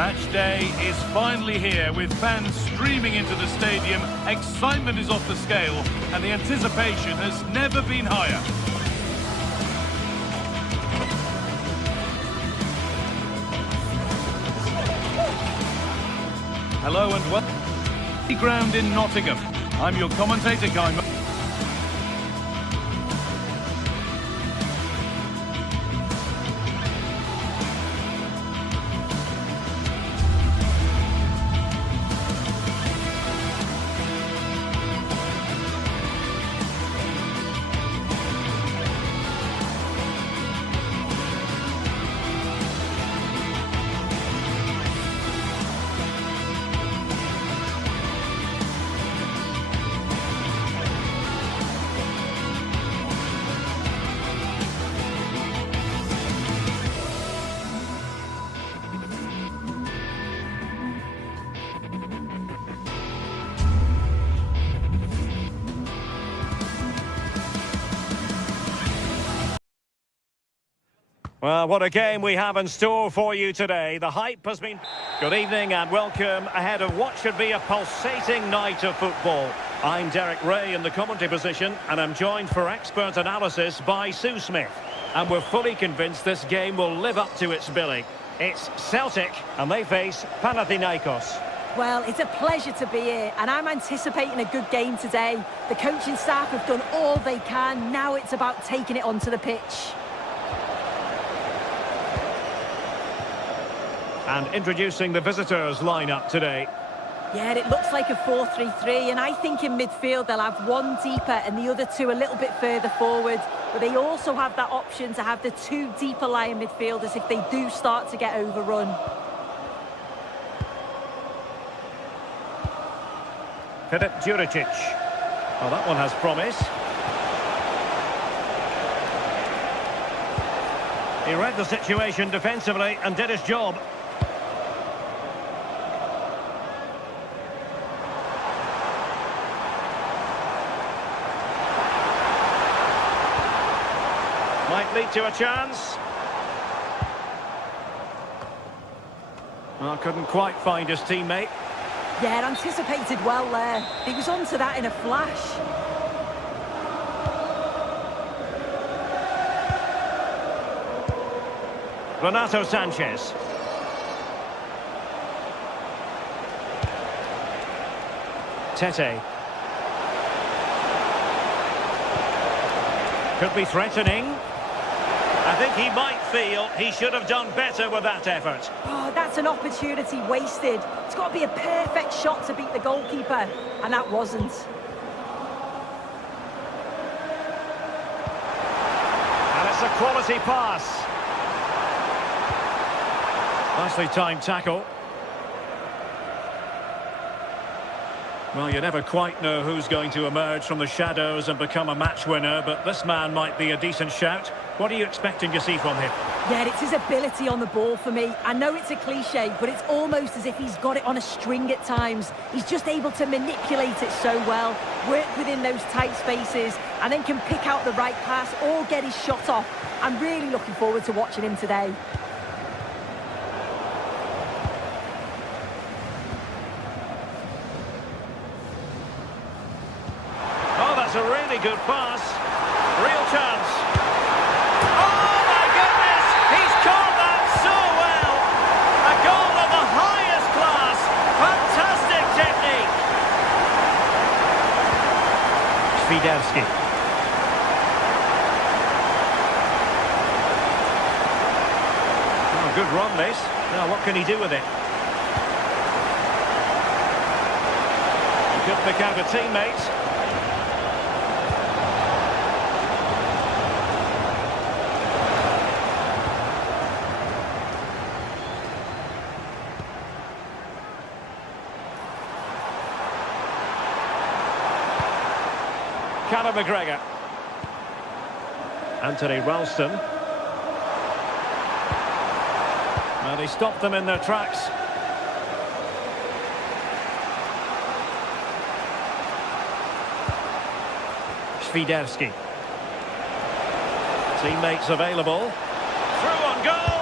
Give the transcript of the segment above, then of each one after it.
Match day is finally here, with fans streaming into the stadium. Excitement is off the scale, and the anticipation has never been higher. Hello and welcome to the ground in Nottingham. I'm your commentator, Guy. Well, what a game we have in store for you today. The hype has been... Good evening and welcome ahead of what should be a pulsating night of football. I'm Derek Ray in the commentary position, and I'm joined for expert analysis by Sue Smith. And we're fully convinced this game will live up to its billing. It's Celtic, and they face Panathinaikos. Well, it's a pleasure to be here, and I'm anticipating a good game today. The coaching staff have done all they can. Now it's about taking it onto the pitch. And introducing the visitors lineup today. Yeah, it looks like a 4-3-3, and I think in midfield they'll have one deeper and the other two a little bit further forward. But they also have that option to have the two deeper lying midfielders if they do start to get overrun. Filip Juricic. Well, that one has promise. He read the situation defensively and did his job. Might lead to a chance. Well, couldn't quite find his teammate. Yeah, anticipated well there. He was onto that in a flash. Renato Sanchez. Tete. Could be threatening. I think he might feel he should have done better with that effort. Oh, that's an opportunity wasted. It's got to be a perfect shot to beat the goalkeeper, and that wasn't. And it's a quality pass. Nicely timed tackle. Well, you never quite know who's going to emerge from the shadows and become a match winner, but this man might be a decent shout. What are you expecting to see from him? Yeah, it's his ability on the ball for me. I know it's a cliche, but it's almost as if he's got it on a string at times. He's just able to manipulate it so well, work within those tight spaces, and then can pick out the right pass or get his shot off. I'm really looking forward to watching him today. That's a really good pass. Real chance. Oh my goodness! He's caught that so well. A goal of the highest class. Fantastic technique. Świderski. Oh, good run this. Now what can he do with it? He could pick out a teammate. Callum McGregor. Anthony Ralston. And he stopped them in their tracks. Świderski. Teammates available. Through on goal.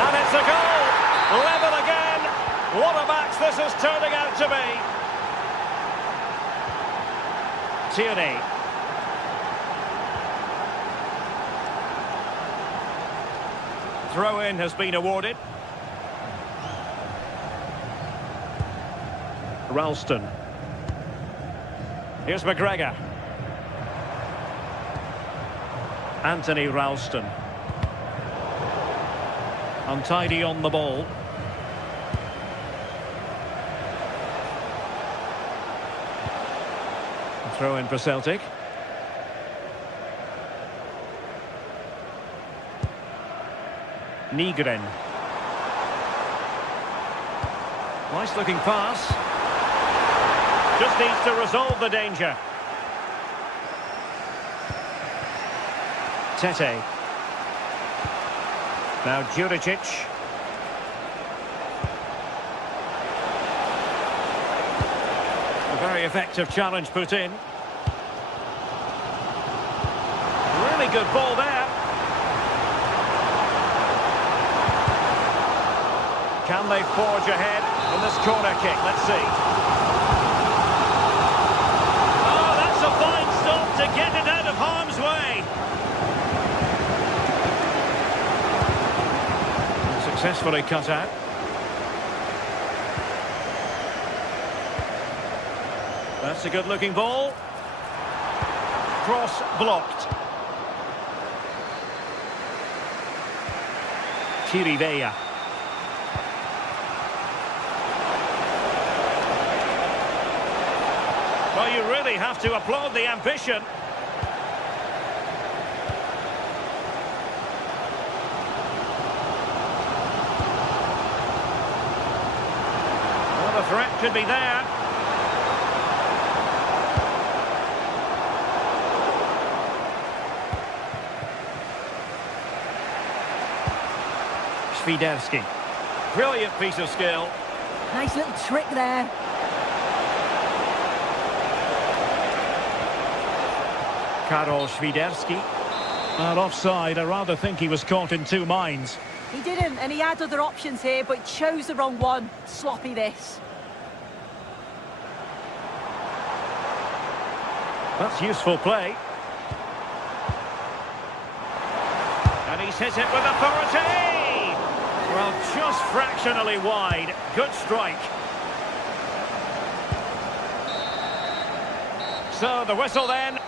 And it's a goal. Level again. What a match this is turning out to be. Tierney. Throw-in has been awarded. Ralston. Here's McGregor. Anthony Ralston. Untidy on the ball. Throw in for Celtic. Nygren. Nice looking pass. Just needs to resolve the danger. Tete. Now Juricic. A very effective challenge put in. Really good ball there. Can they forge ahead in this corner kick? Let's see. Oh, that's a fine stop to get it out of harm's way. Successfully cut out. That's a good-looking ball. Cross blocked. Chirivella. Well, you really have to applaud the ambition. Well, the threat could be there. Świderski. Brilliant piece of skill. Nice little trick there. Karol Świderski. Well, offside. I rather think he was caught in two minds. He didn't, and he had other options here, but chose the wrong one. Sloppy this. That's useful play. And he's hit it with authority! Well, just fractionally wide. Good strike. So, the whistle then.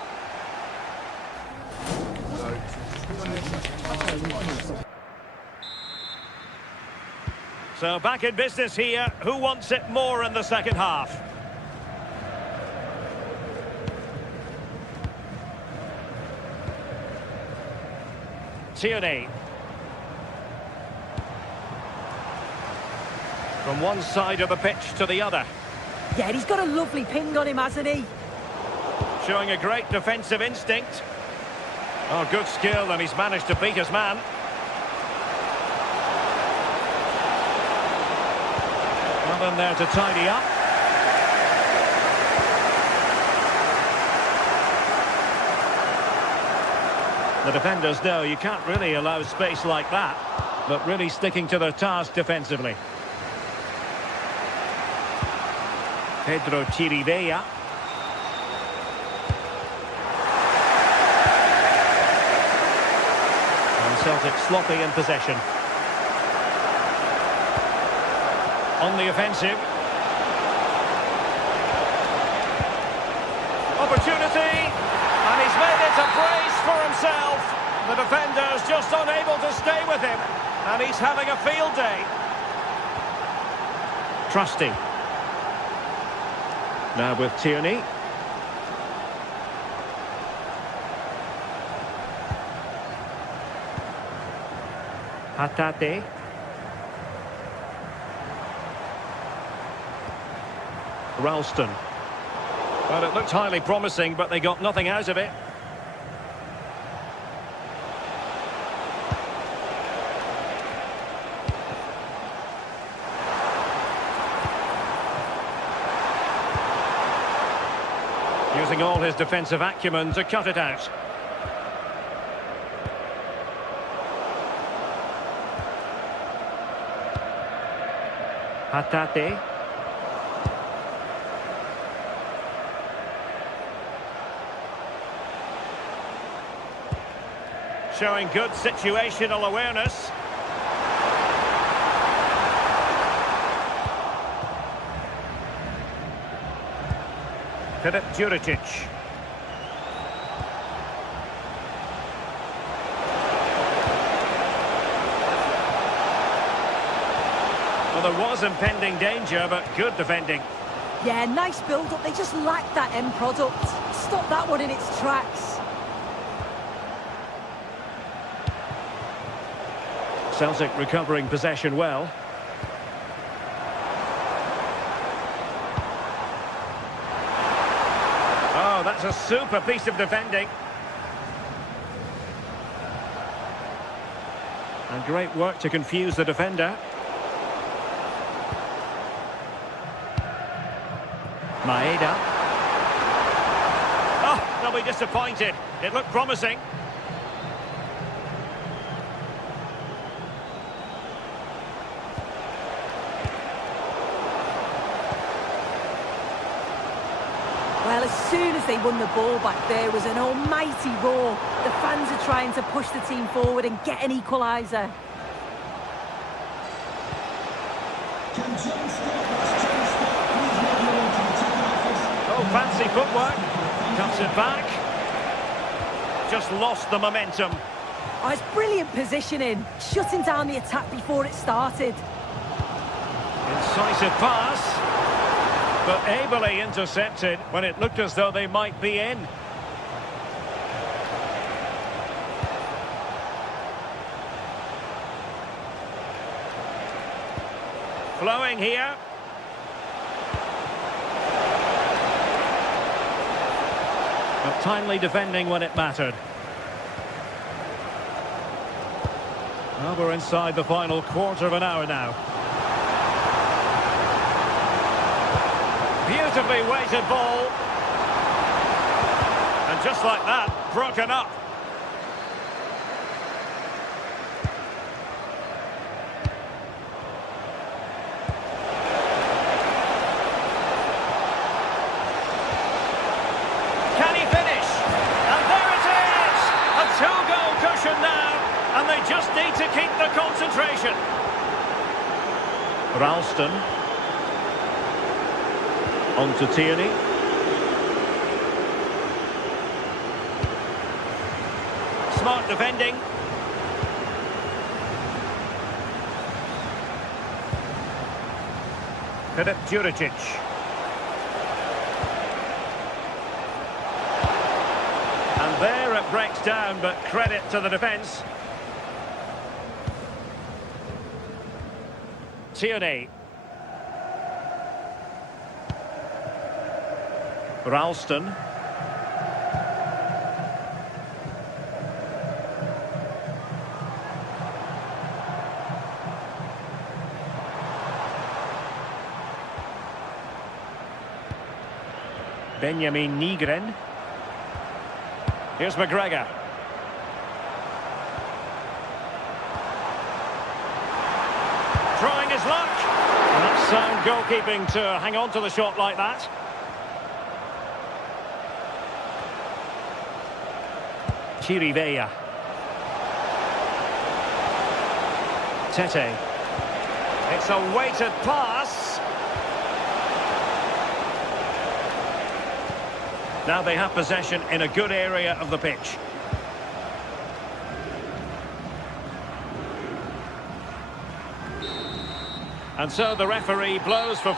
So, back in business here. Who wants it more in the second half? Tierney. From one side of the pitch to the other. Yeah, he's got a lovely ping on him, hasn't he? Showing a great defensive instinct. Oh, good skill, and he's managed to beat his man. Nothing there to tidy up. The defenders know you can't really allow space like that, but really sticking to their task defensively. Pedro Chirivella. And Celtic sloppy in possession. On the offensive. Opportunity. And he's made it a brace for himself. The defender's just unable to stay with him. And he's having a field day. Trusty. Now with Tierney. Hatate. Ralston. Well, it looked highly promising, but they got nothing out of it. Using all his defensive acumen to cut it out. Hatate. Showing good situational awareness. Filip Juricic. Well, there was impending danger, but good defending. Yeah, nice build-up. They just lacked that end product. Stop that one in its tracks. Celtic recovering possession well. Oh, that's a super piece of defending. And great work to confuse the defender. Maeda. Oh, they'll be disappointed. It looked promising. Well, as soon as they won the ball back, there was an almighty roar. The fans are trying to push the team forward and get an equaliser. Oh, fancy footwork. Cuts it back. Just lost the momentum. Oh, it's brilliant positioning. Shutting down the attack before it started. Incisive pass. But ably intercepted when it looked as though they might be in. Flowing here. But timely defending when it mattered. Well, we're inside the final quarter of an hour now. Beautifully weighted ball. And just like that, broken up. Can he finish? And there it is! A two-goal cushion now, and they just need to keep the concentration. Ralston. On to Tierney. Smart defending. Filip Juricic. And there it breaks down, but credit to the defence. Tierney. Ralston. Benjamin Nygren. Here's McGregor. Trying his luck. And that's sound goalkeeping to hang on to the shot like that. Chirivella. Tete. It's a weighted pass. Now they have possession in a good area of the pitch. And so the referee blows for...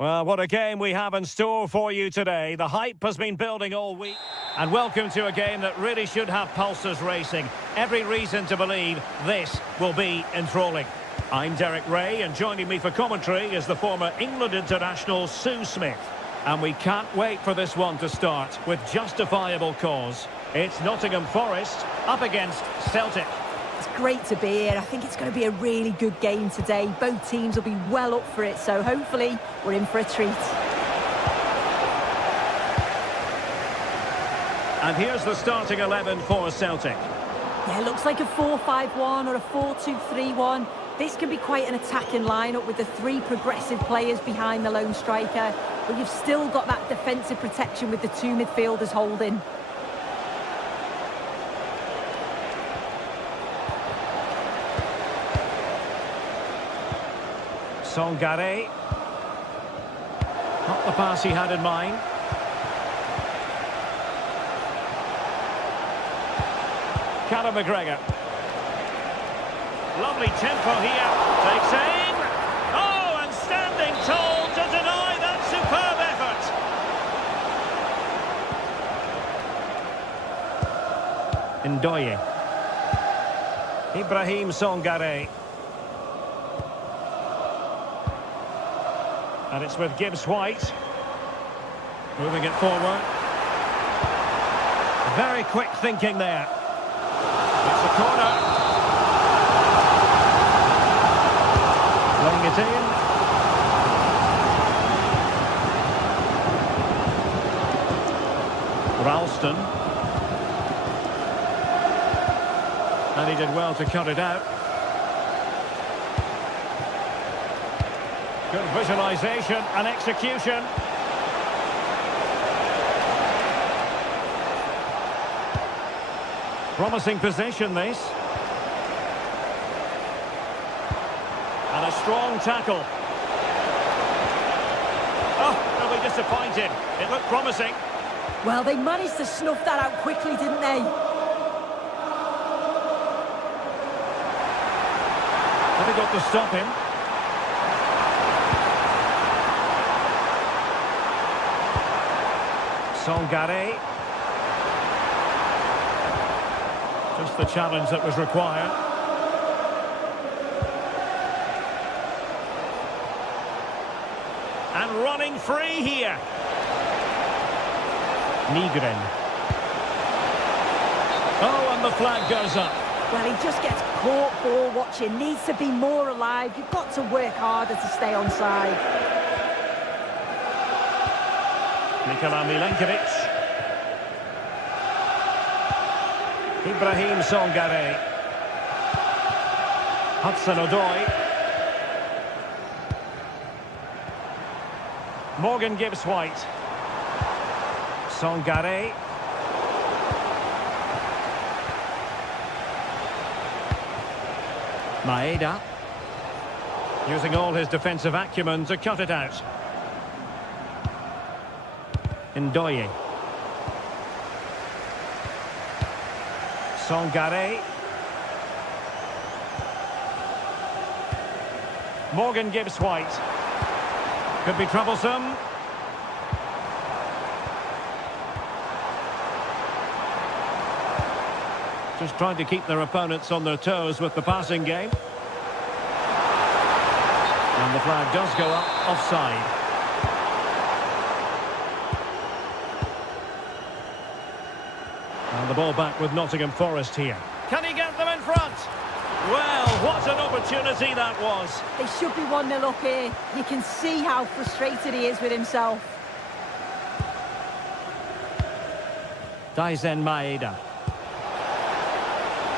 Well, what a game we have in store for you today. The hype has been building all week. And welcome to a game that really should have pulses racing. Every reason to believe this will be enthralling. I'm Derek Ray, and joining me for commentary is the former England international Sue Smith. And we can't wait for this one to start with justifiable cause. It's Nottingham Forest up against Celtic. It's great to be here. I think it's going to be a really good game today. Both teams will be well up for it, so hopefully we're in for a treat. And here's the starting 11 for Celtic. Yeah, it looks like a 4-5-1 or a 4-2-3-1. This can be quite an attacking lineup with the three progressive players behind the lone striker, but you've still got that defensive protection with the two midfielders holding. Songare. Not the pass he had in mind. Callum McGregor. Lovely tempo here. Takes aim. Oh, and standing tall to deny that superb effort. Ndoye. Ibrahim Songare. And it's with Gibbs-White. Moving it forward. Very quick thinking there. It's a corner. Playing it in. Ralston. And he did well to cut it out. Good visualisation and execution. Promising position, this. And a strong tackle. Oh, they'll be disappointed. It looked promising. Well, they managed to snuff that out quickly, didn't they? Difficult to stop him. Songare. Just the challenge that was required. And running free here. Nygren. Oh, and the flag goes up. Well, he just gets caught ball watching. Needs to be more alive. You've got to work harder to stay onside. Nikola Milenkovic. Ibrahim Songare. Hudson-Odoi. Morgan Gibbs-White. Songare. Maeda. Using all his defensive acumen to cut it out. Ndoye. Songare. Morgan Gibbs-White. Could be troublesome. Just trying to keep their opponents on their toes with the passing game. And the flag does go up offside. And the ball back with Nottingham Forest here. Can he get them in front? Well, what an opportunity that was. They should be 1-0 up here. You can see how frustrated he is with himself. Daizen Maeda.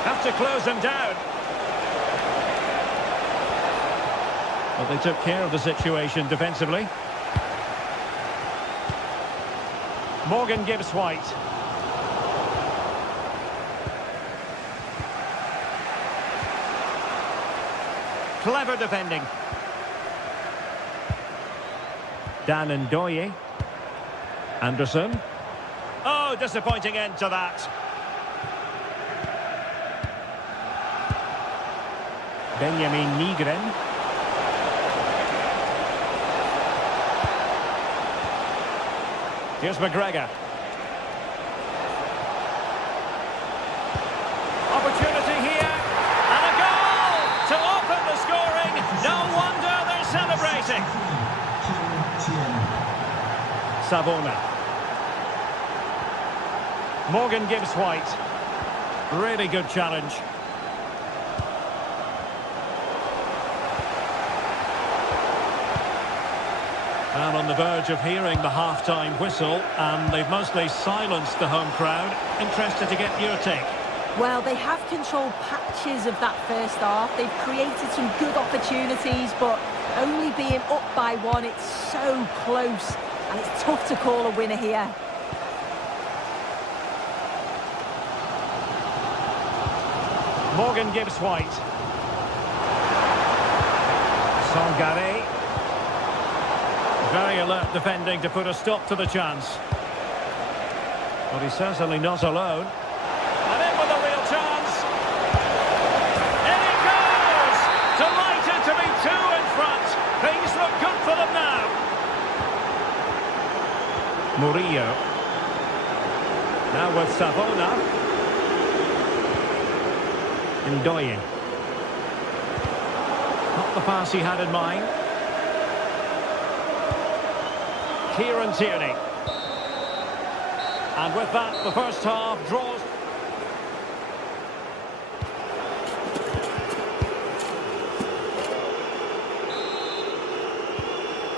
Have to close them down. But they took care of the situation defensively. Morgan Gibbs-White. Clever defending. Dan Ndoye. Anderson. Oh, disappointing end to that. Benjamin Nygren. Here's McGregor. Opportunity here. And a goal to open the scoring. No wonder they're celebrating. Savona. Morgan Gibbs-White. Really good challenge. And on the verge of hearing the half-time whistle, and they've mostly silenced the home crowd. Interested to get your take. Well, they have controlled patches of that first half. They've created some good opportunities, but only being up by one, it's so close, and it's tough to call a winner here. Morgan Gibbs-White. Sangare. Very alert defending to put a stop to the chance. But he's certainly not alone. And in with a real chance. In it goes! Delighted to be two in front. Things look good for them now. Murillo. Now with Savona. Ndoye. Not the pass he had in mind. Kieran Tierney. And with that, the first half draws.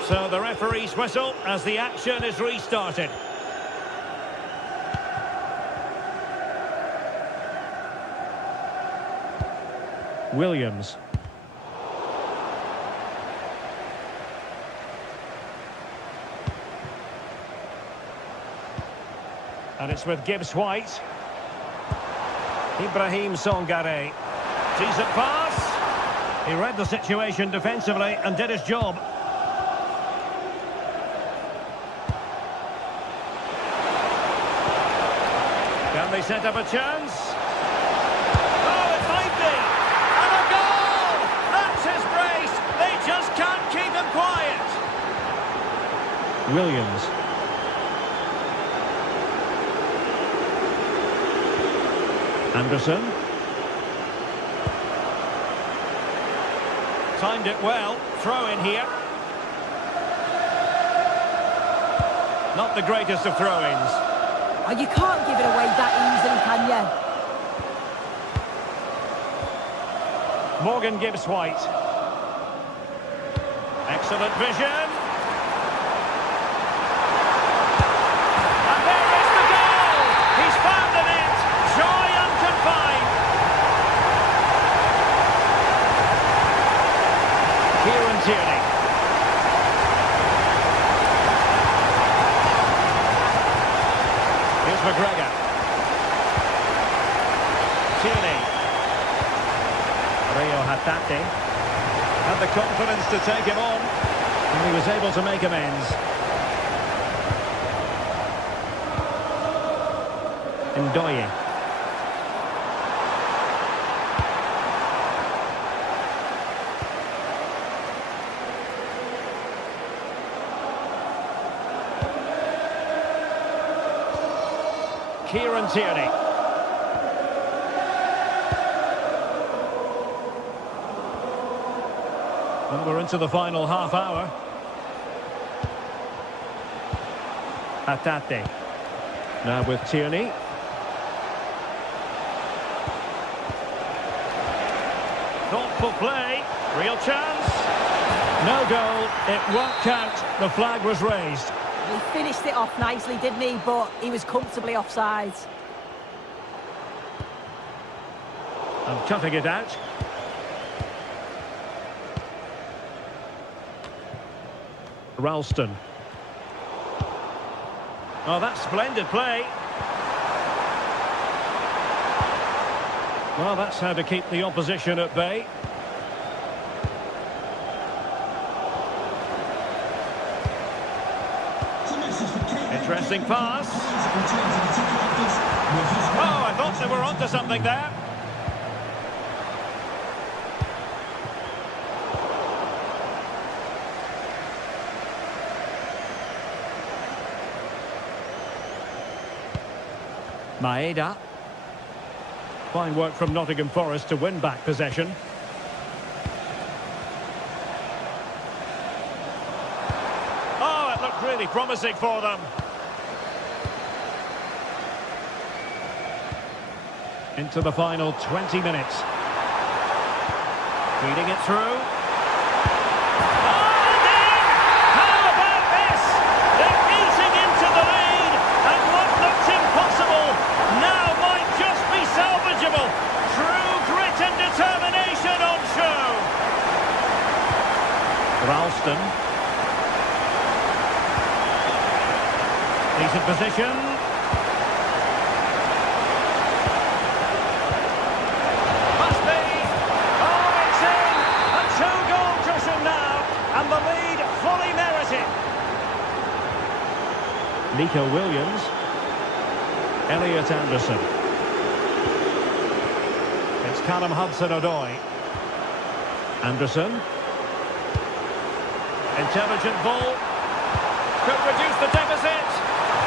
So the referee's whistle as the action is restarted. Williams. And it's with Gibbs-White. Ibrahim Sangare. Decent pass. He read the situation defensively and did his job. Can they set up a chance? Oh, it might be. And a goal! That's his brace. They just can't keep him quiet. Williams. Anderson. Timed it well. Throw in here. Not the greatest of throw-ins. Oh, you can't give it away that easily, can you? Morgan Gibbs-White. Excellent vision. And there is the goal! He's found the net. Joy unconfined. Kieran Tierney. Here's McGregor. Tierney. Rio Hatate had the confidence to take him on, and he was able to make amends. Ndoye. Kieran Tierney. Well, we're into the final half hour. Hatate. Now with Tierney. Thoughtful play. Real chance. No goal. It won't count. The flag was raised. He finished it off nicely, didn't he? But he was comfortably offside. And cutting it out. Ralston. Oh, that's splendid play. Well, that's how to keep the opposition at bay. Interesting pass. Oh, I thought they were onto something there. Maeda. Fine work from Nottingham Forest to win back possession. Oh, it looked really promising for them. Into the final 20 minutes. Feeding it through. Ralston. Decent position. Must be. Oh, it's in. A two-goal cushion now. And the lead fully merited. Nico Williams. Elliot Anderson. It's Callum Hudson-Odoi. Anderson. Intelligent ball. Could reduce the deficit.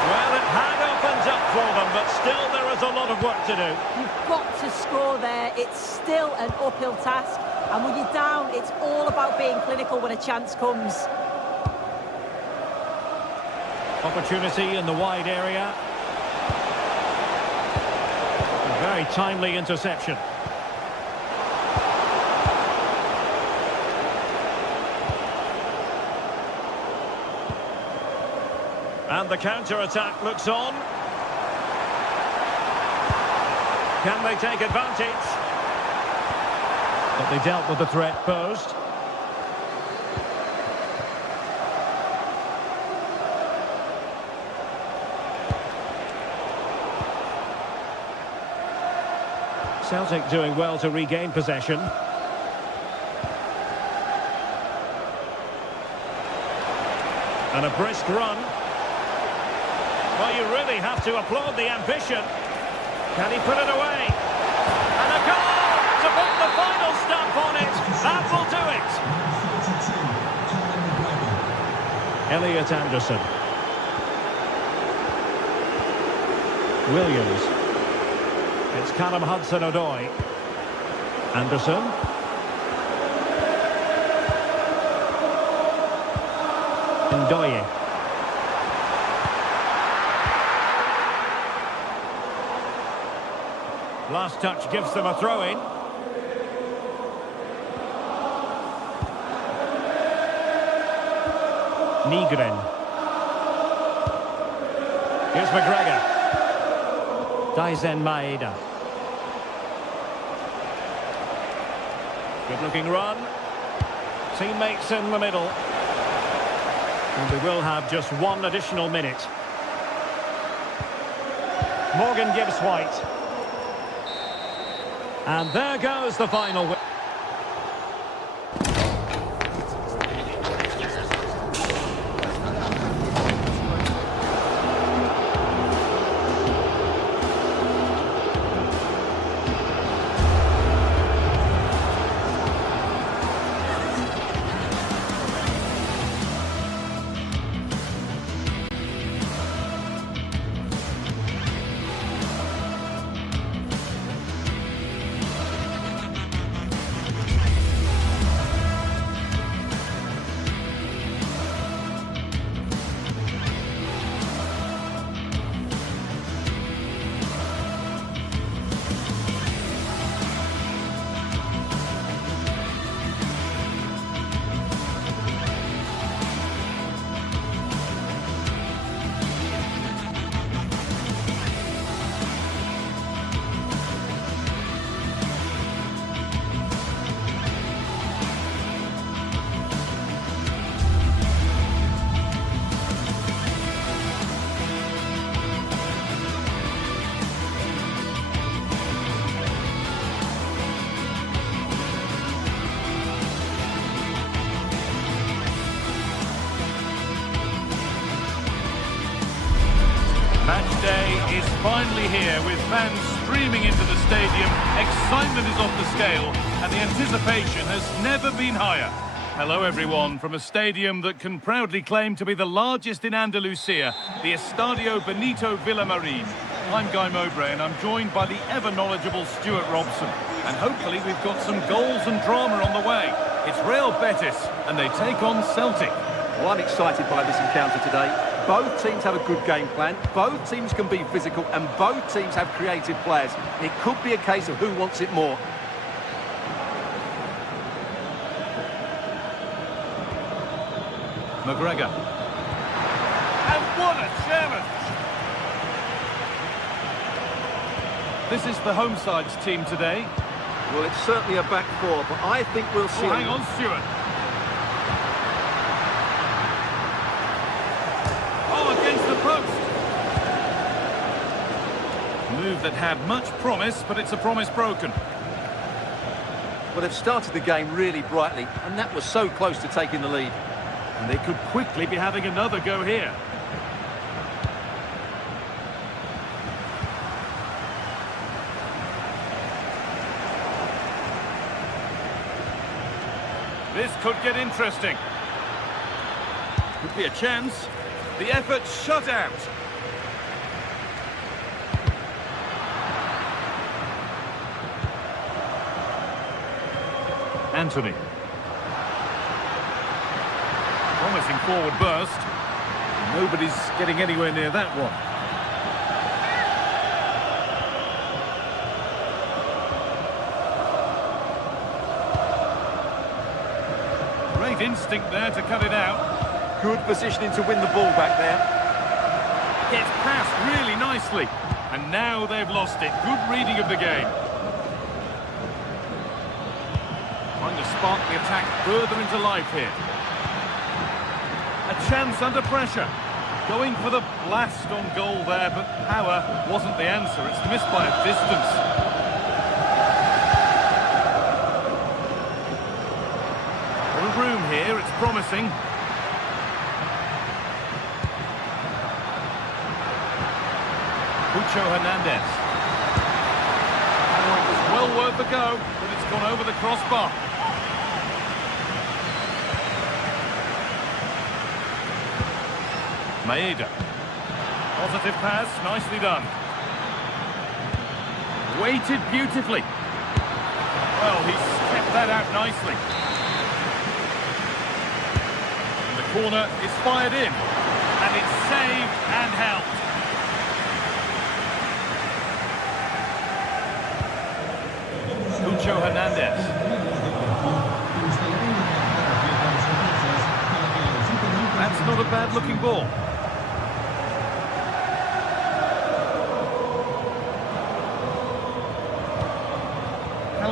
Well, it had opened up for them, but still there is a lot of work to do. You've got to score there. It's still an uphill task. And when you're down, it's all about being clinical when a chance comes. Opportunity in the wide area. A very timely interception. And the counter-attack looks on. Can they take advantage? But they dealt with the threat posed. Celtic doing well to regain possession. And a brisk run. Well, you really have to applaud the ambition. Can he put it away? And a goal to put the final stamp on it. That will do it. Elliot Anderson. Williams. It's Callum Hudson-Odoi. Anderson. Ndoye. Last touch gives them a throw-in. Nygren. Here's McGregor. Daisen Maeda. Good-looking run. Teammates in the middle. And we will have just one additional minute. Morgan Gibbs White. And there goes the final. Match day is finally here with fans streaming into the stadium. Excitement is off the scale and the anticipation has never been higher. Hello everyone from a stadium that can proudly claim to be the largest in Andalusia, the Estadio Benito Villamarín. I'm Guy Mowbray, and I'm joined by the ever-knowledgeable Stuart Robson. And hopefully we've got some goals and drama on the way. It's Real Betis, and they take on Celtic. Well, I'm excited by this encounter today. Both teams have a good game plan, both teams can be physical, and both teams have creative players. It could be a case of who wants it more. McGregor. And what a challenge! This is the home side's team today. Well, it's certainly a back four, but I think we'll see... Oh, hang on, Stuart. Oh, against the post. Move that had much promise, but it's a promise broken. Well, they've started the game really brightly, and that was so close to taking the lead. And they could quickly be having another go here. This could get interesting. Could be a chance. The effort shut out. Anthony. Promising forward burst. Nobody's getting anywhere near that one. Great instinct there to cut it out. Good positioning to win the ball back there. Gets past really nicely. And now they've lost it. Good reading of the game. Trying to spark the attack further into life here. A chance under pressure. Going for the blast on goal there, but power wasn't the answer. It's missed by a distance. A room here, it's promising. Pucho Hernandez. Oh, it was well worth a go, but it's gone over the crossbar. Maeda. Positive pass, nicely done. Weighted beautifully. Well, he's kept that out nicely. And the corner is fired in. And it's saved and helped. Pucho Hernandez. That's not a bad-looking ball.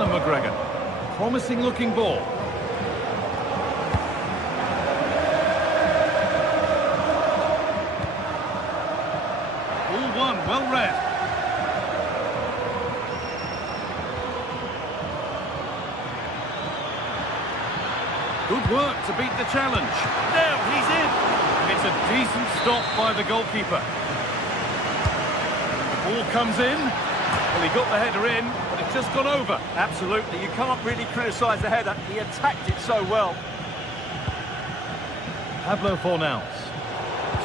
McGregor. Promising looking ball. Ball one, well read. Good work to beat the challenge. Now he's in. It's a decent stop by the goalkeeper. The ball comes in. Well, he got the header in, but it's just gone over. Absolutely, you can't really criticise the header. He attacked it so well. Pablo Fornals.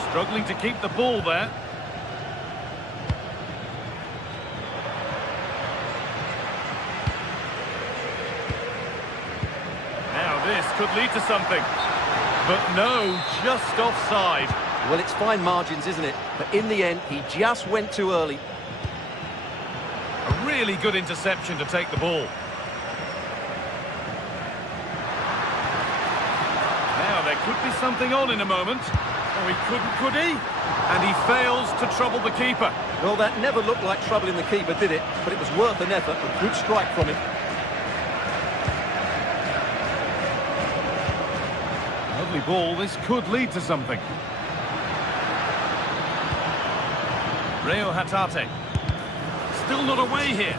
Struggling to keep the ball there. Now this could lead to something. But no, just offside. Well, it's fine margins, isn't it? But in the end, he just went too early. A really good interception to take the ball. Now there could be something on in a moment. Oh, he couldn't, could he? And he fails to trouble the keeper. Well, that never looked like troubling the keeper, did it? But it was worth an effort. A good strike from him. Lovely ball. This could lead to something. Reo Hatate. Still not away here.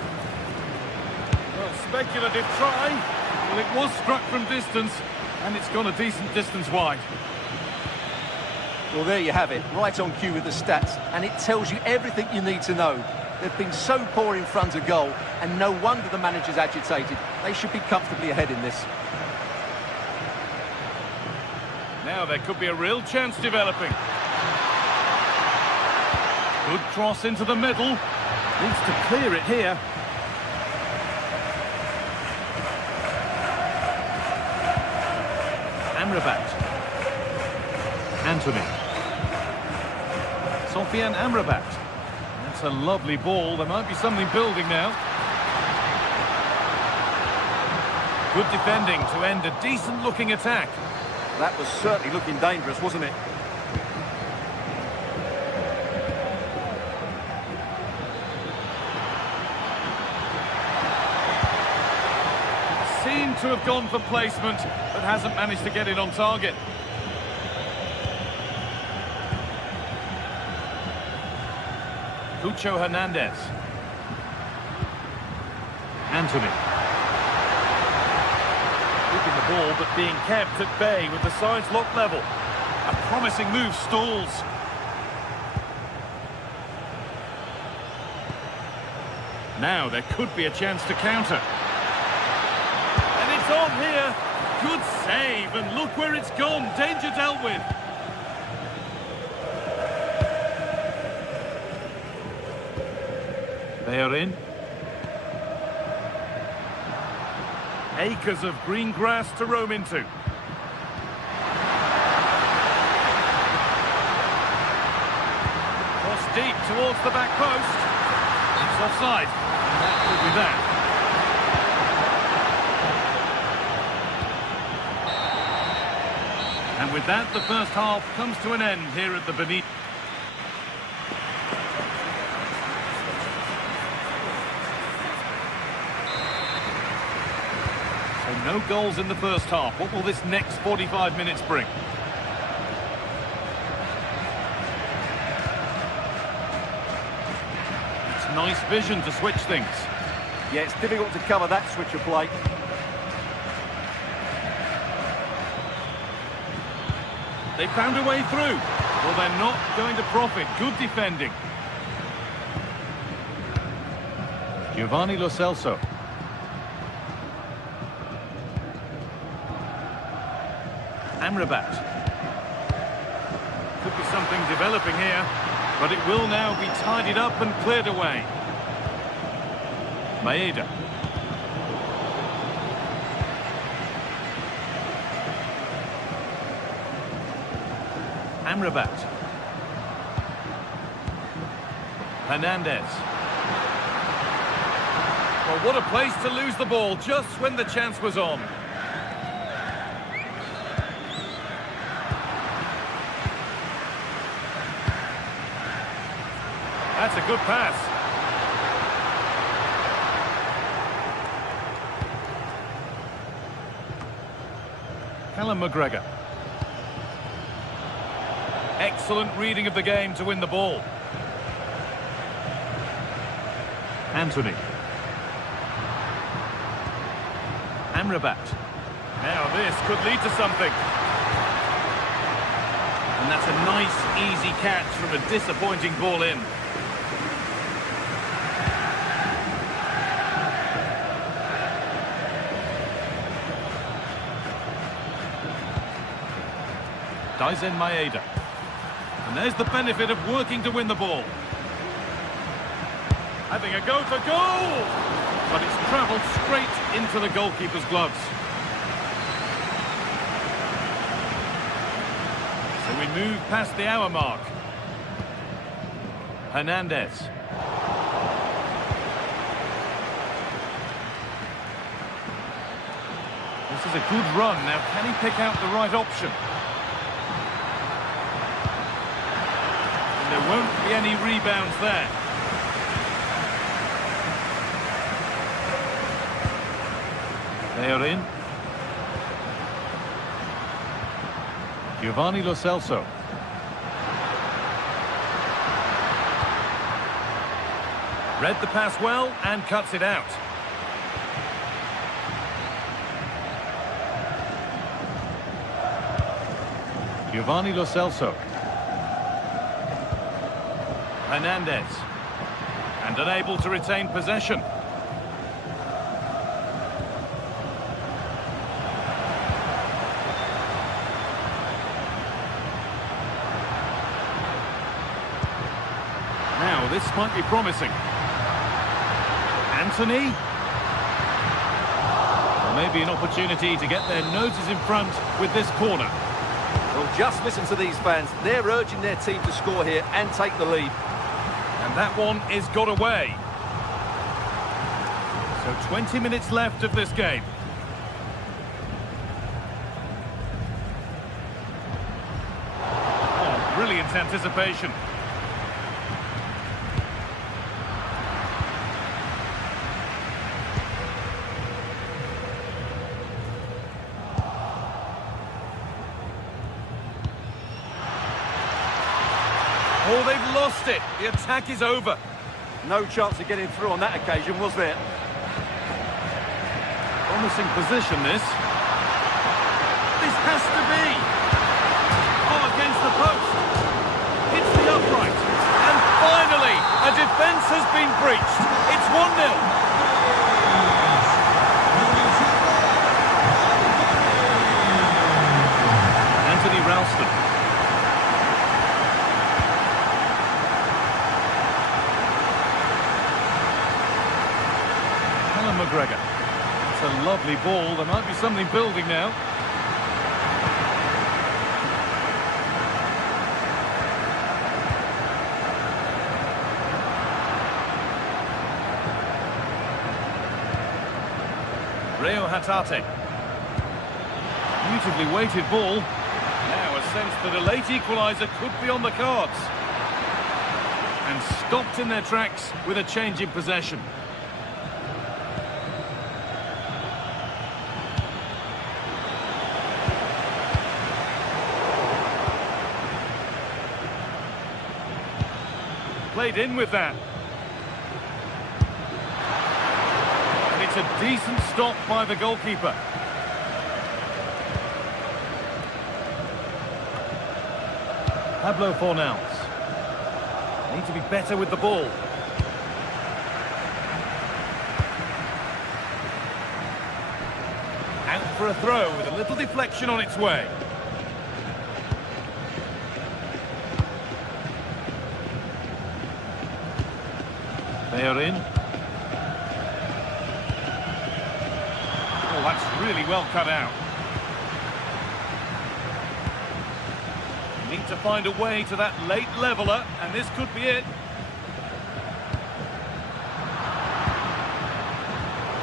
Well, speculative try. Well, it was struck from distance, and it's gone a decent distance wide. Well, there you have it. Right on cue with the stats. And it tells you everything you need to know. They've been so poor in front of goal, and no wonder the manager's agitated. They should be comfortably ahead in this. Now there could be a real chance developing. Good cross into the middle. Needs to clear it here. Amrabat. Anthony. Sofian Amrabat. That's a lovely ball. There might be something building now. Good defending to end a decent-looking attack. That was certainly looking dangerous, wasn't it? Seemed to have gone for placement, but hasn't managed to get it on target. Cucho Hernandez. Anthony. Keeping the ball, but being kept at bay with the sides locked level. A promising move stalls. Now there could be a chance to counter. And it's on here. Good save, and look where it's gone. Danger dealt with. They are in. Acres of green grass to roam into. Cross deep towards the back post. It's offside. And that could be that. And with that, the first half comes to an end here at the Benito. No goals in the first half. What will this next 45 minutes bring? It's nice vision to switch things. Yeah, it's difficult to cover that switch of play. They found a way through. Well, they're not going to profit. Good defending. Giovanni Lo Celso. Amrabat. Could be something developing here, but it will now be tidied up and cleared away. Maeda. Amrabat. Hernandez. Well, what a place to lose the ball just when the chance was on. That's a good pass. Callum McGregor. Excellent reading of the game to win the ball. Anthony. Amrabat. Now this could lead to something. And that's a nice, easy catch from a disappointing ball in. Daisen Maeda. And there's the benefit of working to win the ball. Having a go for goal! But it's travelled straight into the goalkeeper's gloves. So we move past the hour mark. Hernandez. This is a good run. Now, can he pick out the right option? There won't be any rebounds there. They are in. Giovanni Lo Celso. Read the pass well and cuts it out. Giovanni Lo Celso. Hernandez. And unable to retain possession. might be promising. Anthony. Maybe an opportunity to get their noses in front with this corner. Well, just listen to these fans. They're urging their team to score here and take the lead. And that one is got away. So 20 minutes left of this game. Oh, brilliant anticipation. Oh, they've lost it. The attack is over. No chance of getting through on that occasion, was there? Promising position, this. This has to be. Oh, against the post. It's the upright. And finally, a defence has been breached. It's 1-0. Anthony Ralston. McGregor. It's a lovely ball. There might be something building now. Rio Hatate. Beautifully weighted ball. Now a sense that a late equaliser could be on the cards. And stopped in their tracks with a change in possession. Played in with that. And it's a decent stop by the goalkeeper. Pablo Fornals. Need to be better with the ball. Out for a throw with a little deflection on its way. They are in. Oh, that's really well cut out. Need to find a way to that late leveller, and this could be it.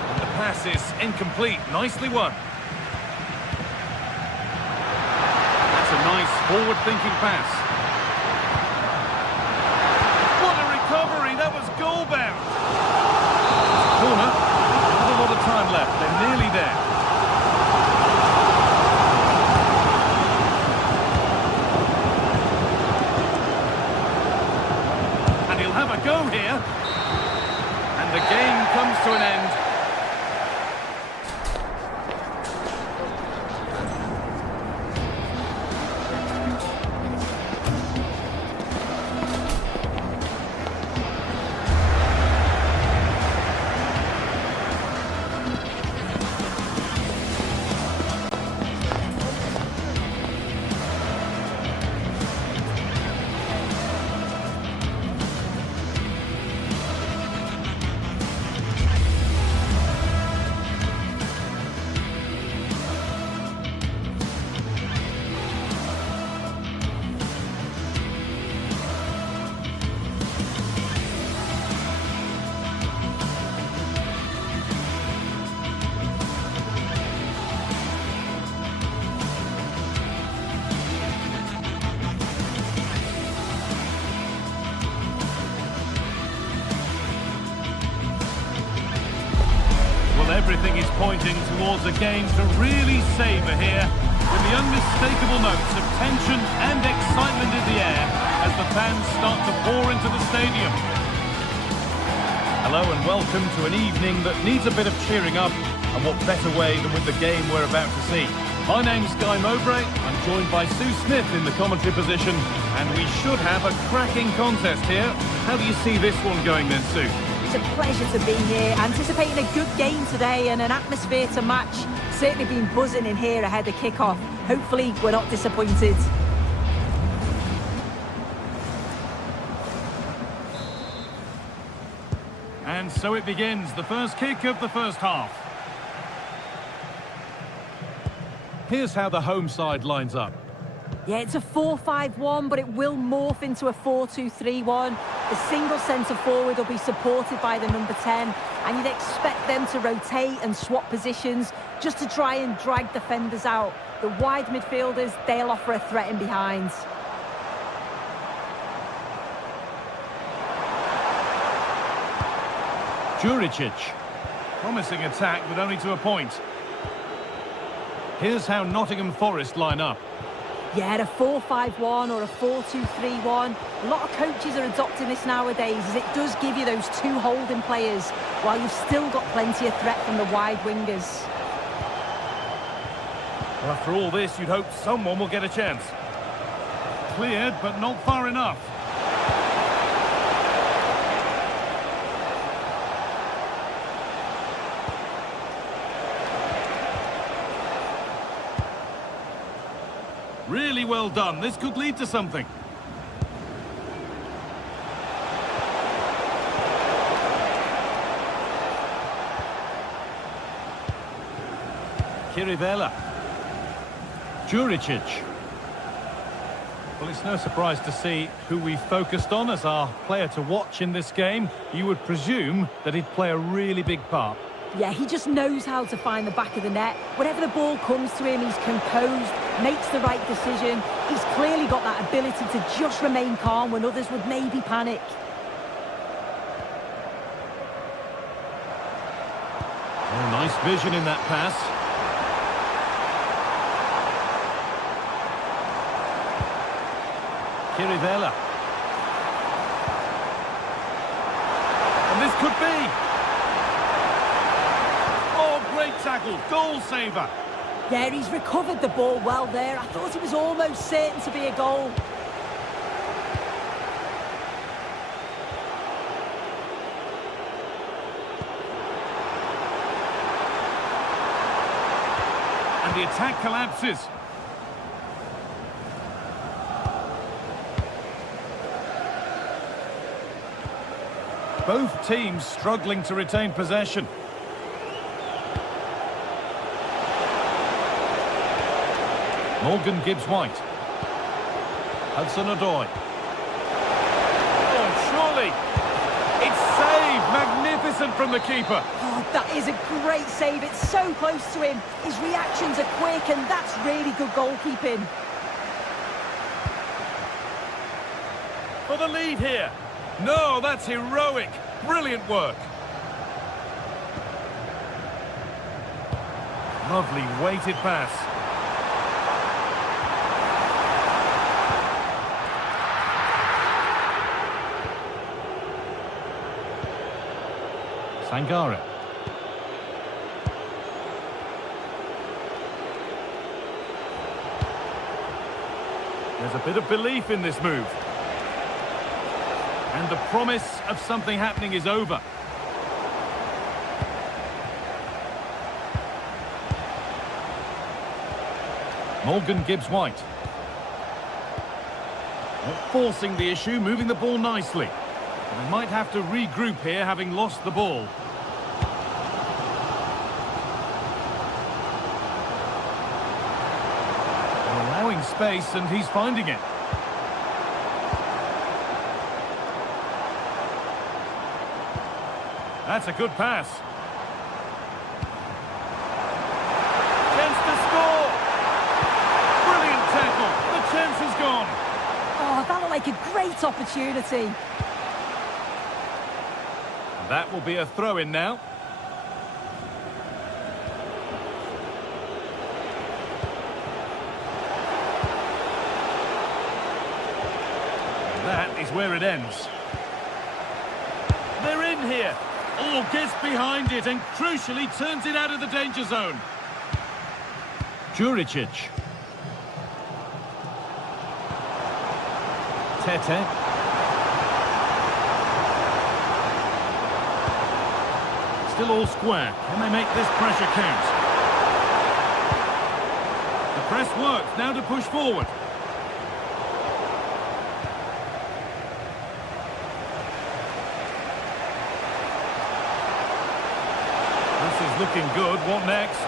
And the pass is incomplete. Nicely won. That's a nice forward-thinking pass. That was goal-bound. Corner. Not a lot of time left. They're nearly there. And he'll have a go here. And the game comes to an end. Everything is pointing towards a game to really savour here, with the unmistakable notes of tension and excitement in the air as the fans start to pour into the stadium. Hello and welcome to an evening that needs a bit of cheering up, and what better way than with the game we're about to see. My name's Guy Mowbray. I'm joined by Sue Smith in the commentary position, and we should have a cracking contest here. How do you see this one going then, Sue? It's a pleasure to be here, anticipating a good game today and an atmosphere to match. Certainly been buzzing in here ahead of kick-off. Hopefully we're not disappointed. And so it begins, the first kick of the first half. Here's how the home side lines up. Yeah, it's a 4-5-1, but it will morph into a 4-2-3-1. The single centre-forward will be supported by the number 10, and you'd expect them to rotate and swap positions just to try and drag defenders out. The wide midfielders, they'll offer a threat in behind. Juricic. Promising attack, but only to a point. Here's how Nottingham Forest line up. Yeah, a 4-5-1 or a 4-2-3-1. A lot of coaches are adopting this nowadays, as it does give you those two holding players, while you've still got plenty of threat from the wide wingers. Well, after all this, you'd hope someone will get a chance. Cleared, but not far enough. Really well done. This could lead to something. Kirivela. Juricic. Well, it's no surprise to see who we focused on as our player to watch in this game. You would presume that he'd play a really big part. Yeah, he just knows how to find the back of the net. Whenever the ball comes to him, he's composed, makes the right decision. He's clearly got that ability to just remain calm when others would maybe panic. Oh, nice vision in that pass. Kirivela. And this could be. Oh, great tackle. Goal saver. Yeah, he's recovered the ball well there. I thought it was almost certain to be a goal. And the attack collapses. Both teams struggling to retain possession. Morgan Gibbs-White. Hudson-Odoi. Oh, surely. It's saved. Magnificent from the keeper. Oh, that is a great save. It's so close to him. His reactions are quick, and that's really good goalkeeping. For the lead here. No, that's heroic. Brilliant work. Lovely weighted pass. Sangare. There's a bit of belief in this move. And the promise of something happening is over. Morgan Gibbs-White. Not forcing the issue, moving the ball nicely. They might have to regroup here, having lost the ball. They're allowing space, and he's finding it. That's a good pass. Chance to score! Brilliant tackle. The chance is gone. Oh, that looked like a great opportunity. That will be a throw-in now. That is where it ends. They're in here. Oh, gets behind it and crucially turns it out of the danger zone. Juricic. Tete. Still all square. Can they make this pressure count? The press works. Now to push forward. looking good. What next?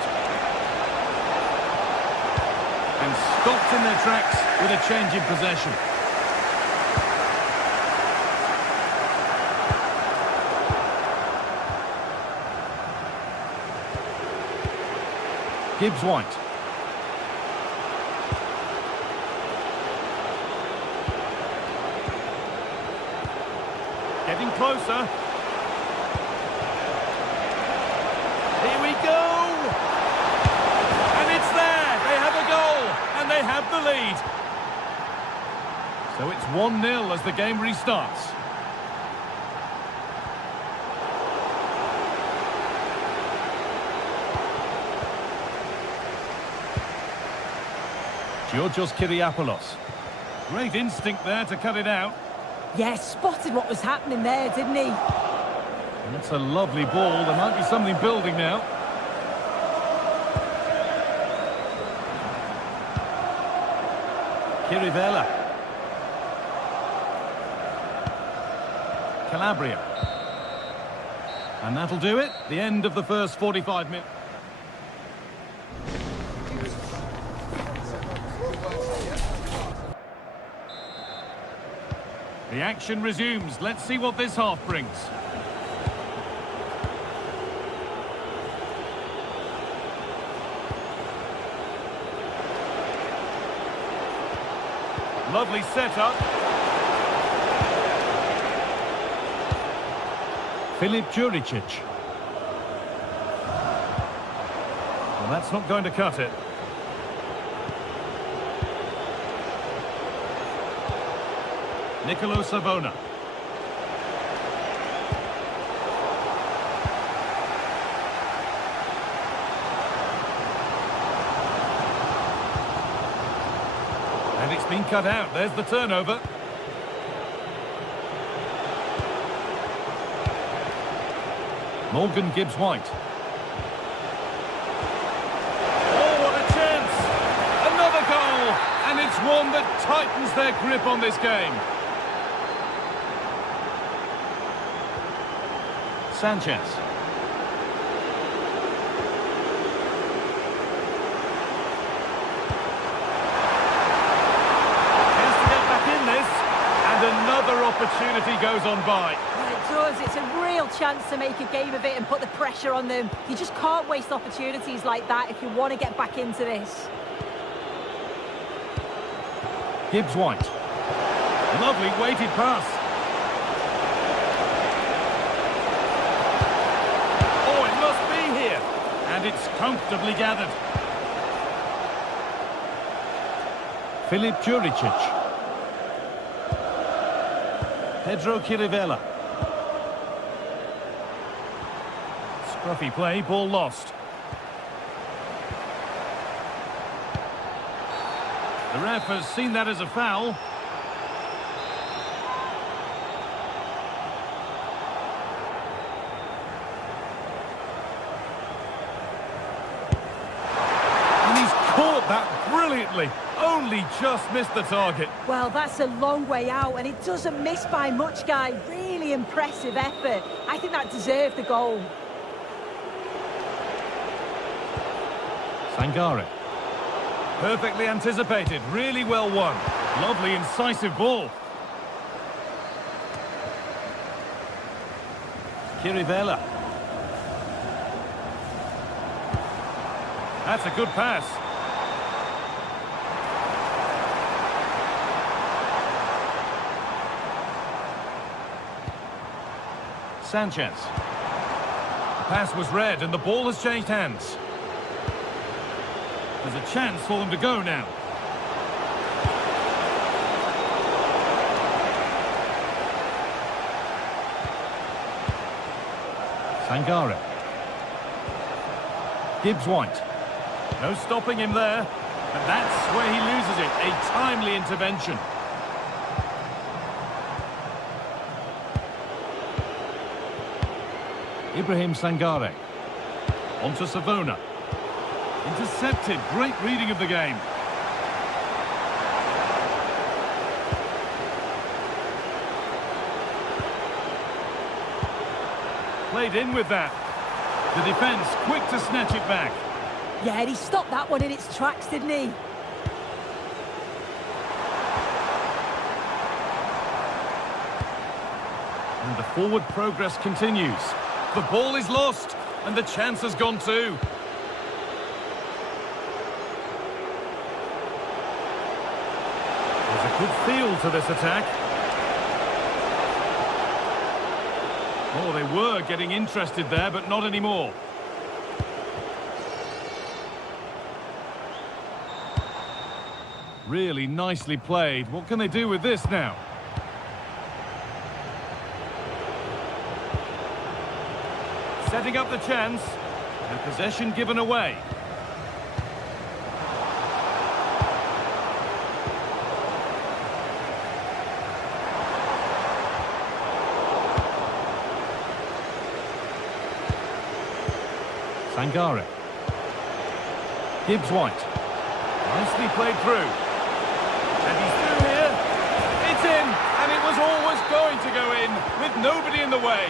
And stopped in their tracks with a change in possession. Gibbs-White. Getting closer. Here we go! And it's there! They have a goal! And they have the lead. So it's 1-0 as the game restarts. Georgios Kyriapoulos. Great instinct there to cut it out. Yes, spotted what was happening there, didn't he? And that's a lovely ball. There might be something building now. Chirivella. Calabria. And that'll do it. The end of the first 45 minutes. The action resumes. Let's see what this half brings. Lovely setup. Filip Juricic. Well, that's not going to cut it. Nicolo Savona. And it's been cut out. There's the turnover. Morgan Gibbs-White. Oh, what a chance! Another goal! And it's one that tightens their grip on this game. Sanchez. Has to get back in this, and another opportunity goes on by. Well, it does. It's a real chance to make a game of it and put the pressure on them. You just can't waste opportunities like that if you want to get back into this. Gibbs-White. Lovely weighted pass. And it's comfortably gathered. Filip Juricic. Pedro Chirivella. Scruffy play, ball lost. The ref has seen that as a foul. That brilliantly, only just missed the target. Well, that's a long way out, and it doesn't miss by much, Guy. Really impressive effort. I think that deserved the goal. Sangare. Perfectly anticipated, really well won. Lovely, incisive ball. Chirivella. That's a good pass. Sanchez. The pass was read and the ball has changed hands. There's a chance for them to go now. Sangare. Gibbs-White. No stopping him there. And that's where he loses it. A timely intervention. Ibrahim Sangare. Onto Savona. Intercepted. Great reading of the game. Played in with that. The defence quick to snatch it back. Yeah, he stopped that one in its tracks, didn't he? And the forward progress continues. The ball is lost, and the chance has gone too. There's a good feel to this attack. Oh, they were getting interested there, but not anymore. Really nicely played. What can they do with this now? Setting up the chance, and possession given away. Sangare. Gibbs White. Nicely played through. And he's through here. It's in, and it was always going to go in, with nobody in the way.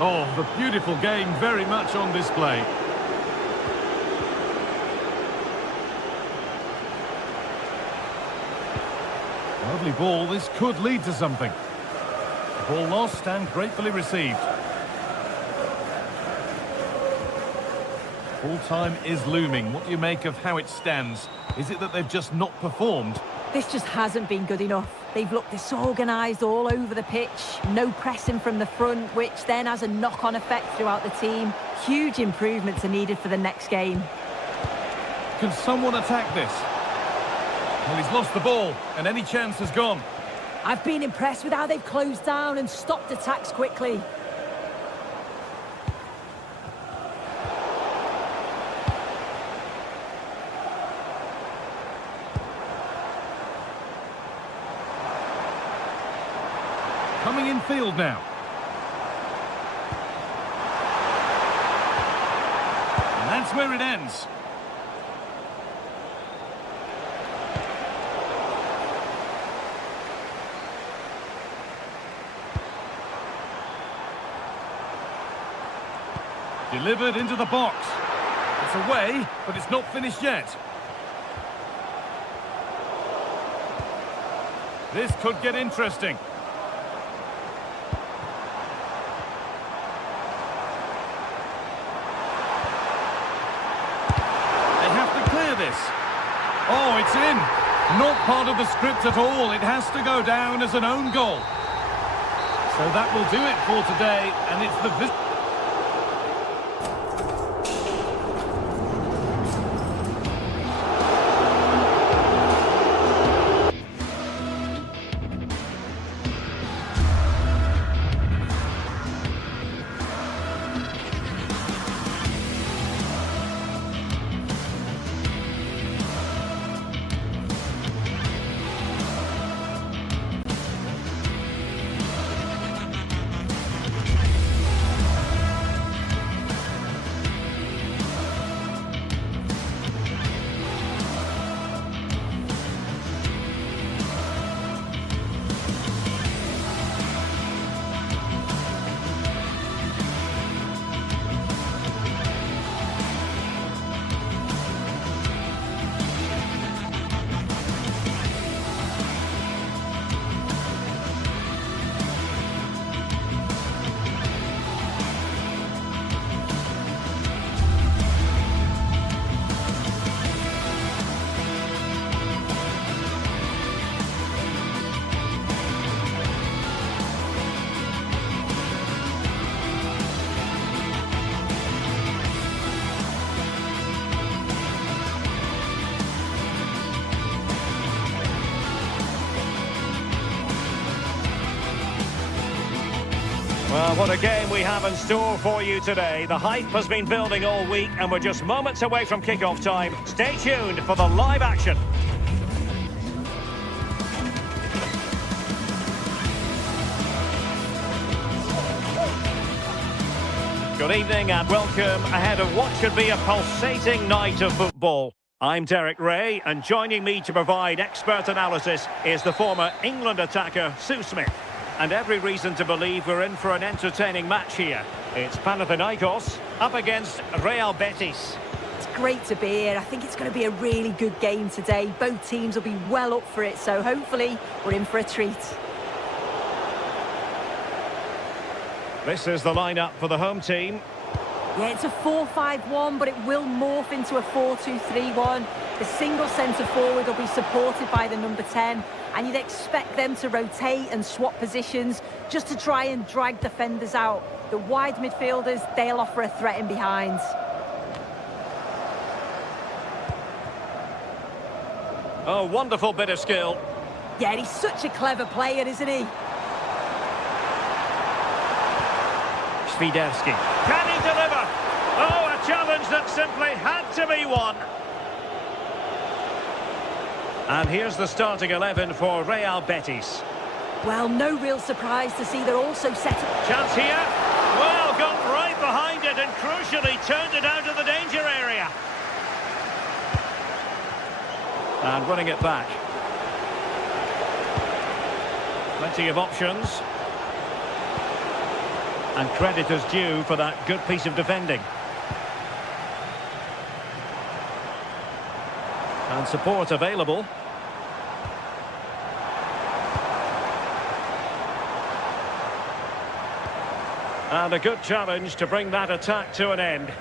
Oh, the beautiful game very much on display. Lovely ball, this could lead to something. Ball lost and gratefully received. Full time is looming. What do you make of how it stands? Is it that they've just not performed? This just hasn't been good enough. They've looked disorganised all over the pitch. No pressing from the front, which then has a knock-on effect throughout the team. Huge improvements are needed for the next game. Can someone attack this? Well, he's lost the ball, and any chance has gone. I've been impressed with how they've closed down and stopped attacks quickly. Coming in field now. And that's where it ends. Delivered into the box. It's away, but it's not finished yet. This could get interesting. They have to clear this. Oh, it's in. Not part of the script at all. It has to go down as an own goal. So that will do it for today, and it's the Well, what a game we have in store for you today. The hype has been building all week and we're just moments away from kick-off time. Stay tuned for the live action. Good evening and welcome ahead of what should be a pulsating night of football. I'm Derek Ray, and joining me to provide expert analysis is the former England attacker, Sue Smith. and every reason to believe we're in for an entertaining match here. It's Panathinaikos up against Real Betis. It's great to be here. I think it's going to be a really good game today. Both teams will be well up for it, so hopefully we're in for a treat. This is the lineup for the home team. Yeah, it's a 4-5-1, but it will morph into a 4-2-3-1. The single centre forward will be supported by the number 10, and you'd expect them to rotate and swap positions just to try and drag defenders out. The wide midfielders, they'll offer a threat in behind. Oh, wonderful bit of skill. Yeah, he's such a clever player, isn't he? Świderski. Can he deliver? Oh, a challenge that simply had to be won. And here's the starting 11 for Real Betis. Well, no real surprise to see they're also set up. Chance here. Well, got right behind it and crucially turned it out of the danger area. And winning it back. Plenty of options. And credit is due for that good piece of defending. And support available. And a good challenge to bring that attack to an end.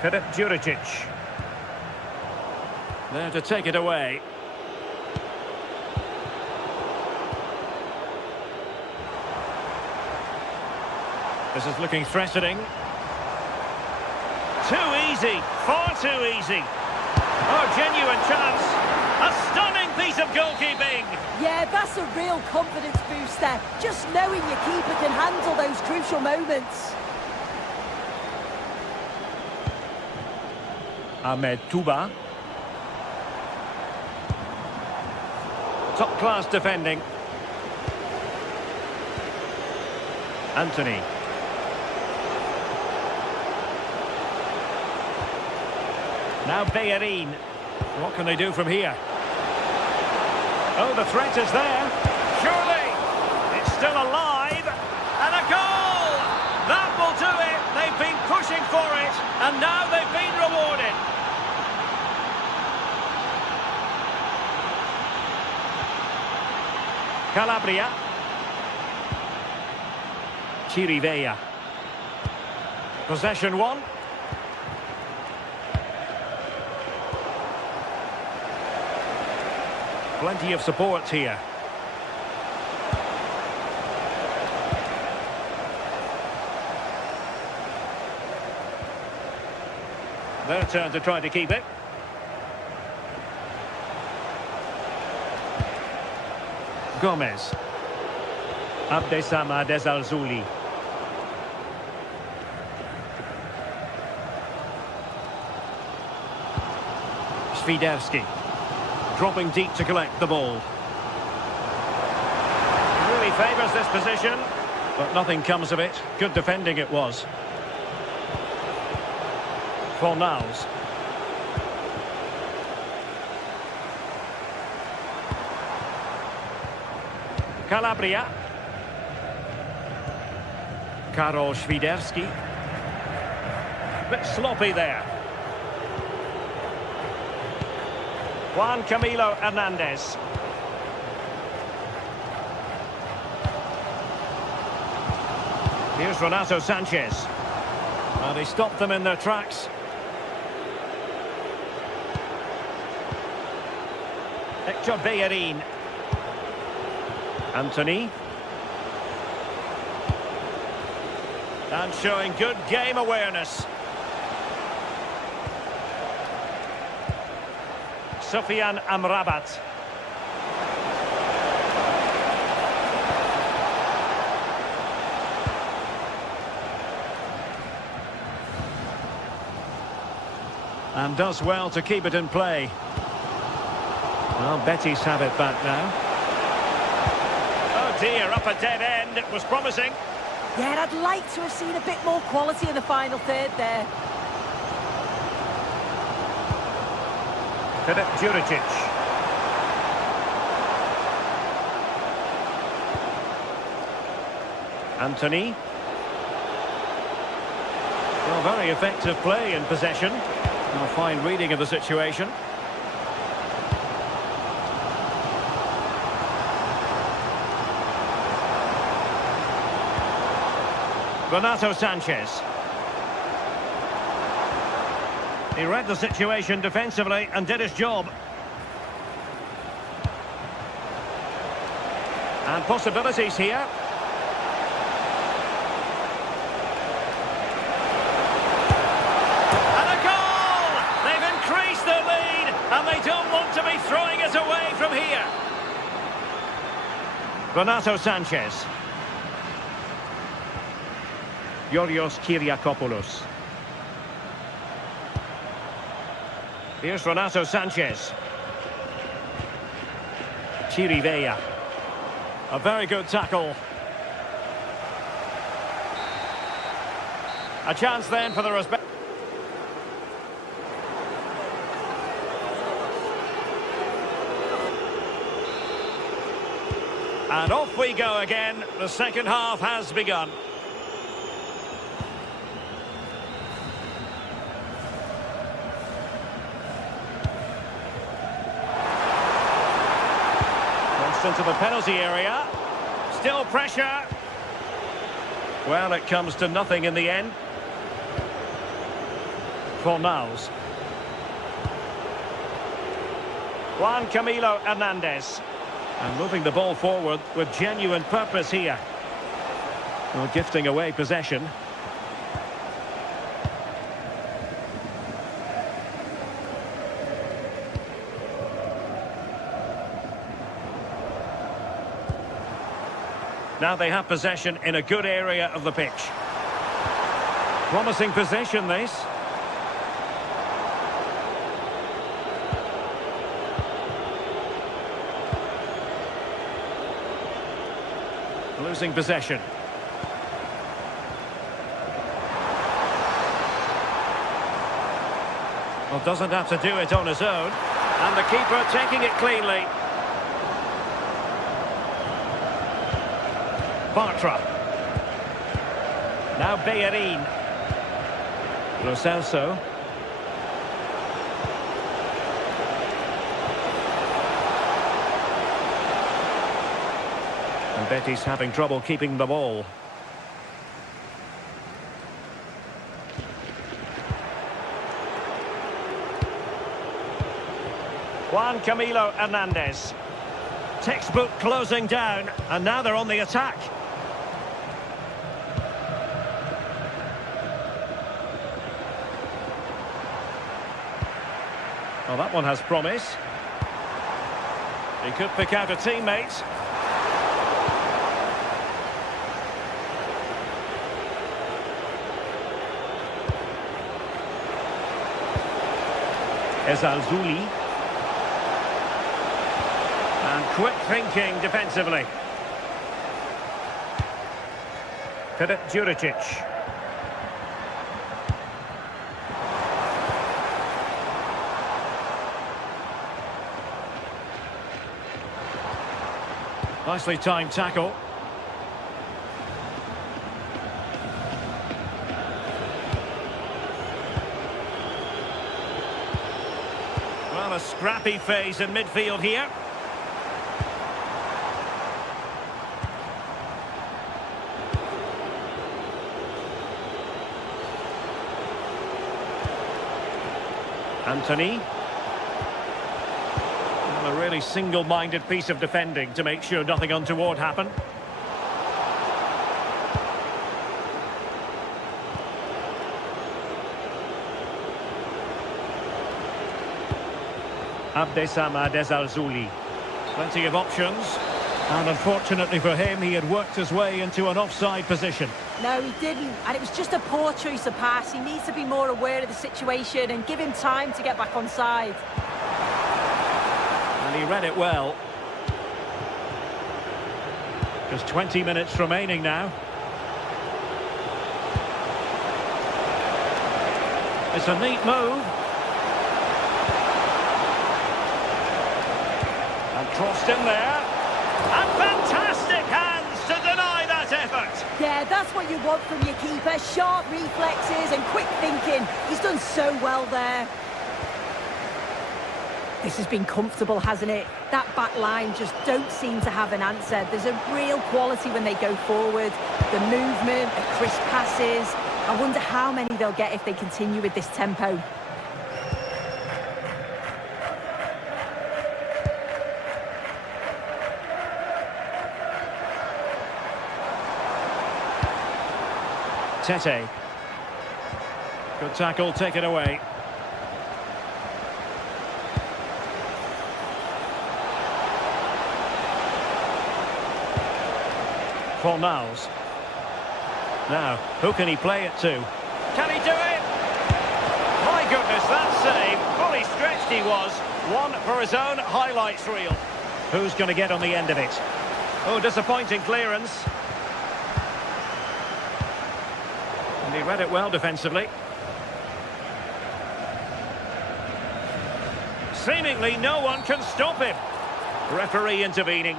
Filip Juricic. There to take it away. This is looking threatening. Too easy, far too easy. Oh, genuine chance. A stunning piece of goalkeeping. Yeah, that's a real confidence booster. Just knowing your keeper can handle those crucial moments. Ahmed Touba. Top-class defending. Anthony. Now Bellerin. What can they do from here? Oh, the threat is there. Surely. It's still alive. And a goal! That will do it. They've been pushing for it. And now they've been rewarded. Calabria. Chirivella. Possession one. Plenty of support here. Their turn to try to keep it. Gomez. Abdessamad Ezalzouli. Świderski. Dropping deep to collect the ball. Really favours this position, but nothing comes of it. Good defending it was. Fornals. Calabria. Karol Świderski. Bit sloppy there. Juan Camilo Hernandez. Here's Renato Sanchez. Well, he stopped them in their tracks. Hector Bellerin. Anthony. And showing good game awareness. Sofyan Amrabat. And does well to keep it in play. Well, Betis have it back now. Oh dear, up a dead end. It was promising. Yeah, I'd like to have seen a bit more quality in the final third there. Philip Juricic. Anthony. Well, very effective play in possession. A fine reading of the situation. Renato Sanchez. He read the situation defensively and did his job. And possibilities here. And a goal! They've increased their lead, and they don't want to be throwing it away from here. Renato Sanchez. Yorios Kyriakopoulos. Here's Renato Sanchez. Chirivella. A very good tackle. A chance then for the respect. And off we go again. The second half has begun. Into the penalty area. Still pressure. Well, it comes to nothing in the end. Fornals. Juan Camilo Hernandez. And moving the ball forward with genuine purpose here. Well, gifting away possession. Now they have possession in a good area of the pitch. Promising possession, this. Losing possession. Well, doesn't have to do it on his own. And the keeper taking it cleanly. Bartra. Now Bellerin. Lo Celso. And Betis having trouble keeping the ball. Juan Camilo Hernandez. Textbook closing down, and now they're on the attack. Well, that one has promise. He could pick out a teammate. Ezalzouli. And quick thinking defensively. Philip Juricic. Nicely timed tackle. Well, a scrappy phase in midfield here. Anthony. A really single-minded piece of defending to make sure nothing untoward happened. Abdesamad Ezalzouli. Plenty of options. And unfortunately for him, he had worked his way into an offside position. No, he didn't. And it was just a poor choice of pass. He needs to be more aware of the situation and give him time to get back on side. And he read it well. Just 20 minutes remaining now. It's a neat move. Crossed in there. And fantastic hands to deny that effort. Yeah, that's what you want from your keeper. Sharp reflexes and quick thinking. He's done so well there. This has been comfortable, hasn't it? That back line just don't seem to have an answer. There's a real quality when they go forward. The movement, the crisp passes. I wonder how many they'll get if they continue with this tempo. Tete. Good tackle, taken away. Fornals. Now, who can he play it to? Can he do it? My goodness, that save. Fully stretched he was. One for his own highlights reel. Who's going to get on the end of it? Oh, disappointing clearance. And he read it well defensively. Seemingly no one can stop him. Referee intervening.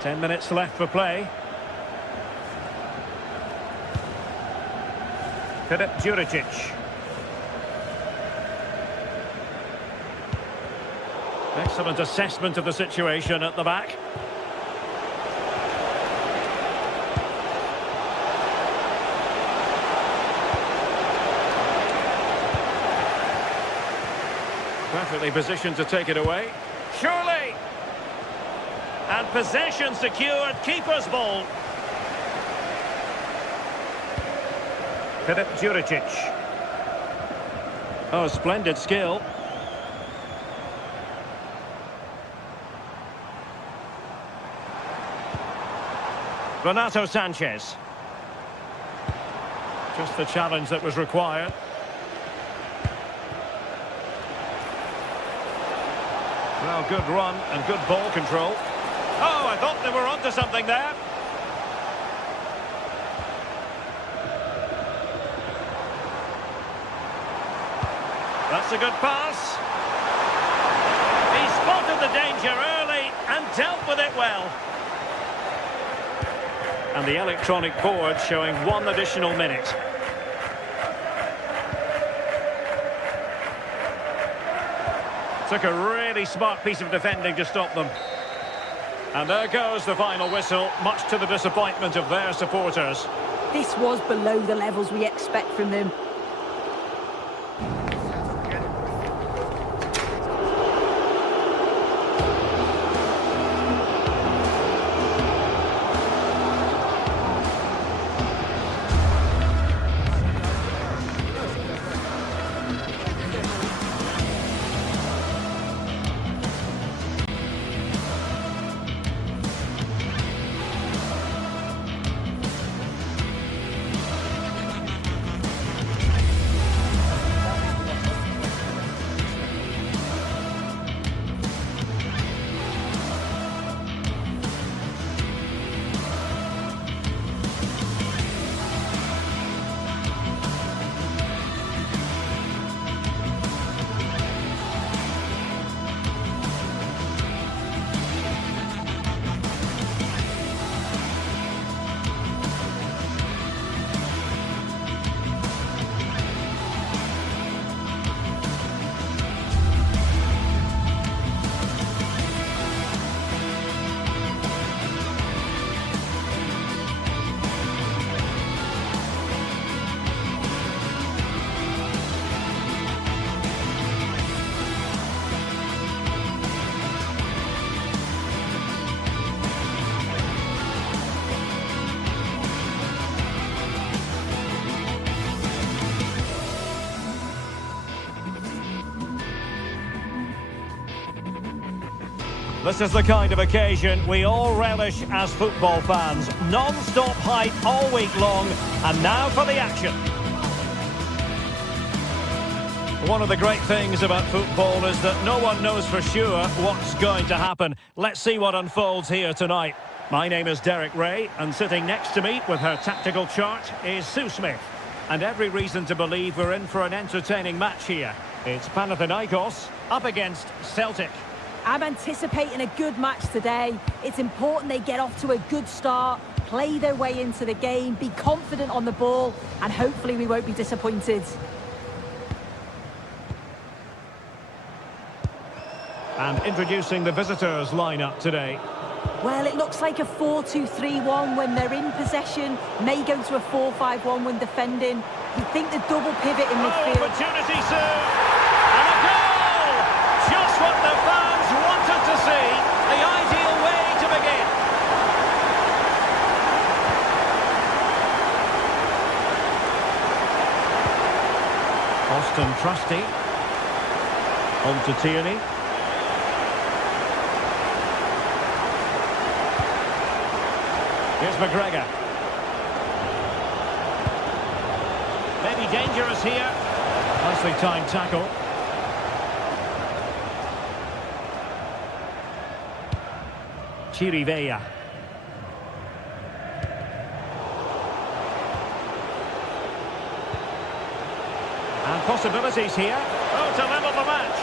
10 minutes left for play. Filip Juricic. Excellent assessment of the situation at the back. Perfectly positioned to take it away. Surely! And possession secured, keeper's ball. Filip Juricic. Oh, splendid skill. Renato Sanchez. Just the challenge that was required. Well, good run and good ball control. Oh, I thought they were onto something there. That's a good pass. He spotted the danger early and dealt with it well. And the electronic board showing 1 additional minute. Took a really smart piece of defending to stop them. And there goes the final whistle, much to the disappointment of their supporters. This was below the levels we expect from them. This is the kind of occasion we all relish as football fans. Non-stop hype all week long, and now for the action. One of the great things about football is that no one knows for sure what's going to happen. Let's see what unfolds here tonight. My name is Derek Ray, and sitting next to me with her tactical chart is Sue Smith. And every reason to believe we're in for an entertaining match here. It's Panathinaikos up against Celtic. I'm anticipating a good match today. It's important they get off to a good start, play their way into the game, be confident on the ball, and hopefully we won't be disappointed. And introducing the visitors lineup today. Well, it looks like a 4-2-3-1 when they're in possession, may go to a 4-5-1 when defending. You think the double pivot in midfield. Opportunity soon! And a goal! Just what the fans wanted to see. The ideal way to begin. Austin Trusty. On to Tierney. Here's McGregor. Maybe dangerous here. Nicely timed tackle. Chirivella. And possibilities here. Oh, to level the match.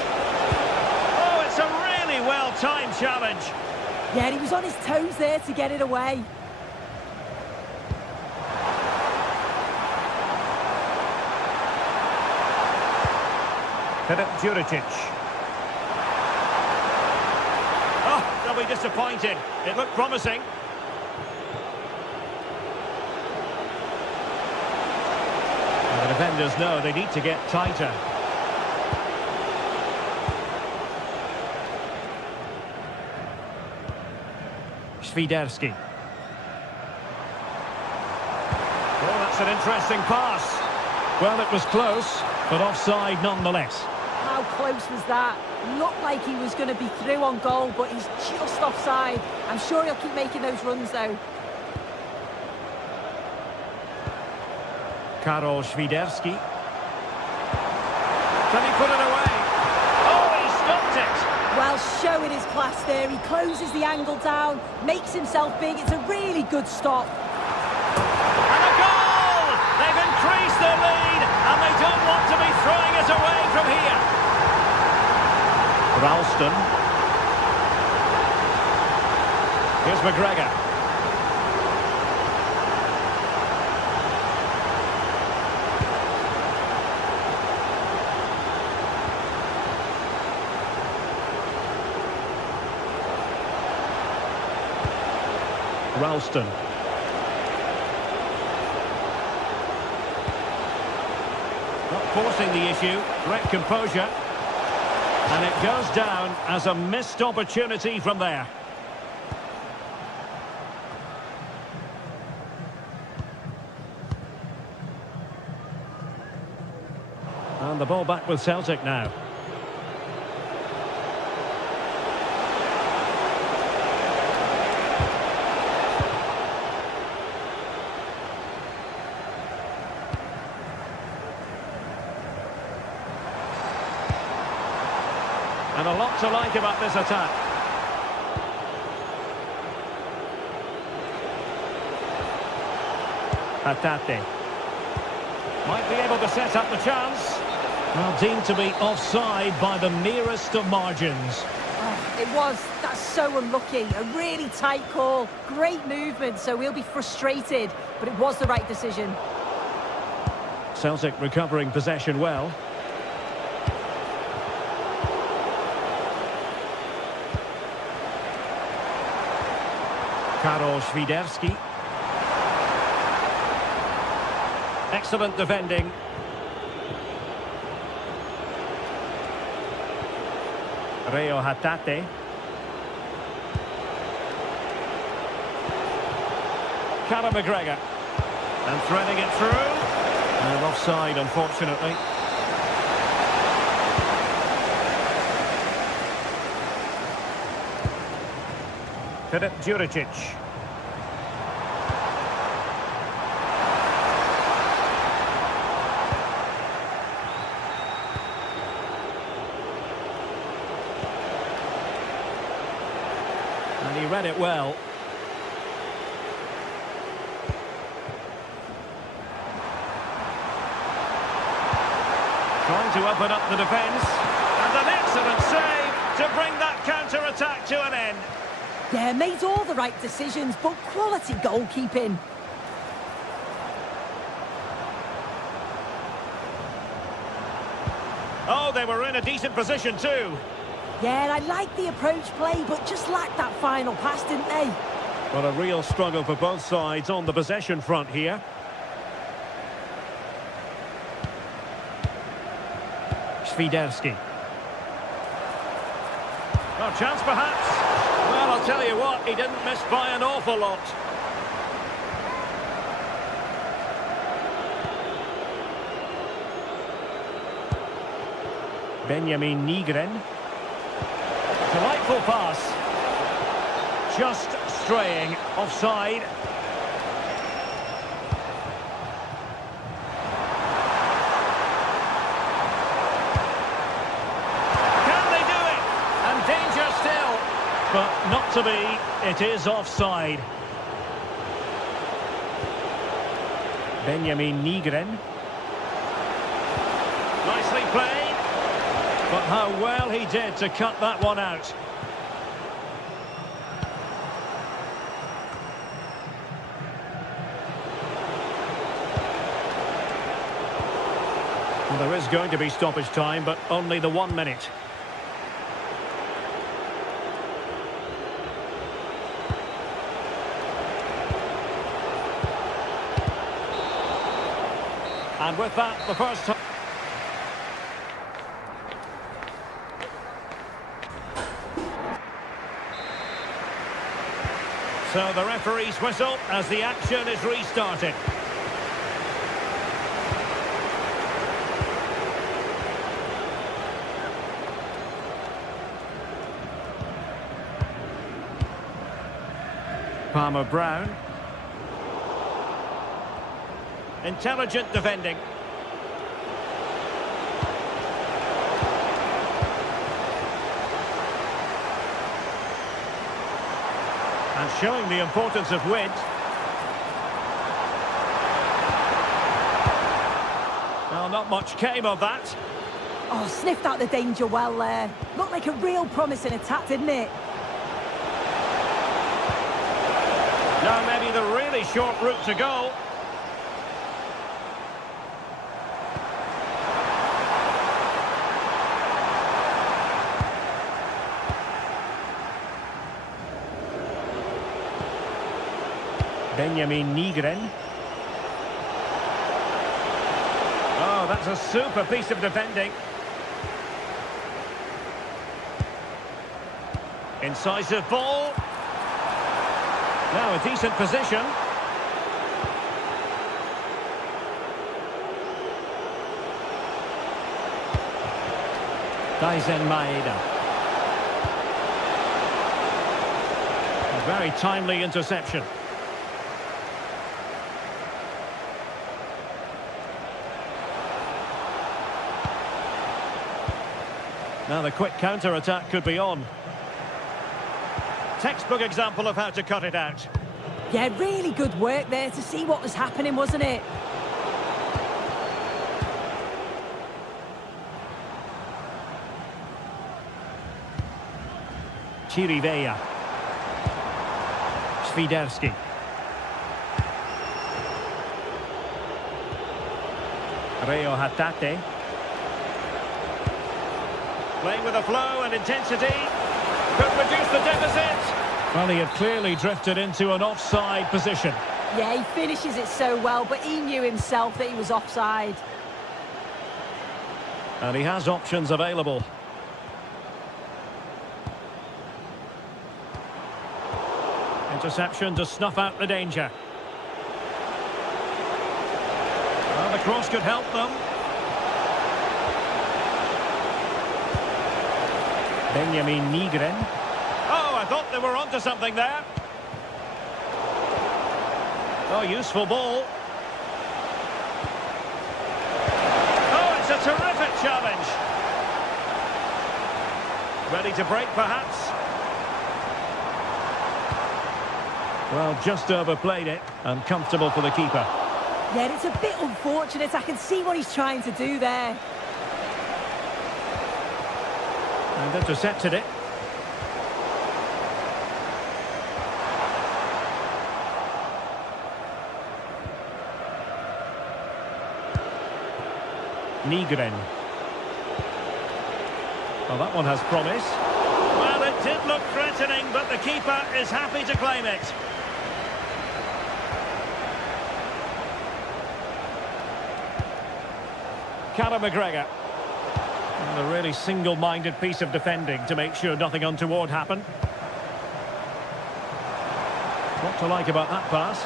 Oh, it's a really well-timed challenge. Yeah, he was on his toes there to get it away. Philip Juricic. Oh, they'll be disappointed. It looked promising. And the defenders know they need to get tighter. Świderski. Oh, that's an interesting pass. Well, it was close, but offside nonetheless. How close was that? Looked like he was going to be through on goal, but he's just offside. I'm sure he'll keep making those runs, though. Karol Świderski. Can he put it away? Oh, he stopped it! Well, showing his class there. He closes the angle down, makes himself big. It's a really good stop. And a goal! They've increased their lead, and they don't want to be throwing it away from here. Ralston. Here's McGregor. Ralston. Not forcing the issue, great composure. And it goes down as a missed opportunity from there. And the ball back with Celtic now. And a lot to like about this attack. Hatate. Might be able to set up the chance. Well, deemed to be offside by the merest of margins. Oh, it was. That's so unlucky. A really tight call. Great movement, so we'll be frustrated. But it was the right decision. Celtic recovering possession well. Karol Świderski. Excellent defending. Reo Hatate. Callum McGregor. And threading it through. And offside, unfortunately. Philip Juricic. And he read it well. Trying to open up the defence. And an excellent save to bring that counter-attack to an end. Yeah, made all the right decisions, but quality goalkeeping. Oh, they were in a decent position too. Yeah, I like the approach play, but just lacked that final pass, didn't they? Well, a real struggle for both sides on the possession front here. Świderski. Well, chance perhaps. Well, I'll tell you what, he didn't miss by an awful lot. Benjamin Nygren. Delightful pass. Just straying offside. Can they do it? And danger still. But not to be. It is offside. Benjamin Nygren. Nicely played. But how well he did to cut that one out. Well, there is going to be stoppage time, but only the 1 minute. And with that, the first time. So the referee's whistle as the action is restarted. Palmer Brown. Intelligent defending. And showing the importance of width. Well, not much came of that. Oh, sniffed out the danger well there. Looked like a real promising attack, didn't it? Now maybe the really short route to go. Benjamin Nygren. Oh, that's a super piece of defending. Incisive ball. Now a decent position. Daisen Maeda. A very timely interception. Now the quick counter-attack could be on. Textbook example of how to cut it out. Yeah, really good work there to see what was happening, wasn't it? Chiriveya. Świderski. Reo Hatate. Playing with a flow and intensity. Could reduce the deficit. Well, he had clearly drifted into an offside position. Yeah, he finishes it so well, but he knew himself that he was offside. And he has options available. Interception to snuff out the danger. Well, the cross could help them. Benjamin Nygren. Oh, I thought they were onto something there. Oh, useful ball. Oh, it's a terrific challenge. Ready to break, perhaps? Well, just overplayed it, and comfortable for the keeper. Yeah, it's a bit unfortunate. I can see what he's trying to do there. And intercepted it. Nygren. Well, that one has promise. Well, it did look threatening, but the keeper is happy to claim it. Callum McGregor. And a really single-minded piece of defending to make sure nothing untoward happened. What to like about that pass?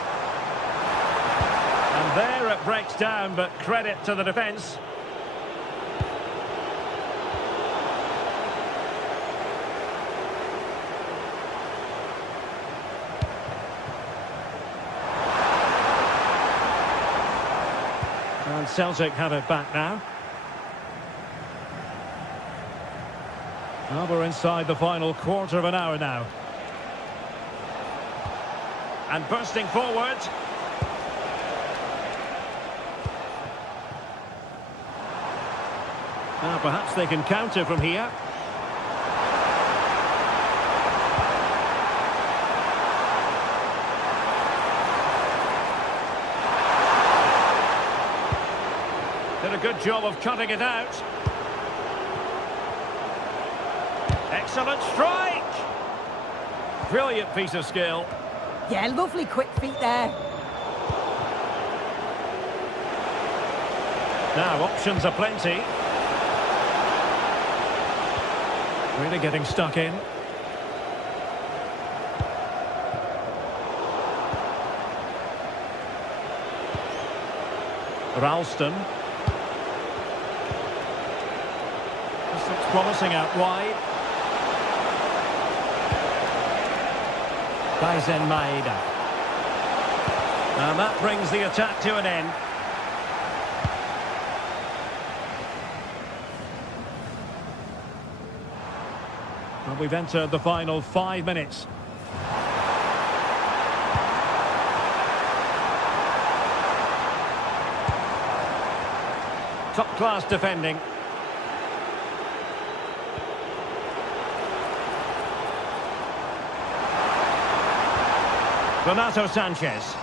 And there it breaks down, but credit to the defence. And Celtic have it back now. Well, we're inside the final quarter of an hour now. And bursting forward. Now perhaps they can counter from here. Did a good job of cutting it out. Excellent strike! Brilliant piece of skill. Yeah, lovely quick feet there. Now, options are plenty. Really getting stuck in. Ralston. This looks promising out wide. Daisen Maeda. And that brings the attack to an end. Well, we've entered the final 5 minutes. Top-class defending. Renato Sanchez.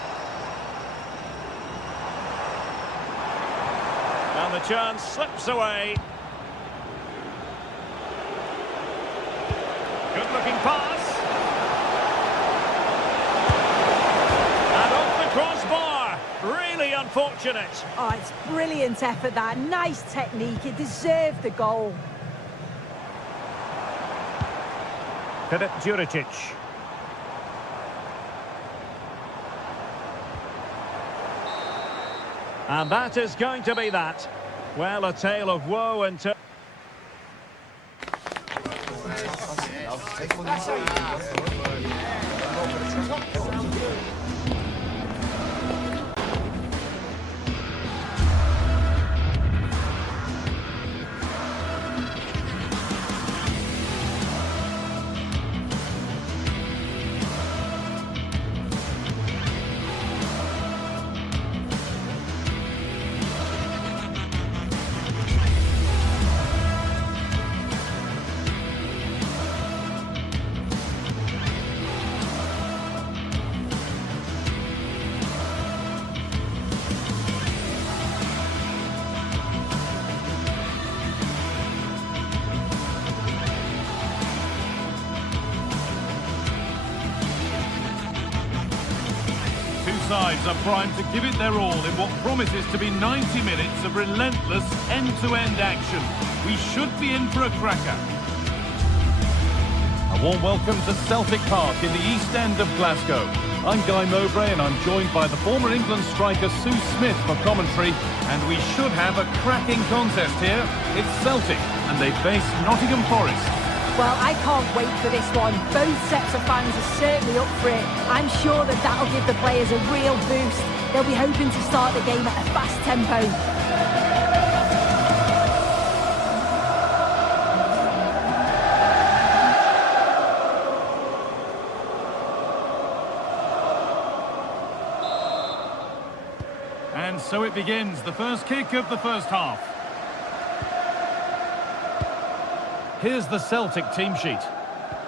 And the chance slips away. Good-looking pass. And off the crossbar. Really unfortunate. Oh, it's brilliant effort, that. Nice technique. It deserved the goal. Filip Juricic. And that is going to be that. Well, a tale of woe and... Sides are primed to give it their all in what promises to be 90 minutes of relentless end-to-end action. We should be in for a cracker. A warm welcome to Celtic Park in the East End of Glasgow. I'm Guy Mowbray and I'm joined by the former England striker Sue Smith for commentary, and we should have a cracking contest here. It's Celtic and they face Nottingham Forest. Well, I can't wait for this one. Both sets of fans are certainly up for it. I'm sure that that'll give the players a real boost. They'll be hoping to start the game at a fast tempo. And so it begins, the first kick of the first half. Here's the Celtic team sheet.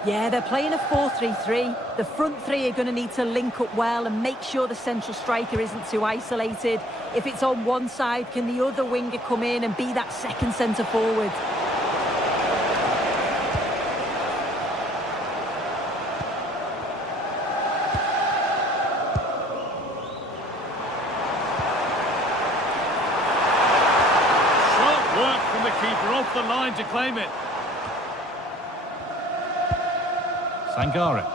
Yeah, they're playing a 4-3-3. The front three are going to need to link up well and make sure the central striker isn't too isolated. If it's on one side, can the other winger come in and be that second centre forward? Sharp work from the keeper off the line to claim it. Sangare.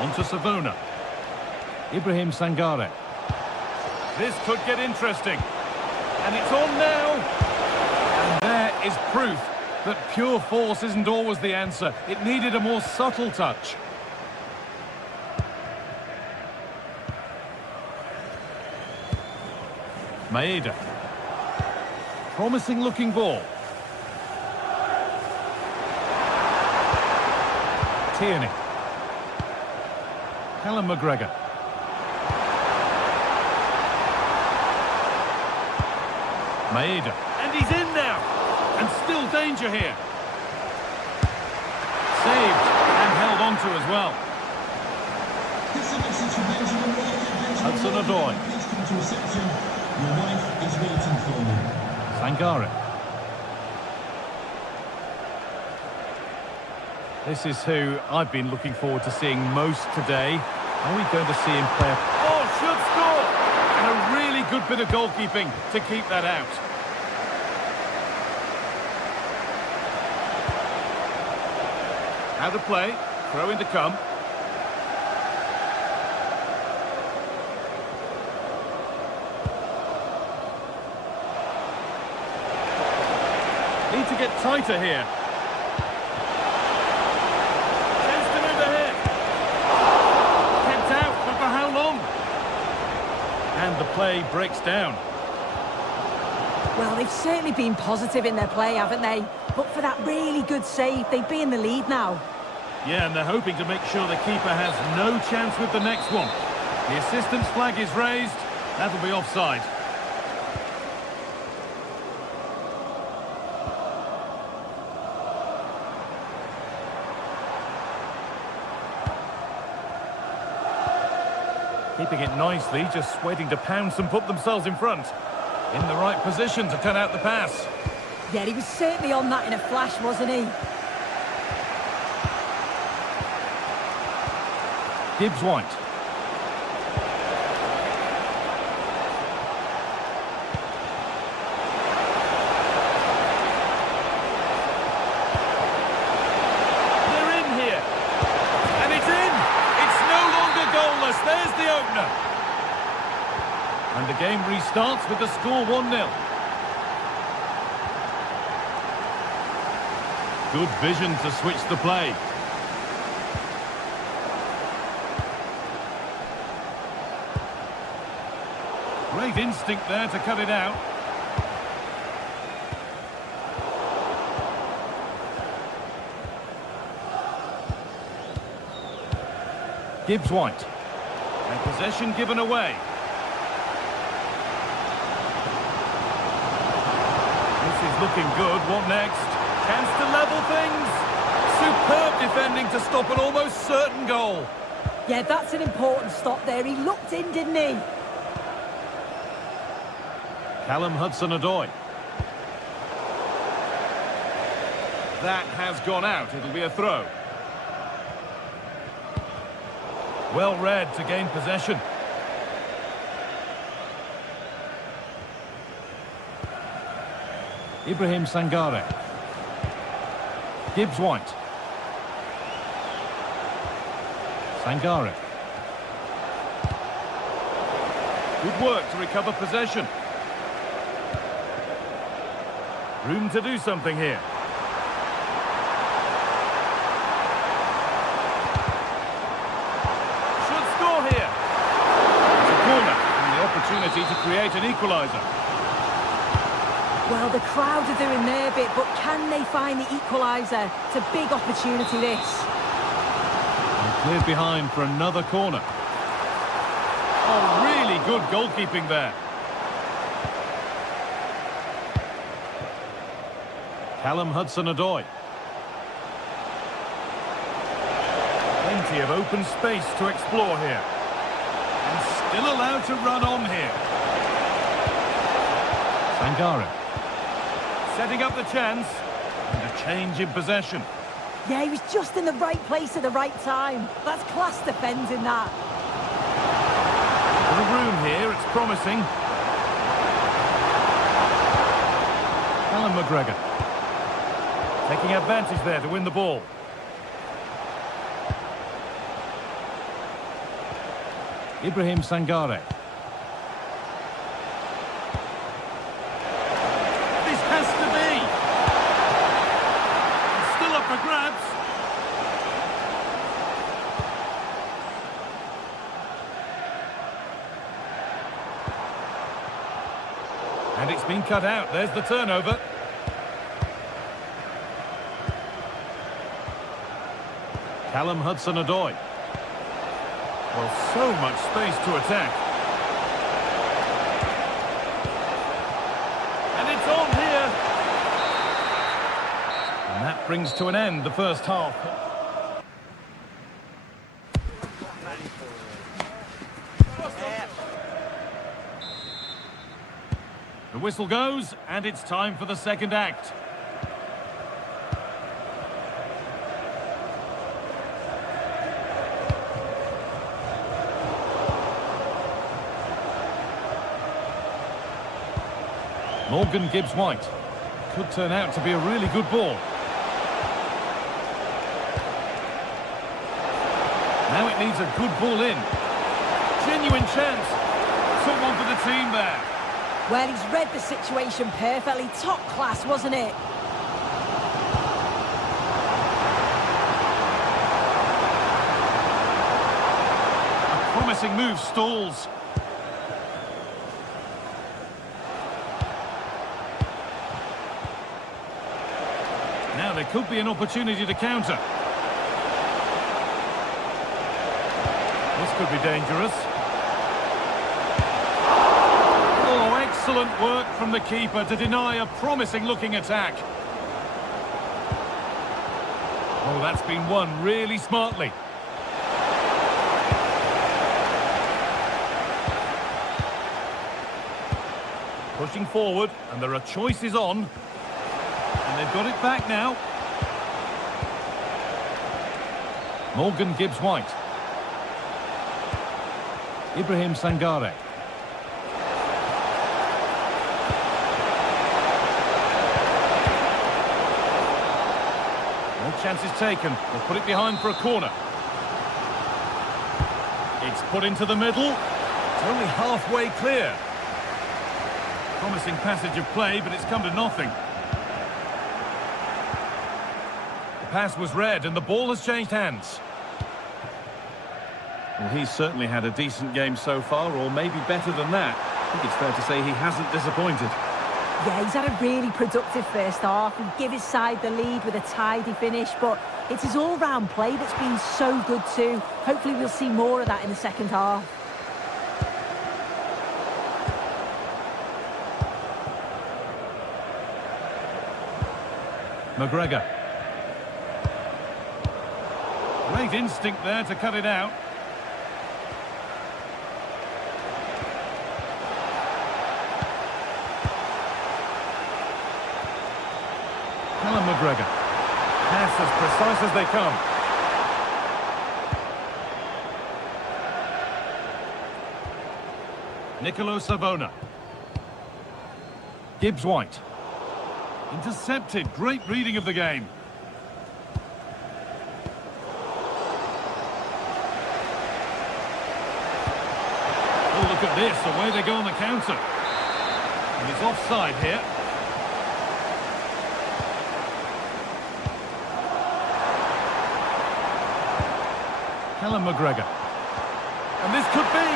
On to Savona. Ibrahim Sangare. This could get interesting. And it's on now. And there is proof that pure force isn't always the answer. It needed a more subtle touch. Maeda. Promising looking ball. Tierney. Callum McGregor. Maeda. And he's in now. And still danger here. Saved and held on to as well. Hudson-Odoi. Your wife is waiting for you. Sangare. This is who I've been looking forward to seeing most today. Are we going to see him play? Oh, should score! And a really good bit of goalkeeping to keep that out. Out of play, throw in to come. Need to get tighter here. Chance to move ahead. Kept out, but for how long? And the play breaks down. Well, they've certainly been positive in their play, haven't they? But for that really good save, they'd be in the lead now. Yeah, and they're hoping to make sure the keeper has no chance with the next one. The assistant's flag is raised. That'll be offside. Keeping it nicely, just waiting to pounce and put themselves in front. In the right position to cut out the pass. Yeah, he was certainly on that in a flash, wasn't he? Gibbs White. They're in here. And it's in. It's no longer goalless. There's the opener. And the game restarts with the score 1-0. Good vision to switch the play. Great instinct there to cut it out. Gibbs White. And possession given away. This is looking good. What next? Chance to level things. Superb defending to stop an almost certain goal. Yeah, that's an important stop there. He looked in, didn't he? Callum Hudson-Odoi. That has gone out. It'll be a throw. Well read to gain possession. Ibrahim Sangare. Gibbs White. Sangare. Good work to recover possession. Room to do something here. Should score here. It's a corner and the opportunity to create an equaliser. Well, the crowd are doing their bit, but can they find the equaliser? It's a big opportunity, this. Cleared behind for another corner. Oh, really good goalkeeping there. Callum Hudson-Odoi. Plenty of open space to explore here. And still allowed to run on here. Sangare. Setting up the chance. And a change in possession. Yeah, he was just in the right place at the right time. That's class defending that. The room here, it's promising. Alan McGregor. Taking advantage there to win the ball. Ibrahim Sangare. This has to be. It's still up for grabs. And it's been cut out. There's the turnover. Callum Hudson-Odoi. Well, so much space to attack. And it's on here. And that brings to an end the first half. The whistle goes, and it's time for the second act. Morgan Gibbs-White. Could turn out to be a really good ball. Now it needs a good ball in. Genuine chance. Took one for the team there. Well, he's read the situation perfectly. Top class, wasn't it? A promising move stalls. Now there could be an opportunity to counter. This could be dangerous. Oh, excellent work from the keeper to deny a promising-looking attack. Oh, that's been won really smartly. Pushing forward, and there are choices on. And they've got it back now. Morgan Gibbs-White. Ibrahim Sangare. No chances taken. They'll put it behind for a corner. It's put into the middle. It's only halfway clear. Promising passage of play, but it's come to nothing. Pass was read and the ball has changed hands. Well, he's certainly had a decent game so far, or maybe better than that. I think it's fair to say he hasn't disappointed. Yeah, he's had a really productive first half. He gave his side the lead with a tidy finish, but it's his all-round play that's been so good too. Hopefully we'll see more of that in the second half. McGregor. Great instinct there to cut it out. Callum McGregor. Pass as precise as they come. Nicolo Savona. Gibbs-White. Intercepted. Great reading of the game. Oh, look at this. Away they go on the counter. And it's offside here. Callum McGregor. And this could be.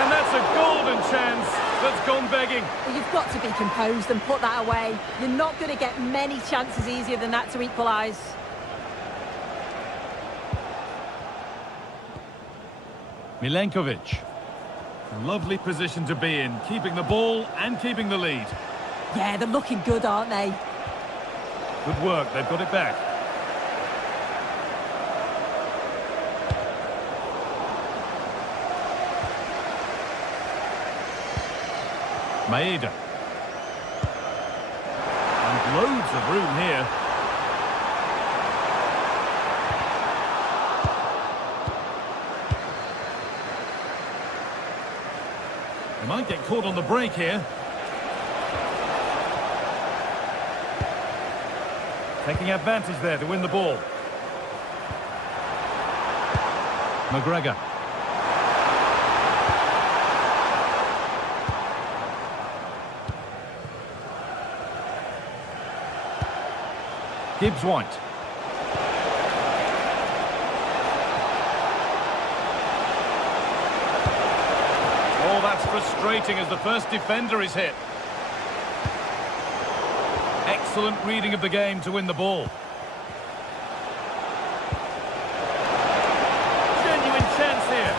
And that's a golden chance that's gone begging. Well, you've got to be composed and put that away. You're not going to get many chances easier than that to equalise. Milenkovic. A lovely position to be in, keeping the ball and keeping the lead. Yeah, they're looking good, aren't they? Good work, they've got it back. Maeda. And loads of room here. They might get caught on the break here. Taking advantage there to win the ball. McGregor. Gibbs-White. Oh, that's frustrating as the first defender is hit. Excellent reading of the game to win the ball. Genuine chance here.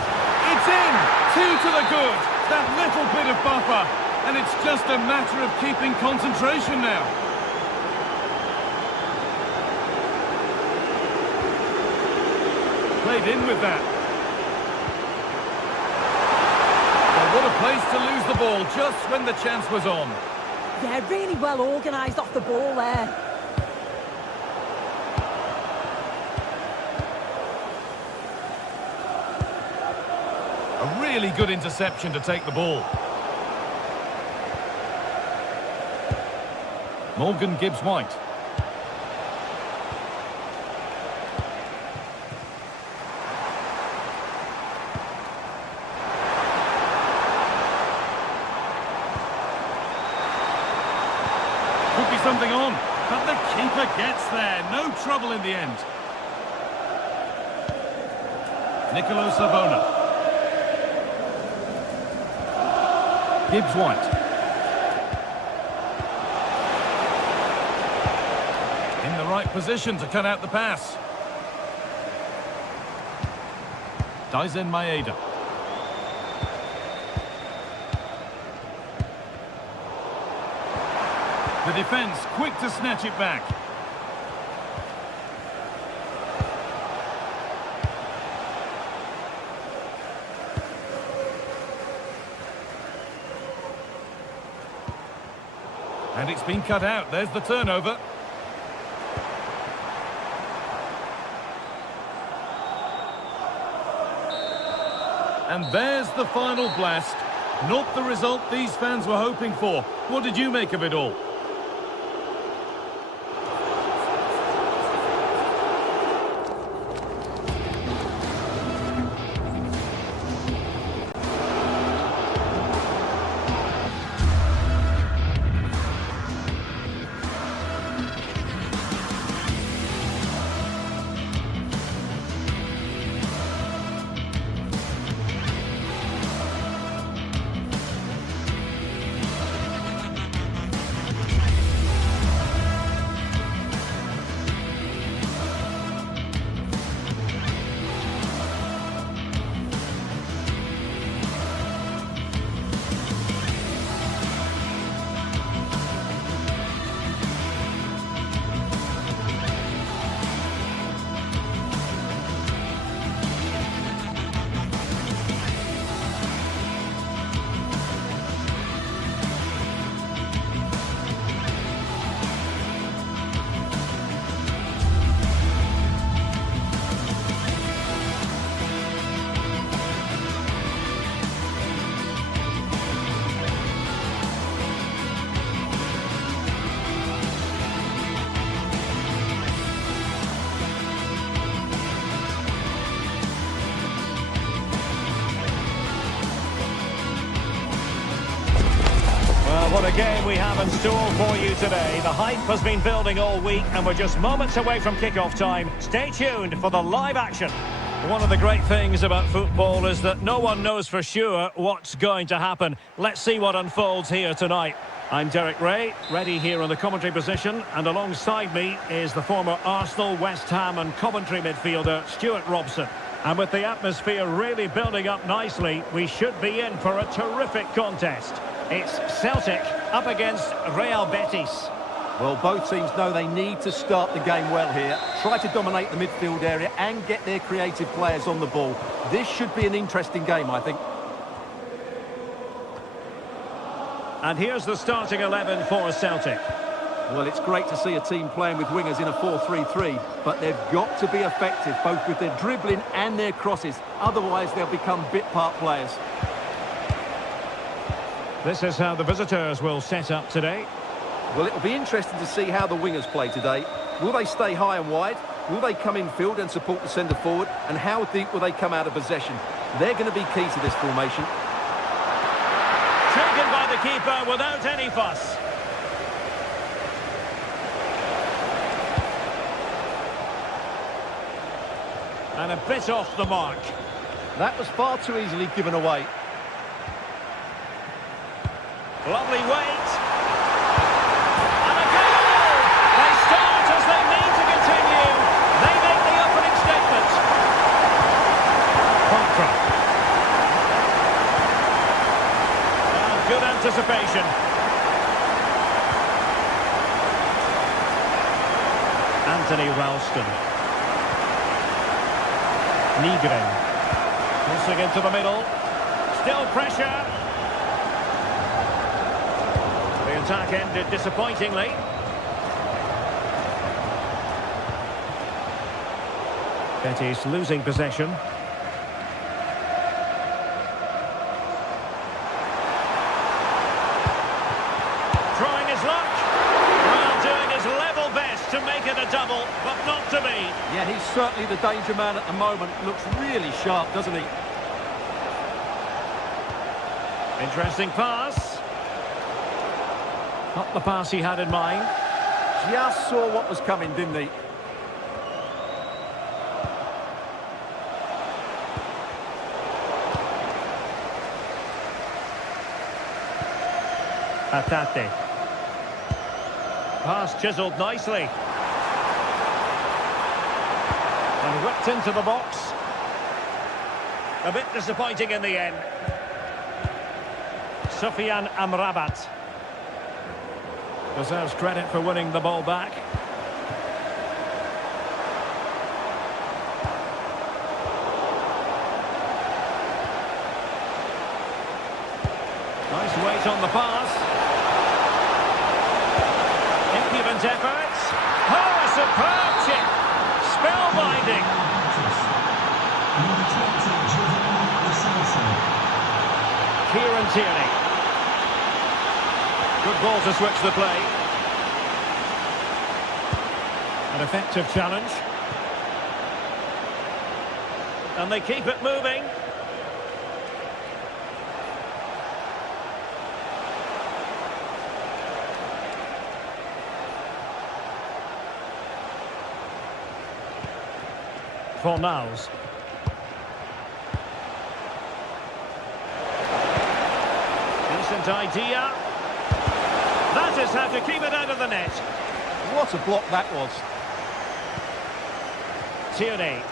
It's in! 2 to the good. That little bit of buffer. And it's just a matter of keeping concentration now. Played in with that. Well, what a place to lose the ball just when the chance was on. Yeah, really well organised off the ball there. A really good interception to take the ball. Morgan Gibbs-White. Could be something on, but the keeper gets there. No trouble in the end. Nicolo Savona. Gibbs-White. In the right position to cut out the pass. Daizen Maeda. The defence quick to snatch it back. And it's been cut out. There's the turnover. And there's the final blast. Not the result these fans were hoping for. What did you make of it all? What a game we have in store for you today. The hype has been building all week and we're just moments away from kick-off time. Stay tuned for the live action. One of the great things about football is that no one knows for sure what's going to happen. Let's see what unfolds here tonight. I'm Derek Ray, ready here in the commentary position, and alongside me is the former Arsenal, West Ham and Coventry midfielder Stuart Robson. And with the atmosphere really building up nicely, we should be in for a terrific contest. It's Celtic up against Real Betis. Well, both teams know they need to start the game well here. Try to dominate the midfield area and get their creative players on the ball. This should be an interesting game, I think. And here's the starting 11 for Celtic. Well, it's great to see a team playing with wingers in a 4-3-3, but they've got to be effective, both with their dribbling and their crosses. Otherwise, they'll become bit-part players. This is how the visitors will set up today. Well, it'll be interesting to see how the wingers play today. Will they stay high and wide? Will they come in field and support the centre forward? And how deep will they come out of possession? They're going to be key to this formation. Taken by the keeper without any fuss. And a bit off the mark. That was far too easily given away. Lovely weight. And a goal! They start as they need to continue. They make the opening statement. Contra. And good anticipation. Anthony Ralston. Nygren. Crossing into the middle. Still pressure. The attack ended disappointingly. Betis losing possession. Trying his luck. Well, doing his level best to make it a double, but not to be. Yeah, he's certainly the danger man at the moment. Looks really sharp, doesn't he? Interesting pass. Not the pass he had in mind. Just saw what was coming, didn't he? Atate. Pass chiselled nicely. And whipped into the box. A bit disappointing in the end. Sufyan Amrabat. Deserves credit for winning the ball back. Nice weight on the pass. Impudent efforts. Oh, a superb chip. Spellbinding. Kieran Tierney. Good ball to switch the play. An effective challenge. And they keep it moving. Fornals. Decent idea. That is how to keep it out of the net. What a block that was. Tierney.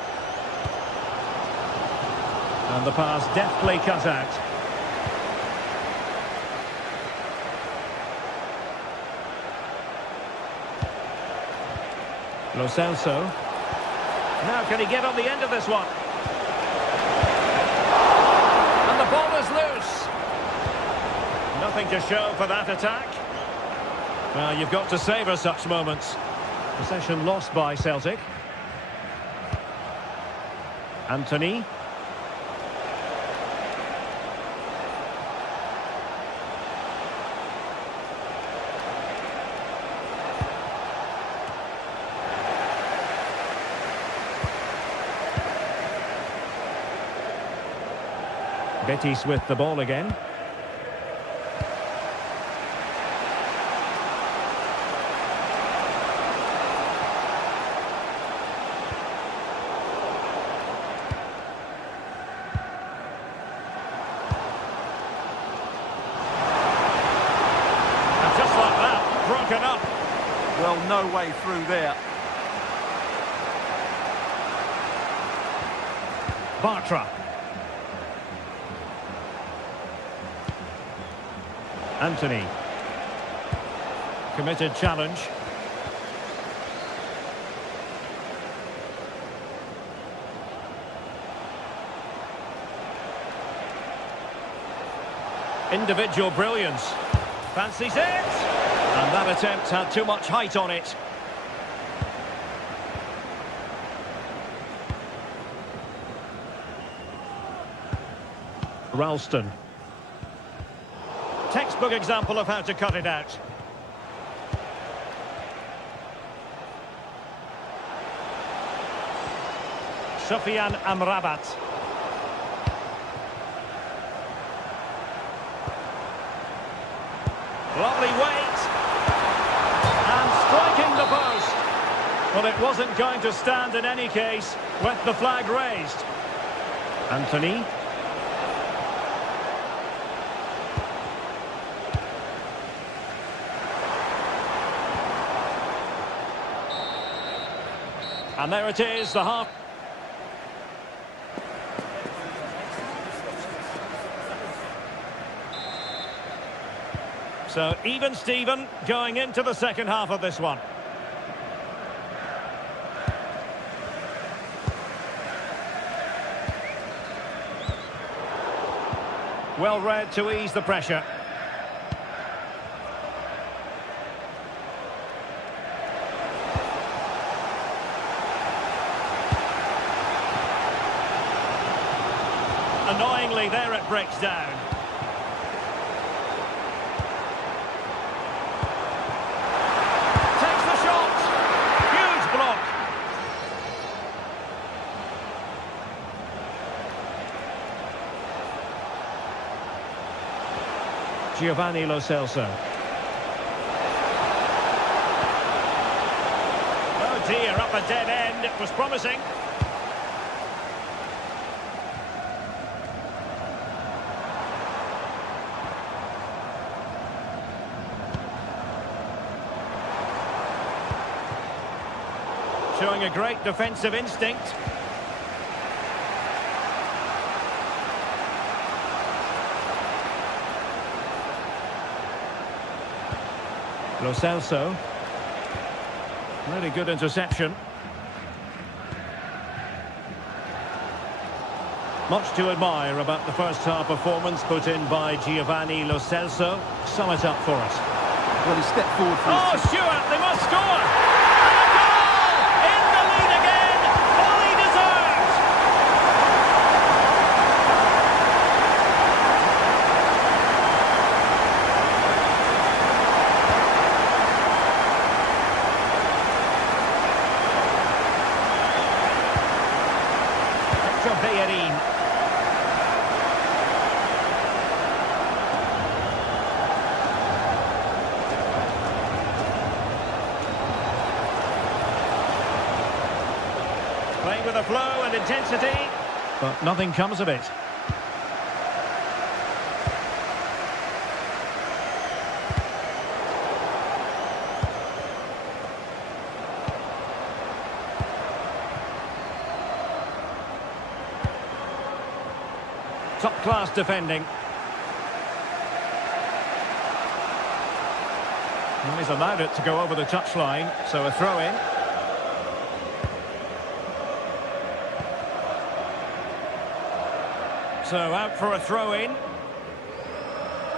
And the pass deftly cut out. Lo Celso. Now can he get on the end of this one? And the ball is loose. Nothing to show for that attack. Well, you've got to savour such moments. Possession lost by Celtic. Anthony. Betis with the ball again. And just like that, broken up. Well, no way through there. Bartra. Anthony. Committed challenge. Individual brilliance. Fancies it! And that attempt had too much height on it. Ralston. Textbook example of how to cut it out. Sofian Amrabat. Lovely weight. And striking the post. Well, it wasn't going to stand in any case with the flag raised. Anthony. And there it is, the half. So even Steven going into the second half of this one. Well read to ease the pressure. Annoyingly, there it breaks down. Takes the shot. Huge block. Giovanni Lo Celso. Oh dear, up a dead end. It was promising. Showing a great defensive instinct. Lo Celso. Really good interception. Much to admire about the first half performance put in by Giovanni Lo Celso. Sum it up for us. Well, he stepped forward for Oh, his... Stuart, they must score! And a goal! In the lead again! Fully deserved! Petro Bellerin. Playing with a flow and intensity, but nothing comes of it. Top-class defending. Well, he's allowed it to go over the touchline, so a throw-in. So out for a throw-in.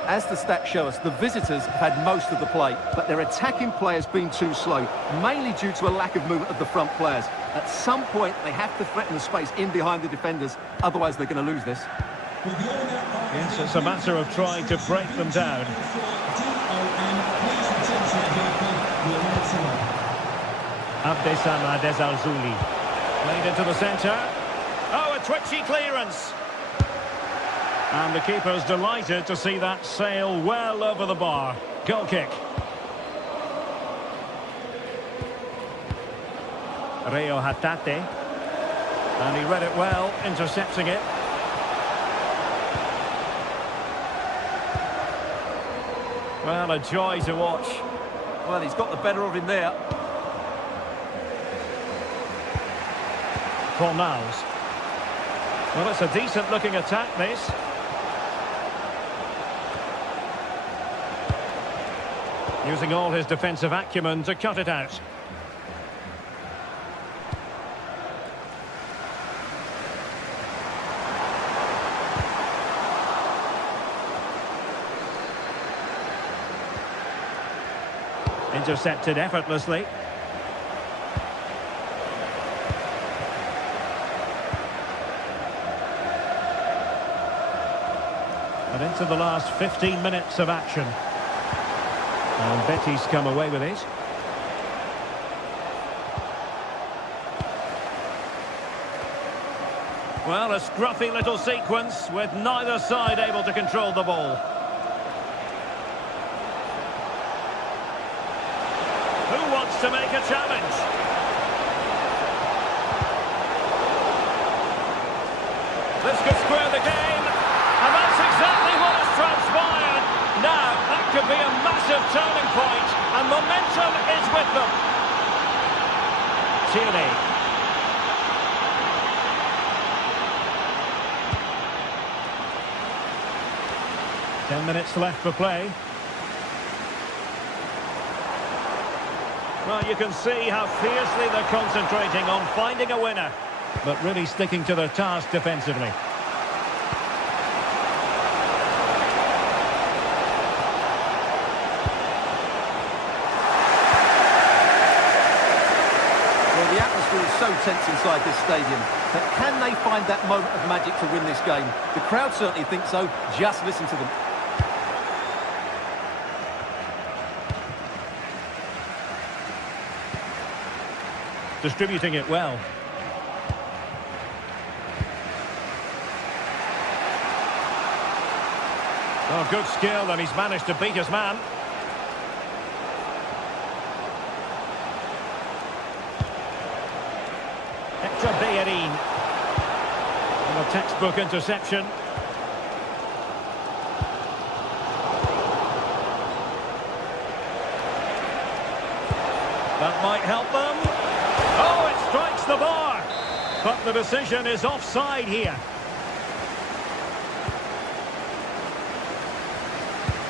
As the stats show us, the visitors have had most of the play, but their attacking players been too slow, mainly due to a lack of movement of the front players. At some point, they have to threaten the space in behind the defenders, otherwise they're going to lose this. Yes, it's a matter of trying to break them down. Abdesama Desalzuli. Played into the centre. Oh, a twitchy clearance. And the keeper's delighted to see that sail well over the bar. Goal kick. Reo Hatate. And he read it well, intercepting it. Well, a joy to watch. Well, he's got the better of him there. Fornals. Well, it's a decent-looking attack, this. Using all his defensive acumen to cut it out. Intercepted effortlessly. And into the last 15 minutes of action. And Betty's come away with it. Well, a scruffy little sequence with neither side able to control the ball. Who wants to make a challenge? This could square the game, and that's exactly what has transpired. Now, that could be a massive turning point, and momentum is with them. Tierney. 10 minutes left for play. Well, you can see how fiercely they're concentrating on finding a winner, but really sticking to their task defensively. Well, the atmosphere is so tense inside this stadium, but can they find that moment of magic to win this game? The crowd certainly think so. Just listen to them. Distributing it well. Oh, good skill, and he's managed to beat his man. Hector Bellerin. And a textbook interception. That might help them. Oh, it strikes the bar. But the decision is offside here.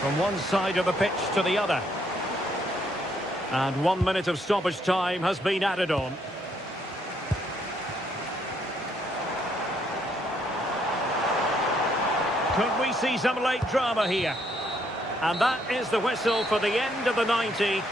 From one side of the pitch to the other. And 1 minute of stoppage time has been added on. Could we see some late drama here? And that is the whistle for the end of the 90.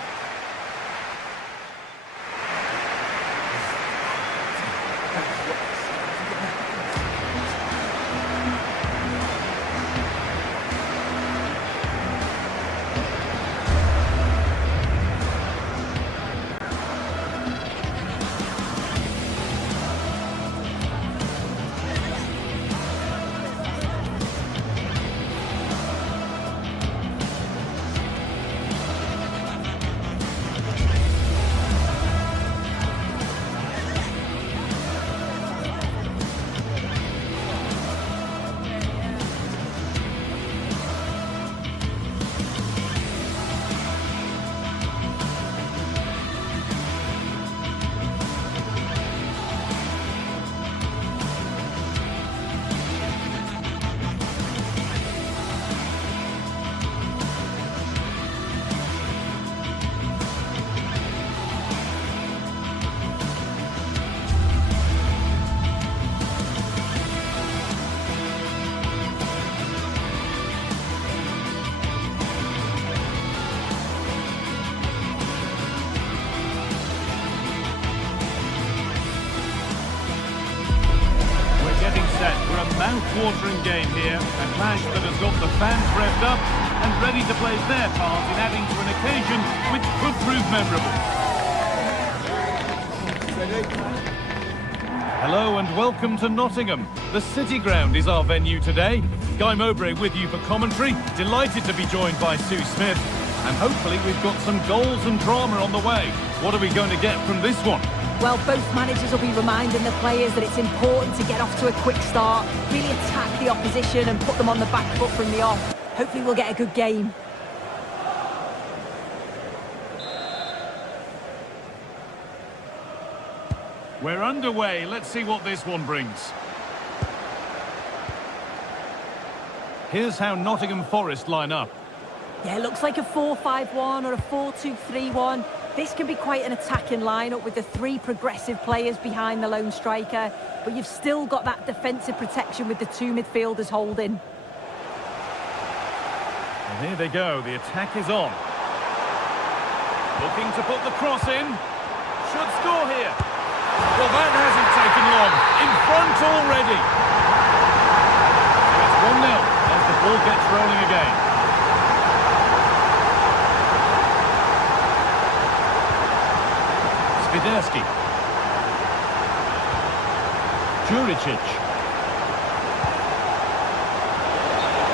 Mouth-watering game here, a clash that has got the fans revved up and ready to play their part in adding to an occasion which could prove memorable. Hello and welcome to Nottingham. The City Ground is our venue today. Guy Mowbray with you for commentary. Delighted to be joined by Sue Smith. And hopefully we've got some goals and drama on the way. What are we going to get from this one? Well, both managers will be reminding the players that it's important to get off to a quick start, really attack the opposition and put them on the back foot from the off. Hopefully we'll get a good game. We're underway. Let's see what this one brings. Here's how Nottingham Forest line up. Yeah, it looks like a 4-5-1 or a 4-2-3-1. This can be quite an attacking lineup with the three progressive players behind the lone striker, but you've still got that defensive protection with the two midfielders holding. And here they go, the attack is on. Looking to put the cross in. Should score here. Well, that hasn't taken long. In front already. It's 1-0 as the ball gets rolling again. Spiderski. Juricic.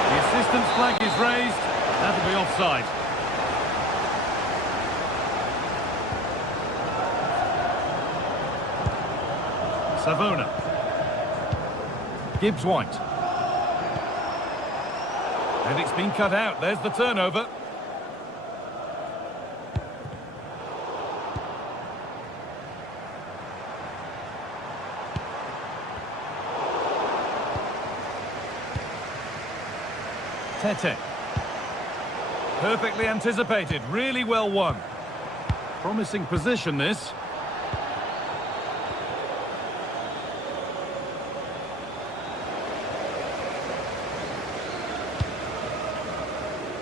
The assistant's flag is raised. That'll be offside. Savona. Gibbs-White. And it's been cut out. There's the turnover. Tete. Perfectly anticipated. Really well won. Promising position, this.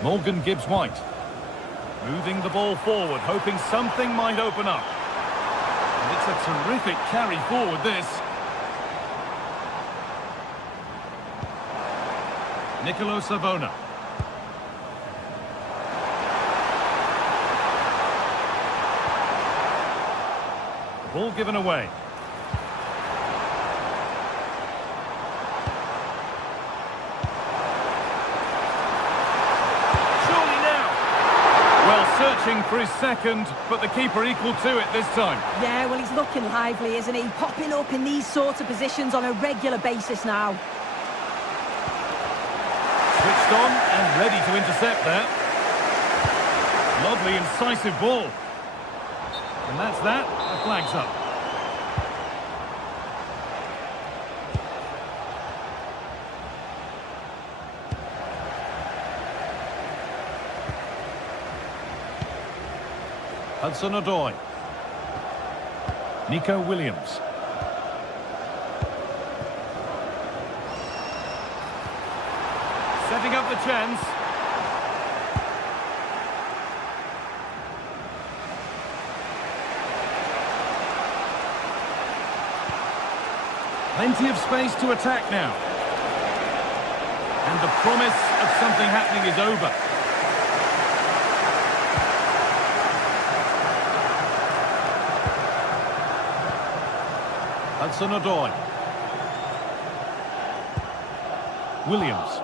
Morgan Gibbs-White. Moving the ball forward, hoping something might open up. And it's a terrific carry forward, this. Nicolo Savona. Ball given away. Surely now. Well, searching for his second, but the keeper equal to it this time. Yeah, well, he's looking lively, isn't he? Popping up in these sorts of positions on a regular basis now. Switched on and ready to intercept there. Lovely, incisive ball. And that's that. The flag's up. Hudson-Odoi. Nico Williams. Setting up the chance. Plenty of space to attack now. And the promise of something happening is over. Hudson-Odoi. Williams.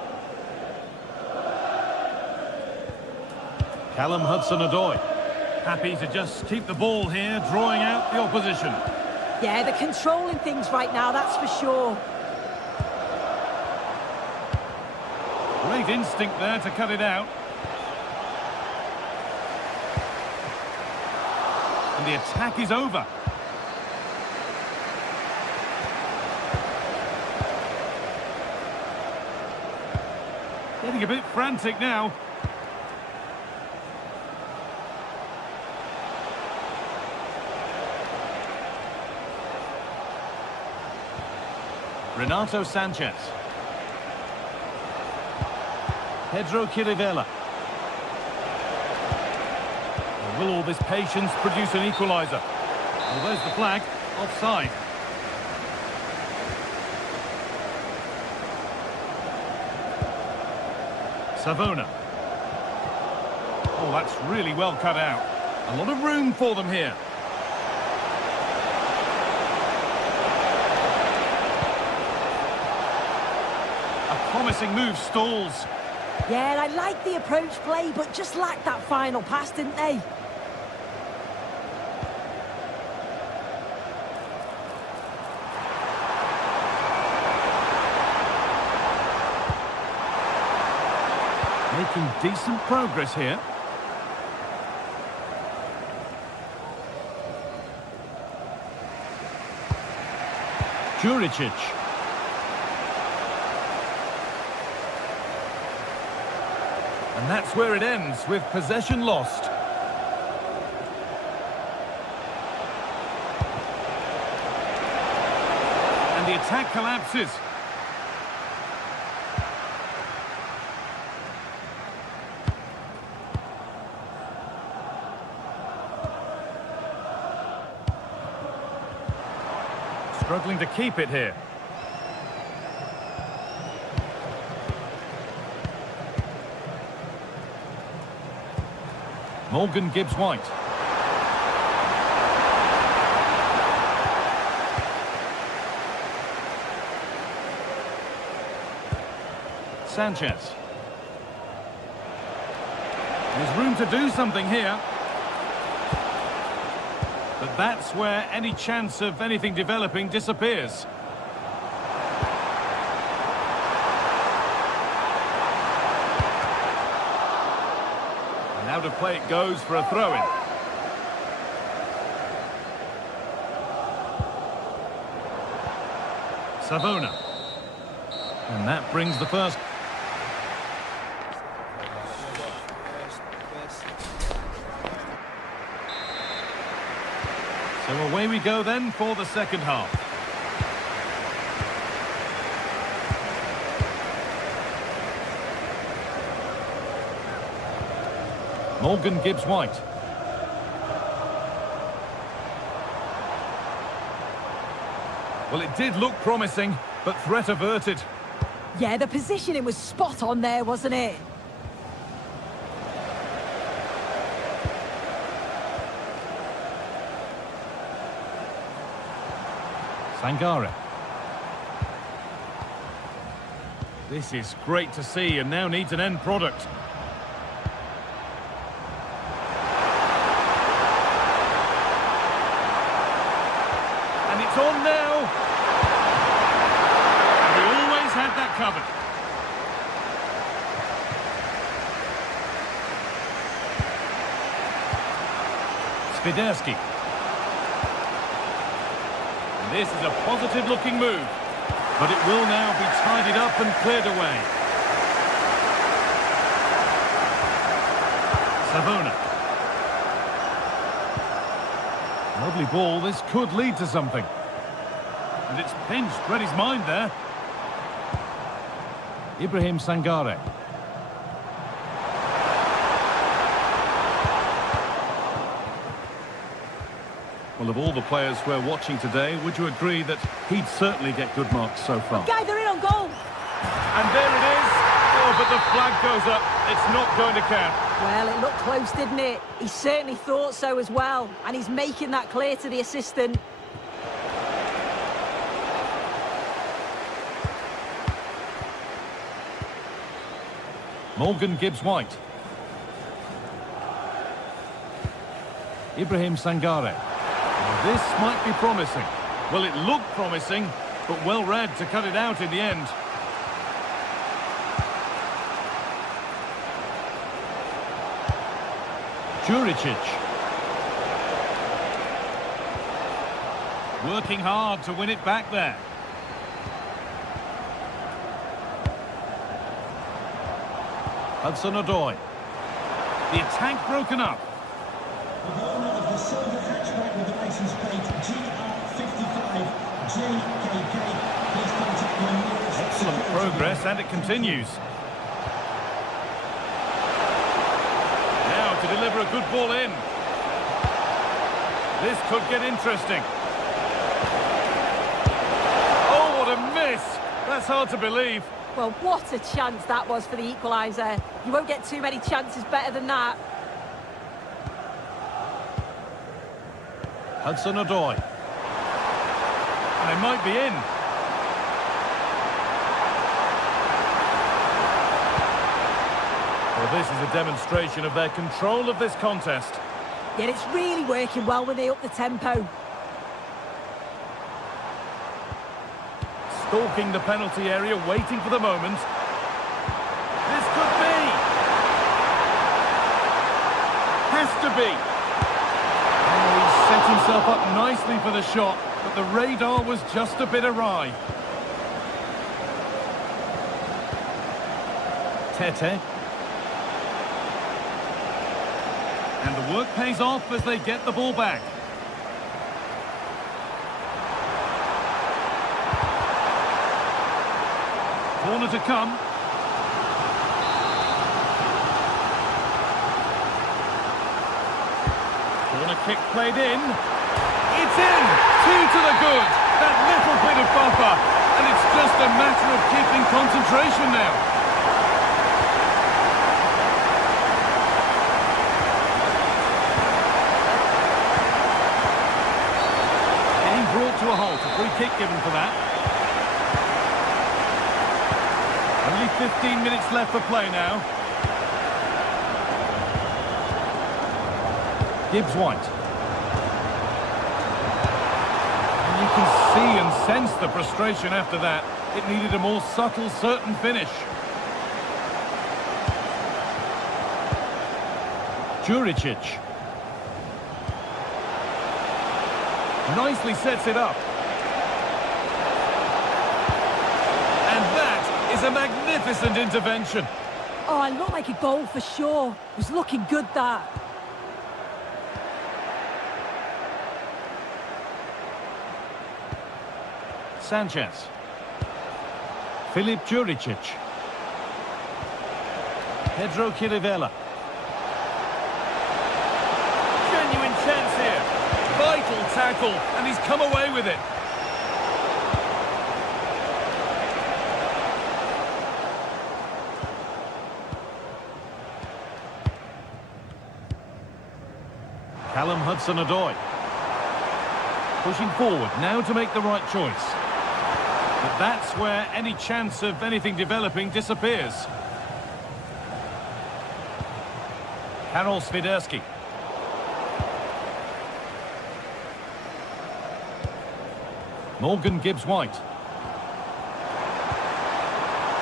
Callum Hudson-Odoi. Happy to just keep the ball here, drawing out the opposition. Yeah, they're controlling things right now, that's for sure. Great instinct there to cut it out. And the attack is over. Getting a bit frantic now. Renato Sanchez. Pedro Chirivella. Will all this patience produce an equaliser? Well, there's the flag. Offside. Savona. Oh, that's really well cut out. A lot of room for them here. A promising move stalls. Yeah, and I like the approach play, but just lacked that final pass, didn't they? Making decent progress here. Juricic. And that's where it ends, with possession lost. And the attack collapses. Struggling to keep it here. Morgan Gibbs-White. Sanchez. There's room to do something here. But that's where any chance of anything developing disappears. And out of play it goes for a throw-in. Savona. And that brings the first. So away we go then for the second half. Morgan Gibbs-White. Well, it did look promising, but threat averted. Yeah, the positioning was spot on there, wasn't it? Sangare. This is great to see and now needs an end product. And it's on now. And he always had that covered. Swiderski. This is a positive-looking move, but it will now be tidied up and cleared away. Savona. Lovely ball, this could lead to something. And it's pinched, read his mind there. Ibrahim Sangare. Well, of all the players we're watching today, would you agree that he'd certainly get good marks so far? Guy, they're in on goal. And there it is. Oh, but the flag goes up. It's not going to count. Well, it looked close, didn't it? He certainly thought so as well. And he's making that clear to the assistant. Morgan Gibbs-White. Ibrahim Sangare. This might be promising. Well, it looked promising, but well read to cut it out in the end. Juricic. Working hard to win it back there. Hudson-Odoi. The attack broken up. The owner of the silver hatchback with the license plate GR55 JKK. Please contact the nearest. Excellent progress, and it continues. Now to deliver a good ball in. This could get interesting. Oh, what a miss! That's hard to believe. Well, what a chance that was for the equaliser. You won't get too many chances better than that. Hudson-Odoi. And they might be in. Well, this is a demonstration of their control of this contest. Yet it's really working well when they up the tempo. Stalking the penalty area, waiting for the moment. This could be. Has to be. Oh, he set himself up nicely for the shot, but the radar was just a bit awry. Tete. And the work pays off as they get the ball back. Corner to come. Corner kick played in. It's in! 2 to the good. That little bit of buffer. And it's just a matter of keeping concentration now. Getting brought to a halt. A free kick given for that. Only 15 minutes left for play now. Gibbs White. And you can see and sense the frustration after that. It needed a more subtle, certain finish. Juricic. Nicely sets it up. And that is a magnificent intervention. Oh, it looked like a goal for sure. It was looking good, that. Sanchez. Filip Juricic. Pedro Chirivella. Genuine chance here. Vital tackle, and he's come away with it. Callum Hudson-Odoi. Pushing forward, now to make the right choice. But that's where any chance of anything developing disappears. Karol Swiderski. Morgan Gibbs-White.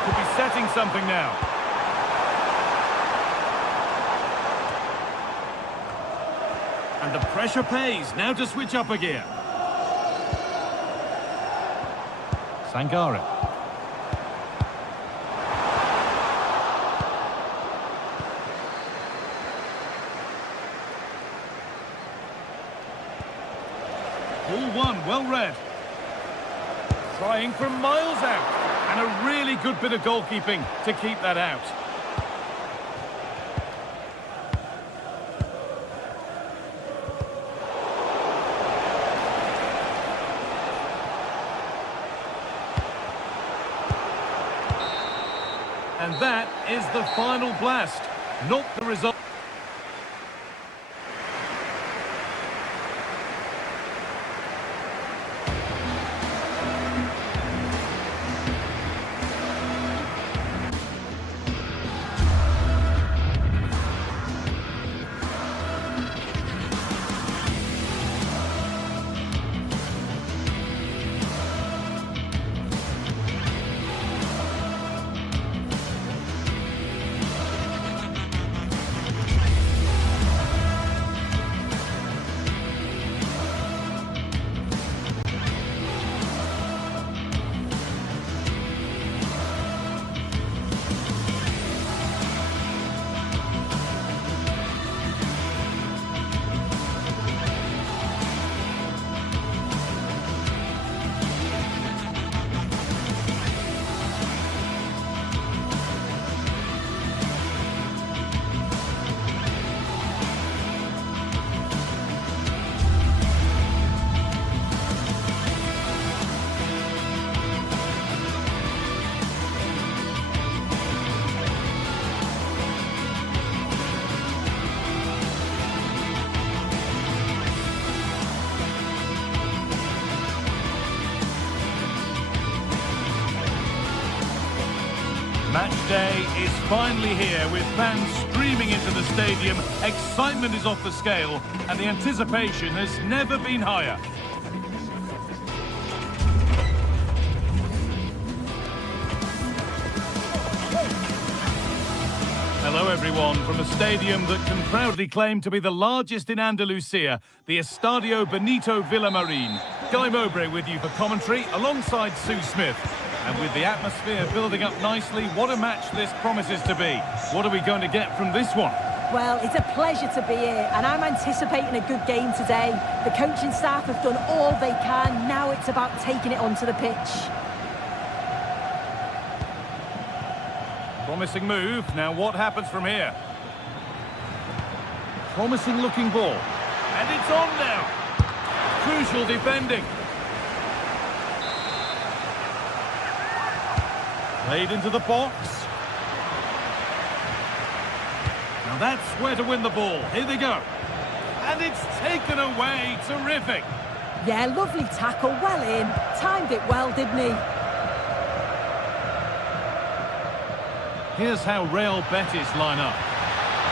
Could be setting something now. And the pressure pays. Now to switch up a gear. Sangare. Ball one, well read. Trying from miles out. And a really good bit of goalkeeping to keep that out. And that is the final blast. Not the result. Match day is finally here with fans streaming into the stadium. Excitement is off the scale and the anticipation has never been higher. Hello everyone, from a stadium that can proudly claim to be the largest in Andalusia, the Estadio Benito Villamarin. Guy Mowbray with you for commentary alongside Sue Smith. And with the atmosphere building up nicely, what a match this promises to be. What are we going to get from this one? Well, it's a pleasure to be here, and I'm anticipating a good game today. The coaching staff have done all they can. Now it's about taking it onto the pitch. Promising move. Now what happens from here? Promising looking ball. And it's on now. Crucial defending. Played into the box. Now that's where to win the ball. Here they go. And it's taken away. Terrific. Yeah, lovely tackle. Well in. Timed it well, didn't he? Here's how Real Betis line up.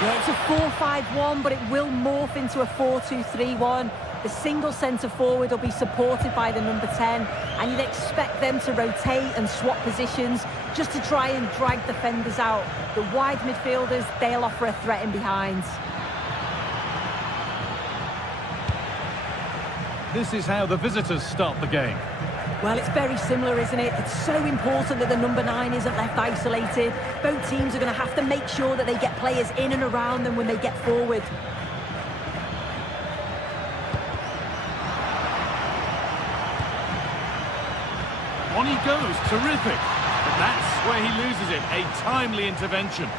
Yeah, it's a 4-5-1, but it will morph into a 4-2-3-1. The single centre-forward will be supported by the number 10, and you'd expect them to rotate and swap positions just to try and drag defenders out. The wide midfielders, they'll offer a threat in behind. This is how the visitors start the game. Well, it's very similar, isn't it? It's so important that the number 9 isn't left isolated. Both teams are going to have to make sure that they get players in and around them when they get forward. On he goes, terrific. But that's where he loses it, a timely intervention.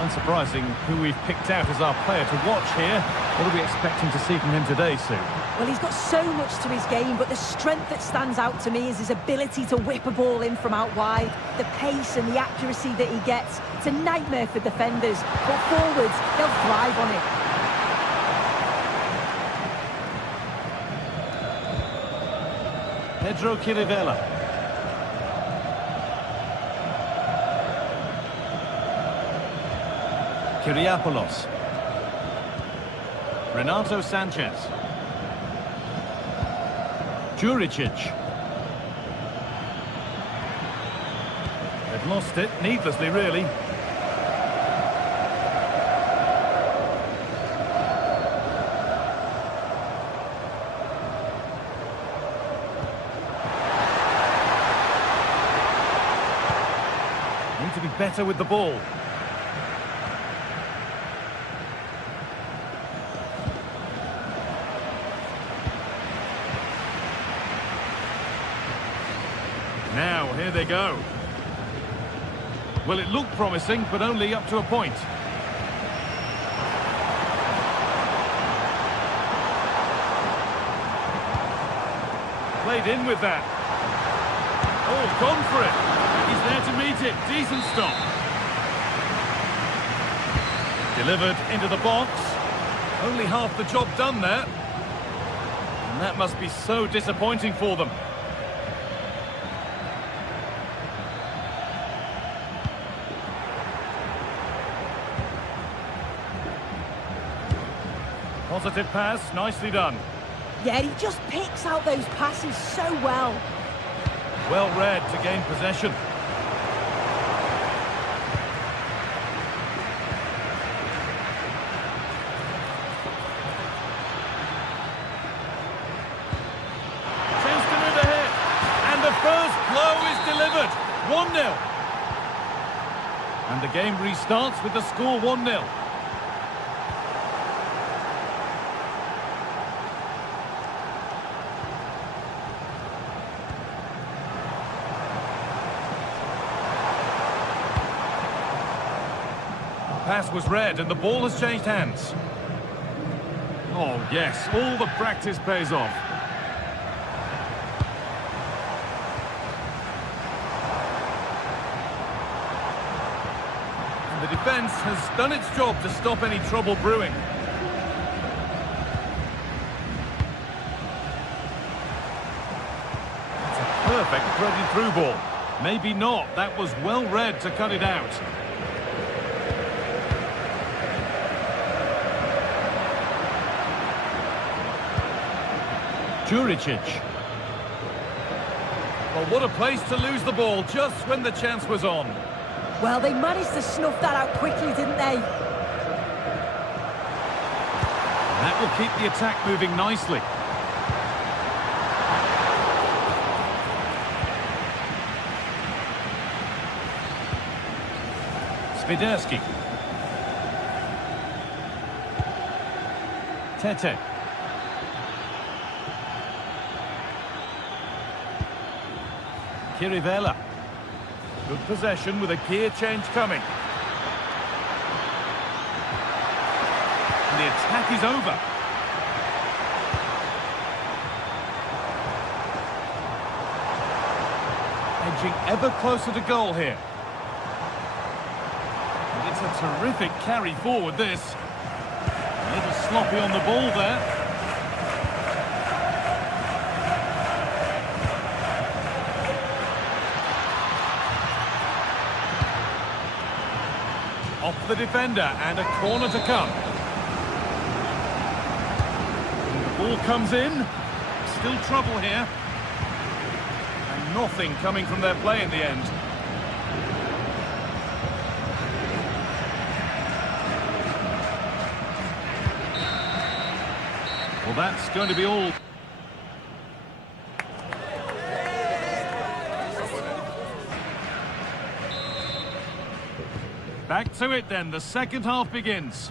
Unsurprising who we've picked out as our player to watch here. What are we expecting to see from him today, Sue? Well, he's got so much to his game, but the strength that stands out to me is his ability to whip a ball in from out wide. The pace and the accuracy that he gets. It's a nightmare for defenders, but forwards, they'll thrive on it. Pedro Chirivella. Kyriapoulos. Renato Sanchez. Juricic. They've lost it, needlessly really. Need to be better with the ball. Now, here they go. Well, it looked promising, but only up to a point. Played in with that. Oh, gone for it. He's there to meet it. Decent stop. Delivered into the box. Only half the job done there. And that must be so disappointing for them. Positive pass, nicely done. Yeah, he just picks out those passes so well. Well read to gain possession. Chance to move ahead. And the first blow is delivered. 1-0. And the game restarts with the score 1-0. Pass was read and the ball has changed hands. Oh yes, all the practice pays off. And the defence has done its job to stop any trouble brewing. It's a perfect threaded through ball. Maybe not, that was well read to cut it out. Juricic. Well, what a place to lose the ball just when the chance was on. Well, they managed to snuff that out quickly, didn't they? That will keep the attack moving nicely. Widerski. Tete. Kirivella. Good possession with a gear change coming. And the attack is over. Edging ever closer to goal here. And it's a terrific carry forward, this. A little sloppy on the ball there. Off the defender and a corner to come. And the ball comes in. Still trouble here. And nothing coming from their play in the end. Well, that's going to be all. Back to it then, the second half begins.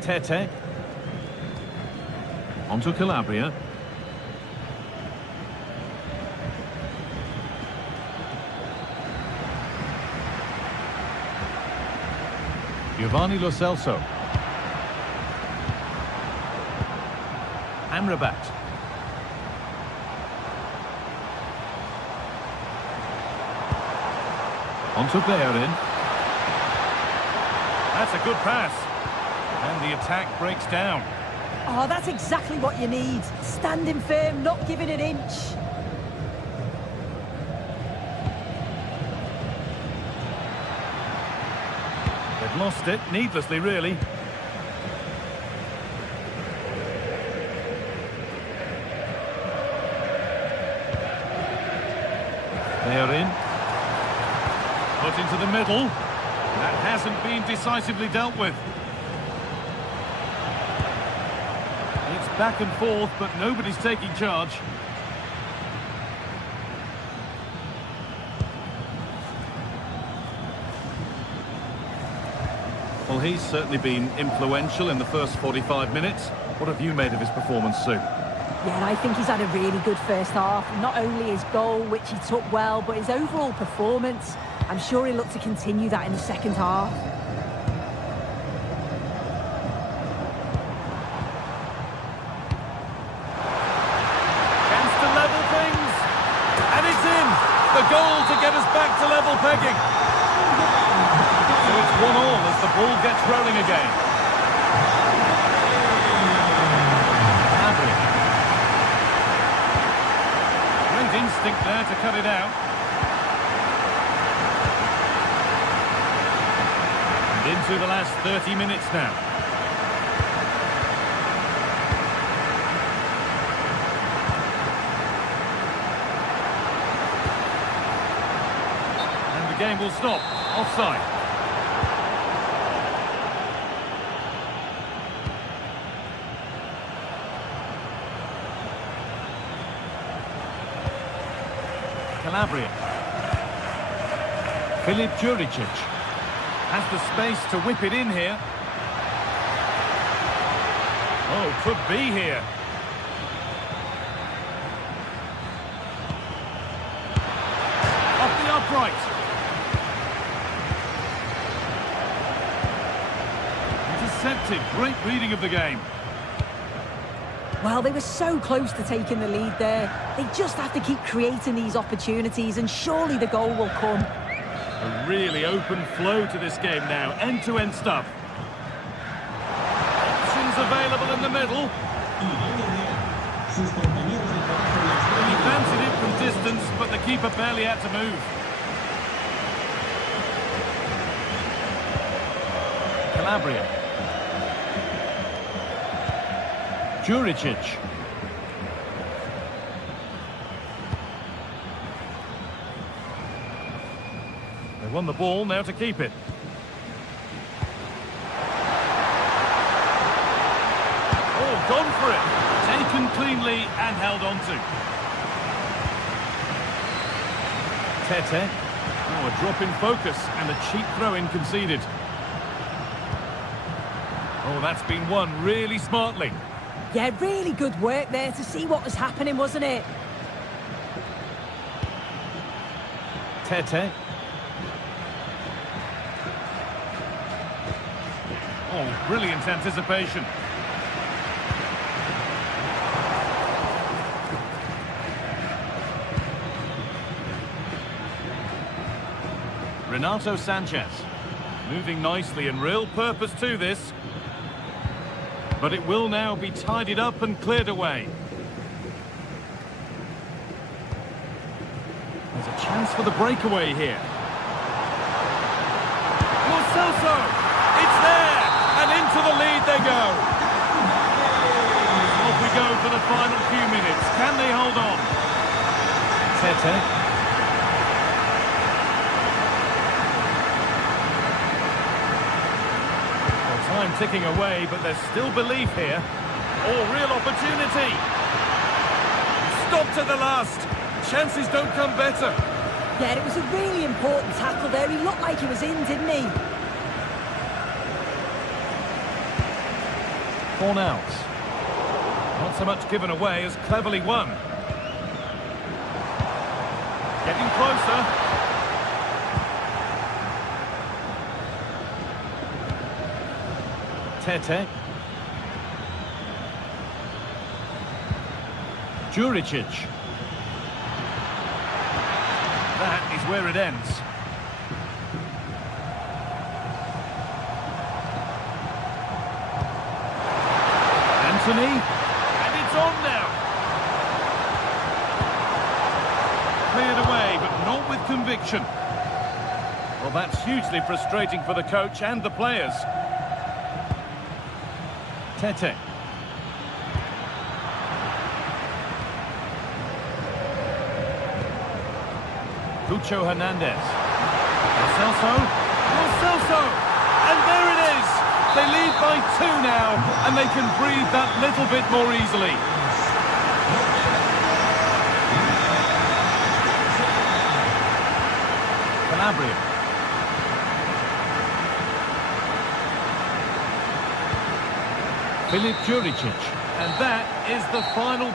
Tete. Onto Calabria. Giovanni Lo Celso. Amrabat. Onto Bellerin. That's a good pass. And the attack breaks down. Oh, that's exactly what you need. Standing firm, not giving an inch. They've lost it, needlessly, really. Bellerin. Put into the middle. That hasn't been decisively dealt with. It's back and forth, but nobody's taking charge. Well, he's certainly been influential in the first 45 minutes. What have you made of his performance, Sue? Yeah, I think he's had a really good first half. Not only his goal, which he took well, but his overall performance. I'm sure he'll look to continue that in the second half. Chance to level things. And it's in. The goal to get us back to level pegging. So it's 1-1 as the ball gets rolling again. Great instinct there to cut it out. Into the last 30 minutes now. And the game will stop. Offside. Calabria. Filip Juricic. Has the space to whip it in here. Oh, could be here. Off the upright. Intercepted. Great reading of the game. Well, they were so close to taking the lead there. They just have to keep creating these opportunities, and surely the goal will come. A really open flow to this game now, end-to-end stuff. Options available in the middle. He fancied it from distance, but the keeper barely had to move. Calabria. Juricic. They won the ball, now to keep it. Oh, gone for it. Taken cleanly and held on to. Tete. Oh, a drop in focus and a cheap throw-in conceded. Oh, that's been won really smartly. Yeah, really good work there to see what was happening, wasn't it? Tete. Oh, brilliant anticipation. Renato Sanchez. Moving nicely and real purpose to this. But it will now be tidied up and cleared away. There's a chance for the breakaway here. Lo Celso! It's there! And into the lead they go. Off we go for the final few minutes. Can they hold on? Tete. Time ticking away, but there's still belief here. Oh, real opportunity. Stopped at the last. Chances don't come better. Yeah, it was a really important tackle there. He looked like he was in, didn't he? Fornals. Not so much given away as cleverly won. Getting closer. Tete. Juricic. That is where it ends. Anthony. And it's on now. Cleared away, but not with conviction. Well, that's hugely frustrating for the coach and the players. Tete. Lucho Hernandez. Lo Celso! And there it is! They lead by 2 now, and they can breathe that little bit more easily. Calabria. Filip Juricic, and that is the final.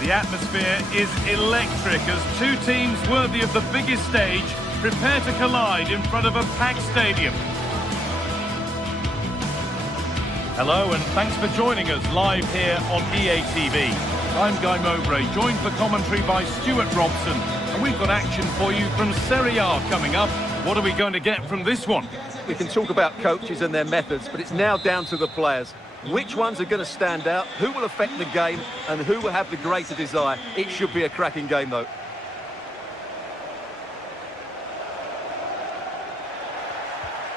The atmosphere is electric as two teams worthy of the biggest stage prepare to collide in front of a packed stadium. Hello and thanks for joining us live here on EA TV. I'm Guy Mowbray, joined for commentary by Stuart Robson, and we've got action for you from Serie A coming up. What are we going to get from this one? We can talk about coaches and their methods, but it's now down to the players. Which ones are going to stand out, who will affect the game, and who will have the greater desire? It should be a cracking game, though.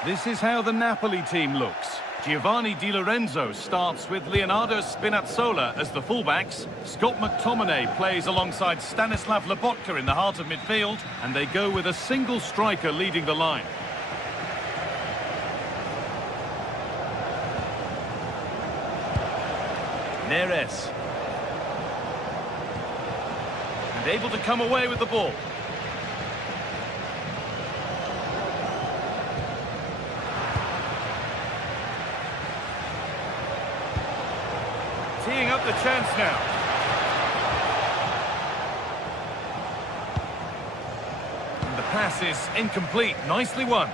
This is how the Napoli team looks. Giovanni Di Lorenzo starts with Leonardo Spinazzola as the fullbacks. Scott McTominay plays alongside Stanislav Lobotka in the heart of midfield, and they go with a single striker leading the line. Neres. And able to come away with the ball. Teeing up the chance now. And the pass is incomplete. Nicely won.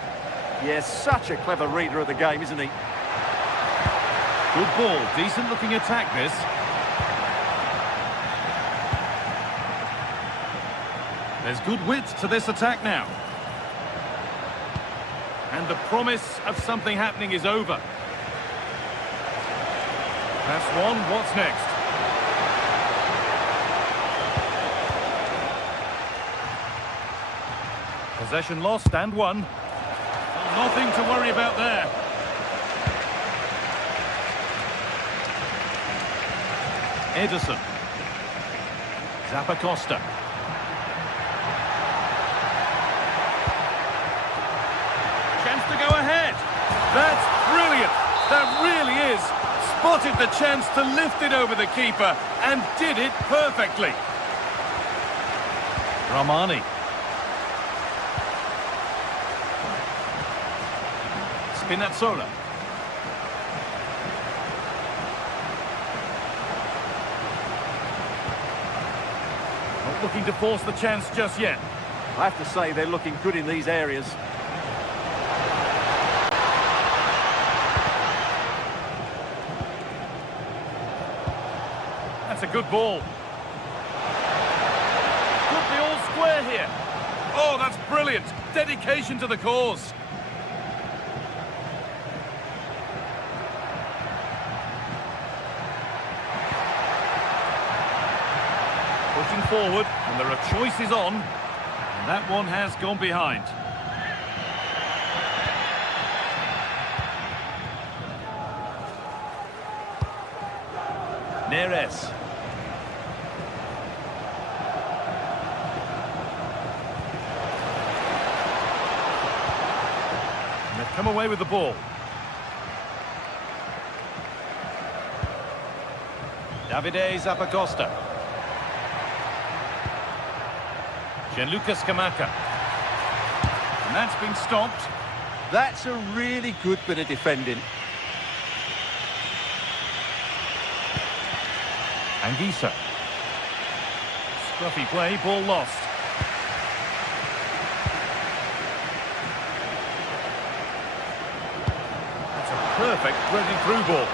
Yes, such a clever reader of the game, isn't he? Good ball. Decent looking attack this. There's good width to this attack now. And the promise of something happening is over. That's one. What's next? Possession lost and won. Well, nothing to worry about there. Ederson. Zappacosta. Chance to go ahead. That's brilliant. That really is. Spotted the chance to lift it over the keeper and did it perfectly. Ramani. Spinazzola. Not looking to force the chance just yet. I have to say they're looking good in these areas. That's a good ball. Could be all square here. Oh, that's brilliant. Dedication to the cause. Pushing forward, and there are choices on. And that one has gone behind. Neres. And they've come away with the ball. Davide Zappacosta. Gianluca Scamacca. And that's been stopped. That's a really good bit of defending. Anguissa. Scruffy play, ball lost. That's a perfect threaded through ball.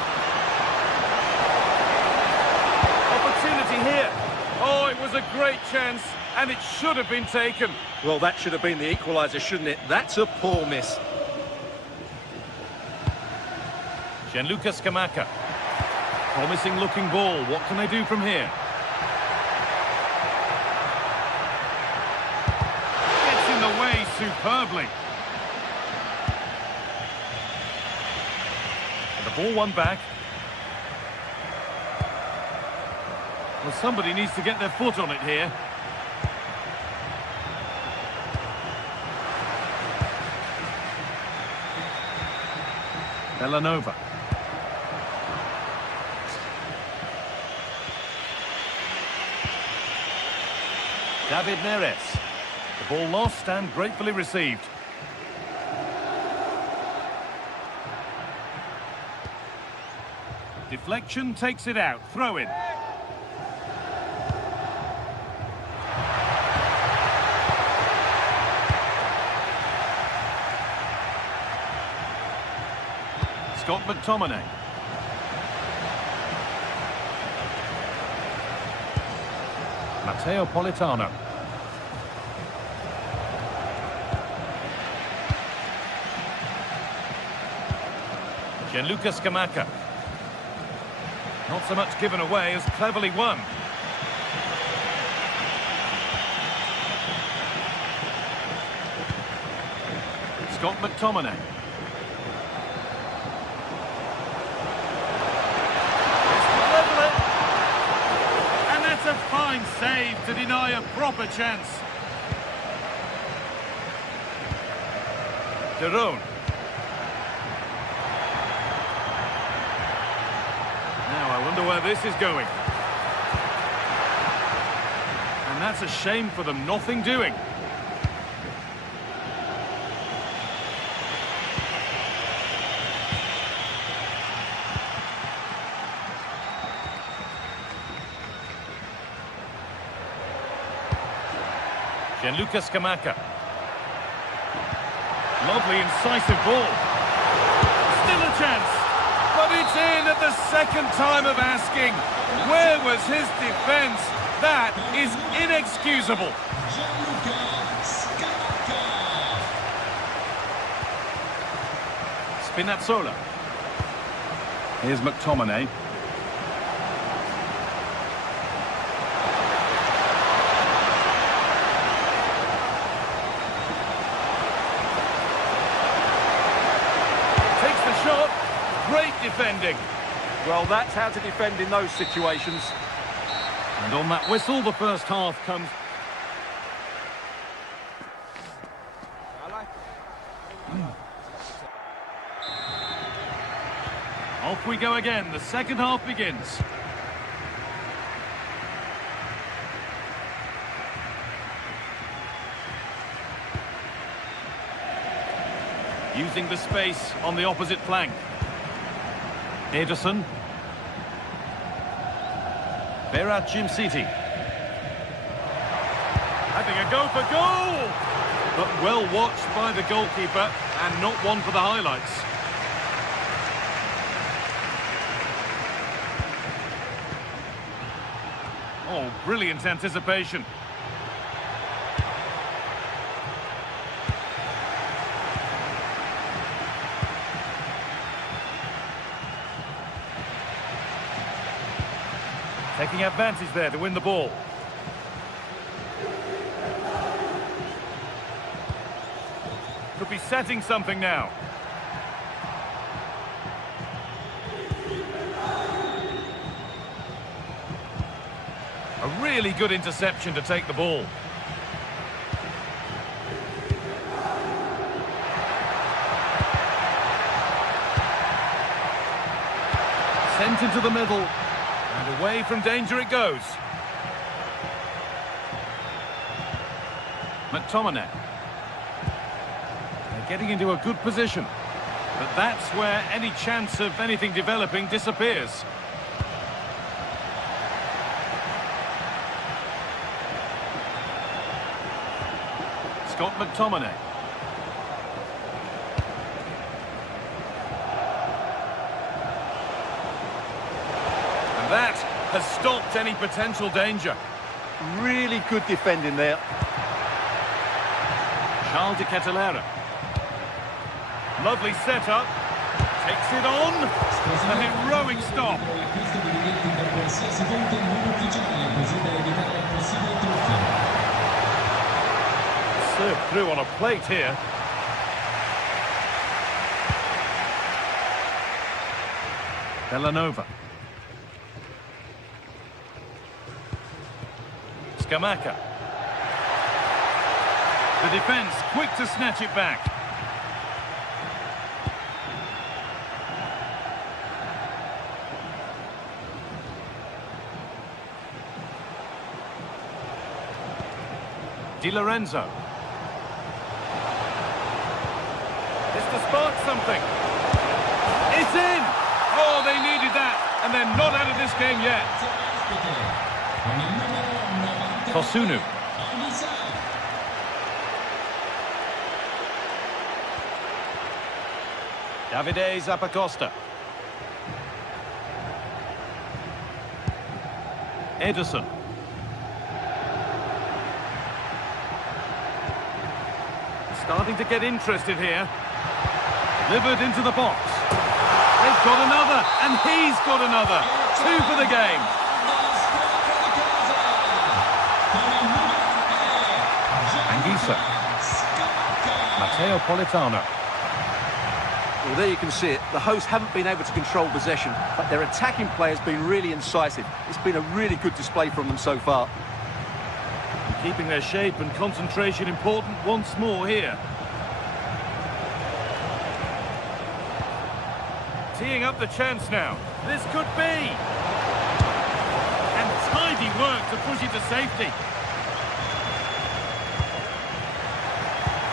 Opportunity here. Oh, it was a great chance, and it should have been taken. Well, that should have been the equaliser, shouldn't it? That's a poor miss. Gianluca Scamacca. Promising looking ball. What can they do from here? Gets in the way superbly. And the ball won back. Well, somebody needs to get their foot on it here. Bellanova. David Neres. The ball lost and gratefully received. Deflection takes it out. Throw in. Scott McTominay. Matteo Politano. Gianluca Scamacca. Not so much given away as cleverly won. Scott McTominay. save to deny a proper chance. De Roon. Now I wonder where this is going. And that's a shame for them, nothing doing. Gianluca Scamacca. Lovely, incisive ball. Still a chance. But it's in at the second time of asking. Where was his defence? That is inexcusable. Spinazzola. Here's McTominay. Takes the shot. Great defending. Well, that's how to defend in those situations. And on that whistle, the first half comes. Off we go again. The second half begins. Using the space on the opposite flank. Ederson. Berat Jimsiti. Having a go for goal! But well watched by the goalkeeper and not one for the highlights. Oh, brilliant anticipation. Taking advantage there to win the ball. Could be setting something now. A really good interception to take the ball. Sent into the middle. And away from danger it goes. McTominay. They're getting into a good position. But that's where any chance of anything developing disappears. Scott McTominay. That has stopped any potential danger. Really good defending there. Charles de Kettelera. Lovely setup. Takes it on. A heroic stop. Served through on a plate here. Bellanova. Scamacca. The defence quick to snatch it back. Di Lorenzo. This to spark something. It's in! Oh, they needed that, and they're not out of this game yet. Kosunu. Davide Zappacosta. Ederson. Starting to get interested here. Delivered into the box. They've got another, and he's got another. 2 for the game. Anguissa. Matteo Politano. Well, there you can see it. The hosts haven't been able to control possession, but their attacking play has been really incisive. It's been a really good display from them so far. Keeping their shape and concentration important once more here. Teeing up the chance now. This could be. And tidy work to push it to safety.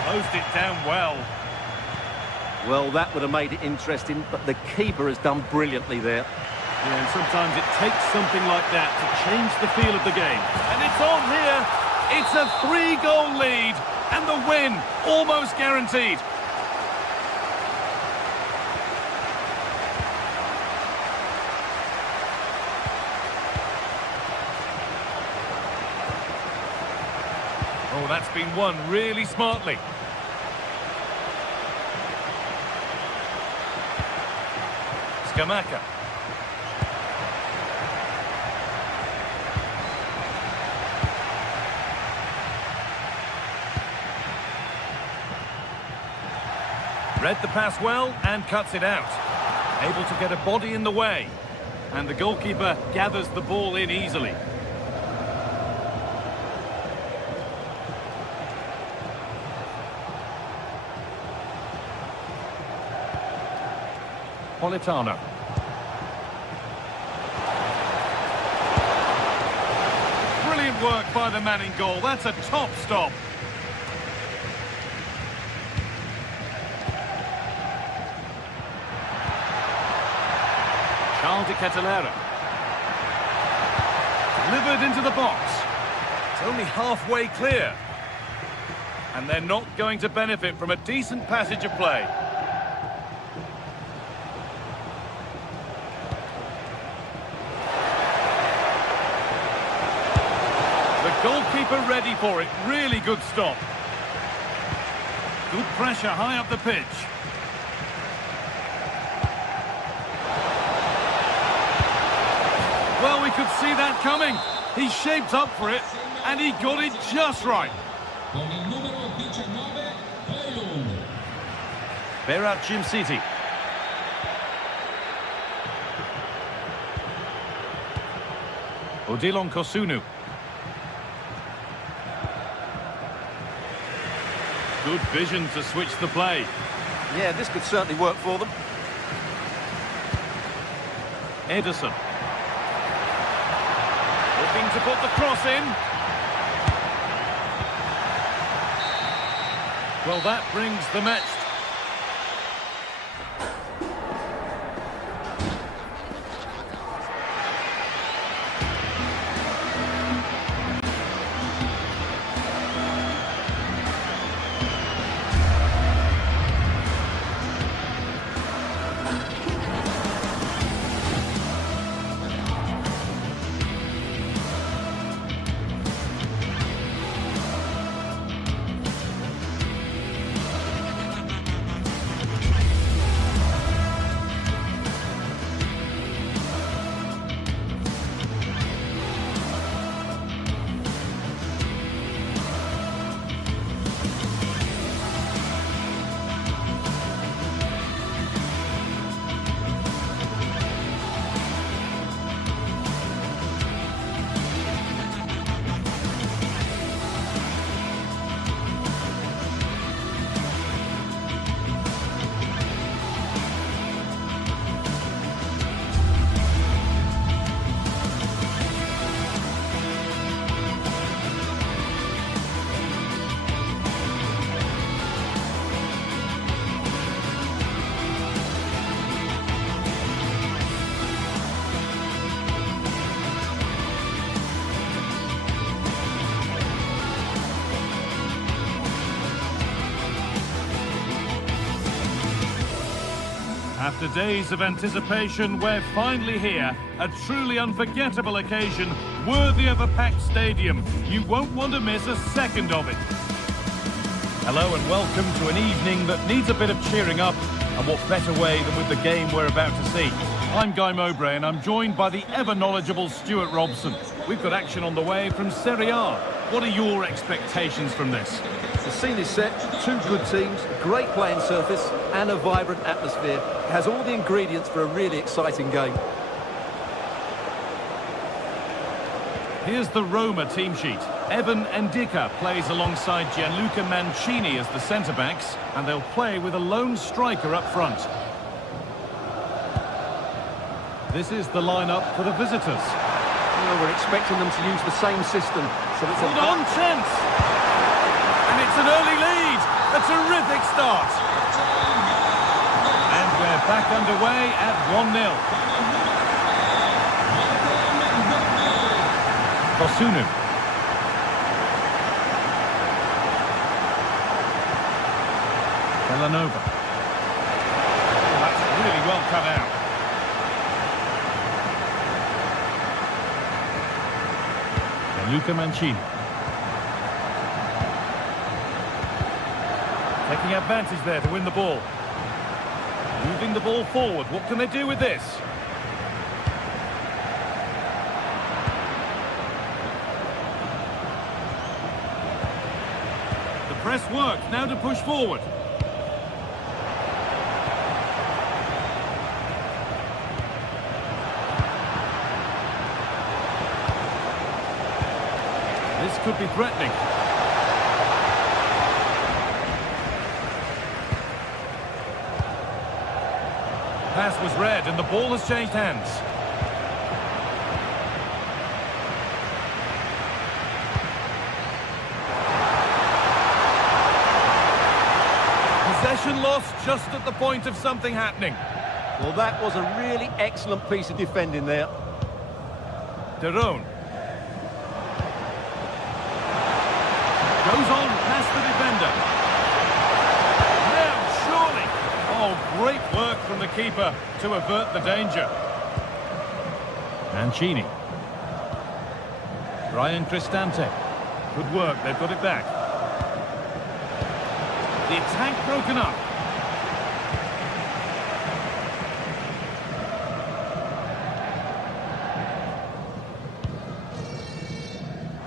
Closed it down well. Well, that would have made it interesting, but the keeper has done brilliantly there. Yeah, and sometimes it takes something like that to change the feel of the game. And it's on here. It's a 3-goal lead, and the win almost guaranteed. Oh, that's been won really smartly. Scamacca. Read the pass well and cuts it out. Able to get a body in the way. And the goalkeeper gathers the ball in easily. Politano. Brilliant work by the man in goal. That's a top stop. De Catalera. Delivered into the box. It's only halfway clear. And they're not going to benefit from a decent passage of play. The goalkeeper ready for it. Really good stop. Good pressure high up the pitch. Well, we could see that coming. He shaped up for it, and he got it just right. Berat Jim City. Odilon Kosunu. Good vision to switch the play. Yeah, this could certainly work for them. Ederson. Looking to put the cross in. Well, that brings the match. After days of anticipation, we're finally here. A truly unforgettable occasion, worthy of a packed stadium. You won't want to miss a second of it. Hello and welcome to an evening that needs a bit of cheering up, and what better way than with the game we're about to see. I'm Guy Mowbray and I'm joined by the ever-knowledgeable Stuart Robson. We've got action on the way from Serie A. What are your expectations from this? The scene is set, two good teams, great playing surface and a vibrant atmosphere. It has all the ingredients for a really exciting game. Here's the Roma team sheet. Evan Ndika plays alongside Gianluca Mancini as the centre-backs, and they'll play with a lone striker up front. This is the lineup for the visitors. Well, we're expecting them to use the same system, so it's Hold on, chance! And it's an early lead! A terrific start! And we're back underway at 1-0. Kosunu. Villanova. Oh, that's really well cut out. Gianluca Mancini. Taking advantage there to win the ball. Moving the ball forward. What can they do with this? The press worked. Now to push forward. This could be threatening. Pass was read and the ball has changed hands. Possession lost just at the point of something happening. Well, that was a really excellent piece of defending there. Derone. Goes on past the defender. Now, surely. Oh, great work from the keeper to avert the danger. Mancini. Ryan Cristante. Good work, they've got it back. The attack broken up.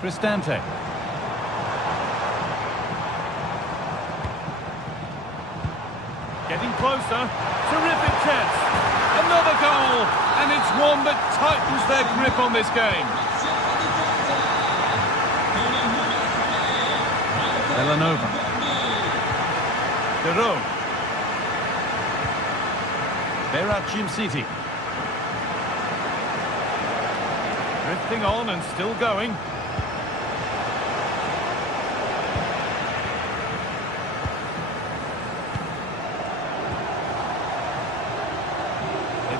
Cristante. Getting closer. Terrific chance. Another goal. And it's one that tightens their grip on this game. Villanova. Derone. Berat City. Drifting on and still going.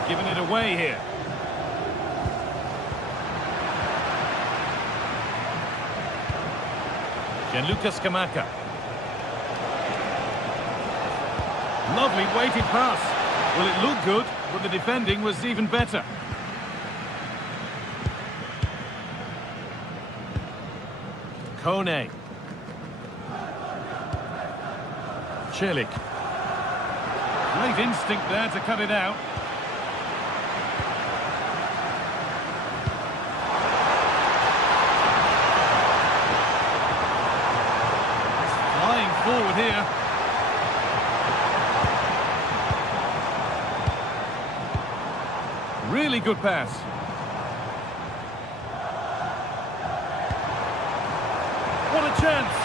Giving it away here. Gianluca Scamacca. Lovely weighted pass. Well, it looked good, but the defending was even better. Kone. Celik. Great instinct there to cut it out. Forward here. Really good pass. What a chance.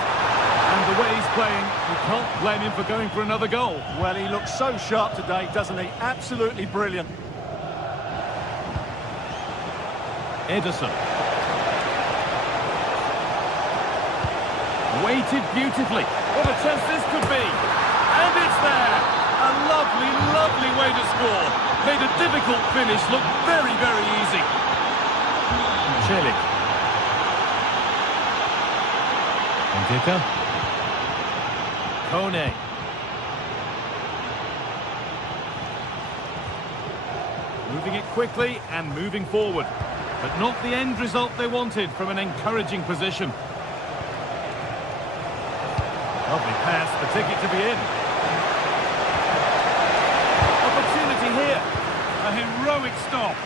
And the way he's playing, you can't blame him for going for another goal. Well, he looks so sharp today, doesn't he? Absolutely brilliant. Ederson. Weighted beautifully. What a chance this could be. And it's there. A lovely, lovely way to score. Made a difficult finish look very, very easy. Celik. Ndika. Kone. Moving it quickly and moving forward. But not the end result they wanted from an encouraging position. Lovely pass, the ticket to be in. Opportunity here. A heroic stop.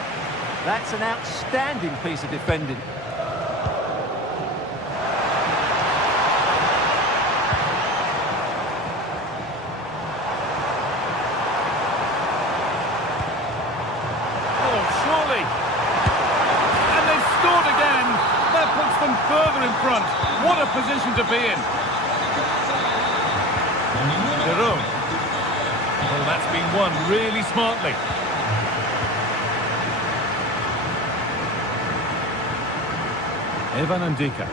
That's an outstanding piece of defending. Oh, surely. And they've scored again. That puts them further in front. position to be in. Jerome. Well, that's been won really smartly. Evan Ndika.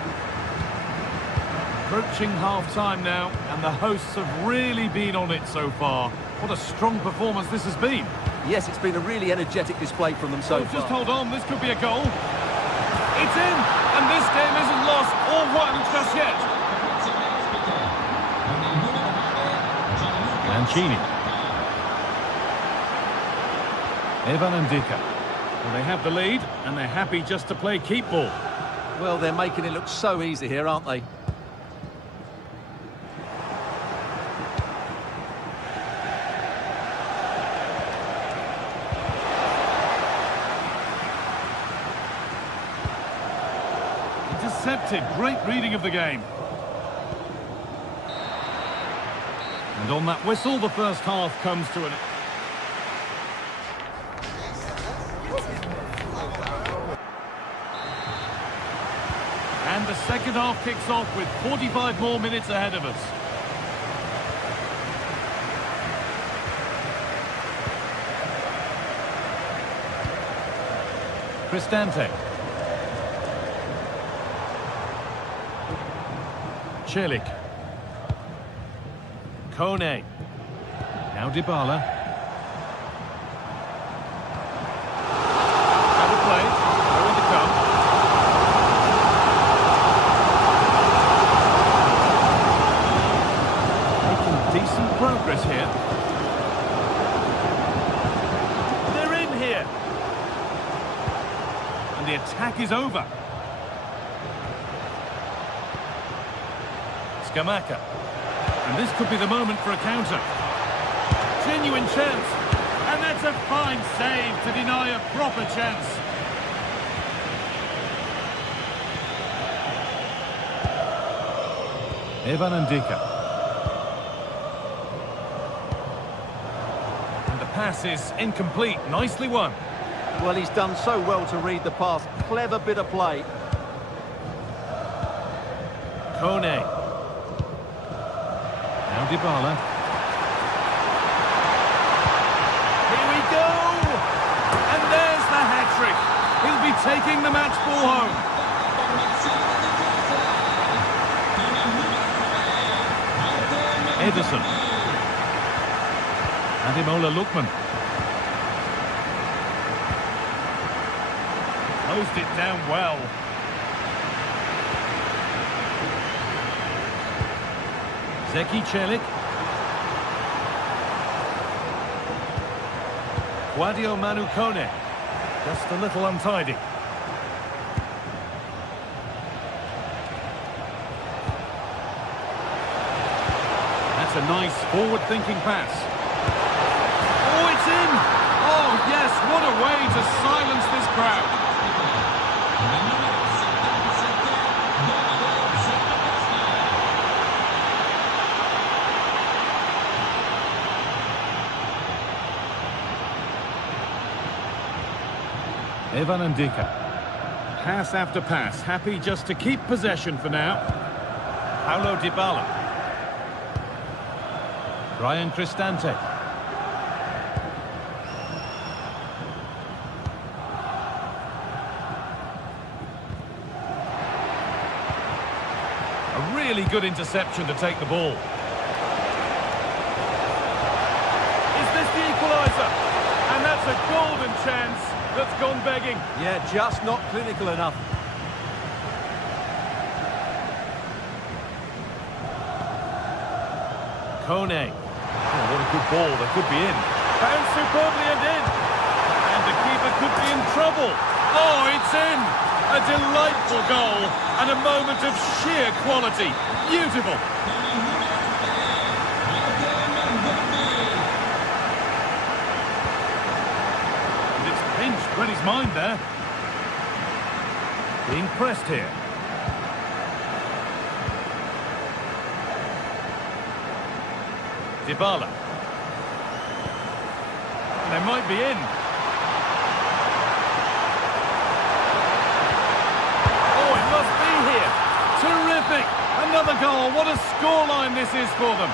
Approaching half-time now, and the hosts have really been on it so far. What a strong performance this has been. Yes, it's been a really energetic display from them so far. Just hold on, this could be a goal. It's in, and this game isn't lost or won just yet. Mancini. Evan Ndika. Well, they have the lead, and they're happy just to play keep ball. Well, they're making it look so easy here, aren't they? Intercepted, great reading of the game. And on that whistle, the first half comes to an... And the second half kicks off with 45 more minutes ahead of us. Cristante. Celik. Kone. Now Dybala. Have a play. Going to come. Decent progress here. They're in here. And the attack is over. Scamacca. And this could be the moment for a counter. Genuine chance. And that's a fine save to deny a proper chance. Evan Ndika. Pass is incomplete. Nicely won. Well, he's done so well to read the pass. Clever bit of play. Kone. Now Dybala. Here we go! And there's the hat-trick. He'll be taking the match ball home. Ederson. Ademola Lookman. Closed it down well. Zeki Celik. Guadio Manu Kone. Just a little untidy. That's a nice forward-thinking pass. Oh, it's in! Oh, yes, what a way to silence this crowd. Evan Ndika. Pass after pass, happy just to keep possession for now. Paulo Dybala. Ryan Cristante. A really good interception to take the ball. Is this the equaliser? And that's a golden chance that's gone begging. Yeah, just not clinical enough. Kone. Oh, what a good ball. That could be in. Bounced superbly and in. And the keeper could be in trouble. Oh, it's in. A delightful goal and a moment of sheer quality. Beautiful. And it's pinched when he's mind there. Being pressed here. Dybala. They might be in. Oh, it must be here. Terrific Terrific! Another goal. What a scoreline this is for them.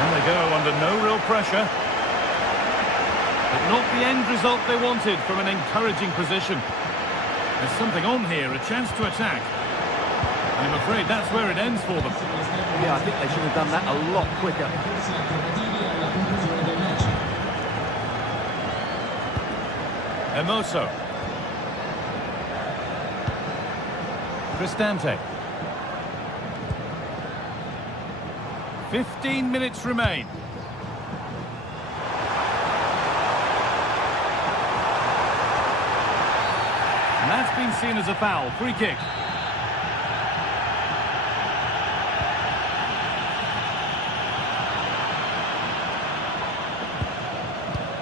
And they go under no real pressure. But not the end result they wanted from an encouraging position. There's something on here, a chance to attack. And I'm afraid that's where it ends for them. Yeah, I think they should have done that a lot quicker. Hermoso. Cristante. 15 minutes remain. And that's been seen as a foul. Free kick.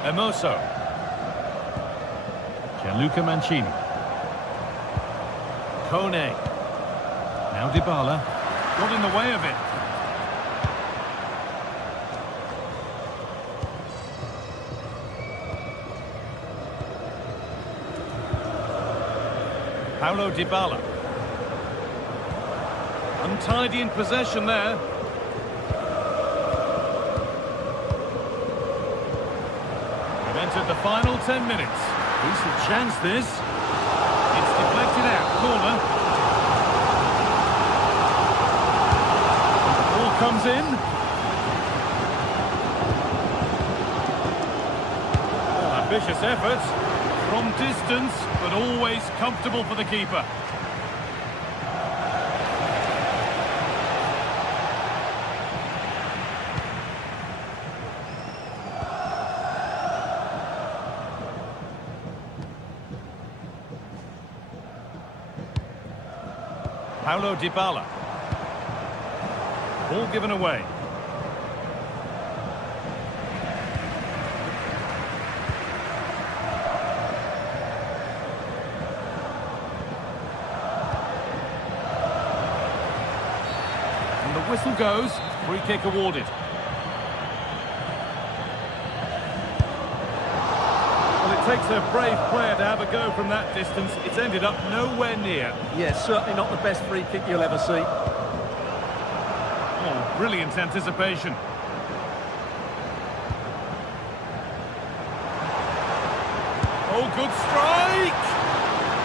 Hermoso. Gianluca Mancini. Kone. Now Dybala. Got in the way of it. Paulo Dybala. Untidy in possession there. We've entered the final 10 minutes. Decent chance this. It's deflected out. Corner. The ball comes in. Oh, ambitious effort. From distance, but always comfortable for the keeper. Paulo Dybala. Ball given away. And the whistle goes. Free kick awarded. Well, it takes a brave player to have a go from that distance. It's ended up nowhere near. Yeah, certainly not the best free kick you'll ever see. Oh, brilliant anticipation. Oh, good strike!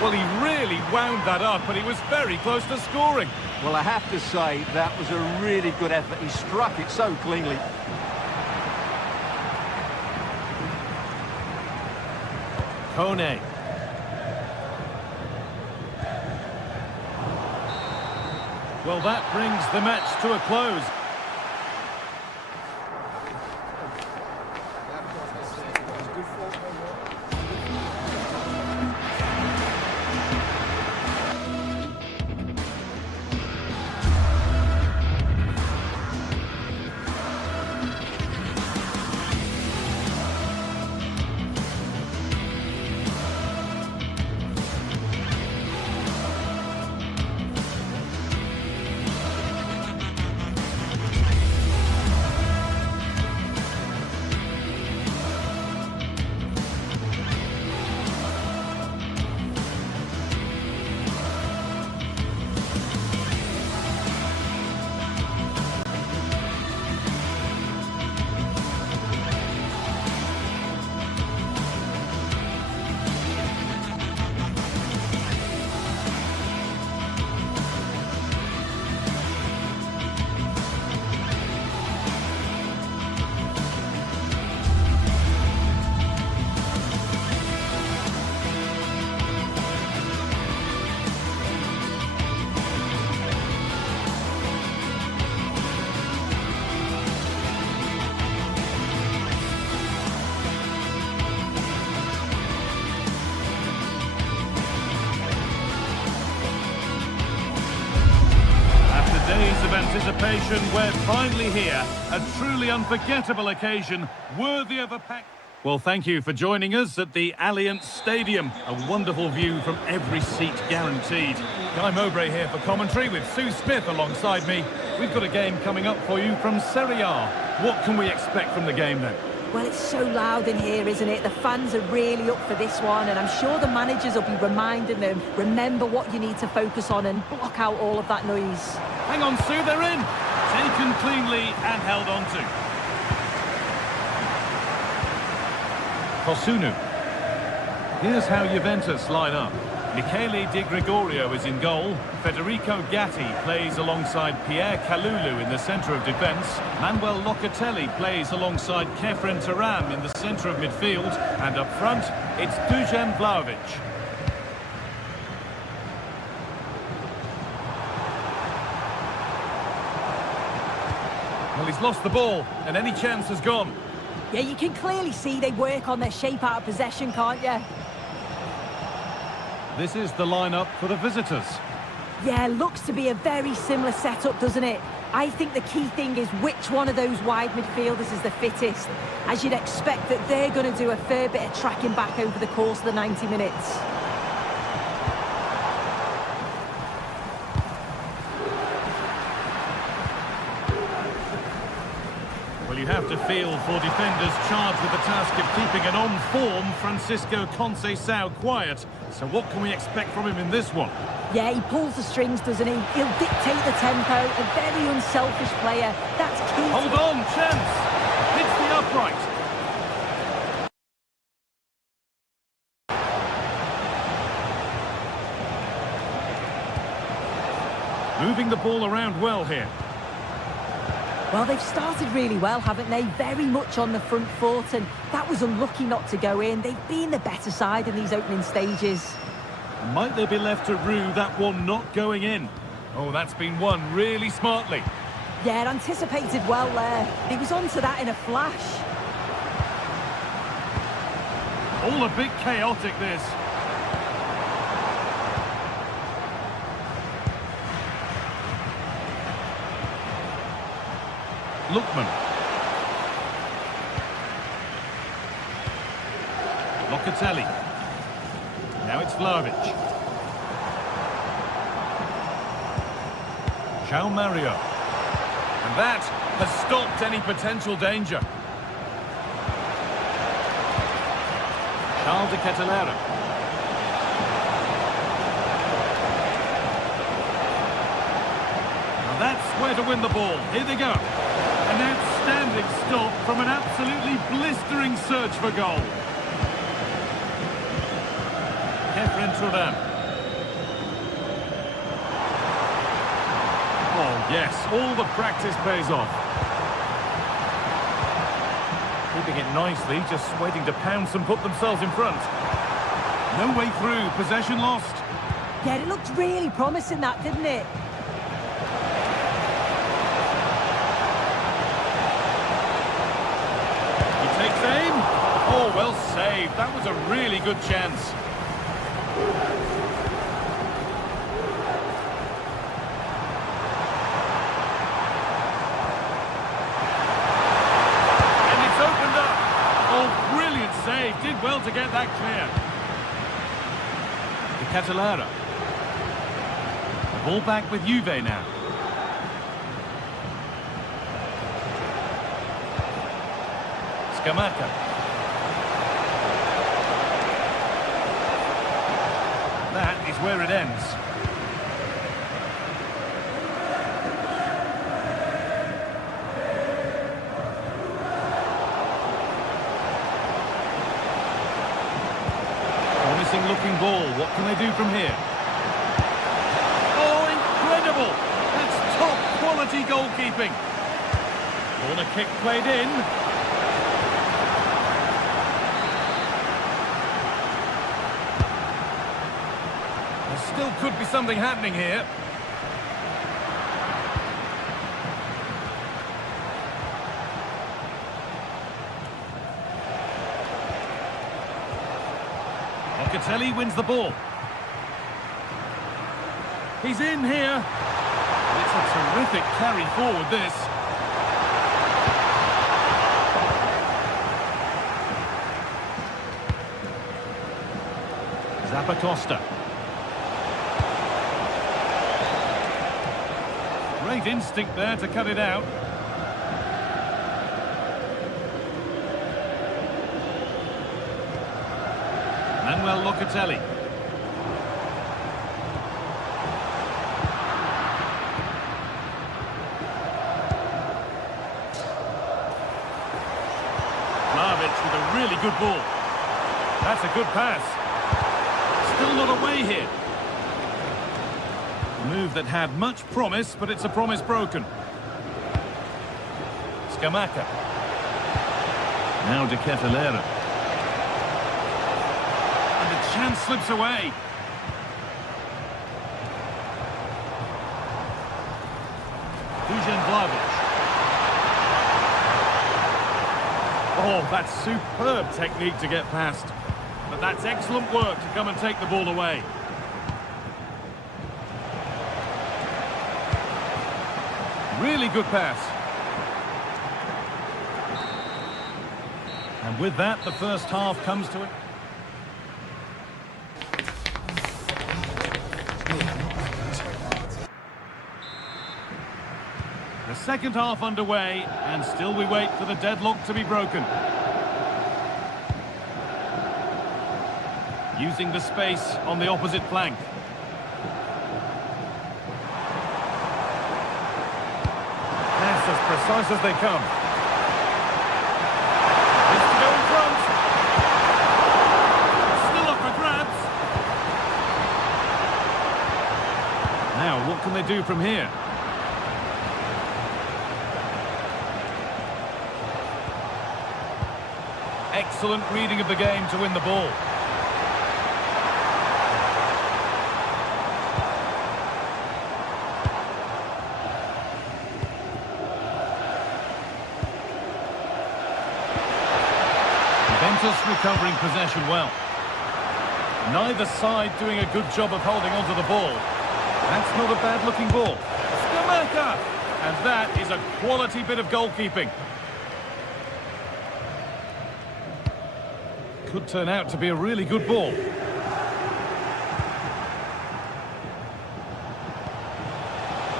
Well, he really wound that up, but he was very close to scoring. Well, I have to say, that was a really good effort. He struck it so cleanly. Kone. Well, that brings the match to a close. Days of anticipation, we're finally here. A truly unforgettable occasion, worthy of a pack. Well, thank you for joining us at the Allianz Stadium. A wonderful view from every seat guaranteed. Guy Mowbray here for commentary with Sue Smith alongside me. We've got a game coming up for you from Serie A. What can we expect from the game then? Well, it's so loud in here, isn't it? The fans are really up for this one, and I'm sure the managers will be reminding them, remember what you need to focus on and block out all of that noise. Hang on, Sue, they're in. Taken cleanly and held on to. Kosunu. Here's how Juventus line up. Michele Di Gregorio is in goal. Federico Gatti plays alongside Pierre Kalulu in the centre of defence. Manuel Locatelli plays alongside Kefren Turam in the centre of midfield. And up front, it's Dusan Vlahovic. Well, he's lost the ball, and any chance has gone. Yeah, you can clearly see they work on their shape out of possession, can't you? This is the lineup for the visitors. Yeah, looks to be a very similar setup, doesn't it? I think the key thing is which one of those wide midfielders is the fittest. As you'd expect that they're going to do a fair bit of tracking back over the course of the 90 minutes. Well, you have to feel for defenders charged with the task of keeping an on-form Francisco Conceição quiet. So what can we expect from him in this one? Yeah, he pulls the strings, doesn't he? He'll dictate the tempo, a very unselfish player. That's key. Hold on, chance! Hits the upright. Moving the ball around well here. Well, they've started really well, haven't they? Very much on the front foot, and that was unlucky not to go in. They've been the better side in these opening stages. Might they be left to rue that one not going in? Oh, that's been won really smartly. Yeah, anticipated well there. He was onto that in a flash. All a bit chaotic, this. Lookman. Locatelli. Now it's Vlahovic. João Mario. And that has stopped any potential danger. Charles de Ketelera. Now that's where to win the ball. Here they go. An outstanding stop from an absolutely blistering search for goal. Kefren Turam. Oh yes, all the practice pays off. Keeping it nicely, just waiting to pounce and put themselves in front. No way through, possession lost. Yeah, it looked really promising, that, didn't it? Takes aim. Oh, well saved. That was a really good chance. And it's opened up. Oh, brilliant save. Did well to get that clear. De Ketelera. The ball back with Juve now. Scamacca. That is where it ends. Promising looking ball. What can they do from here? Oh, incredible! That's top quality goalkeeping. Corner kick played in. Still could be something happening here. Locatelli wins the ball. He's in here. It's a terrific carry forward, this. Zappacosta. Great instinct there to cut it out. Manuel Locatelli. With a really good ball. That's a good pass. Still not away here. A move that had much promise, but it's a promise broken. Scamacca. Now De Ketelaere. And the chance slips away. Dusan Vlahovic. Oh, that's superb technique to get past. But that's excellent work to come and take the ball away. Really good pass. And with that, the first half comes to it. The second half underway, and still we wait for the deadlock to be broken. Using the space on the opposite flank. Pass as precise as they come. It's to go in front. Still up for grabs. Now, what can they do from here? Excellent reading of the game to win the ball. Juventus recovering possession well. Neither side doing a good job of holding onto the ball. That's not a bad-looking ball. Scamacca! And that is a quality bit of goalkeeping. Could turn out to be a really good ball.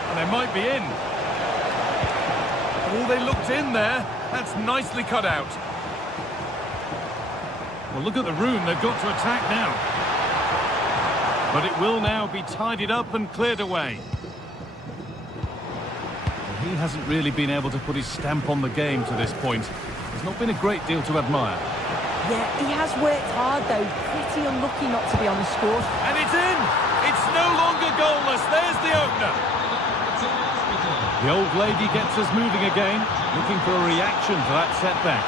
And they might be in. Oh, they looked in there. That's nicely cut out. Well, look at the room they've got to attack now. But it will now be tidied up and cleared away. He hasn't really been able to put his stamp on the game to this point. There's not been a great deal to admire. Yeah, he has worked hard though. Pretty unlucky not to be on the score. And it's in! It's no longer goalless. There's the opener. The old lady gets us moving again, looking for a reaction to that setback.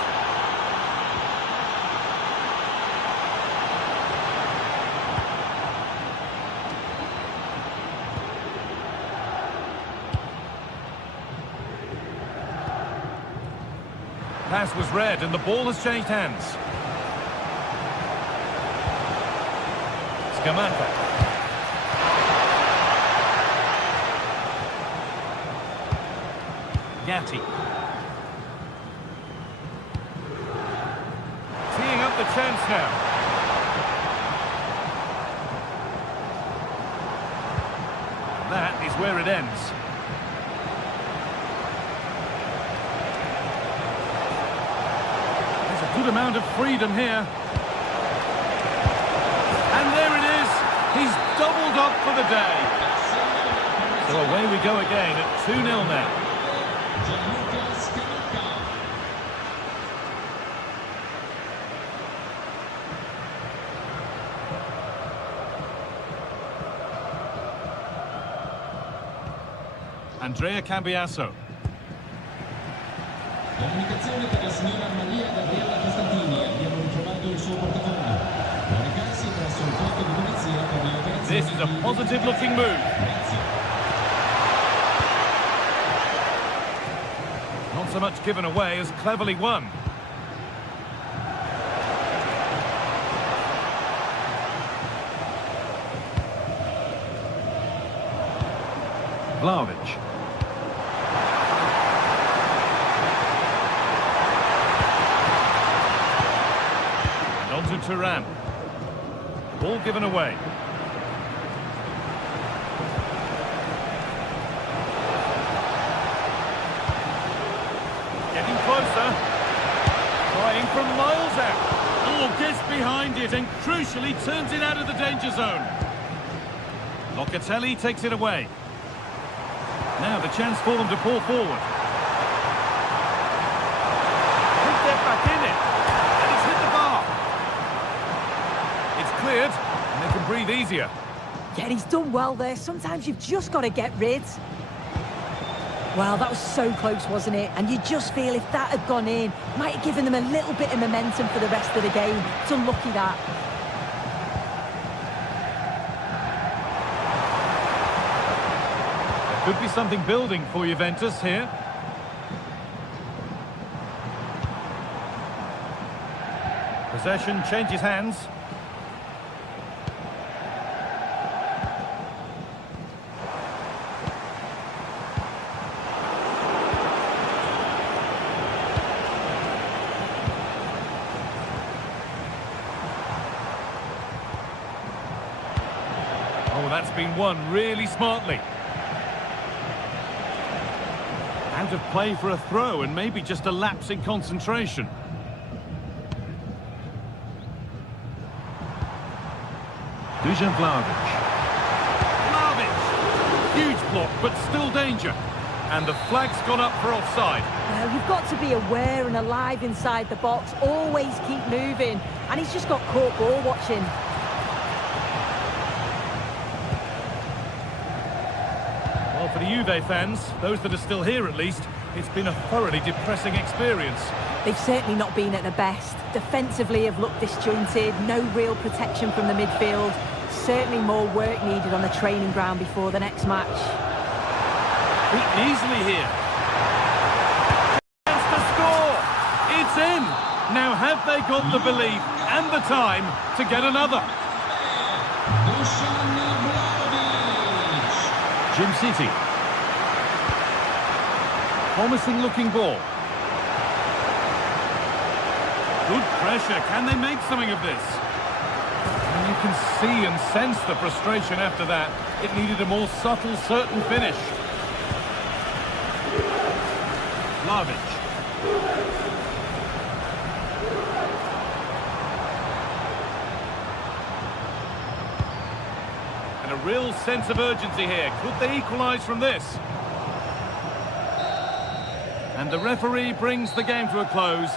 Pass was read and the ball has changed hands. Scamacca. Gatti. Teeing up the chance now. That is where it ends. There's a good amount of freedom here. And there it is. He's doubled up for the day. So away we go again at 2-0 now. Andrea Cambiasso. Comunicazione per la signora Maria Gabriella Costantini. Abbiamo ritrovato il suo portafoglio. Può recarsi presso il posto di polizia per le operazioni. This is a positive looking move. Not so much given away as cleverly won. Vlahovic. To Turan. Ball given away. Getting closer. Trying from miles out. Oh, gets behind it and crucially turns it out of the danger zone. Locatelli takes it away. Now the chance for them to pull forward. Could get back in it. And it's hit the bar. It's cleared and they can breathe easier. Yeah, he's done well there. Sometimes you've just got to get rid. Well, that was so close, wasn't it? And you just feel if that had gone in, might have given them a little bit of momentum for the rest of the game. It's unlucky that. There could be something building for Juventus here. Possession changes hands. Oh, that's been won really smartly. Out of play for a throw and maybe just a lapse in concentration. Dusan Vlahovic. Vlahovic! Huge block, but still danger. And the flag's gone up for offside. Well, you've got to be aware and alive inside the box. Always keep moving. And he's just got caught ball watching. Well, for the Juve fans, those that are still here at least, it's been a thoroughly depressing experience. They've certainly not been at their best. Defensively have looked disjointed, no real protection from the midfield. Certainly more work needed on the training ground before the next match. Beaten easily here. Chance to score! It's in! Now have they got the belief and the time to get another? Jim City. Promising looking ball. Good pressure. Can they make something of this? And you can see and sense the frustration after that. It needed a more subtle, certain finish. Vlahovic. And a real sense of urgency here. Could they equalise from this? And the referee brings the game to a close.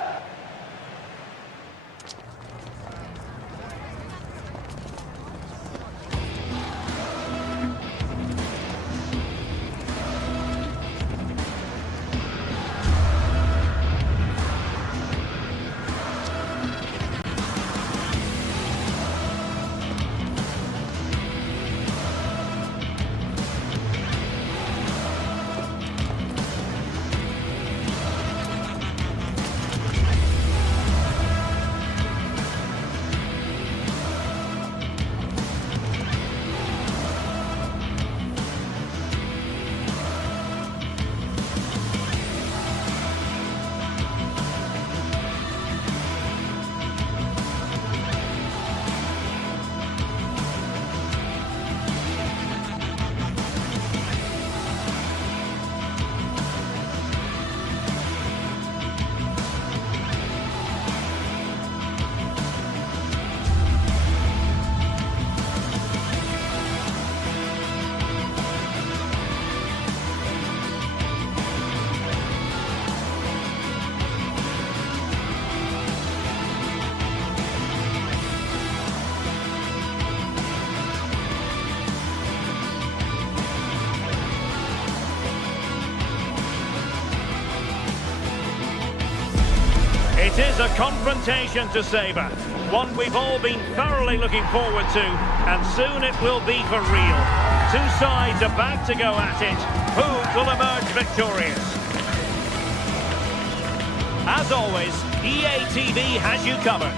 It is a confrontation to savour, one we've all been thoroughly looking forward to, and soon it will be for real. Two sides about to go at it. Who will emerge victorious? As always, EA TV has you covered.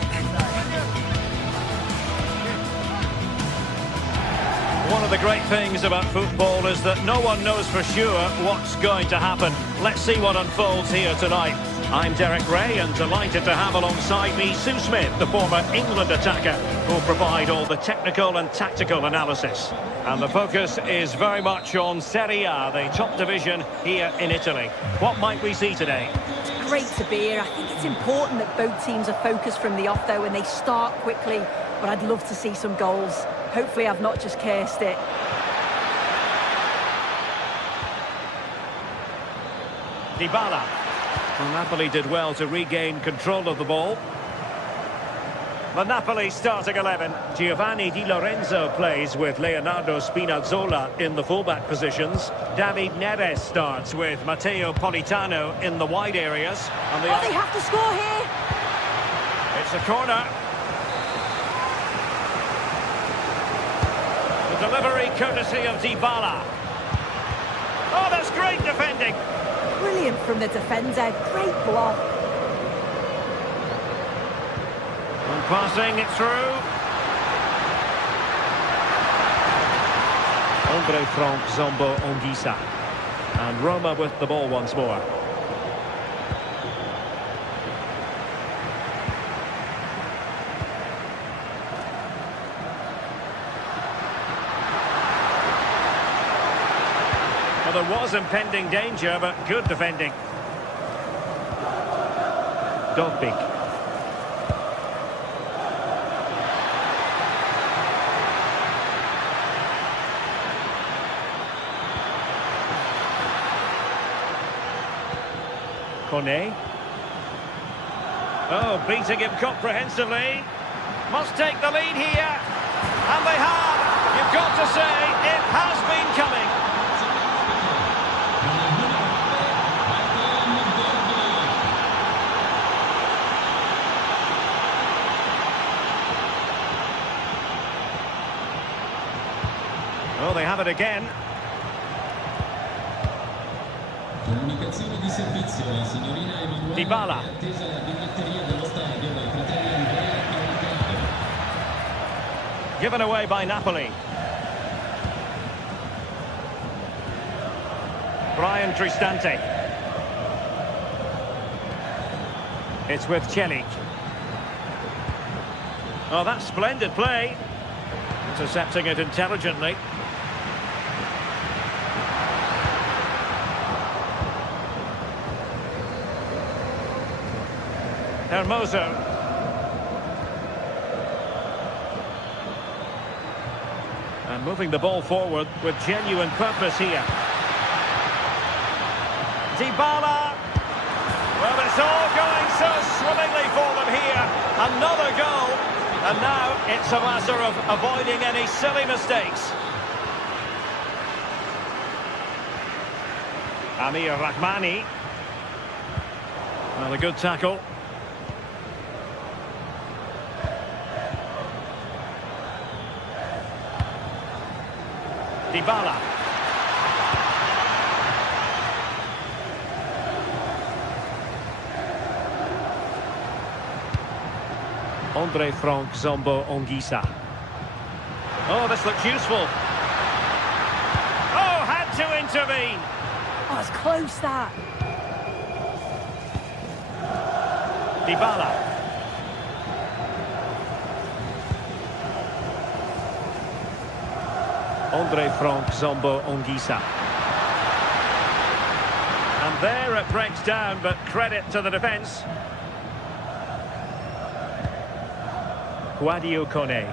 One of the great things about football is that no one knows for sure what's going to happen. Let's see what unfolds here tonight. I'm Derek Ray, and delighted to have alongside me Sue Smith, the former England attacker, who'll provide all the technical and tactical analysis. And the focus is very much on Serie A, the top division here in Italy. What might we see today? great to be here. I think it's important that both teams are focused from the off, though, and they start quickly. But I'd love to see some goals. Hopefully I've not just cursed it. Dybala. Well, Napoli did well to regain control of the ball. The Napoli starting 11. Giovanni Di Lorenzo plays with Leonardo Spinazzola in the fullback positions. David Neres starts with Matteo Politano in the wide areas. And they have to score here. It's a corner. The delivery courtesy of Dybala. Oh, that's great defending. Brilliant from the defender. Great block. And passing it through. Andre Frank Zombo Ongisa. And Roma with the ball once more. Well, there was impending danger, but good defending. Dogbik. Kone. Oh, beating him comprehensively. Must take the lead here. And they have. You've got to say, it has been coming. Oh, they have it again. Dybala. Given away by Napoli. Brian Tristante. It's with Celik. Oh, that's splendid play. Intercepting it intelligently. Hermoso. And moving the ball forward with genuine purpose here. Dybala. Well, it's all going so swimmingly for them here. Another goal. And now it's a matter of avoiding any silly mistakes. Amir Rahmani. Well, a good tackle. Dybala. Andre Frank Zombo Ongisa. Oh, this looks useful. Oh, had to intervene. Oh, it's close, that. Dybala. Andre Frank Zombo Ongisa. And there it breaks down, but credit to the defence. Guadio Kone.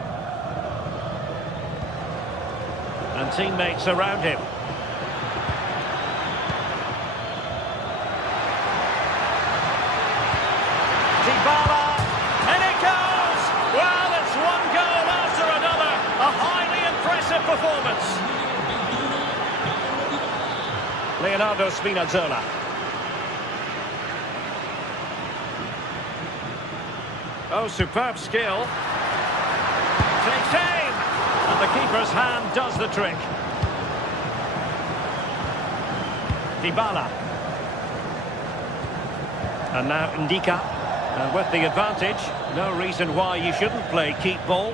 And teammates around him. Dybala. And it goes! Well, it's one goal after another. A highly impressive performance. Leonardo Spinazzola. Oh, superb skill. Takes aim. And the keeper's hand does the trick. Dybala. And now Ndika. And with the advantage, no reason why you shouldn't play keep ball.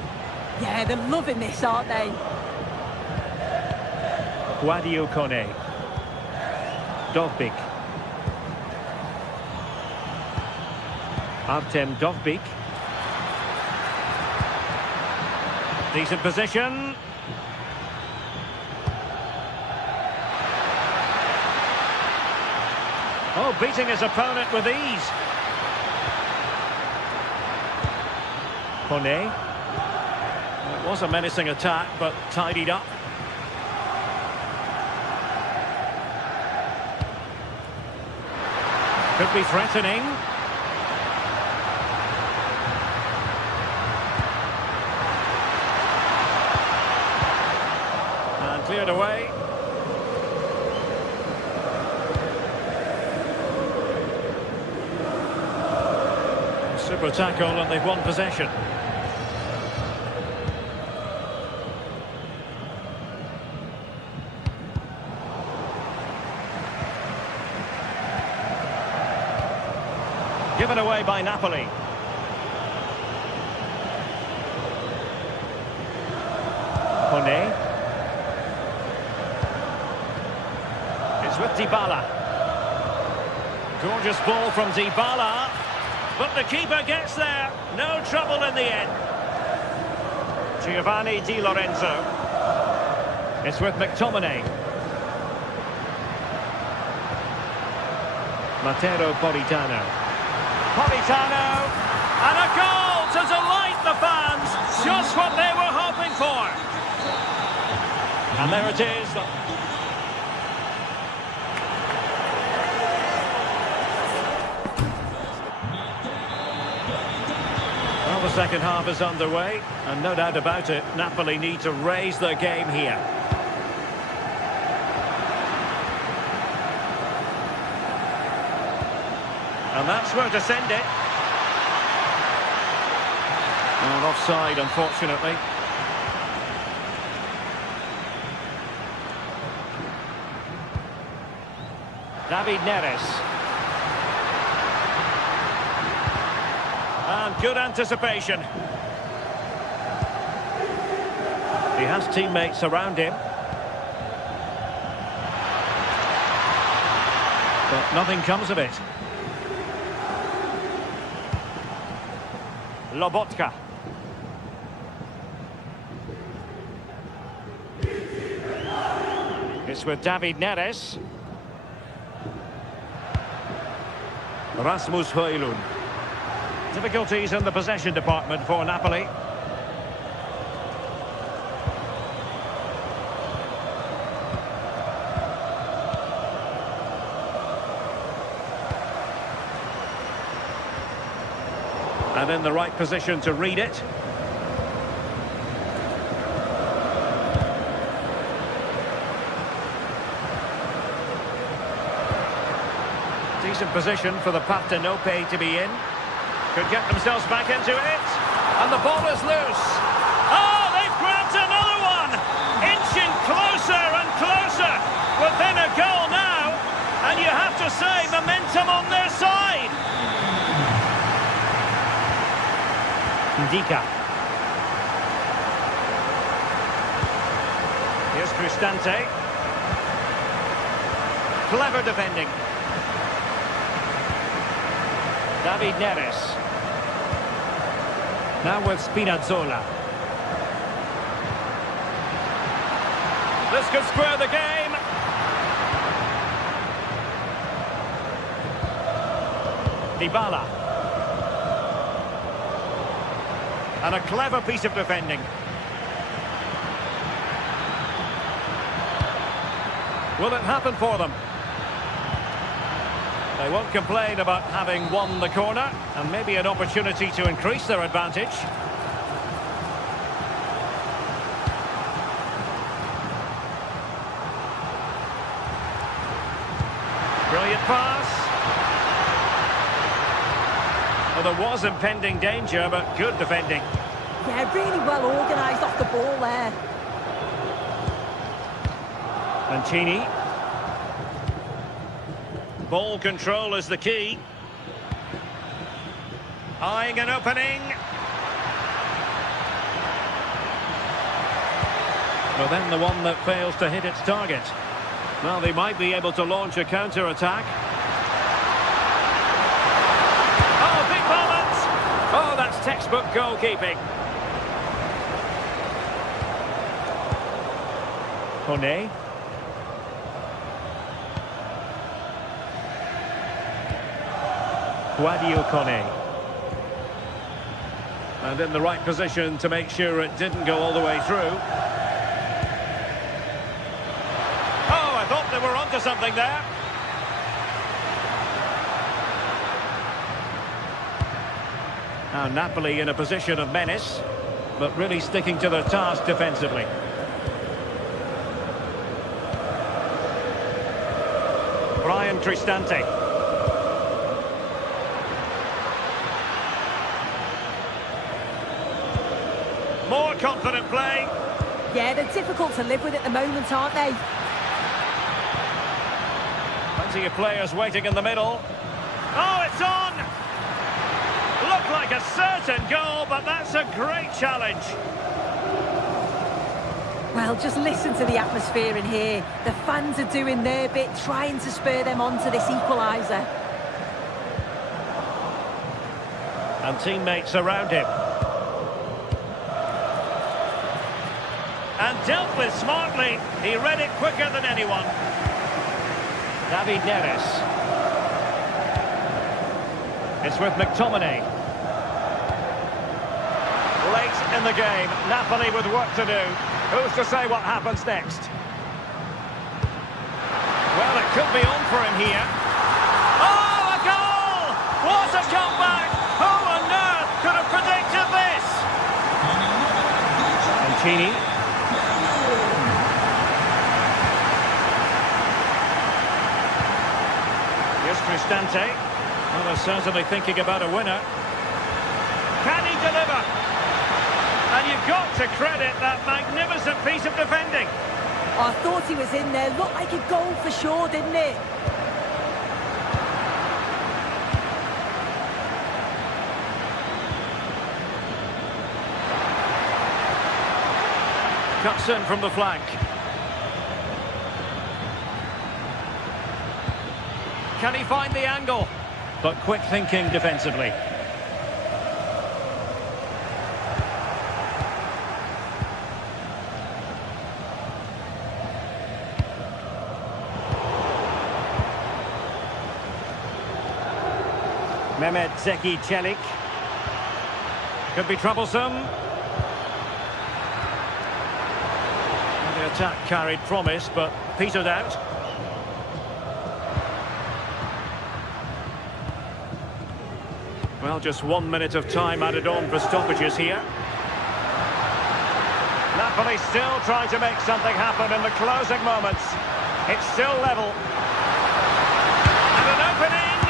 Yeah, they're loving this, aren't they? Guadio Kone. Dogbik. Artem Dogbik. Decent position. Oh, beating his opponent with ease. Kone. It was a menacing attack, but tidied up. Could be threatening. And cleared away. Super tackle, and they've won possession. Given away by Napoli. Kone. It's with Dybala. Gorgeous ball from Dybala. But the keeper gets there. No trouble in the end. Giovanni Di Lorenzo. It's with McTominay. Matteo Politano. Politano. And a goal to delight the fans. Just what they were hoping for. And there it is. Well, the second half is underway, and no doubt about it, Napoli need to raise their game here. And that's where to send it. And offside, unfortunately. David Neres. And good anticipation. He has teammates around him. But nothing comes of it. Lobotka. It's with David Neres. Rasmus Højlund. Difficulties in the possession department for Napoli. And in the right position to read it. Decent position for the Partenope to be in. Could get themselves back into it. And the ball is loose. Oh, they've grabbed another one. Inching closer and closer. Within a goal now. And you have to say, momentum on their side. Ndika. Here's Cristante. Clever defending. David Neres. Now with Spinazzola. This could square the game. Dybala. And a clever piece of defending. Will it happen for them? They won't complain about having won the corner, and maybe an opportunity to increase their advantage. Brilliant pass. Well, there was impending danger, but good defending. Yeah, really well organised off the ball there. Mancini. Ball control is the key. Eyeing an opening. Well, then the one that fails to hit its target. Well, they might be able to launch a counter-attack. Oh, big moment! Oh, that's textbook goalkeeping. Kone. Kone. And in the right position to make sure it didn't go all the way through. Oh, I thought they were onto something there. Now Napoli in a position of menace, but really sticking to their task defensively. Brian Cristante. More confident play. Yeah, they're difficult to live with at the moment, aren't they? Plenty of players waiting in the middle. Oh, it's on! Looked like a certain goal, but that's a great challenge. Well, just listen to the atmosphere in here. The fans are doing their bit, trying to spur them on to this equaliser. And teammates around him. And dealt with smartly. He read it quicker than anyone. David Neres. It's with McTominay. Late in the game, Napoli with work to do. Who's to say what happens next? Well, it could be on for him here. Oh, a goal! What a comeback! Who on earth could have predicted this? Mancini. Here's Cristante. Well, they're certainly thinking about a winner. Can he deliver? And you've got to credit that magnificent piece of defending. I thought he was in there. Looked like a goal for sure, didn't it? Cuts in from the flank. Can he find the angle? But quick thinking defensively. Mehmet Zeki Çelik. Could be troublesome. And the attack carried promise, but petered out. Well, just 1 minute of time added on for stoppages here. Napoli still trying to make something happen in the closing moments. It's still level. And an opening.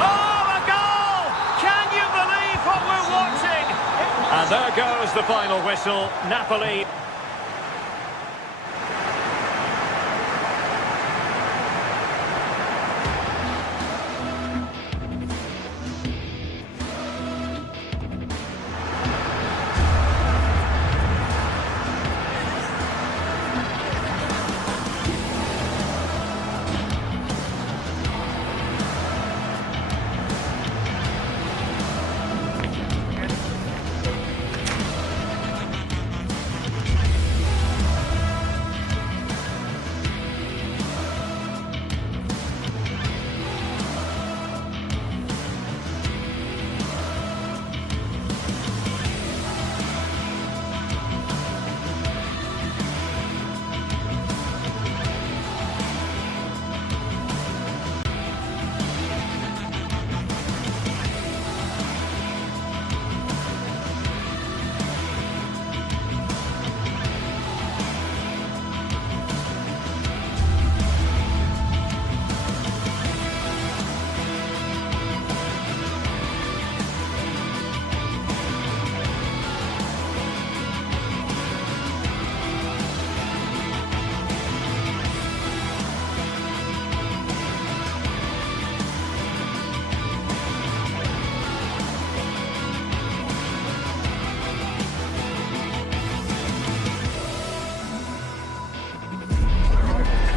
Oh, a goal! Can you believe what we're watching? And there goes the final whistle. Napoli.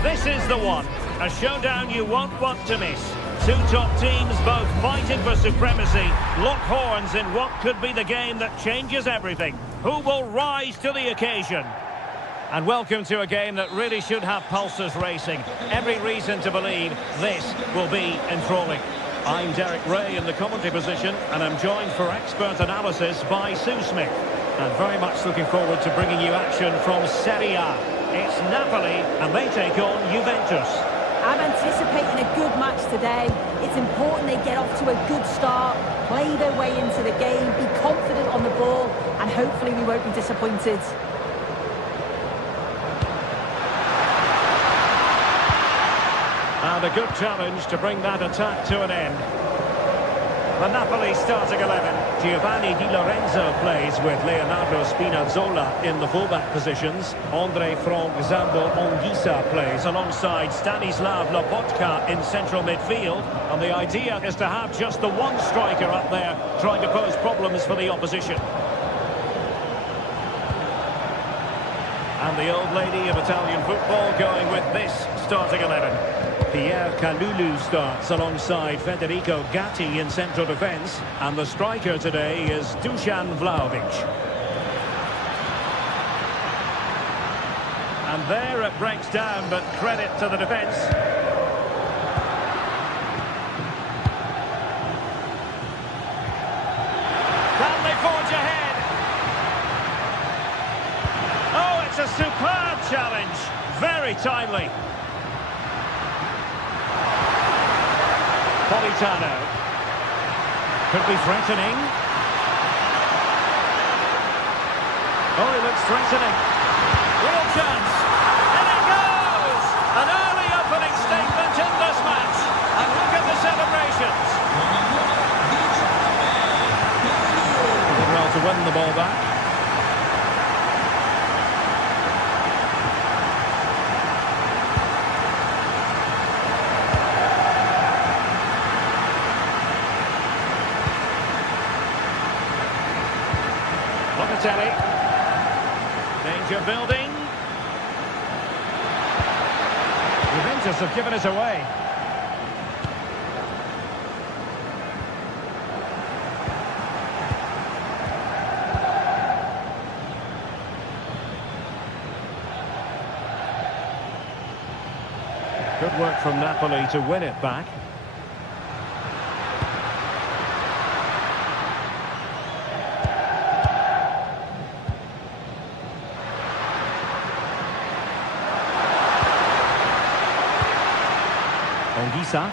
This is the one. A showdown you won't want to miss. Two top teams both fighting for supremacy. Lock horns in what could be the game that changes everything. Who will rise to the occasion? And welcome to a game that really should have pulses racing. Every reason to believe this will be enthralling. I'm Derek Ray in the commentary position, and I'm joined for expert analysis by Sue Smith. And very much looking forward to bringing you action from Serie A. It's Napoli, and they take on Juventus. I'm anticipating a good match today. It's important they get off to a good start, play their way into the game, be confident on the ball, and hopefully we won't be disappointed. And a good challenge to bring that attack to an end. The Napoli starting 11. Giovanni Di Lorenzo plays with Leonardo Spinazzola in the fullback positions. Andre Frank Zambo Anguissa plays alongside Stanislav Lobotka in central midfield. And the idea is to have just the one striker up there trying to pose problems for the opposition. And the old lady of Italian football going with this starting 11. Pierre Kalulu starts alongside Federico Gatti in central defence. And the striker today is Dusan Vlahovic. And there it breaks down, but credit to the defence. Can they forge ahead? Oh, it's a superb challenge. Very timely. Politano. Could be threatening. Oh, he looks threatening. Real chance. And it goes! An early opening statement in this match. And look at the celebrations. Did well to win the ball back. Danger building. Juventus have given it away. Good work from Napoli to win it back. Anguissa.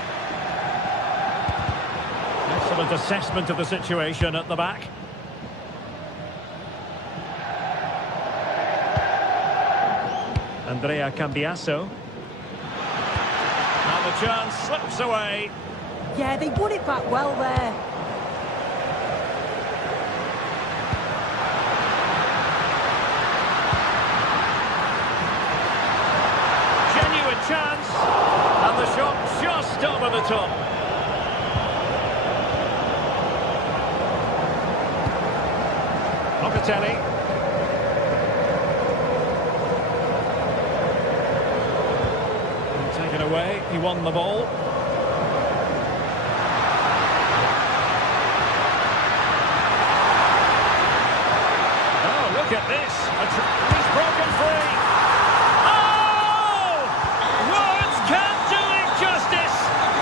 Excellent assessment of the situation at the back. Andrea Cambiasso. Now the chance slips away. Yeah, they won it back well there. Genuine chance. And the shot just over the top. Locatelli. Taken away, he won the ball. Oh, look at this. He's broken free. Oh! Words can't do it justice.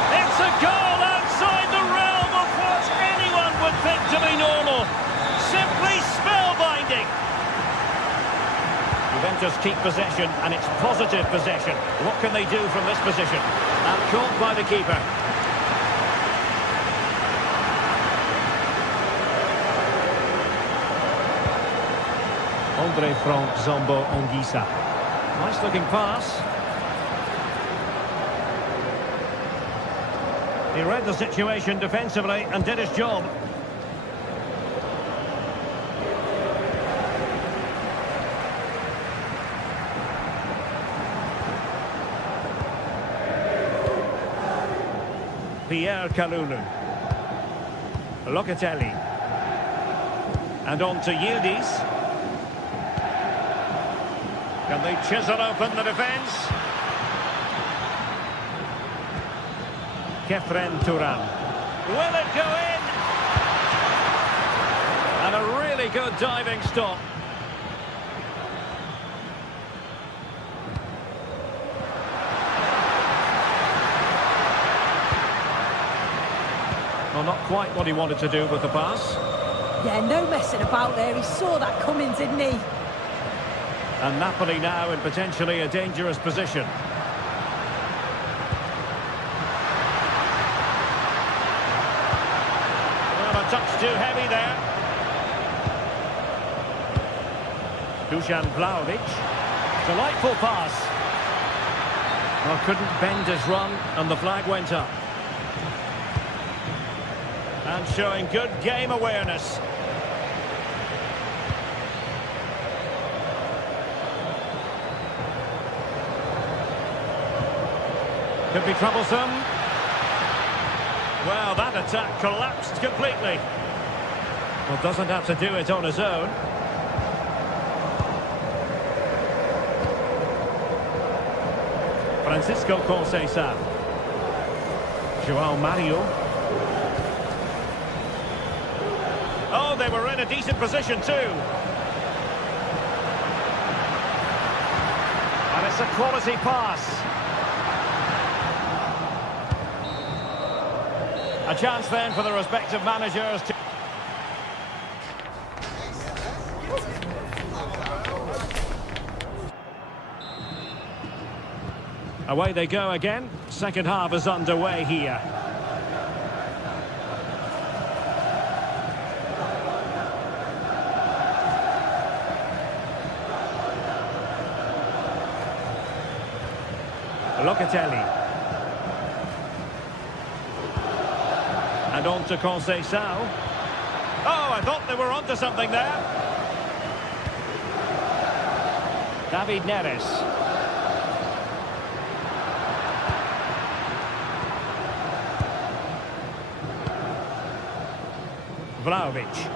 It's a goal outside the realm of what anyone would think to be normal. Simply spellbinding. Juventus keep possession, and it's positive possession. What can they do from this position? And caught by the keeper. Andre Frank Zambo Anguissa. Nice looking pass. He read the situation defensively and did his job. Pierre Kalulu. Locatelli. And on to Yildiz. Can they chisel open the defence? Kefren Turan. Will it go in? And a really good diving stop. Well, not quite what he wanted to do with the pass. Yeah, no messing about there. He saw that coming, didn't he? And Napoli now in potentially a dangerous position. Well, a touch too heavy there. Dusan Vlahovic. Delightful pass. Well, couldn't bend his run, and the flag went up. And showing good game awareness. Could be troublesome. Well, that attack collapsed completely. Well, doesn't have to do it on his own. Francisco Conceição. João Mario. Oh, they were in a decent position too. And it's a quality pass. A chance then for the respective managers to... Away they go again. Second half is underway here. Locatelli. And on to Conceição. Oh, I thought they were onto something there. David Neres. Vlahovic.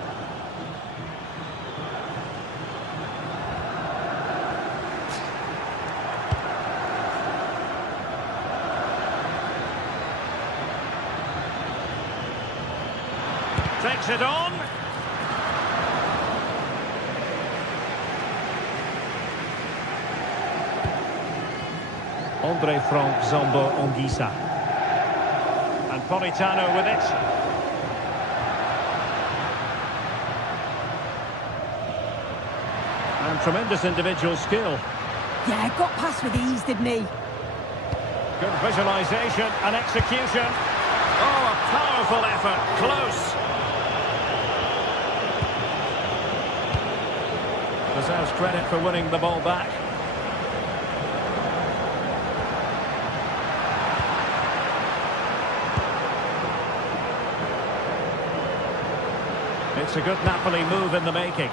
Takes it on. Andre Frank Zombo Onguissa. And Politano with it. And tremendous individual skill. Yeah, got past with ease, didn't he? Good visualisation and execution. Oh, a powerful effort. Close. Deserves credit for winning the ball back. It's a good Napoli move in the making.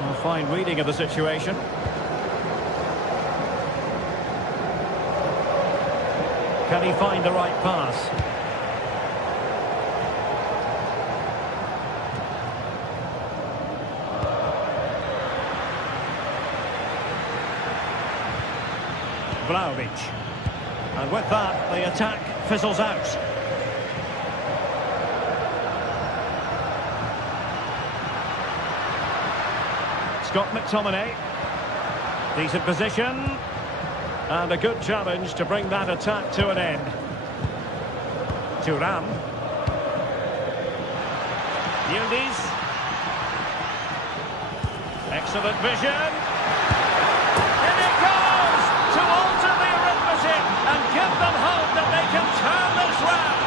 A fine reading of the situation. Can he find the right pass? Vlahovic. And with that, the attack fizzles out. Scott McTominay. Decent position. And a good challenge to bring that attack to an end. Thuram. Yildiz. Excellent vision. In it goes to alter the arithmetic and give them hope that they can turn this round.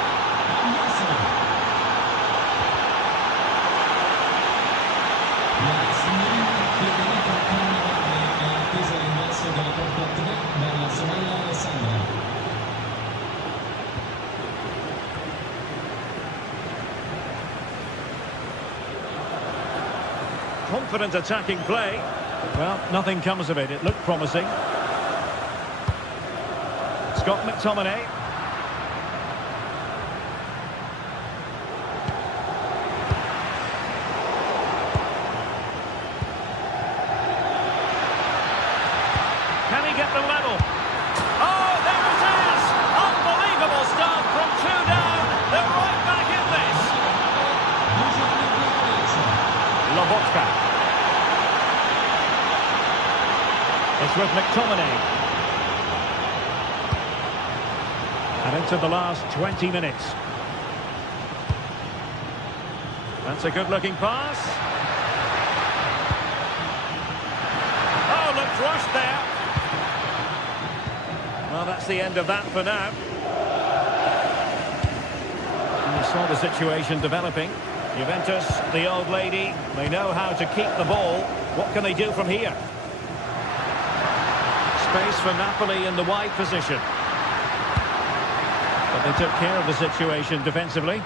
Confident attacking play. Well, nothing comes of it. It looked promising. Scott McTominay. Can he get the level? Oh, there it is! Unbelievable start from 2 down. They're right back in this. Lobotka. It's with McTominay. And into the last 20 minutes. That's a good-looking pass. Oh, looks rushed there. Well, that's the end of that for now. And we saw the situation developing. Juventus, the old lady, they know how to keep the ball. What can they do from here? Space for Napoli in the wide position. But they took care of the situation defensively.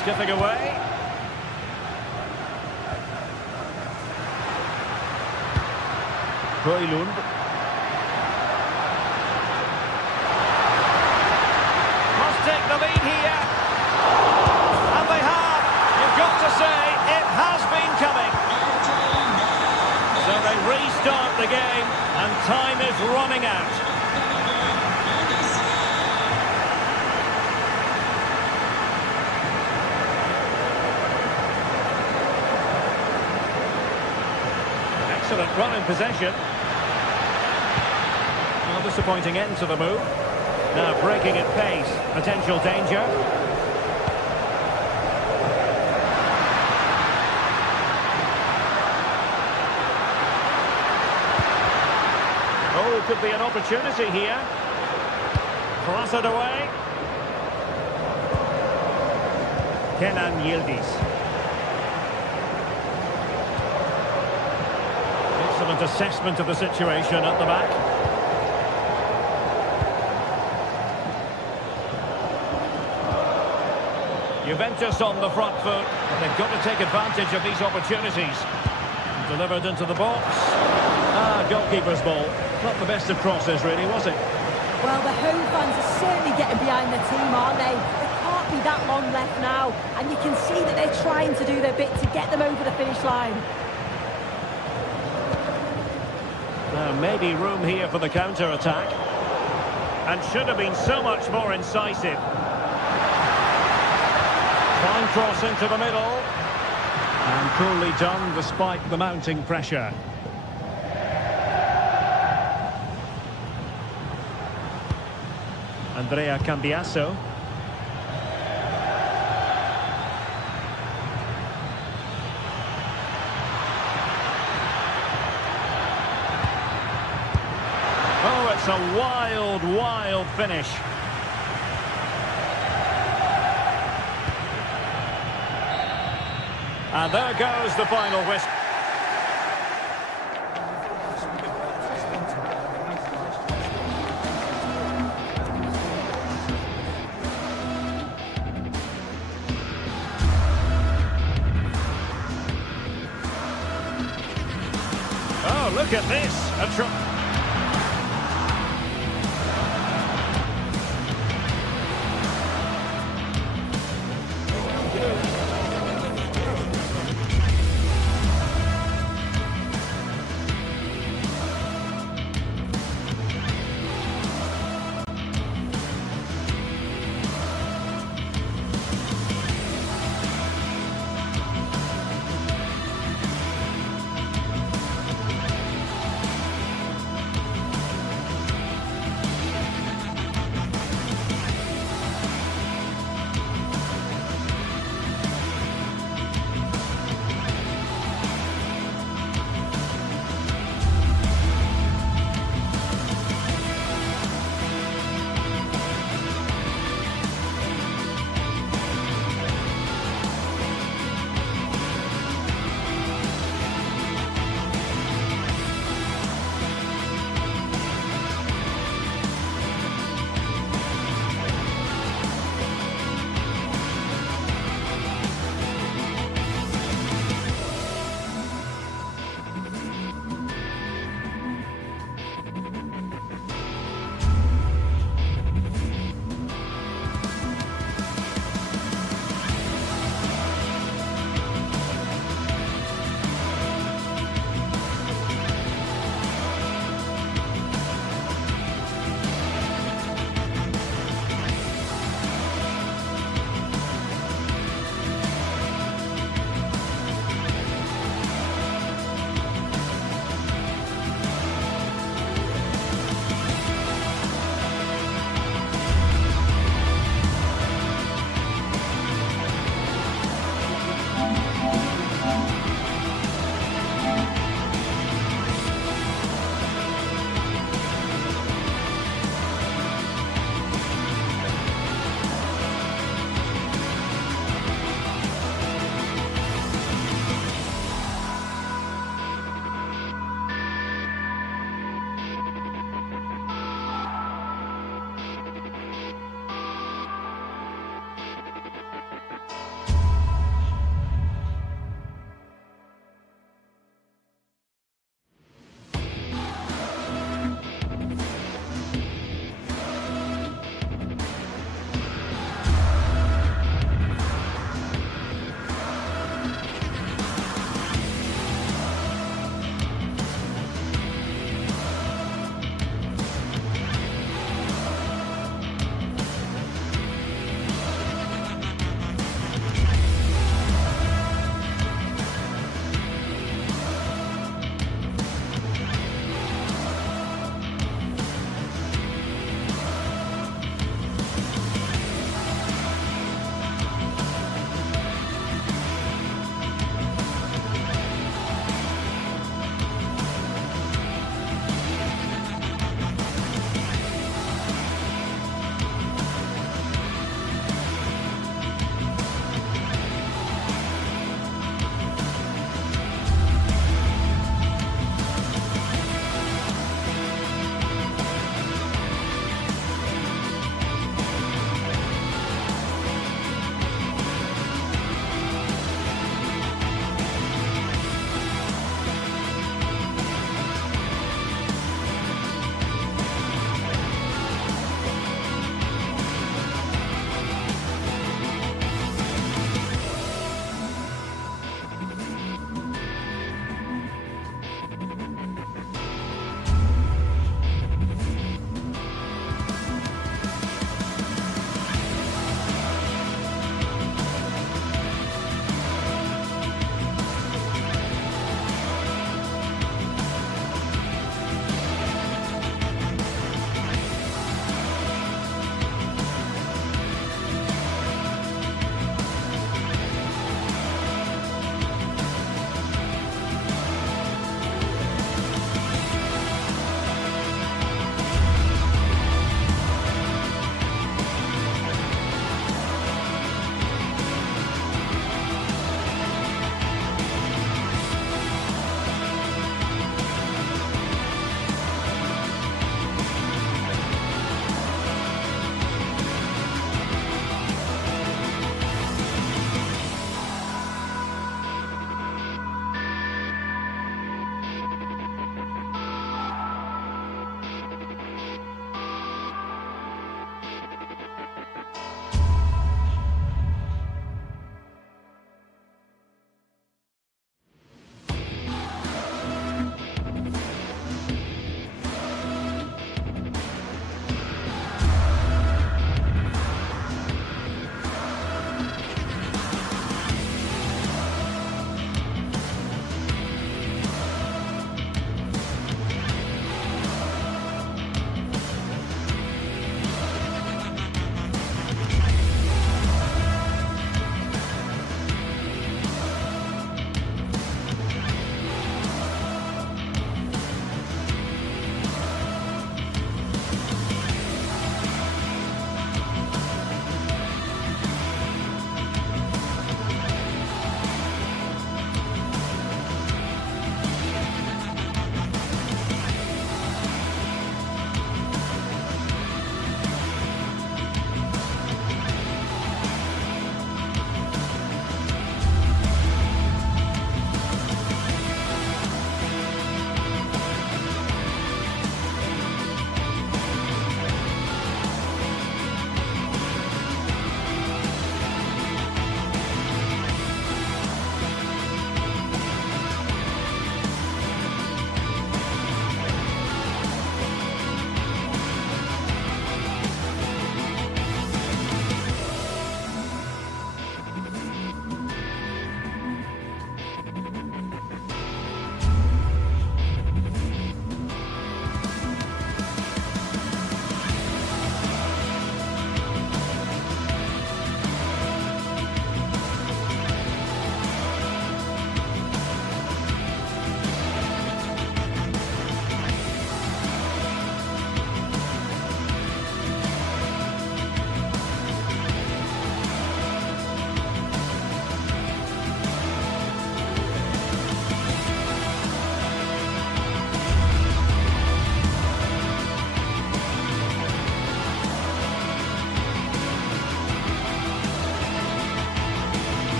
Skipping away. Højlund. Must take the lead here. And they have. You've got to say, it has been coming. So they restart the game, and time is running out. Excellent run in possession. Well, disappointing end to the move. Now breaking at pace. Potential danger. Oh, could be an opportunity here. Cross it away. Kenan Yildiz. Excellent assessment of the situation at the back. Juventus on the front foot. They've got to take advantage of these opportunities. Delivered into the box. Goalkeeper's ball. Not the best of crosses, really, was it? Well, the home fans are certainly getting behind their team, aren't they? There can't be that long left now. And you can see that they're trying to do their bit to get them over the finish line. Now, maybe room here for the counter-attack. And should have been so much more incisive. Fine cross into the middle. And coolly done despite the mounting pressure. Andrea Cambiasso. Oh, it's a wild, wild finish. And there goes the final whistle. Oh, look at this.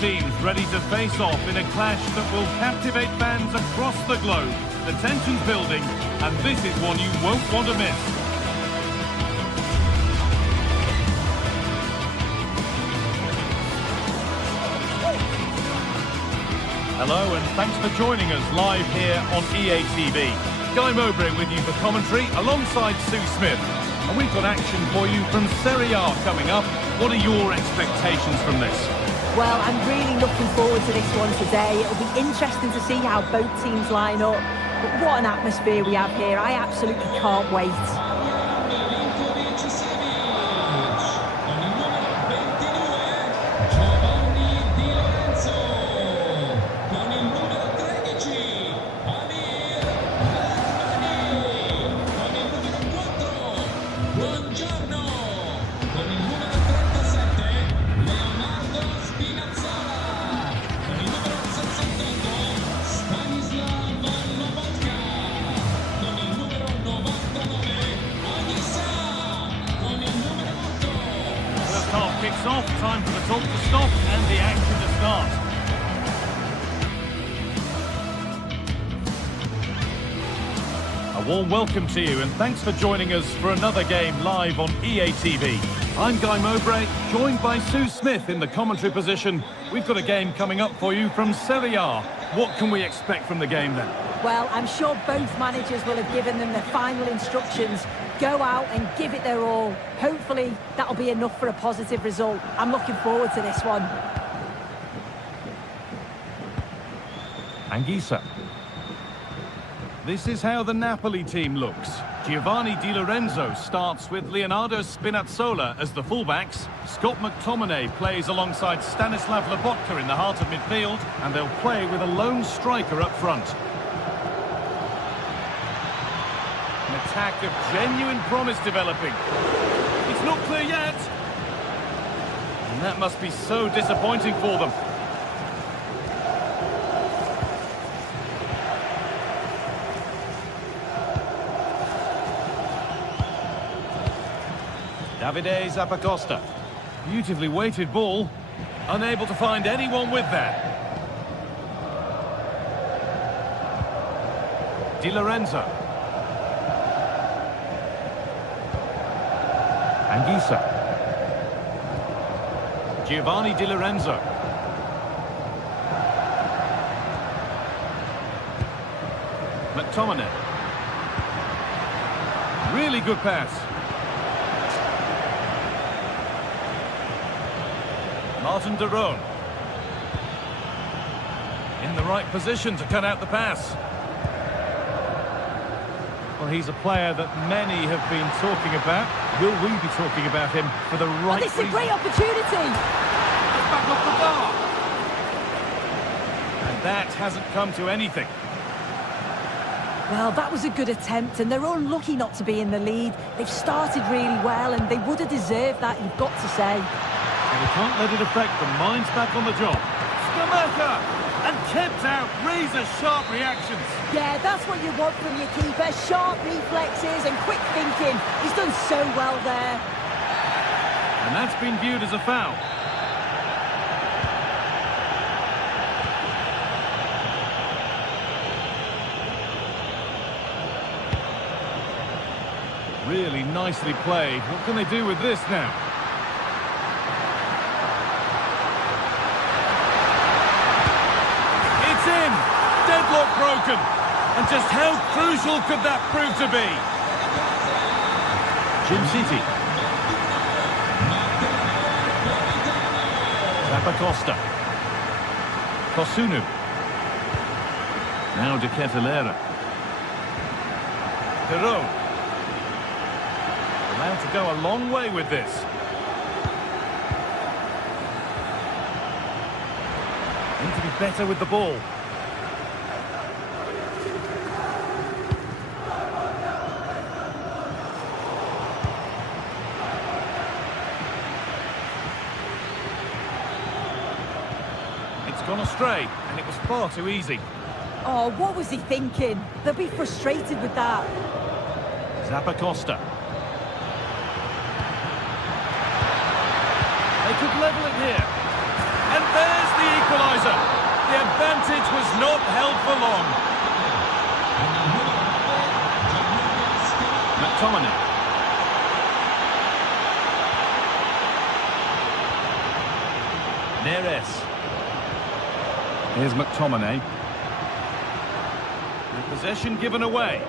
teams ready to face off in a clash that will captivate fans across the globe. The tension's building, and this is one you won't want to miss. Hello, and thanks for joining us live here on EA TV. Guy Mowbray with you for commentary alongside Sue Smith. And we've got action for you from Serie A coming up. What are your expectations from this? Well, I'm really looking forward to this one today. It'll be interesting to see how both teams line up. But what an atmosphere we have here. I absolutely can't wait. Kicks off, time for the talk to stop and the action to start. A warm welcome to you and thanks for joining us for another game live on EA TV. I'm Guy Mowbray, joined by Sue Smith in the commentary position. We've got a game coming up for you from Serie A. What can we expect from the game then? Well, I'm sure both managers will have given them their final instructions. Go out and give it their all. Hopefully, that'll be enough for a positive result. I'm looking forward to this one. Anguissa. This is how the Napoli team looks. Giovanni Di Lorenzo starts with Leonardo Spinazzola as the fullbacks. Scott McTominay plays alongside Stanislav Lobotka in the heart of midfield, and they'll play with a lone striker up front. An attack of genuine promise developing. It's not clear yet. And that must be so disappointing for them. Davide Zappacosta. Beautifully weighted ball. Unable to find anyone with that. Di Lorenzo. Anguissa. Giovanni Di Lorenzo. McTominay. Really good pass. Martin de Roon. In the right position to cut out the pass. Well, he's a player that many have been talking about. Will we be talking about him for the right This is a reason? great opportunity. It's back off the bar. And that hasn't come to anything. Well, that was a good attempt, and they're unlucky not to be in the lead. They've started really well, and they would have deserved that, you've got to say. And we can't let it affect them. Mind's back on the job. Scamacca! And kept out. Razor-sharp reactions. Yeah, that's what you want from your keeper. Sharp reflexes and quick thinking. He's done so well there. And that's been viewed as a foul. Really nicely played. What can they do with this now? It's in! Deadlock broken. And just how crucial could that prove to be? Jim City. Zappacosta. Kosunu. Now De Ketelaere. Perot. Allowed to go a long way with this. Need to be better with the ball. It's gone astray, and it was far too easy. Oh, what was he thinking? They'll be frustrated with that. Zappacosta. They could level it here. And there's the equaliser. The advantage was not held for long. McTominay. Neres. Here's McTominay. And possession given away.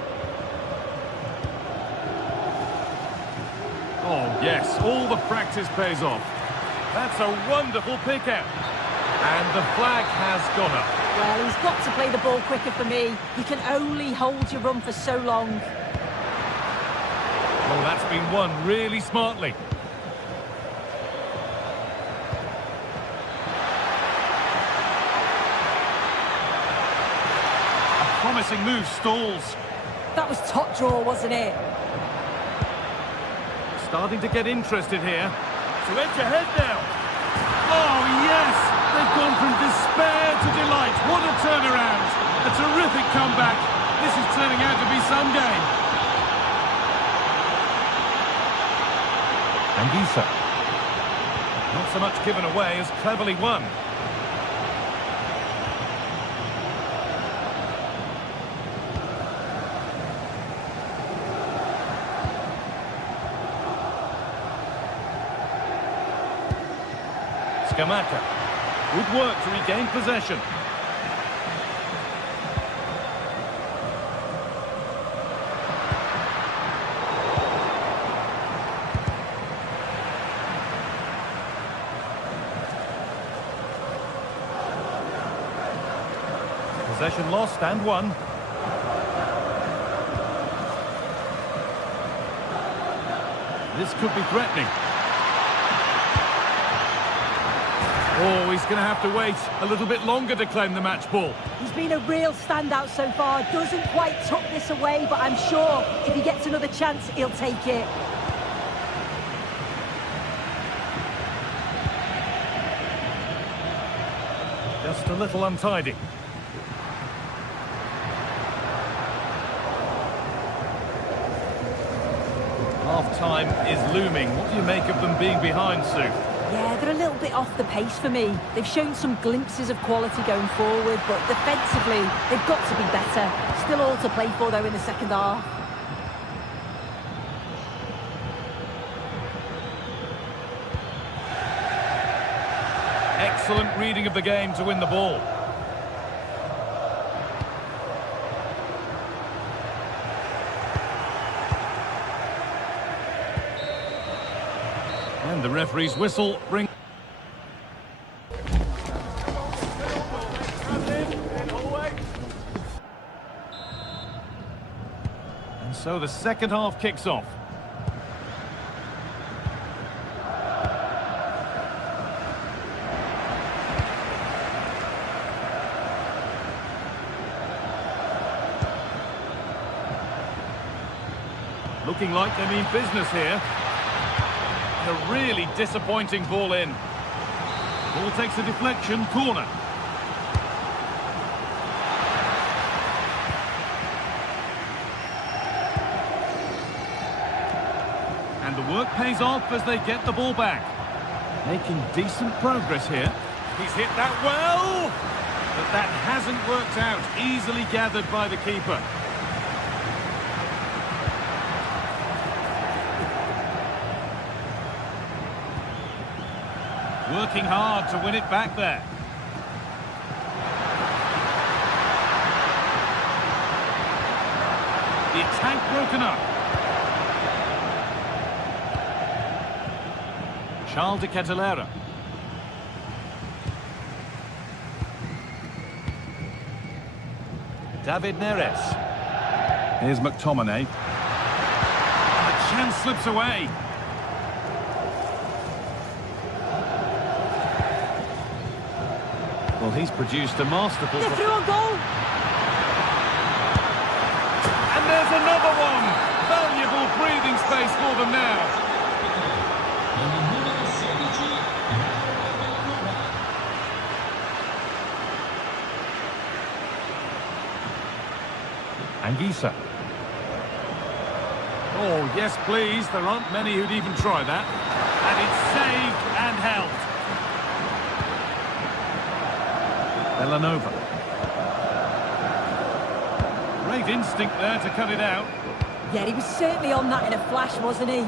Oh, yes, all the practice pays off. That's a wonderful pick out. And the flag has gone up. Well, he's got to play the ball quicker for me. You can only hold your run for so long. Oh, that's been won really smartly. A promising move stalls. That was top draw, wasn't it? Starting to get interested here. To edge ahead now. Oh, yes! They've gone from despair to delight. What a turnaround. A terrific comeback. This is turning out to be some game. Anguissa. Not so much given away as cleverly won. Scamacca. Good work to regain possession. Possession lost and won. This could be threatening. Oh, he's going to have to wait a little bit longer to claim the match ball. He's been a real standout so far. Doesn't quite tuck this away, but I'm sure if he gets another chance, he'll take it. Just a little untidy. Half-time is looming. What do you make of them being behind, Sue? Yeah, they're a little bit off the pace for me. They've shown some glimpses of quality going forward, but defensively, they've got to be better. Still all to play for, though, in the second half. Excellent reading of the game to win the ball. And the referee's whistle brings... And so the second half kicks off. Looking like they mean business here. A really disappointing ball in. Ball takes a deflection, corner. And the work pays off as they get the ball back. Making decent progress here. He's hit that well! But that hasn't worked out. Easily gathered by the keeper. Working hard to win it back there. The attack broken up. Charles de Ketelera. David Neres. Here's McTominay. And the chance slips away. Well, he's produced a masterful... They're through on goal! And there's another one! Valuable breathing space for them now. Anguissa. Oh, yes, please. There aren't many who'd even try that. And it's saved and held. Villanova. Great instinct there to cut it out. Yeah, he was certainly on that in a flash, wasn't he?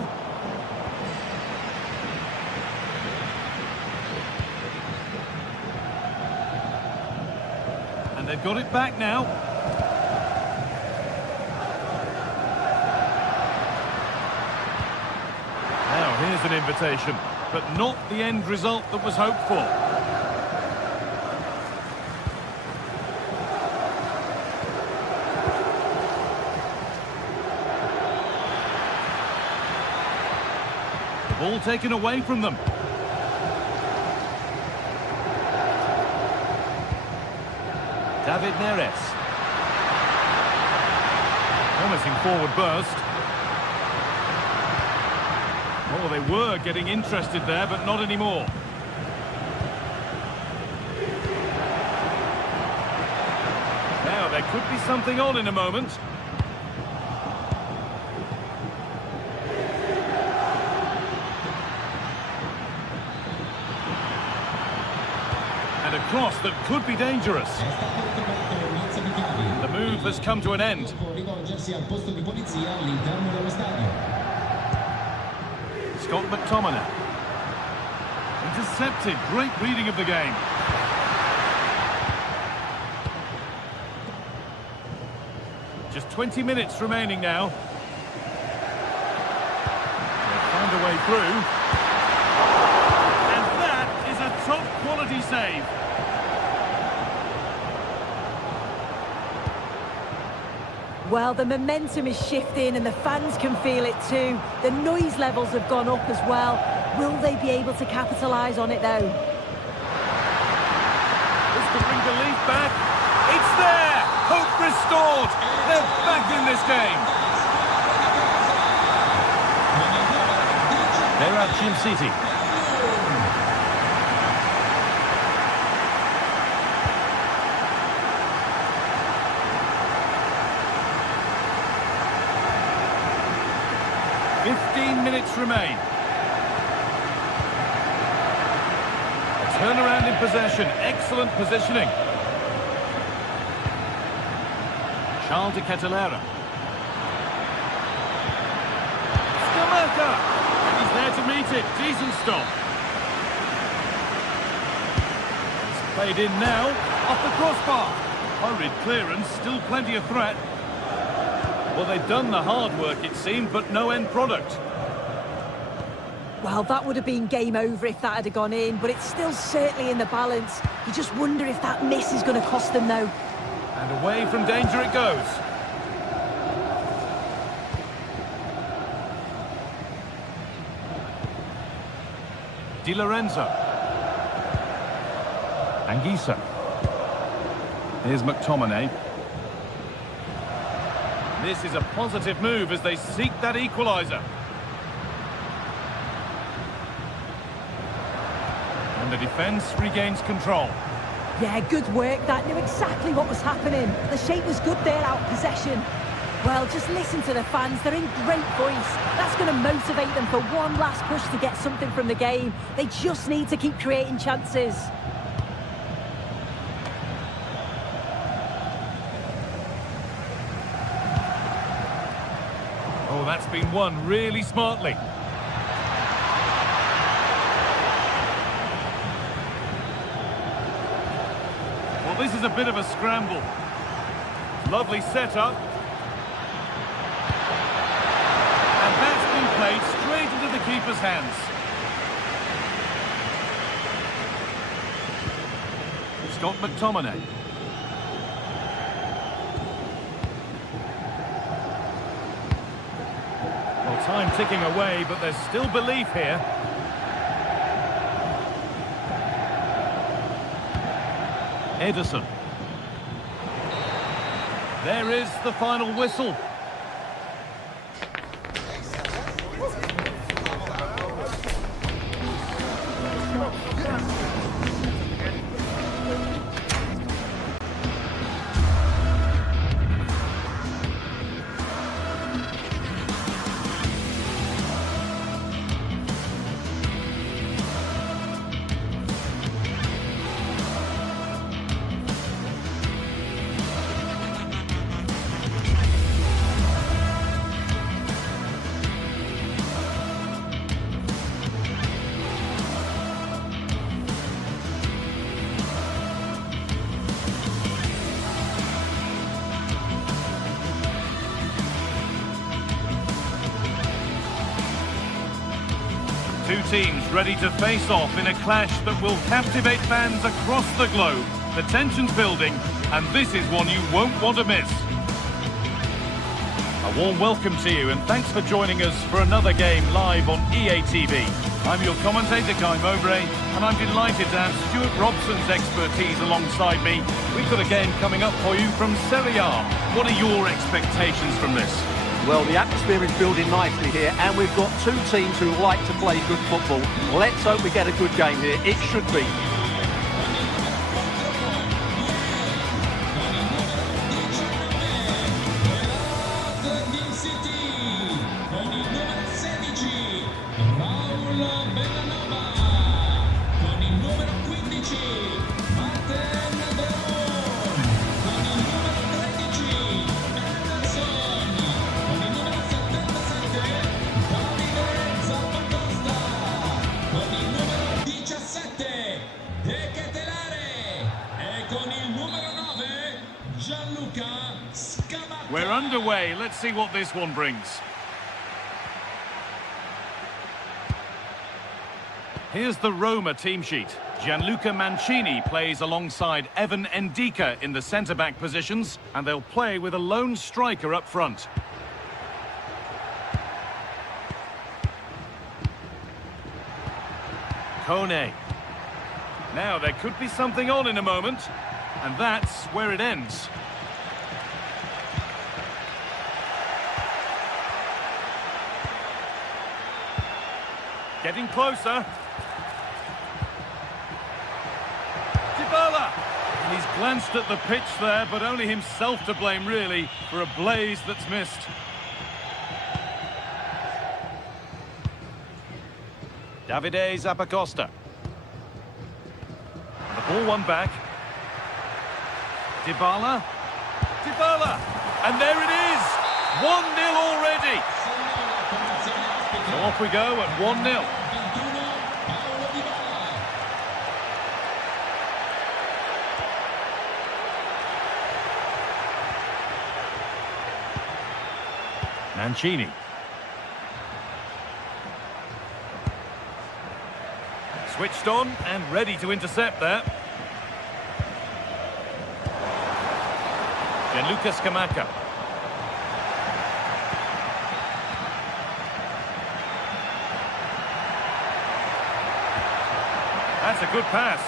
And they've got it back now. Now here's an invitation, but not the end result that was hoped for. Ball taken away from them. David Neres. Promising forward burst. Oh, they were getting interested there, but not anymore. Now, there could be something on in a moment. And a cross that could be dangerous. The move has come to an end. Scott McTominay. Intercepted. Great reading of the game. Just 20 minutes remaining now. They've found a way through. And that is a top quality save. Well, the momentum is shifting and the fans can feel it too. The noise levels have gone up as well. Will they be able to capitalise on it though? This could bring belief back. It's there! Hope restored! They're back in this game. They're at Gym City. Minutes remain. A turnaround in possession. Excellent positioning. Charles de Ketelera. Skamaka! And he's there to meet it. Decent stop. It's played in now. Off the crossbar. Hurried clearance. Still plenty of threat. Well, they've done the hard work, it seemed, but no end product. Well, that would have been game over if that had gone in, but it's still certainly in the balance. You just wonder if that miss is going to cost them, though. And away from danger it goes. Di Lorenzo. Anguissa. Here's McTominay. This is a positive move as they seek that equaliser. And the defence regains control. Yeah, good work. That knew exactly what was happening. The shape was good there, out of possession. Well, just listen to the fans. They're in great voice. That's going to motivate them for one last push to get something from the game. They just need to keep creating chances. Oh, that's been won really smartly. Well, this is a bit of a scramble. Lovely setup. And that's been played straight into the keeper's hands. Scott McTominay. Well, time ticking away, but there's still belief here. Ederson. There is the final whistle. Two teams ready to face off in a clash that will captivate fans across the globe. The tension's building, and this is one you won't want to miss. A warm welcome to you, and thanks for joining us for another game live on EA TV. I'm your commentator, Guy Mowbray, and I'm delighted to have Stuart Robson's expertise alongside me. We've got a game coming up for you from Serie A. What are your expectations from this? Well, the atmosphere is building nicely here, and we've got two teams who like to play good football. Let's hope we get a good game here. It should be. We're underway. Let's see what this one brings. Here's the Roma team sheet. Gianluca Mancini plays alongside Evan Ndika in the centre-back positions, and they'll play with a lone striker up front. Kone. Now, there could be something on in a moment, and that's where it ends. Getting closer. Dybala! And he's glanced at the pitch there, but only himself to blame, really, for a blaze that's missed. Davide Zappacosta. The ball won back. Dybala. Dybala! And there it is! 1-0 already! So off we go at 1-0. Mancini. Switched on and ready to intercept there. Gianluca Scamacca. That's a good pass.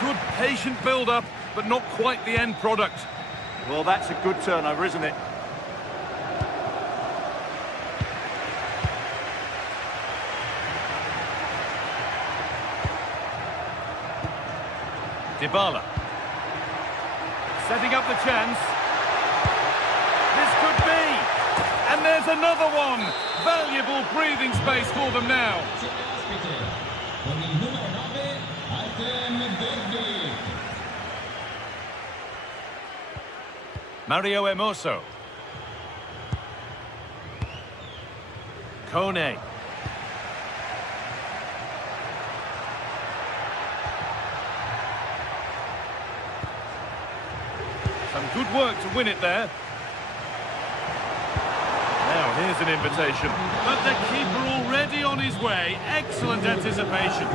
Good patient build-up, but not quite the end product. Well, that's a good turnover, isn't it? Dybala. Setting up the chance. This could be. And there's another one. Valuable breathing space for them now. Mario Hermoso. Kone. Some good work to win it there. Now here's an invitation. But the keeper already on his way. Excellent anticipation.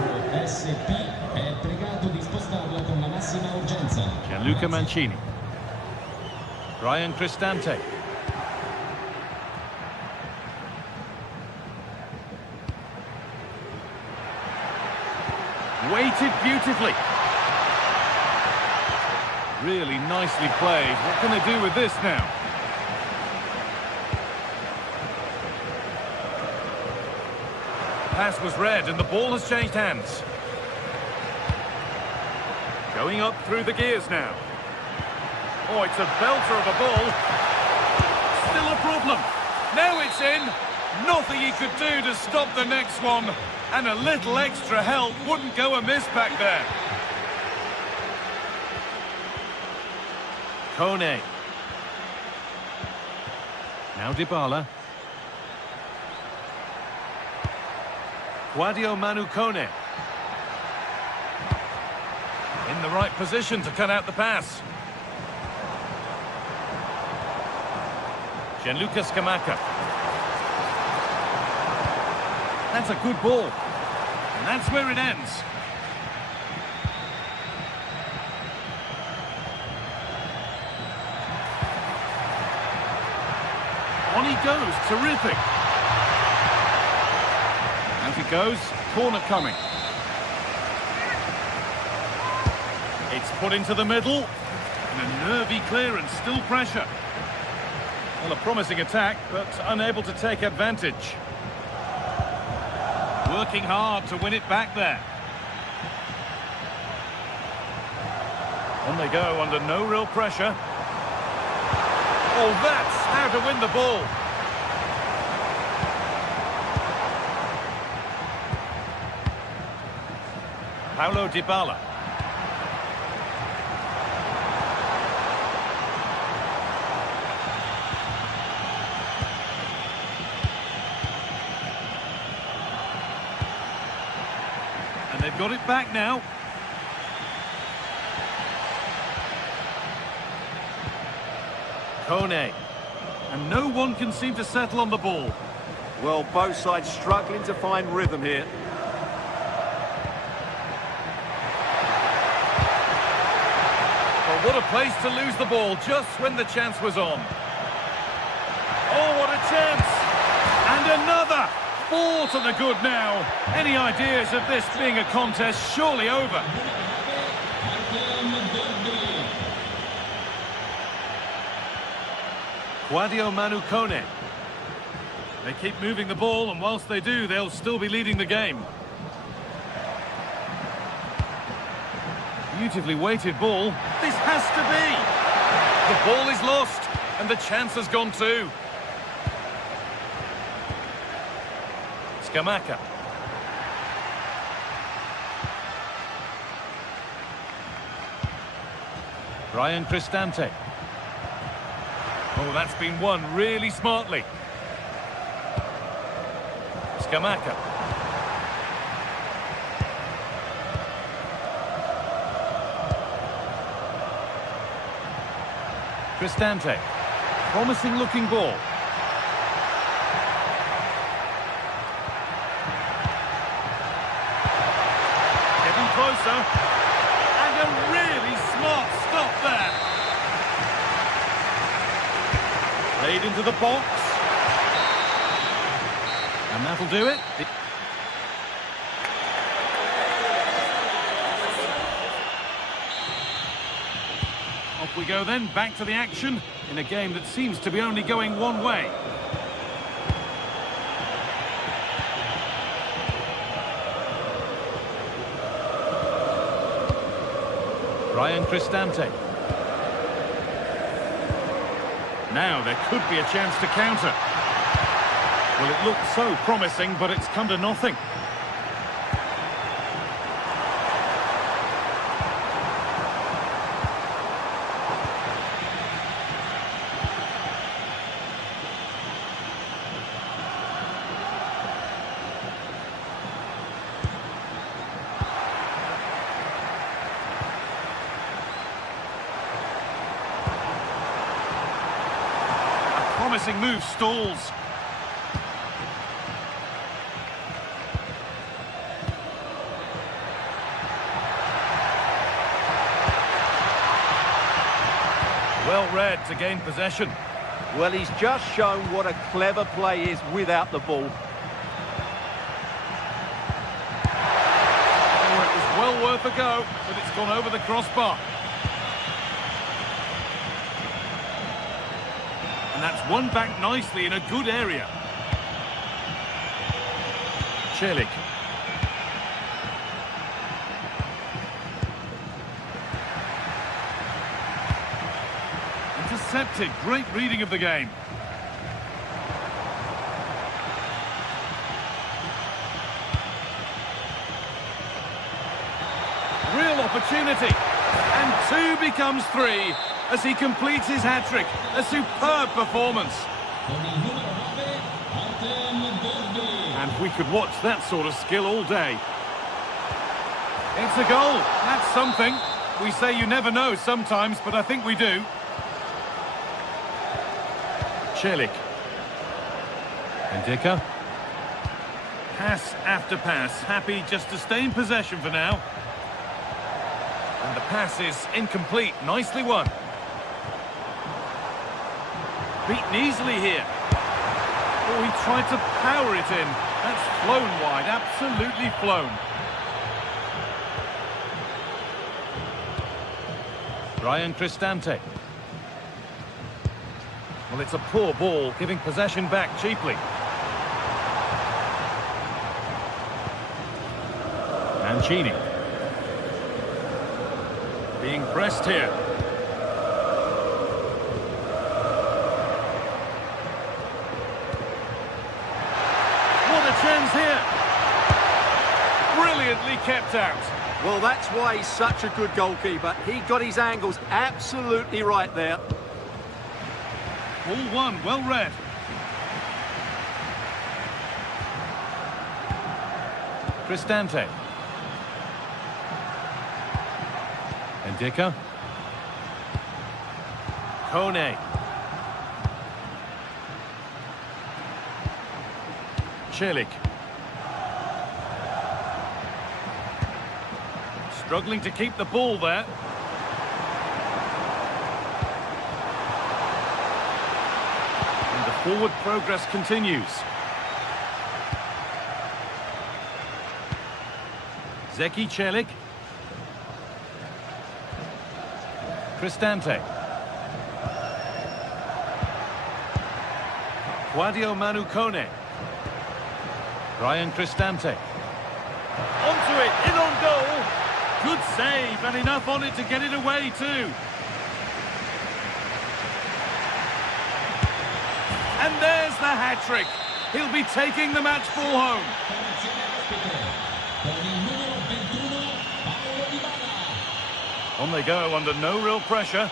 Gianluca Mancini. Ryan Cristante. Weighted beautifully. Really nicely played. What can they do with this now? Pass was read and the ball has changed hands. Going up through the gears now. Oh, it's a belter of a ball. Still a problem. Now it's in. Nothing he could do to stop the next one. And a little extra help wouldn't go amiss back there. Kone. Now Dybala. Guadio Manu Kone. In the right position to cut out the pass. Gianluca Scamacca. That's a good ball. And that's where it ends. On he goes, terrific. Out it goes, corner coming. It's put into the middle, and a nervy clearance, still pressure. Well, a promising attack, but unable to take advantage. Working hard to win it back there. On they go, under no real pressure. Oh, that's how to win the ball. Paulo Dybala. And they've got it back now. Kone. And no one can seem to settle on the ball. Well, both sides struggling to find rhythm here. Well, what a place to lose the ball just when the chance was on. Oh, what a chance! And another! 4 to the good now. Any ideas of this being a contest surely over? Sadio Manu Kone. They keep moving the ball, and whilst they do, they'll still be leading the game. Beautifully weighted ball. This has to be! The ball is lost, and the chance has gone too. Scamacca. Ryan Cristante. Oh, that's been won really smartly. Scamacca. Cristante. Promising looking ball. Getting closer. And a really smart stop there. Played into the box. And that'll do it. Off we go then, back to the action, in a game that seems to be only going one way. Ryan Cristante. Now there could be a chance to counter. Well, it looked so promising, but it's come to nothing. Promising move stalls. Well read to gain possession. Well, he's just shown what a clever play is without the ball. Oh, it was well worth a go, but it's gone over the crossbar. And that's won back nicely in a good area. Celik. Intercepted. Great reading of the game. Real opportunity. And 2 becomes 3. As he completes his hat-trick. A superb performance. And we could watch that sort of skill all day. It's a goal. That's something. We say you never know sometimes, but I think we do. Celik. Ndika. Pass after pass, happy just to stay in possession for now. And the pass is incomplete, nicely won. Beaten easily here. Oh, he tried to power it in. That's flown wide, absolutely flown. Ryan Cristante. Well, it's a poor ball, giving possession back cheaply. Mancini. Being pressed here. What a chance here. Brilliantly kept out. Well, that's why he's such a good goalkeeper. He got his angles absolutely right there. Ball one, well read. Cristante. Indica. Kone. Celik. Struggling to keep the ball there. And the forward progress continues. Zeki Celik. Cristante. Claudio Manu Kone. Ryan Cristante. Onto it, in on goal. Good save, and enough on it to get it away too. And there's the hat-trick. He'll be taking the match ball home. On they go, under no real pressure.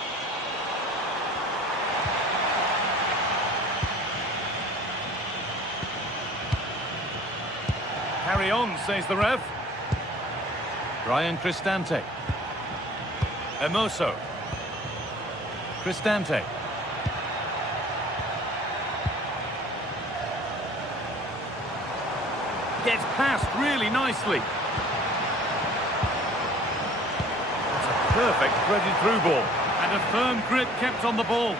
Carry on, says the ref. Ryan Cristante. Hermoso. Cristante. Gets past really nicely. That's a perfect threaded through ball. And a firm grip kept on the ball.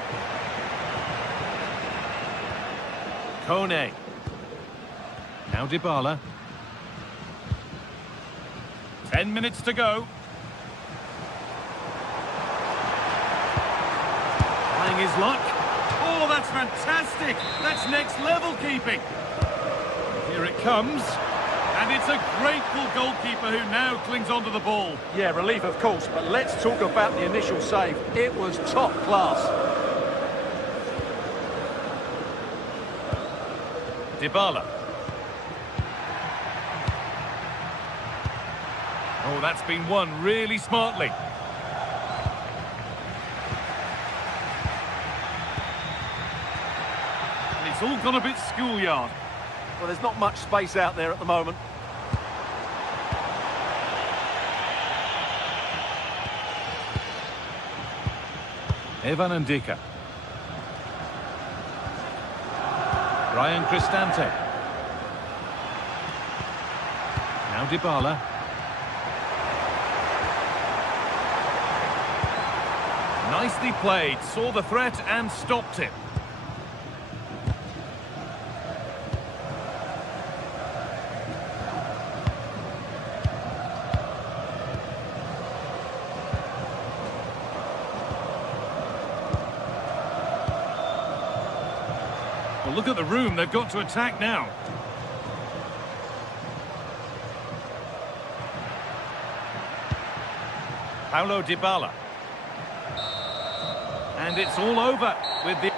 Kone. Now Dybala. 10 minutes to go. Trying his luck. Oh, that's fantastic. That's next level keeping. Here it comes. And it's a grateful goalkeeper who now clings onto the ball. Yeah, relief of course, but let's talk about the initial save. It was top class. Dybala. Oh, that's been won really smartly. And it's all gone a bit schoolyard. Well, there's not much space out there at the moment. Evan Indica. Ryan Cristante. Now Dybala. Nicely played, saw the threat and stopped it. Well, look at the room they've got to attack now. Paulo Dybala. And it's all over with the...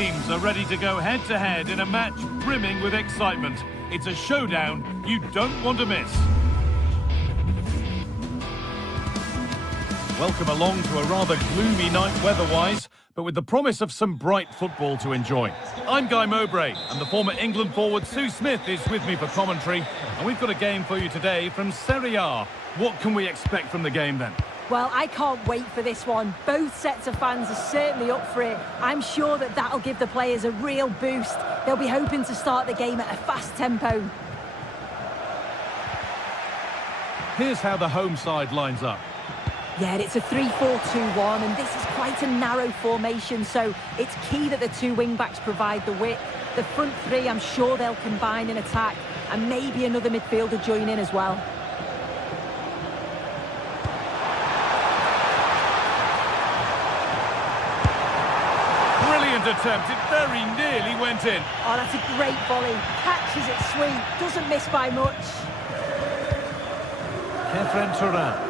teams are ready to go head-to-head in a match brimming with excitement. It's a showdown you don't want to miss. Welcome along to a rather gloomy night weather-wise, but with the promise of some bright football to enjoy. I'm Guy Mowbray, and the former England forward Sue Smith is with me for commentary. And we've got a game for you today from Serie A. What can we expect from the game then? Well, I can't wait for this one. Both sets of fans are certainly up for it. I'm sure that that'll give the players a real boost. They'll be hoping to start the game at a fast tempo. Here's how the home side lines up. Yeah, it's a 3-4-2-1, and this is quite a narrow formation, so it's key that the two wing-backs provide the width. The front three, I'm sure they'll combine in attack, and maybe another midfielder join in as well. Brilliant attempt, it very nearly went in. Oh, that's a great volley. Catches it sweet, doesn't miss by much. Kefren Turan.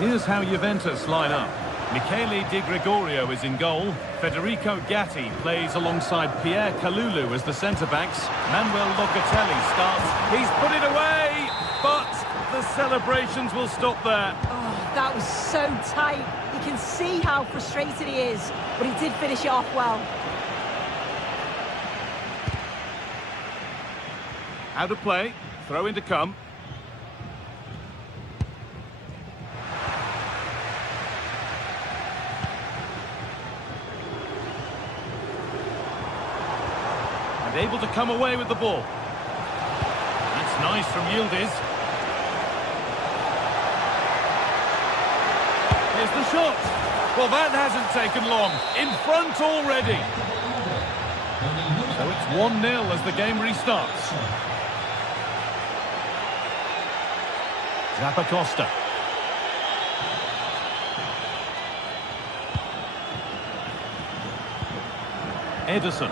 Here's how Juventus line up. Michele Di Gregorio is in goal. Federico Gatti plays alongside Pierre Kalulu as the centre-backs. Manuel Locatelli starts. He's put it away, but the celebrations will stop there. Oh, that was so tight. You can see how frustrated he is, but he did finish it off well. Out of play, throw in to come. Able to come away with the ball. That's nice from Yildiz. Here's the shot. Well, that hasn't taken long. In front already. So it's 1-0 as the game restarts. Zappacosta. Ederson.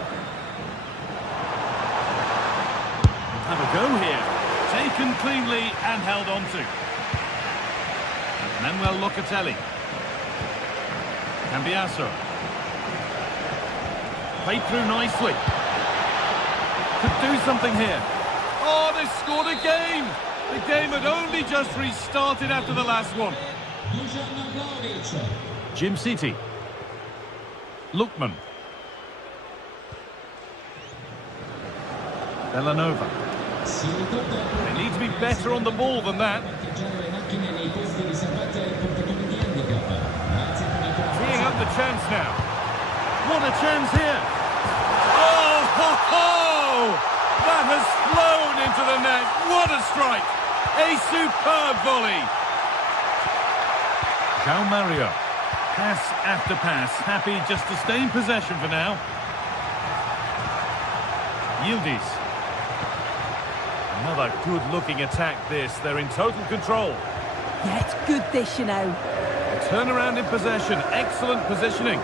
Have a go here. Taken cleanly and held on to. Manuel Locatelli. Cambiasso. Played through nicely. Could do something here. Oh, they scored again! The game had only just restarted after the last one. Jim City. Lookman. Bellanova. They need to be better on the ball than that. Teeing up the chance now. What a chance here. Oh, ho, ho! That has flown into the net. What a strike. A superb volley. João Mario. Pass after pass. Happy just to stay in possession for now. Yildiz. Another good-looking attack this. They're in total control. Yeah, it's good this, you know. A turnaround in possession. Excellent positioning.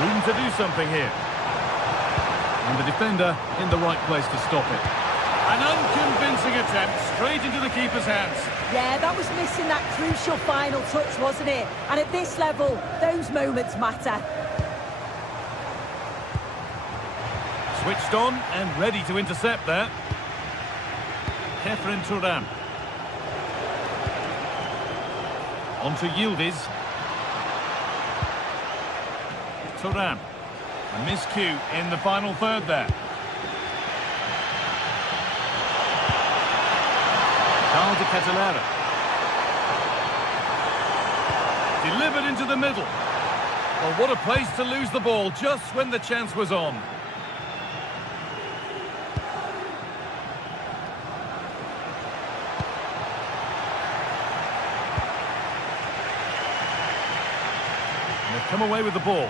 Room to do something here. And the defender in the right place to stop it. An unconvincing attempt straight into the keeper's hands. Yeah, that was missing that crucial final touch, wasn't it? And at this level, those moments matter. Switched on and ready to intercept there. Kefren Turan. On to Yildiz. Turan. A miscue in the final third there. Charles de Catalera. Delivered into the middle. Well, what a place to lose the ball just when the chance was on. Come away with the ball.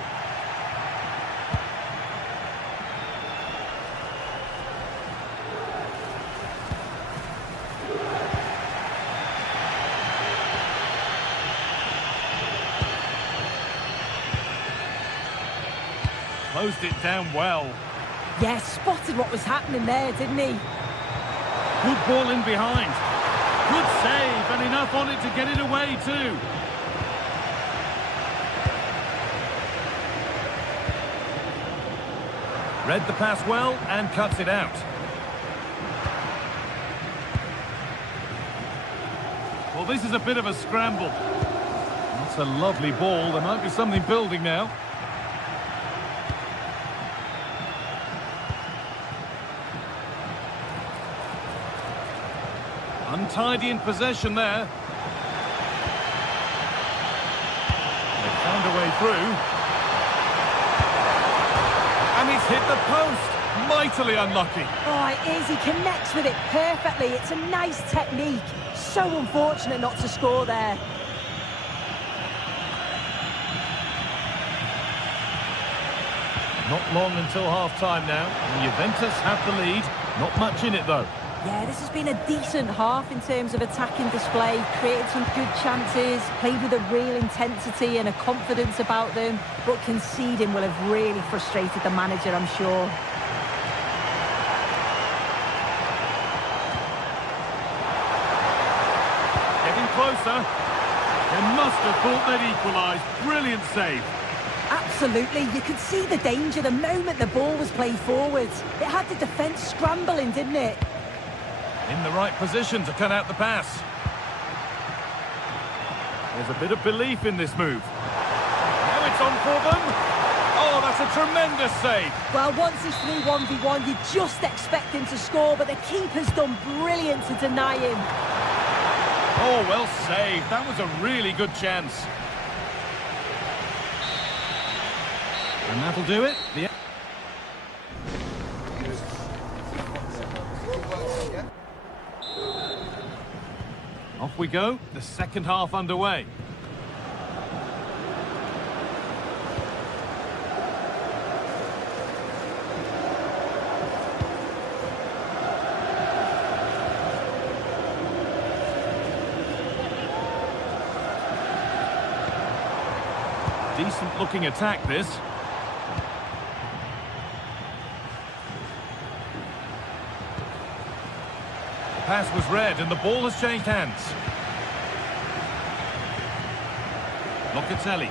Closed it down well. Yeah, spotted what was happening there, didn't he? Good ball in behind. Good save and enough on it to get it away too. Read the pass well and cuts it out. Well, this is a bit of a scramble. That's a lovely ball. There might be something building now. Untidy in possession there. They found a way through. And he's hit the post. Mightily unlucky. Oh, it is. He connects with it perfectly. It's a nice technique. So unfortunate not to score there. Not long until half-time now. And Juventus have the lead. Not much in it, though. Yeah, this has been a decent half in terms of attacking display. Created some good chances. Played with a real intensity and a confidence about them. But conceding will have really frustrated the manager, I'm sure. Getting closer. They must have thought they'd equalised. Brilliant save. Absolutely, you could see the danger the moment the ball was played forwards. It had the defence scrambling, didn't it? In the right position to cut out the pass. There's a bit of belief in this move. Now it's on for them. Oh, that's a tremendous save. Well, once he's through 1v1, you just expect him to score, but the keeper's done brilliant to deny him. Oh, well saved. That was a really good chance. And that'll do it. Off we go. The second half underway. Decent looking attack, this. Pass was read and the ball has changed hands. Locatelli.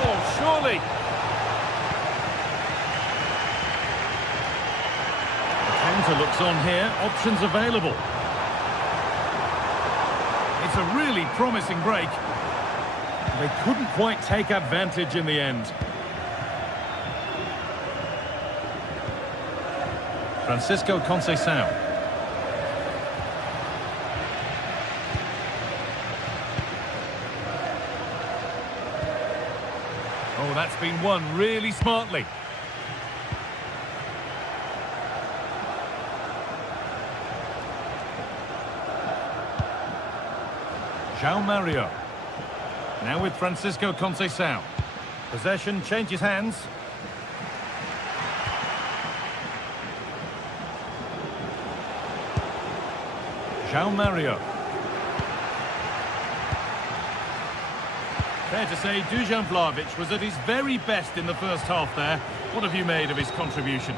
Oh, surely. The counter looks on here. Options available. It's a really promising break. They couldn't quite take advantage in the end. Francisco Conceição. Oh, that's been won really smartly. João Mario. Now with Francisco Conceição. Possession changes hands. João Mario. Fair to say, Dusan Vlahovic was at his very best in the first half there. What have you made of his contribution?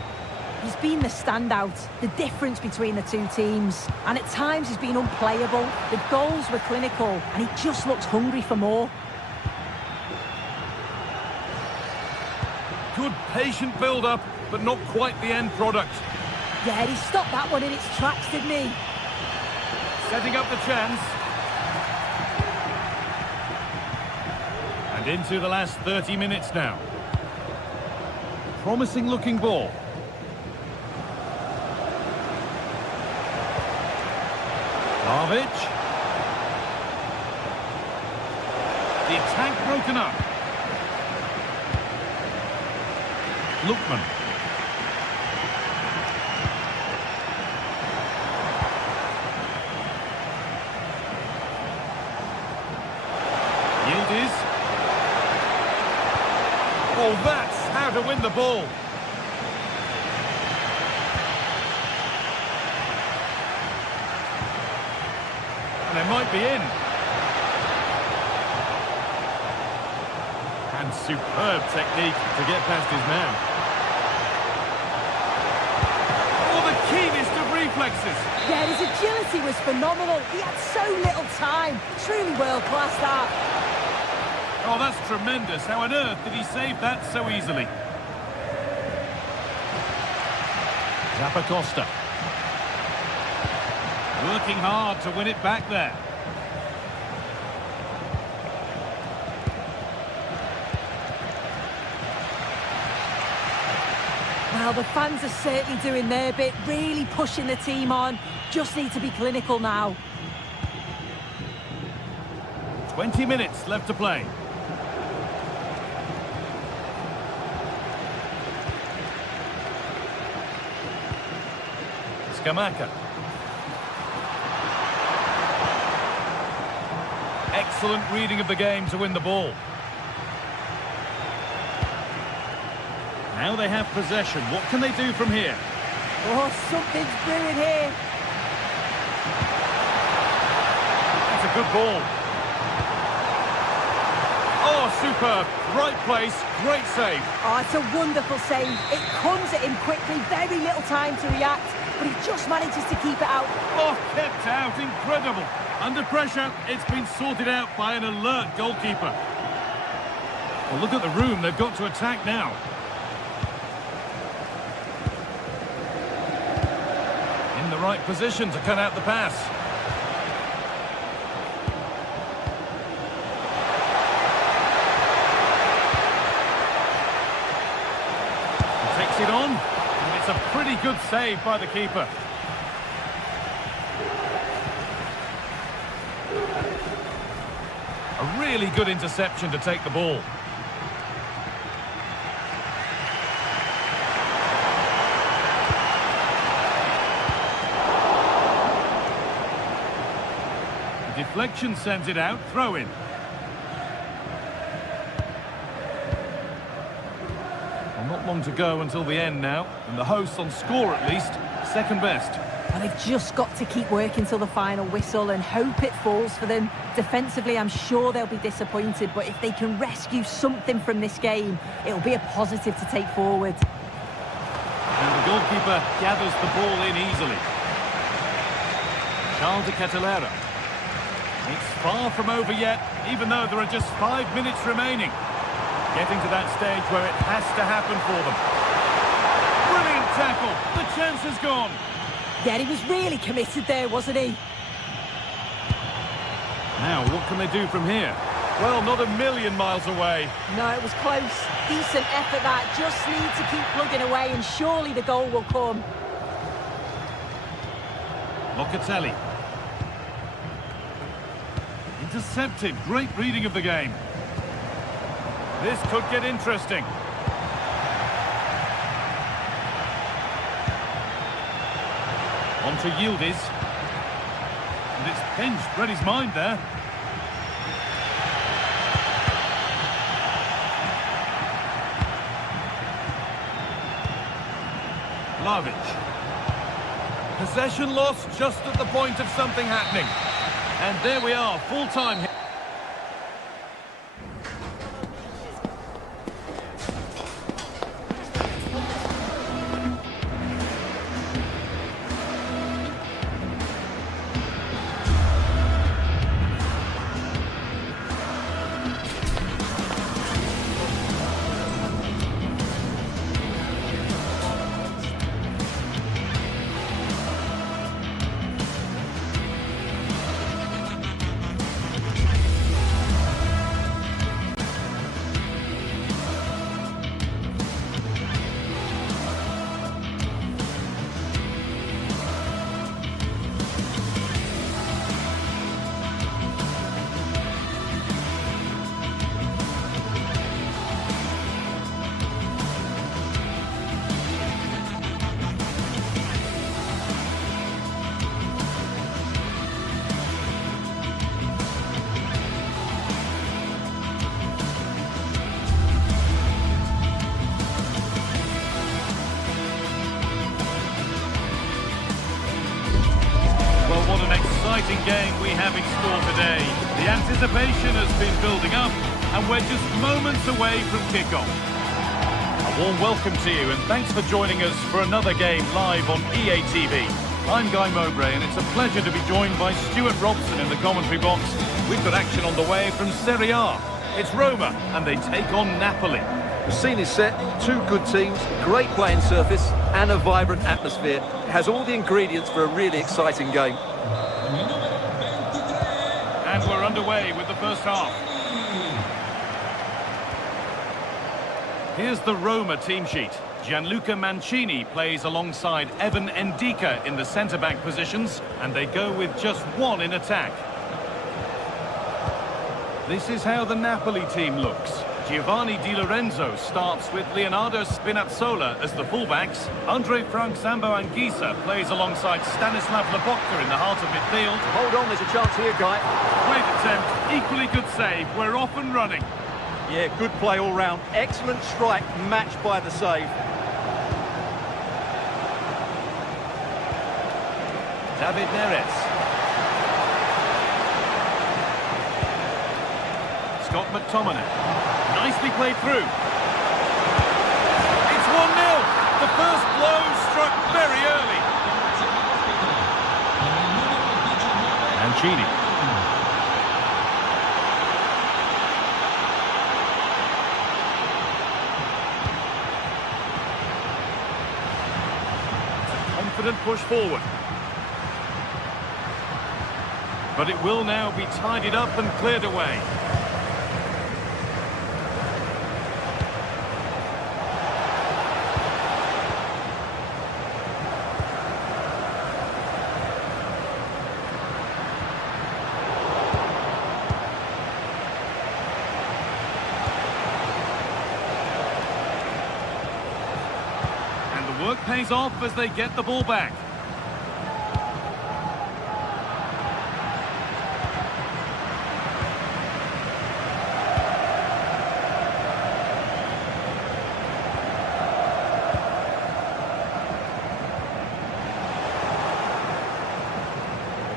He's been the standout, the difference between the two teams. And at times he's been unplayable. The goals were clinical and he just looks hungry for more. Good patient build-up, but not quite the end product. Yeah, he stopped that one in its tracks, didn't he? Setting up the chance. And into the last 30 minutes now. Promising looking ball. Vlahovic. The attack broken up. Lookman. Yildiz. Oh, that's how to win the ball. And they might be in. And superb technique to get past his man. Oh, the keenest of reflexes. Yeah, his agility was phenomenal. He had so little time. Truly world-class that. Oh, that's tremendous. How on earth did he save that so easily? Zappacosta. Working hard to win it back there. Well, the fans are certainly doing their bit, really pushing the team on. Just need to be clinical now. 20 minutes left to play. Scamacca. Excellent reading of the game to win the ball. Now they have possession. What can they do from here? Oh, something's brewing here. That's a good ball. Oh, superb. Right place, great save. Oh, it's a wonderful save. It comes at him quickly, very little time to react, but he just manages to keep it out. Oh, kept out, incredible. Under pressure, it's been sorted out by an alert goalkeeper. Well, look at the room, they've got to attack now. In the right position to cut out the pass. He takes it on, and it's a pretty good save by the keeper. A really good interception to take the ball. The deflection sends it out, throw in. Well, not long to go until the end now, and the hosts on score at least, second best. And they've just got to keep working till the final whistle and hope it falls for them. Defensively, I'm sure they'll be disappointed, but if they can rescue something from this game, it'll be a positive to take forward. And the goalkeeper gathers the ball in easily. Charles de Ketelera. It's far from over yet, even though there are just 5 minutes remaining. Getting to that stage where it has to happen for them. Brilliant tackle. The chance is gone. Yeah, he was really committed there, wasn't he? Now, what can they do from here? Well, not a million miles away. No, it was close. Decent effort that. Just need to keep plugging away and surely the goal will come. Locatelli. Intercepted. Great reading of the game. This could get interesting. On to Yildiz. And it's pinched. Read his mind there. Vlahovic. Possession lost just at the point of something happening. And there we are, full time. What an exciting game we have in store today. The anticipation has been building up and we're just moments away from kickoff. A warm welcome to you and thanks for joining us for another game live on EA TV. I'm Guy Mowbray and it's a pleasure to be joined by Stuart Robson in the commentary box. We've got action on the way from Serie A. It's Roma, and they take on Napoli. The scene is set, two good teams, great playing surface and a vibrant atmosphere. It has all the ingredients for a really exciting game. And we're underway with the first half. Here's the Roma team sheet. Gianluca Mancini plays alongside Evan Ndika in the centre-back positions, and they go with just one in attack. This is how the Napoli team looks. Giovanni Di Lorenzo starts with Leonardo Spinazzola as the fullbacks. Andre Frank Zambo Anguissa plays alongside Stanislav Lobotka in the heart of midfield. Hold on, there's a chance here, Guy. Great attempt, equally good save. We're off and running. Yeah, good play all round. Excellent strike, matched by the save. David Neres. Scott McTominay. Nicely played through. It's 1-0. The first blow struck very early. Mancini. It's a confident push forward. But it will now be tidied up and cleared away. And the work pays off as they get the ball back.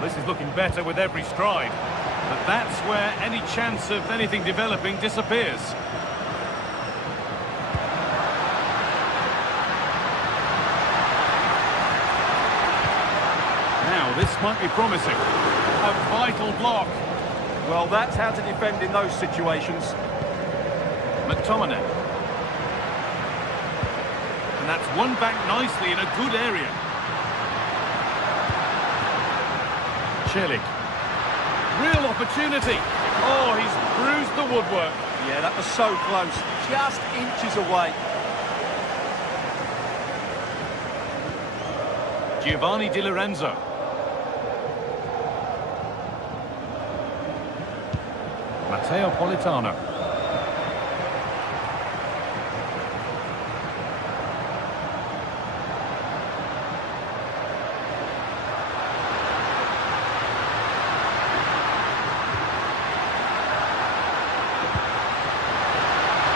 This is looking better with every stride, but that's where any chance of anything developing disappears. Now, this might be promising. A vital block. Well, that's how to defend in those situations. McTominay. And that's won back nicely in a good area. Celik. Real opportunity. Oh, he's bruised the woodwork. Yeah, that was so close. Just inches away. Giovanni Di Lorenzo. Matteo Politano.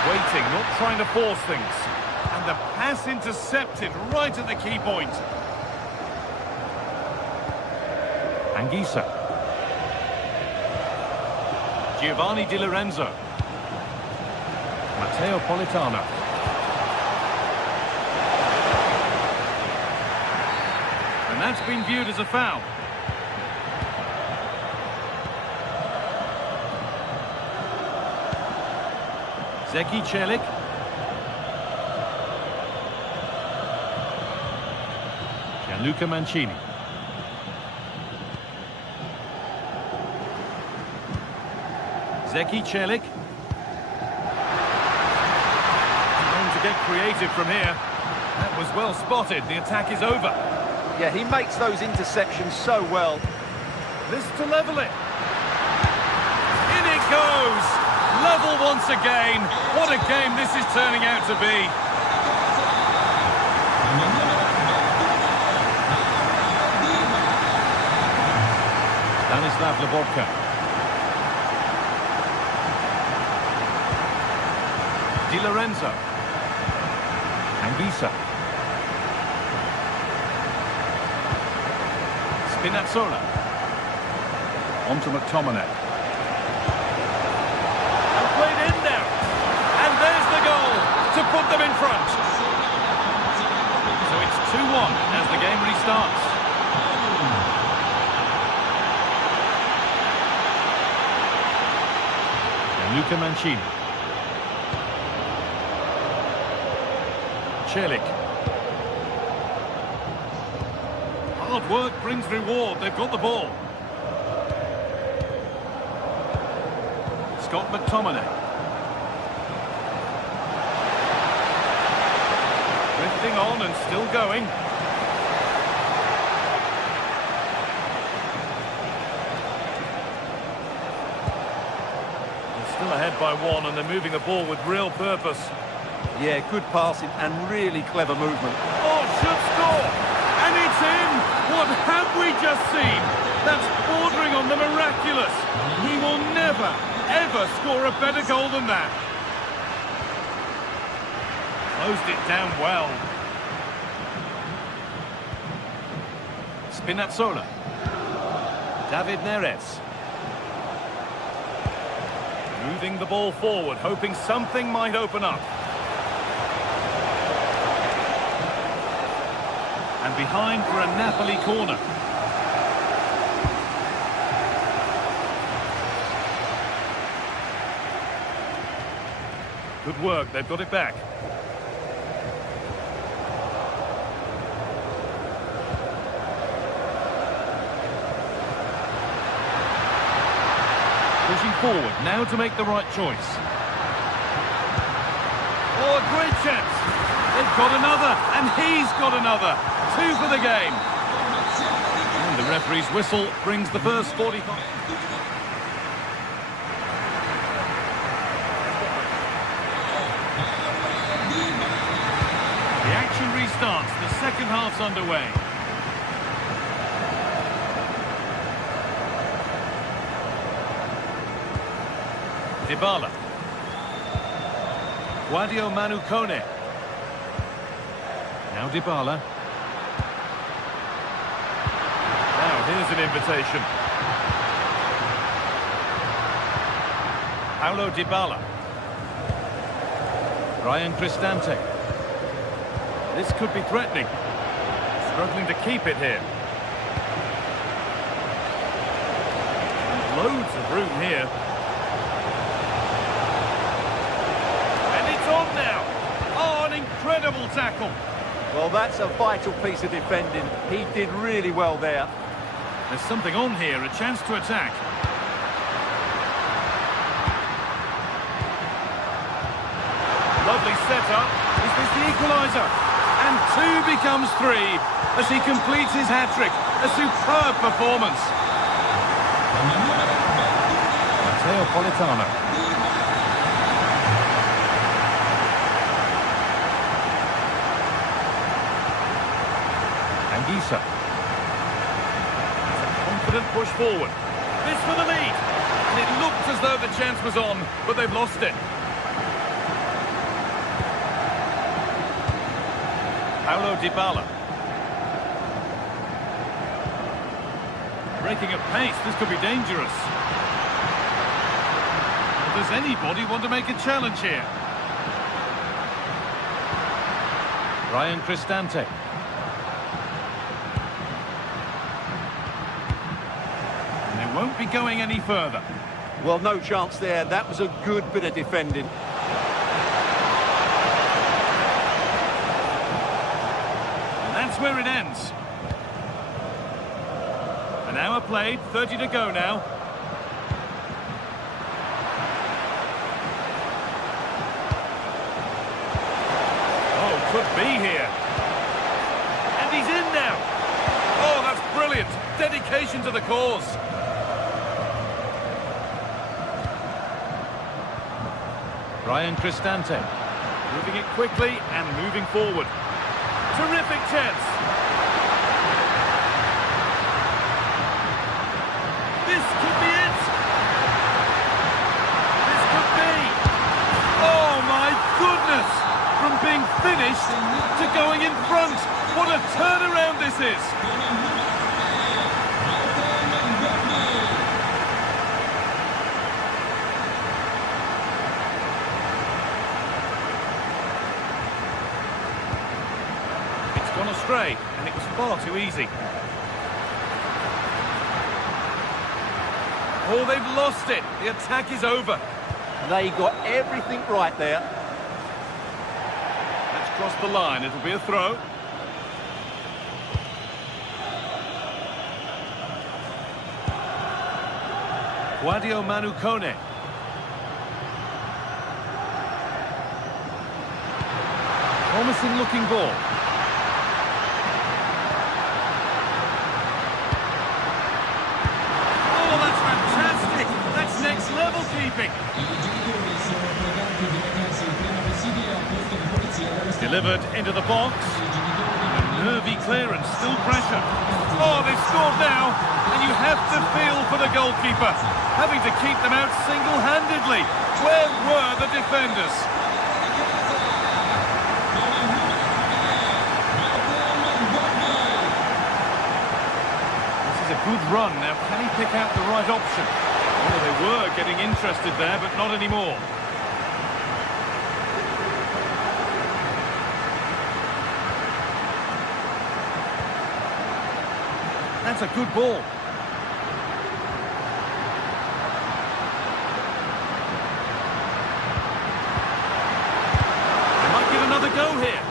Waiting, not trying to force things. And the pass intercepted right at the key point. Anguissa. Giovanni Di Lorenzo. Matteo Politano. And that's been viewed as a foul. Zeki Celik. Gianluca Mancini. Zeki Celik. Trying to get creative from here. That was well spotted. The attack is over. Yeah, he makes those interceptions so well. This to level it. In it goes. Level once again. What a game this is turning out to be. Stanislav Lobotka. Di Lorenzo. Anguissa. Spinazzola. On to McTominay. And played in there. And there's the goal to put them in front. So it's 2-1 as the game restarts. Luca Mancini. Celik. Hard work brings reward. They've got the ball. Scott McTominay. Drifting on and still going. They're still ahead by one and they're moving the ball with real purpose. Yeah, good passing and really clever movement. Oh, should score! And it's in! What have we just seen? That's bordering on the miraculous. He will never, ever score a better goal than that. Closed it down well. Spinazzola. David Neres. Moving the ball forward, hoping something might open up. And behind for a Napoli corner. Good work, they've got it back. Pushing forward, now to make the right choice. Oh, a great chance. They've got another, and he's got another. 2 for the game. And the referee's whistle brings the first 45. The action restarts. The second half's underway. Dybala. Guadio Manu Kone. Now Dybala. Now here's an invitation. Paulo Dybala. Ryan Cristante. This could be threatening. Struggling to keep it here. Loads of room here. And it's on now. Oh, an incredible tackle. Well, that's a vital piece of defending. He did really well there. There's something on here, a chance to attack. Lovely setup. Is this the equaliser? And 2 becomes 3 as he completes his hat-trick. A superb performance. Matteo Politano. Anguissa. Confident push forward. This for the lead. And it looked as though the chance was on, but they've lost it. Paulo Dybala. Breaking at pace, this could be dangerous. Does anybody want to make a challenge here? Ryan Cristante. And they won't be going any further. Well, no chance there. That was a good bit of defending. That's where it ends. An hour played, 30 to go now. Oh, could be here. And he's in now. Oh, that's brilliant. Dedication to the cause. Ryan Cristante. Moving it quickly and moving forward. Terrific chance. This could be it. This could be. Oh my goodness! From being finished to going in front. What a turnaround this is. Gone astray, and it was far too easy. Oh, they've lost it. The attack is over. They got everything right there. Let's cross the line. It'll be a throw. Guadio Manukone. Promising looking ball. Oh, that's fantastic. That's next level keeping. Delivered into the box. A nervy clearance, still pressure. Oh, they've scored now. And you have to feel for the goalkeeper, having to keep them out single-handedly. Where were the defenders? This is a good run. Now, can he pick out the right option? Oh, they were getting interested there, but not anymore. That's a good ball. They might get another go here.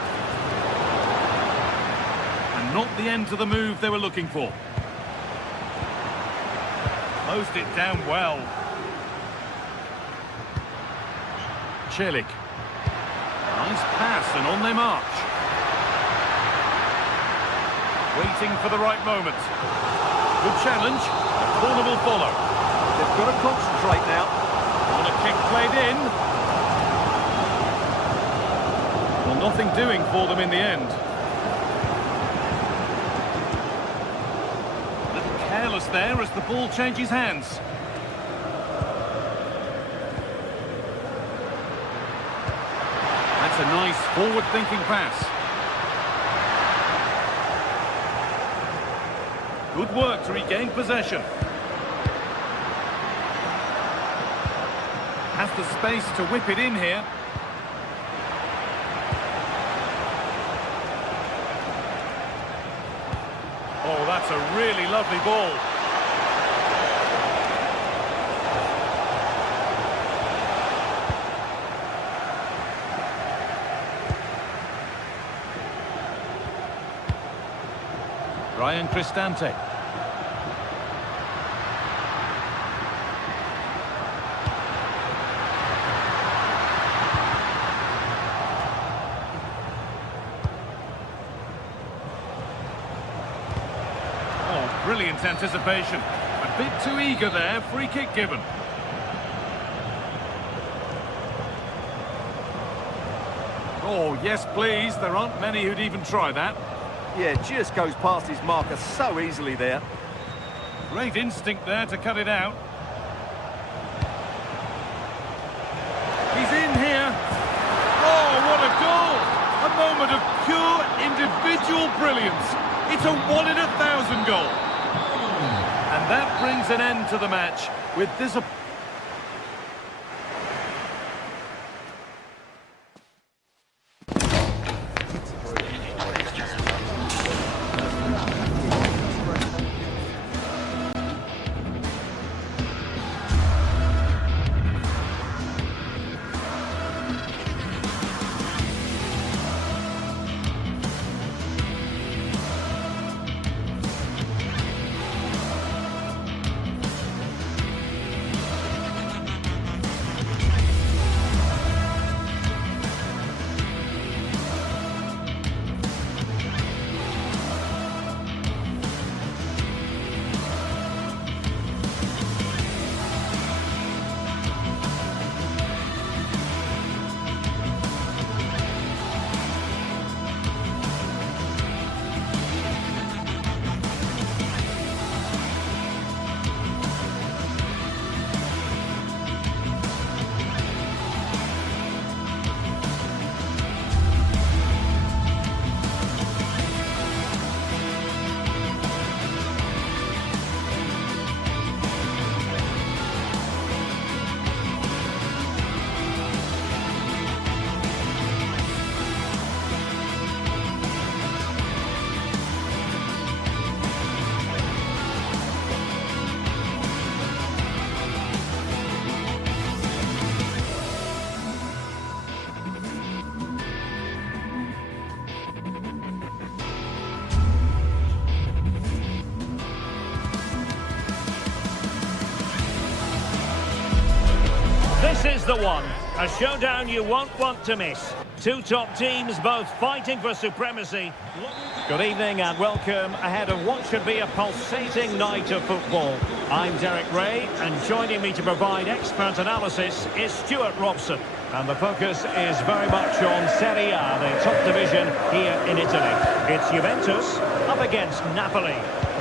And not the end to the move they were looking for. Closed it down well. Celik. Nice pass and on they march. Waiting for the right moment. Good challenge. The corner will follow. They've got to concentrate now. On a kick played in. Well, nothing doing for them in the end. A little careless there as the ball changes hands. That's a nice forward-thinking pass. Good work to regain possession. Has the space to whip it in here. Oh, that's a really lovely ball. Ryan Cristante. Oh, brilliant anticipation. A bit too eager there, free kick given. Oh, yes please, there aren't many who'd even try that. Yeah, just goes past his marker so easily there. Great instinct there to cut it out. He's in here. Oh, what a goal! A moment of pure individual brilliance. It's a 1 in 1,000 goal. And that brings an end to the match with this. is the one. A showdown you won't want to miss. Two top teams both fighting for supremacy. Good evening and welcome ahead of what should be a pulsating night of football. I'm Derek Ray, and joining me to provide expert analysis is Stuart Robson. And the focus is very much on Serie A, the top division here in Italy. It's Juventus up against Napoli.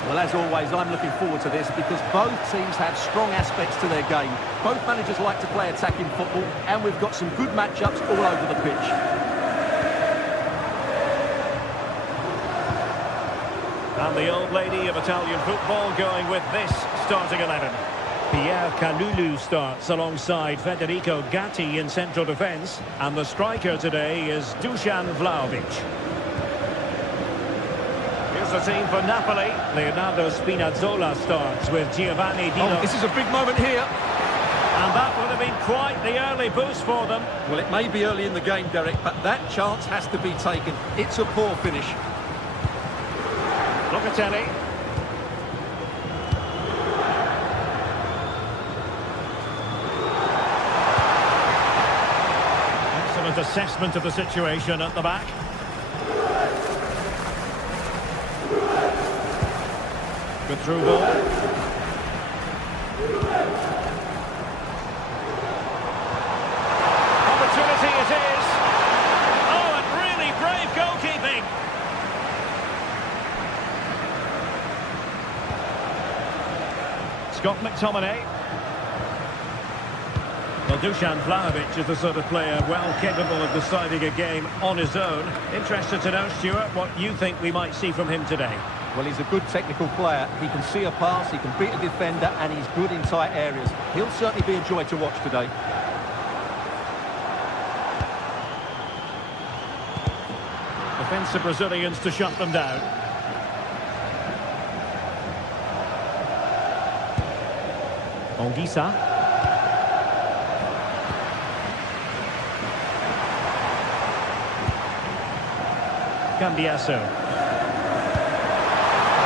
Well, as always, I'm looking forward to this because both teams have strong aspects to their game. Both managers like to play attacking football, and we've got some good matchups all over the pitch. And the old lady of Italian football going with this starting 11. Pierre Kalulu starts alongside Federico Gatti in central defence. And the striker today is Dusan Vlahovic. Here's the team for Napoli. Leonardo Spinazzola starts with Giovanni Dino. Oh, this is a big moment here. And that would have been quite the early boost for them. Well, it may be early in the game, Derek, but that chance has to be taken. It's a poor finish. Locatelli. Excellent assessment of the situation at the back. Good through ball. Opportunity it is. Oh, and really brave goalkeeping. Scott McTominay. Well, Dusan Vlahovic is the sort of player well capable of deciding a game on his own. Interested to know, Stuart, what you think we might see from him today. Well, he's a good technical player. He can see a pass, he can beat a defender, and he's good in tight areas. He'll certainly be a joy to watch today. Defensive Brazilians to shut them down. Onguissa. Cambiasso.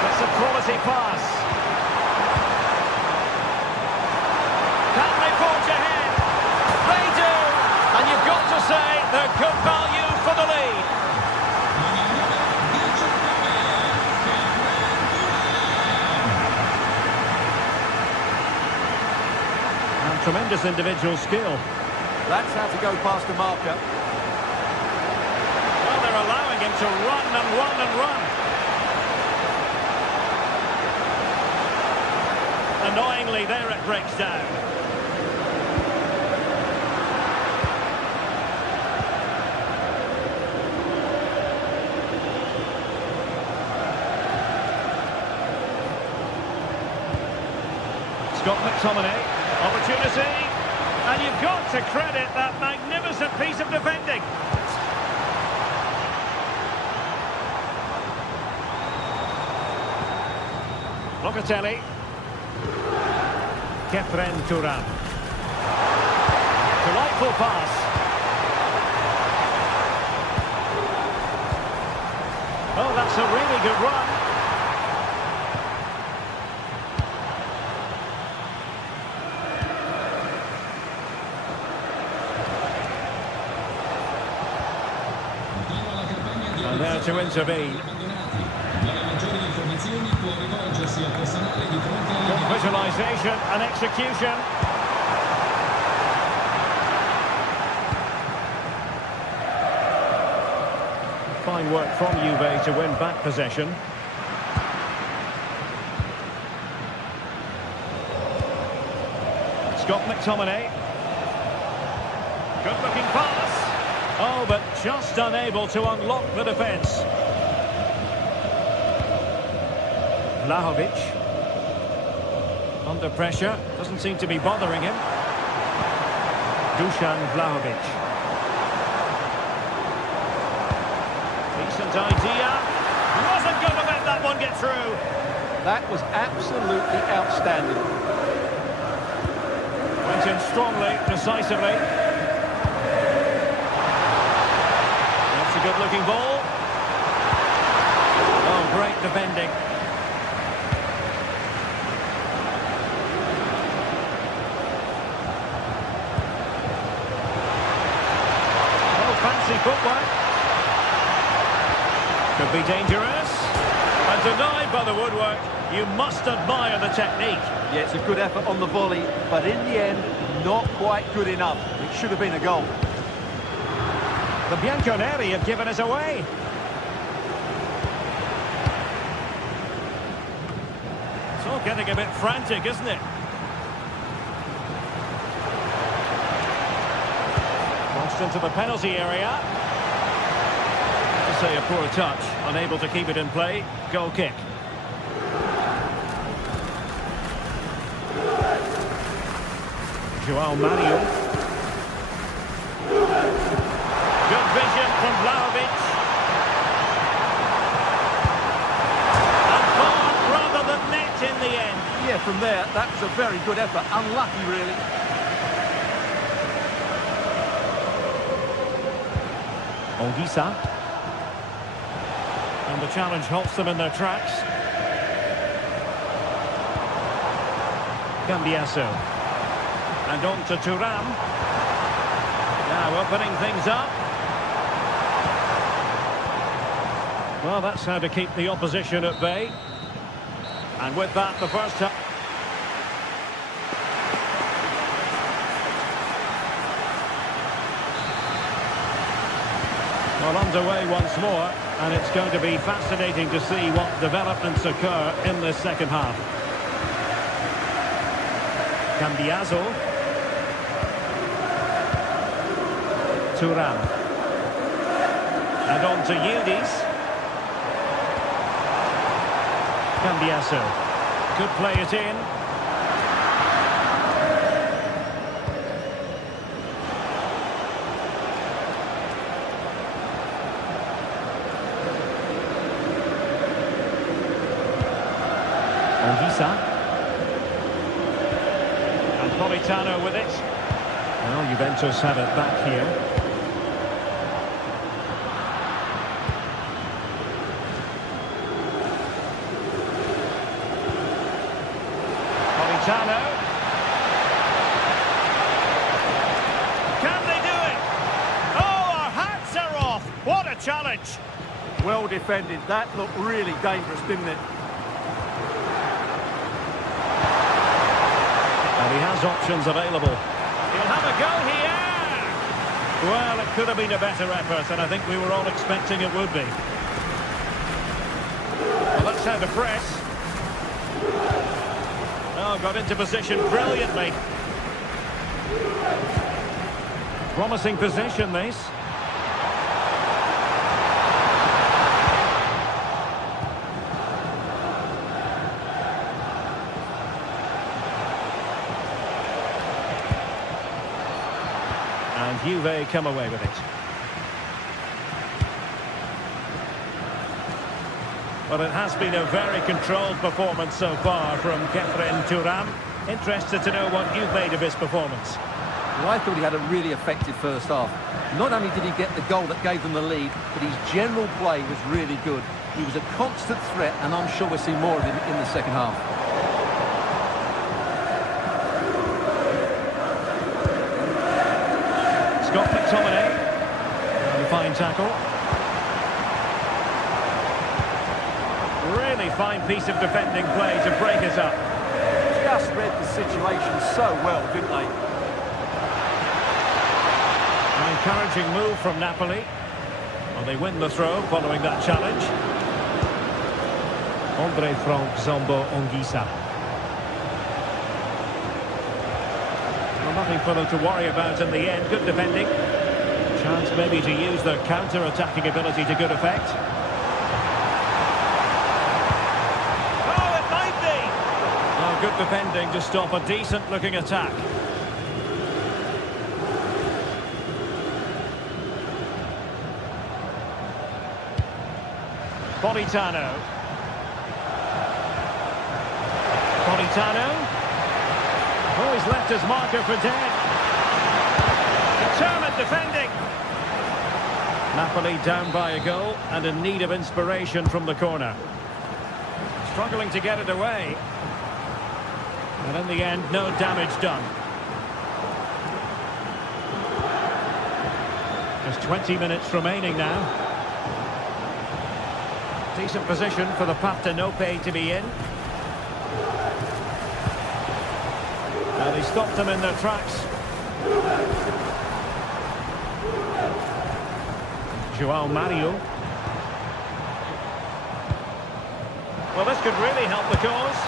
It's a quality pass. Can they forge ahead? They do! And you've got to say they're good value for the lead. And tremendous individual skill. That's how to go past the marker. Well, they're allowing him to run and run and run. Annoyingly, there it breaks down. Scott McTominay, opportunity, and you've got to credit that magnificent piece of defending. Locatelli. Kefren Turan. Delightful pass. Oh, that's a really good run. And there to intervene. Visualisation and execution. Fine work from Juve to win back possession. Scott McTominay. Good looking pass. Oh, but just unable to unlock the defence. Vlahovic. Under pressure, doesn't seem to be bothering him. Dusan Vlahovic. Decent idea. Wasn't going to let that one get through. That was absolutely outstanding. Went in strongly, decisively. That's a good-looking ball. Oh, great defending. footwork. Could be dangerous. And denied by the woodwork. You must admire the technique. Yeah, it's a good effort on the volley, but in the end, not quite good enough. It should have been a goal. The Bianconeri have given us away. It's all getting a bit frantic, isn't it? Crossed into the penalty area. To say a poor touch, unable to keep it in play. Goal kick. João Mario. Good vision from Vlahovic. And far rather than net in the end. Yeah, from there, that was a very good effort. Unlucky, really. Onguissa. And the challenge halts them in their tracks. Cambiasso. And on to Thuram. Now opening things up. Well, that's how to keep the opposition at bay. And with that, the first time. Well, underway once more, and it's going to be fascinating to see what developments occur in this second half. Cambiasso. Thuram. And on to Yildiz. Cambiasso. Could play it in. Onguissa. And Politano with it. Well, Juventus have it back here. Politano. Can they do it? Oh, our hats are off. What a challenge. Well defended. That looked really dangerous, didn't it? And he has options available. He'll have a go here. Well, it could have been a better effort, and I think we were all expecting it would be. Well, that's how to press. Oh, got into position brilliantly. Promising position, this. And Juve come away with it. Well, it has been a very controlled performance so far from Khéphren Thuram. Interested to know what you've made of his performance. Well, I thought he had a really effective first half. Not only did he get the goal that gave them the lead, but his general play was really good. He was a constant threat, and I'm sure we'll see more of him in the second half. Scott McTominay. And a fine tackle. Really fine piece of defending play to break us up. Just read the situation so well, didn't they? An encouraging move from Napoli. Well, they win the throw following that challenge. André Franck Zambo Onguissa. Well, nothing for them to worry about in the end. Good defending. Chance maybe to use their counter-attacking ability to good effect. Good defending to stop a decent-looking attack. Politano. Oh, he's left his marker for dead. Determined defending. Napoli down by a goal and in need of inspiration from the corner. Struggling to get it away. And in the end, no damage done. Just 20 minutes remaining now. Decent position for the Partenope to be in. And he stopped them in their tracks. Joao Mario. Well, this could really help the cause.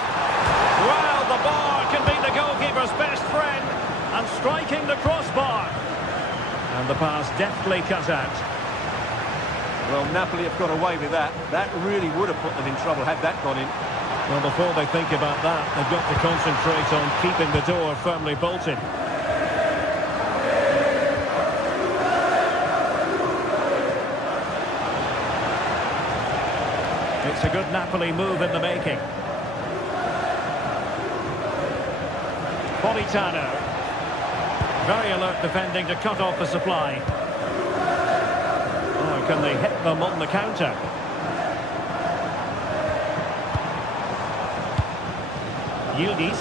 Well, the bar can be the goalkeeper's best friend. And striking the crossbar. And the pass deftly cut out. Well, Napoli have got away with that. That really would have put them in trouble had that gone in. Well, before they think about that, they've got to concentrate on keeping the door firmly bolted. It's a good Napoli move in the making. Politano. Very alert defending to cut off the supply. Oh, can they hit them on the counter? Yildiz.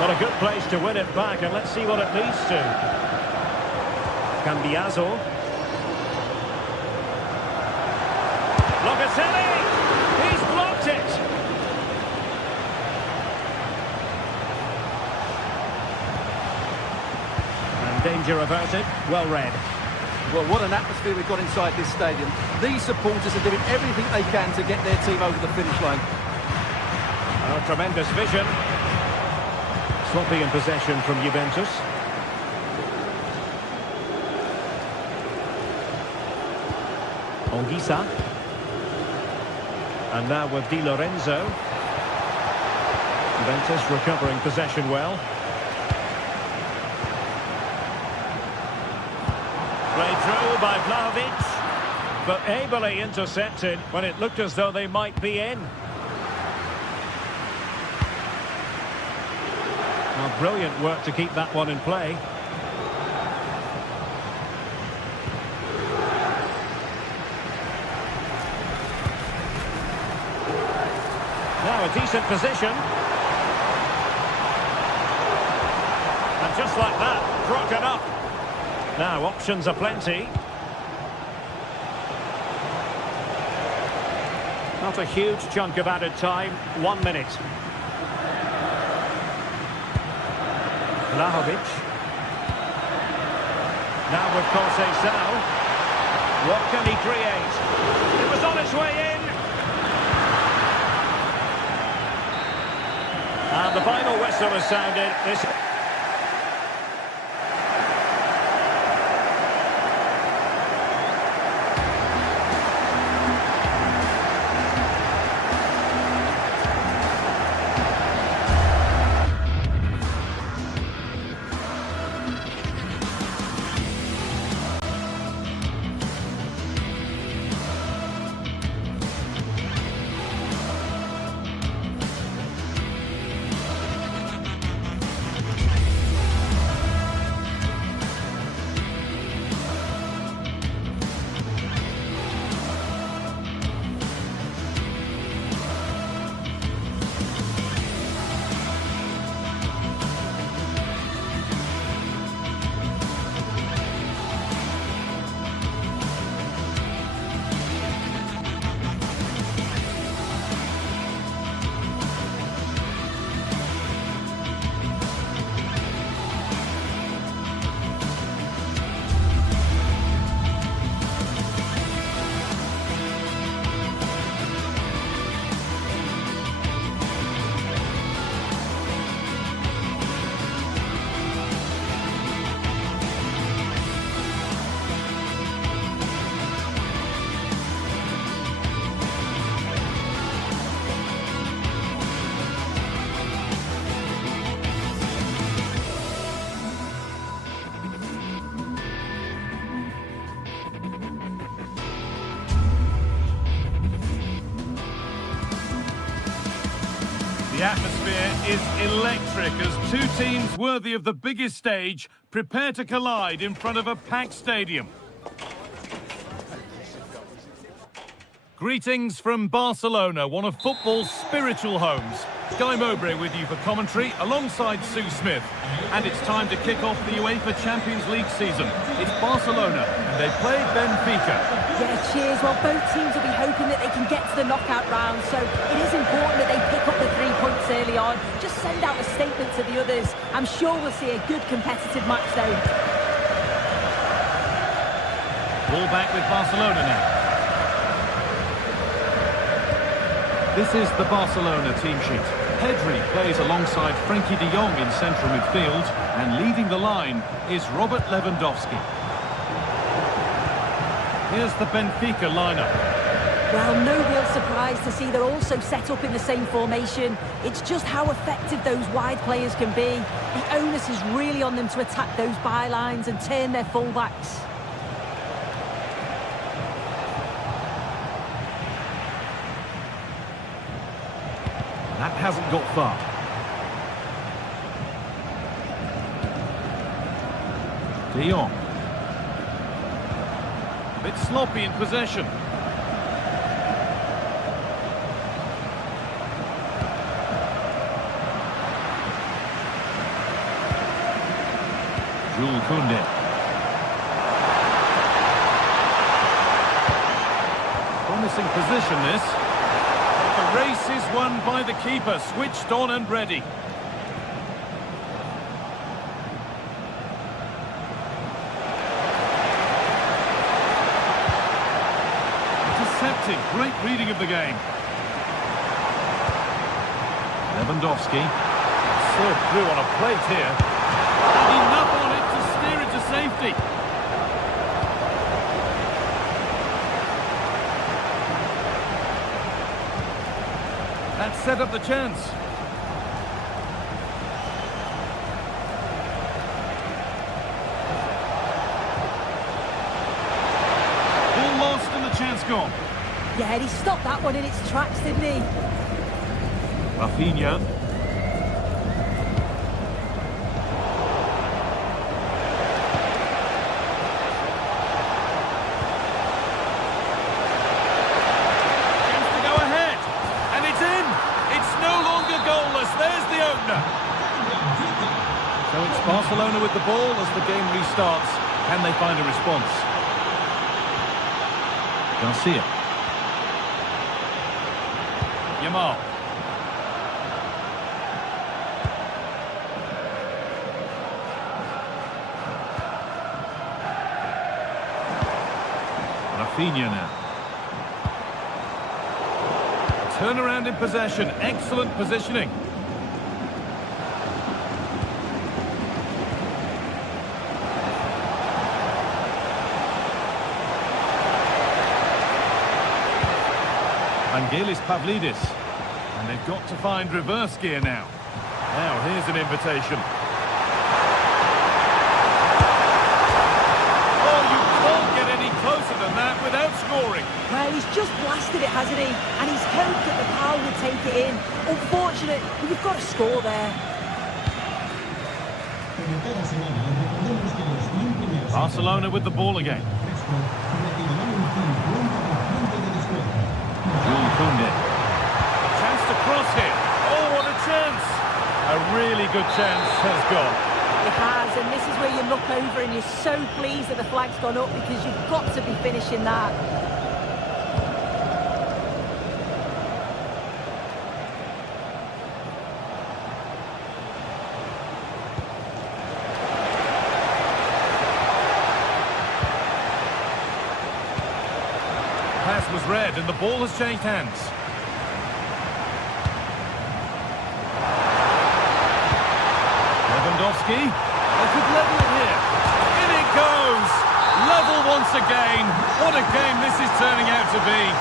What a good place to win it back, and let's see what it leads to. Cambiaso. Locatelli! He's blocked it! And danger averted. Well read. Well, what an atmosphere we've got inside this stadium. These supporters are doing everything they can to get their team over the finish line. Oh, tremendous vision. Sloppy in possession from Juventus. Onguisa. And now with Di Lorenzo. Juventus recovering possession well. Played through by Vlahovic, but ably intercepted when it looked as though they might be in. Well, brilliant work to keep that one in play. Now a decent position. And just like that, broken up. Now, options are plenty. Not a huge chunk of added time. 1 minute. Vlahovic. Now with Conceição. What can he create? It was on its way in. And the final whistle has sounded. This. The atmosphere is electric as two teams worthy of the biggest stage prepare to collide in front of a packed stadium. Greetings from Barcelona, one of football's spiritual homes. Guy Mowbray with you for commentary, alongside Sue Smith. And it's time to kick off the UEFA Champions League season. It's Barcelona, and they play Benfica. Yeah, cheers. Well, both teams will be hoping that they can get to the knockout round, so it is important that they pick up the 3 points early on. Just send out a statement to the others. I'm sure we'll see a good competitive match, though. Ball back with Barcelona now. This is the Barcelona team sheet. Pedri plays alongside Frankie de Jong in central midfield, and leading the line is Robert Lewandowski. Here's the Benfica lineup. Well, no real surprise to see they're also set up in the same formation. It's just how effective those wide players can be. The onus is really on them to attack those bylines and turn their fullbacks. That hasn't got far. De Jong. A bit sloppy in possession. Jules Koundé. Promising position, this. The race is won by the keeper, switched on and ready. Intercepted, great reading of the game. Lewandowski, served through on a plate here. And enough on it to steer it to safety. That set up the chance. Ball lost and the chance gone. Yeah, he stopped that one in its tracks, didn't he? Rafinha. So it's Barcelona with the ball as the game restarts. Can they find a response? Garcia. Yamal. Rafinha now. A turnaround in possession. Excellent positioning. Vangelis Pavlidis, and they've got to find reverse gear now. Now here's an invitation. Oh, you can't get any closer than that without scoring. Well, he's just blasted it, hasn't he? And he's hoped that the power would take it in. Unfortunate, but you've got to score there. Barcelona with the ball again. Jules Koundé. Chance to cross here. Oh, what a chance! A really good chance has gone. It has, and this is where you look over and you're so pleased that the flag's gone up because you've got to be finishing that. Pass was read and the ball has changed hands. Lewandowski, they could level it here. In it goes! Level once again. What a game this is turning out to be.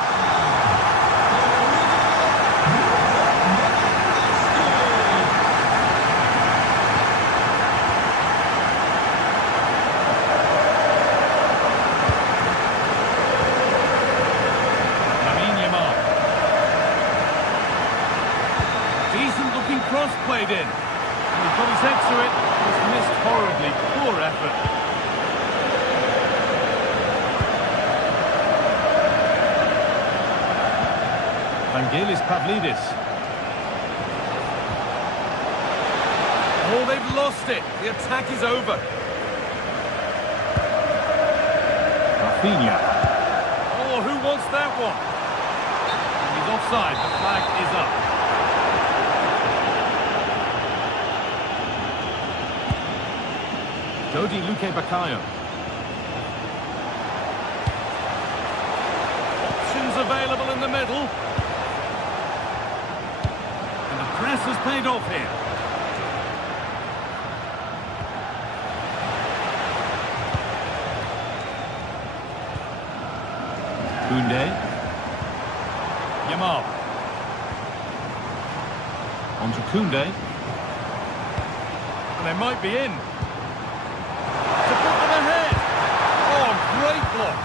Cross played in. And he got his head to it. He's missed horribly. Poor effort. Vangelis Pavlidis. Oh, they've lost it. The attack is over. Rafinha. Oh, who wants that one? He's offside. The flag is up. Dodi Luque Bakayo. Options available in the middle. And the press has paid off here. Koundé. Yamal. On to Koundé. And they might be in. To put them ahead. Oh, great block.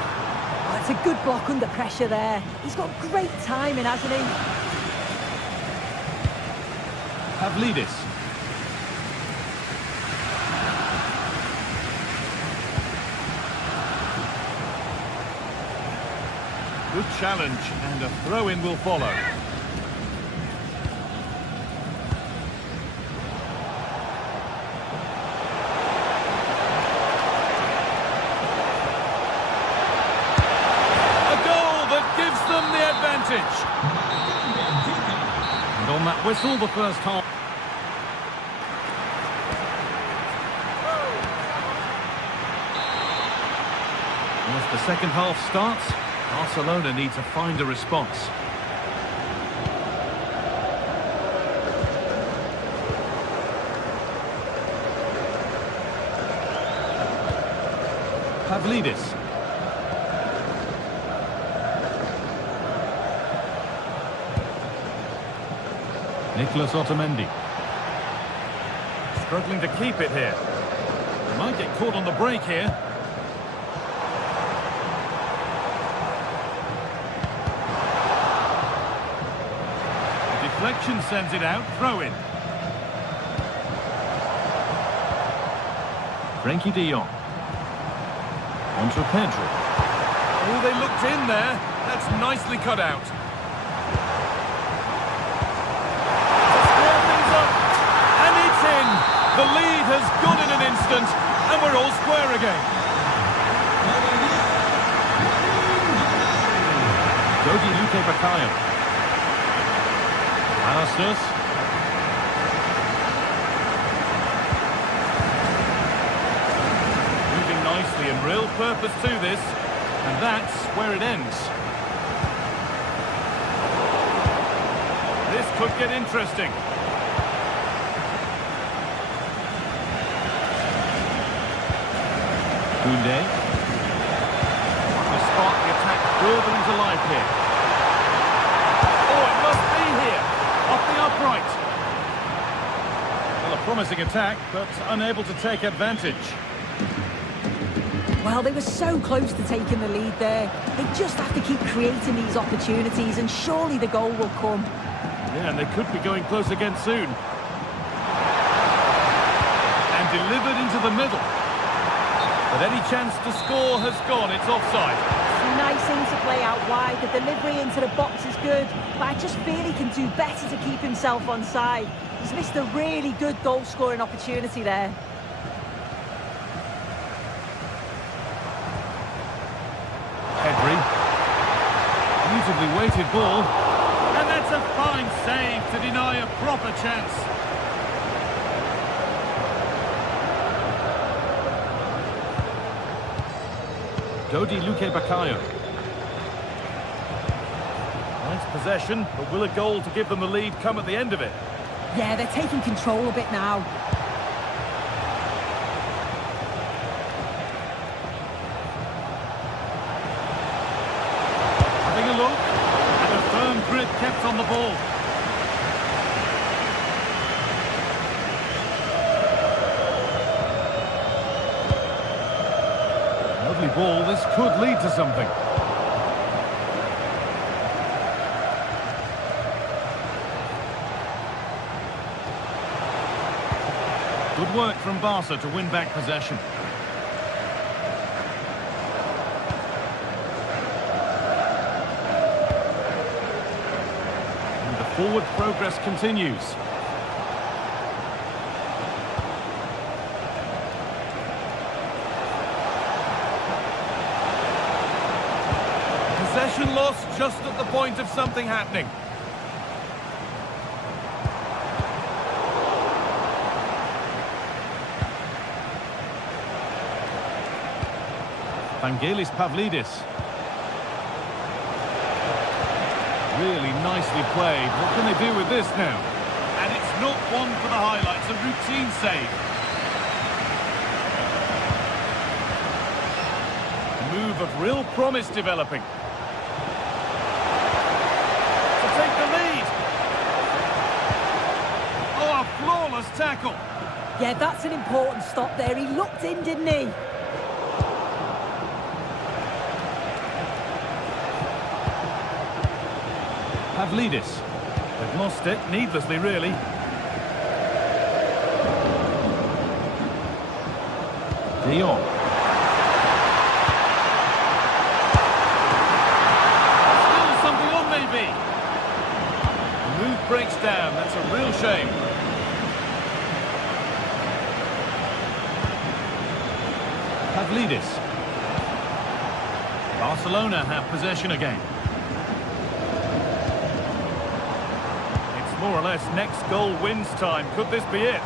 Oh, it's a good block under pressure there. He's got great timing, hasn't he? Pavlidis. Good challenge, and a throw-in will follow. A goal that gives them the advantage. And on that whistle, the first half. As the second half starts, Barcelona need to find a response. Pavlidis. Nicolas Otamendi. Struggling to keep it here. They might get caught on the break here. Deflection sends it out, throw in. Frenkie de Jong. On to Pedro. Oh, they looked in there. That's nicely cut out. To square things up. And it's in. The lead has gone in an instant, and we're all square again. Dodi Luque Bakayo. Arsenal. Moving nicely and real purpose to this, and that's where it ends. This could get interesting. Koundé. To spark the attack further into life here. Oh, it must be here. Off the upright. Well, a promising attack, but unable to take advantage. Well, they were so close to taking the lead there. They just have to keep creating these opportunities, and surely the goal will come. Yeah, and they could be going close again soon. And delivered into the middle. But any chance to score has gone. It's offside. Nice interplay out wide. The delivery into the box is good, but I just feel he can do better to keep himself onside. He's missed a really good goal-scoring opportunity there. Pedri. Beautifully weighted ball. And that's a fine save to deny a proper chance. Dodi Luque Bakayo. Nice possession, but will a goal to give them the lead come at the end of it? Yeah, they're taking control a bit now. Having a look, and a firm grip kept on the ball. Lovely ball, this could lead to something. Good work from Barca to win back possession. And the forward progress continues. Possession lost just at the point of something happening. Vangelis Pavlidis. Really nicely played. What can they do with this now? And it's not one for the highlights, a routine save. A move of real promise developing. To take the lead. Oh, a flawless tackle. Yeah, that's an important stop there. He looked in, didn't he? Pavlidis. They've lost it, needlessly really. De Jong. Still something on maybe. The move breaks down, that's a real shame. Pavlidis. Barcelona have possession again. More or less next goal wins time. Could this be it?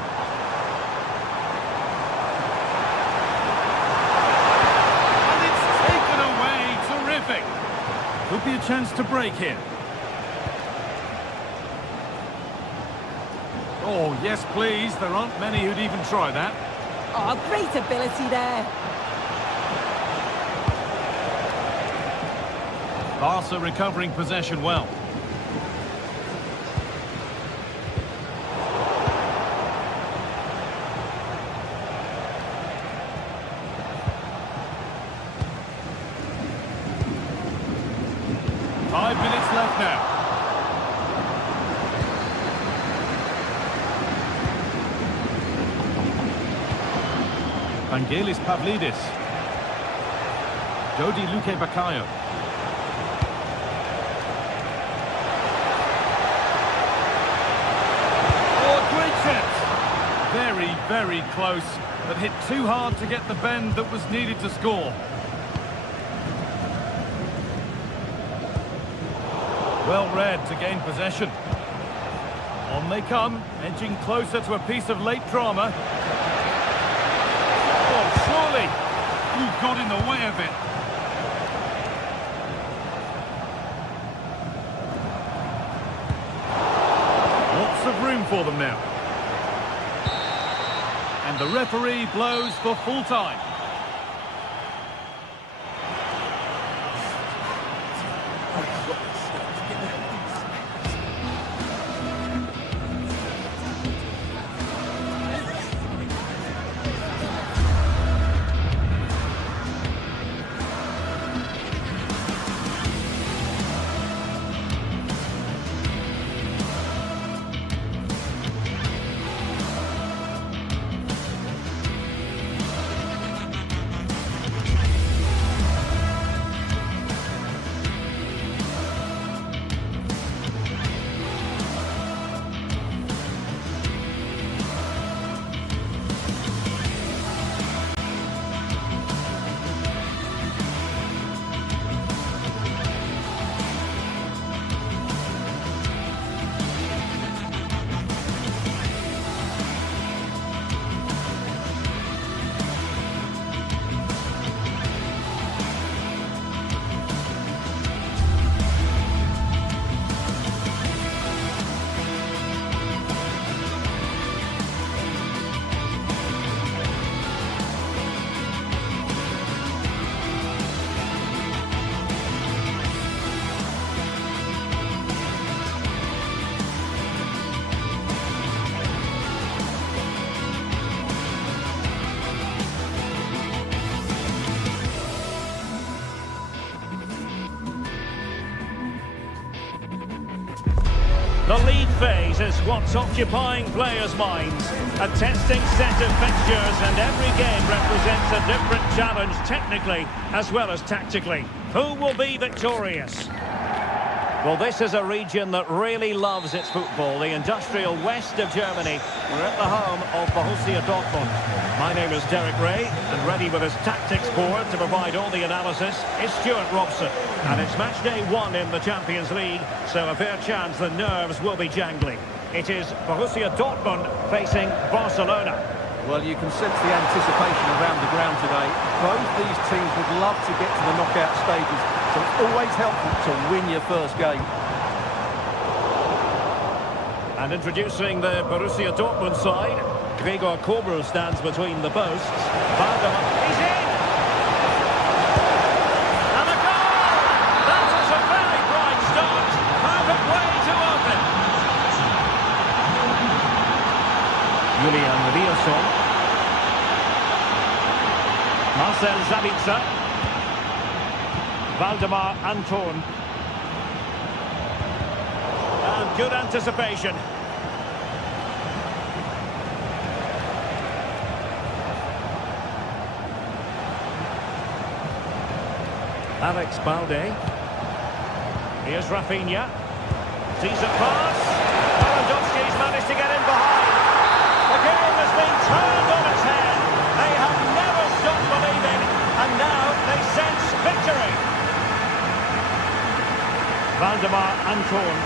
And it's taken away. Terrific. Could be a chance to break here. Oh, yes, please. There aren't many who'd even try that. Oh, great ability there. Barca recovering possession well. Left now. Vangelis Pavlidis. Dodi Luque Baccaio. Oh, great chance. Very, very close, but hit too hard to get the bend that was needed to score. Well read to gain possession. On they come, edging closer to a piece of late drama. Oh, surely! You've got in the way of it. Lots of room for them now. And the referee blows for full time. The league phase is what's occupying players' minds. A testing set of fixtures, and every game represents a different challenge technically as well as tactically. Who will be victorious? Well, this is a region that really loves its football, the industrial west of Germany. We're at the home of Borussia Dortmund. My name is Derek Ray, and ready with his tactics board to provide all the analysis is Stuart Robson. And it's match day 1 in the Champions League, so a fair chance the nerves will be jangling. It is Borussia Dortmund facing Barcelona. Well, you can sense the anticipation around the ground today. Both these teams would love to get to the knockout stages, so it's always helpful to win your first game. And introducing the Borussia Dortmund side, Gregor Kobel stands between the posts. Valdemar, he's in! And a goal! That was a very bright start. Perfect way to open. Julian Rierson. Marcel Sabitzer. Valdemar Anton. And good anticipation. Alex Balde. Here's Rafinha. Sees a pass. Lewandowski's managed to get in behind. The game has been turned on its head. They have never stopped believing, and now they sense victory. Valdemar Anton.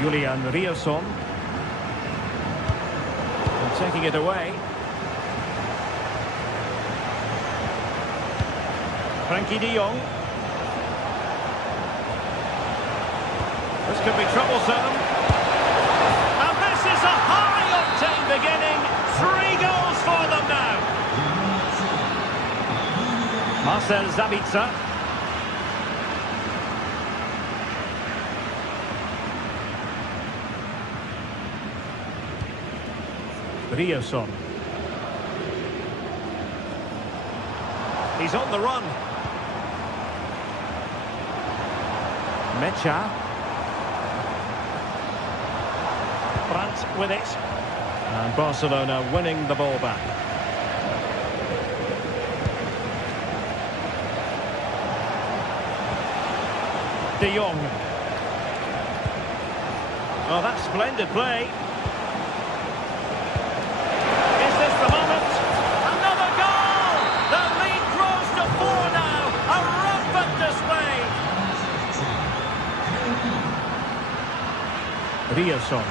Julian Rierson. And taking it away. Frankie de Jong. This could be troublesome. And this is a high-octane beginning. 3 goals for them now. Marcel Sabitzer. Rierson. He's on the run. Mecha. Brandt with it. And Barcelona winning the ball back. De Jong. Oh, that's splendid play. Is this the moment? Another goal! The lead grows to 4 now. A rampant display. Rierson.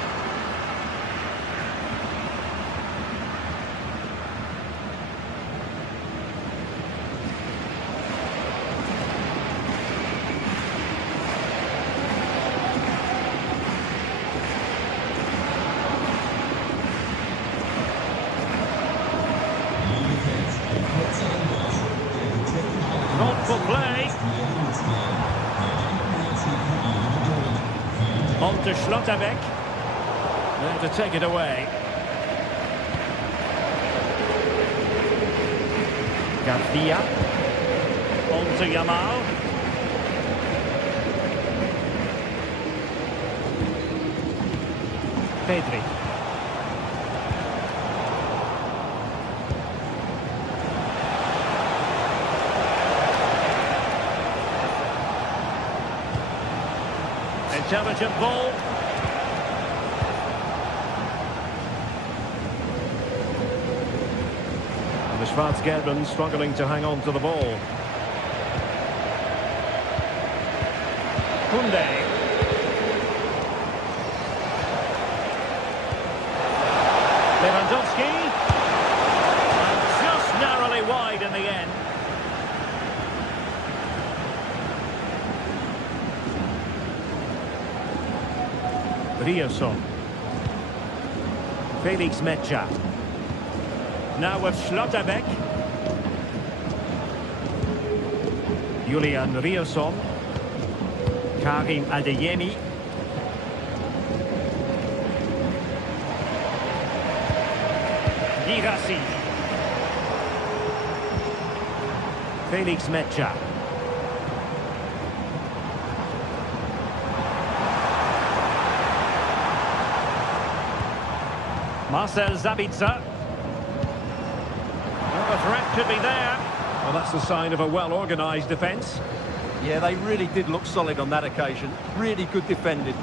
Thoughtful play. On to Schlotterbeck. There to take it away. Garcia. On to Yamal. Pedri. Intelligent ball. And the Schwarzgelben struggling to hang on to the ball. Koundé. Lewandowski. And just narrowly wide in the end. Rierson. Felix Mecha. Now with Schlotterbeck. Julian Rierson. Karim Adeyemi. Girassi. Felix Mecha. Marcel Sabitzer. Well, the threat could be there. Well, that's the sign of a well-organised defence. Yeah, they really did look solid on that occasion. Really good defending.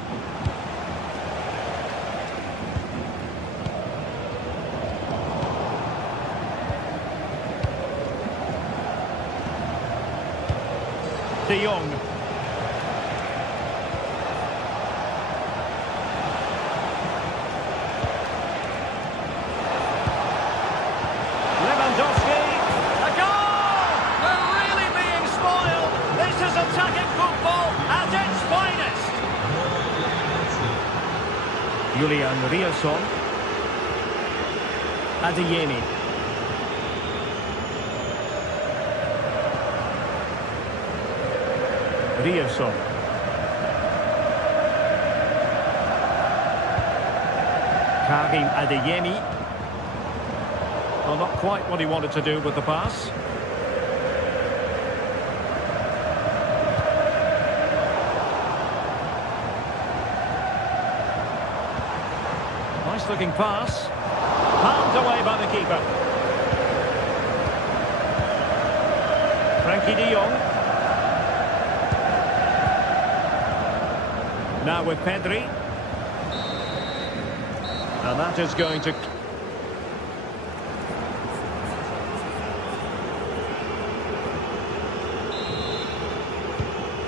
De Jong. Lewandowski. A goal! We're really being spoiled. This is attacking football at its finest. Julian Riasson. Adeyemi. Riasson. Karim Adeyemi. Well, not quite what he wanted to do with the pass. Nice looking pass. Palmed away by the keeper. Frankie de Jong. Now with Pedri. And that is going to...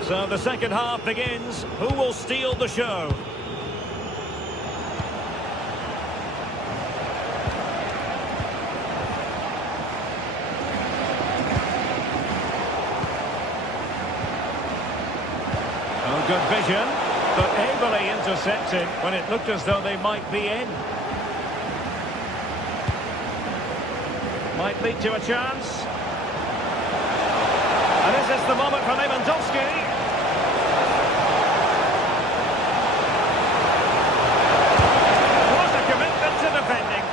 So the second half begins. Who will steal the show? Oh, good vision. But ably intercepted when it looked as though they might be in. Might lead to a chance. And this is the moment for Lewandowski. What a commitment to defending.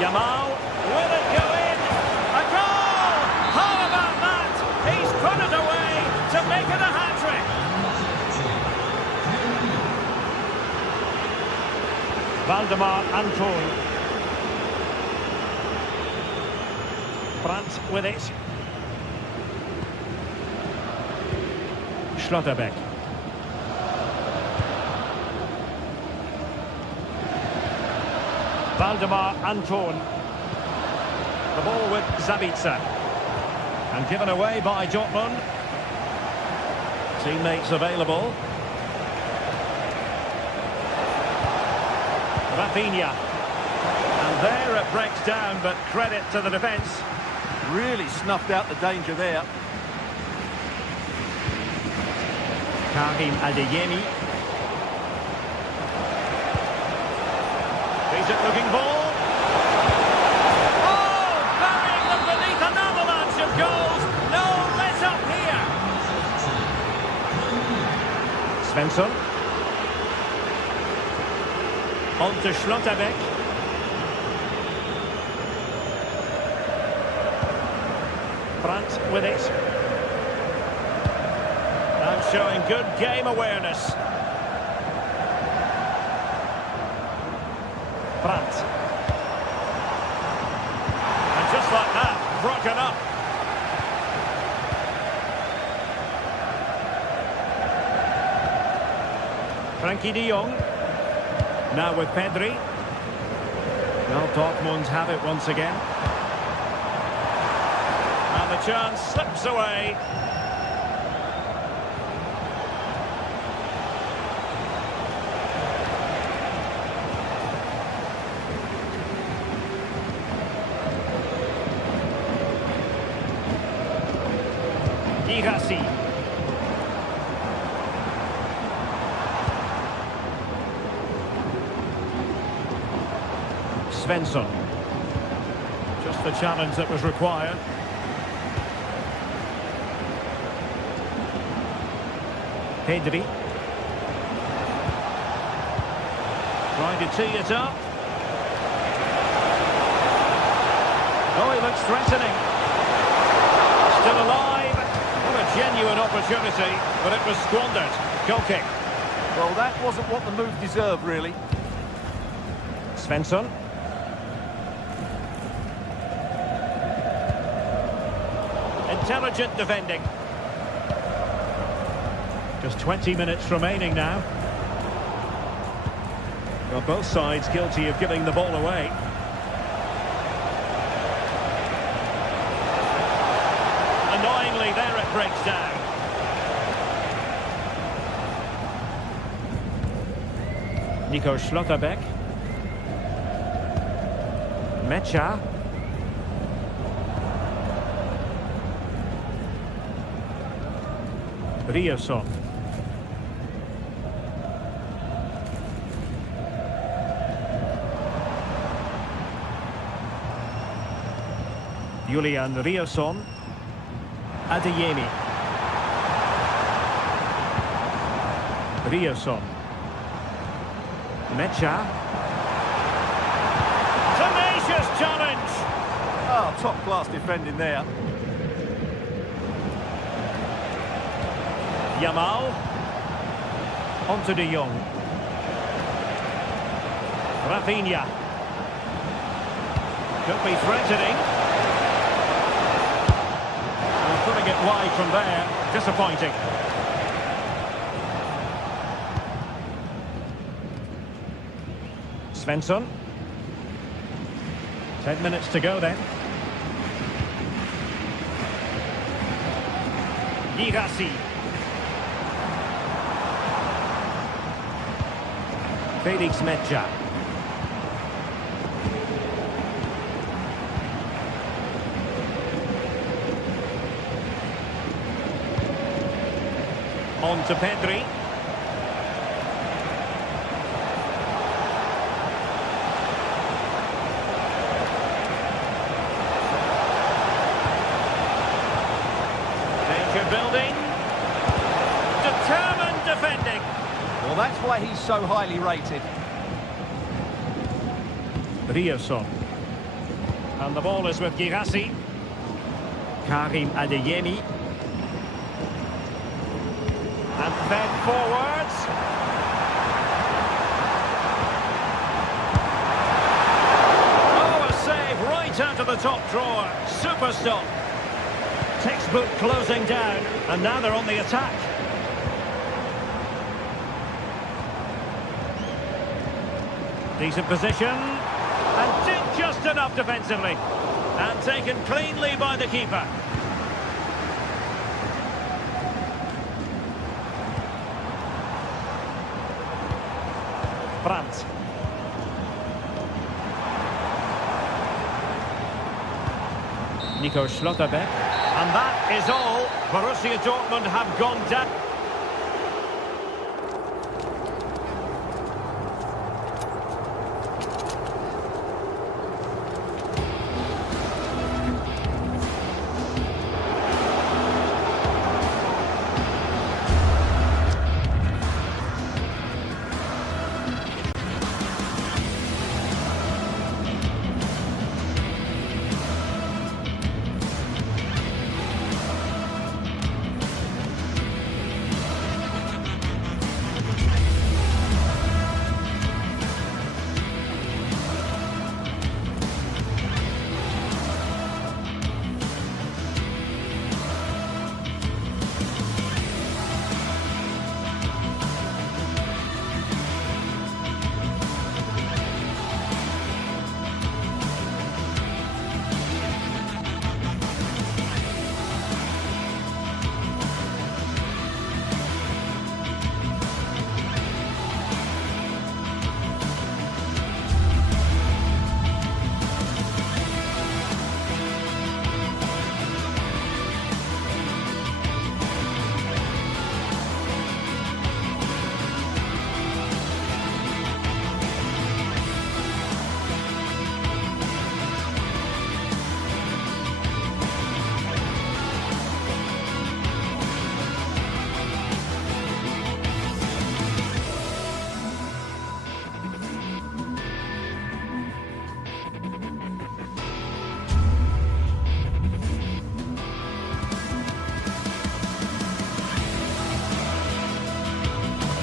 Yamal, will it go in? A goal! How about that? He's put it away to make it a hat-trick. Valdemar Anton. Brandt with it. Schlotterbeck. Valdemar Anton. The ball with Zabitzer. And given away by Dortmund. Teammates available. Rafinha. And there it breaks down, but credit to the defence. Really snuffed out the danger there. Karim Adeyemi. Decent looking ball. Oh, burying them beneath an avalanche of goals. No let up here. Svensson. On to Schlotterbeck. Brandt with it. And showing good game awareness. Brandt. And just like that, broken up. Frankie de Jong. Now with Pedri. Well, Dortmund have it once again. And the chance slips away. Girassi. Svensson. Just the challenge that was required. Pedri. Trying to tee it up. Oh, he looks threatening. Still alive. What a genuine opportunity, but it was squandered. Goal kick. Well, that wasn't what the move deserved, really. Svensson. Intelligent defending. Just 20 minutes remaining now. Well, both sides guilty of giving the ball away. Annoyingly, there it breaks down. Nico Schlotterbeck. Mecha. Rioson. Julian Rioson. Adeyemi. Rioson. Mecha. Tenacious challenge. Oh, top-class defending there. Yamal. Onto De Jong. Rafinha. Could be threatening. And putting it wide from there. Disappointing. Svensson. 10 minutes to go then. Girassi. Felix Mecha. On to Pedri. Danger building. Determined defending. Well, that's why he's so highly rated. Rioson. And the ball is with Girassi. Karim Adeyemi. And fed forwards. Oh, a save right out of the top drawer. Super stop. Textbook closing down. And now they're on the attack. Decent position. And did just enough defensively. And taken cleanly by the keeper. Brandt. Nico Schlotterbeck. And that is all. Borussia Dortmund have gone down.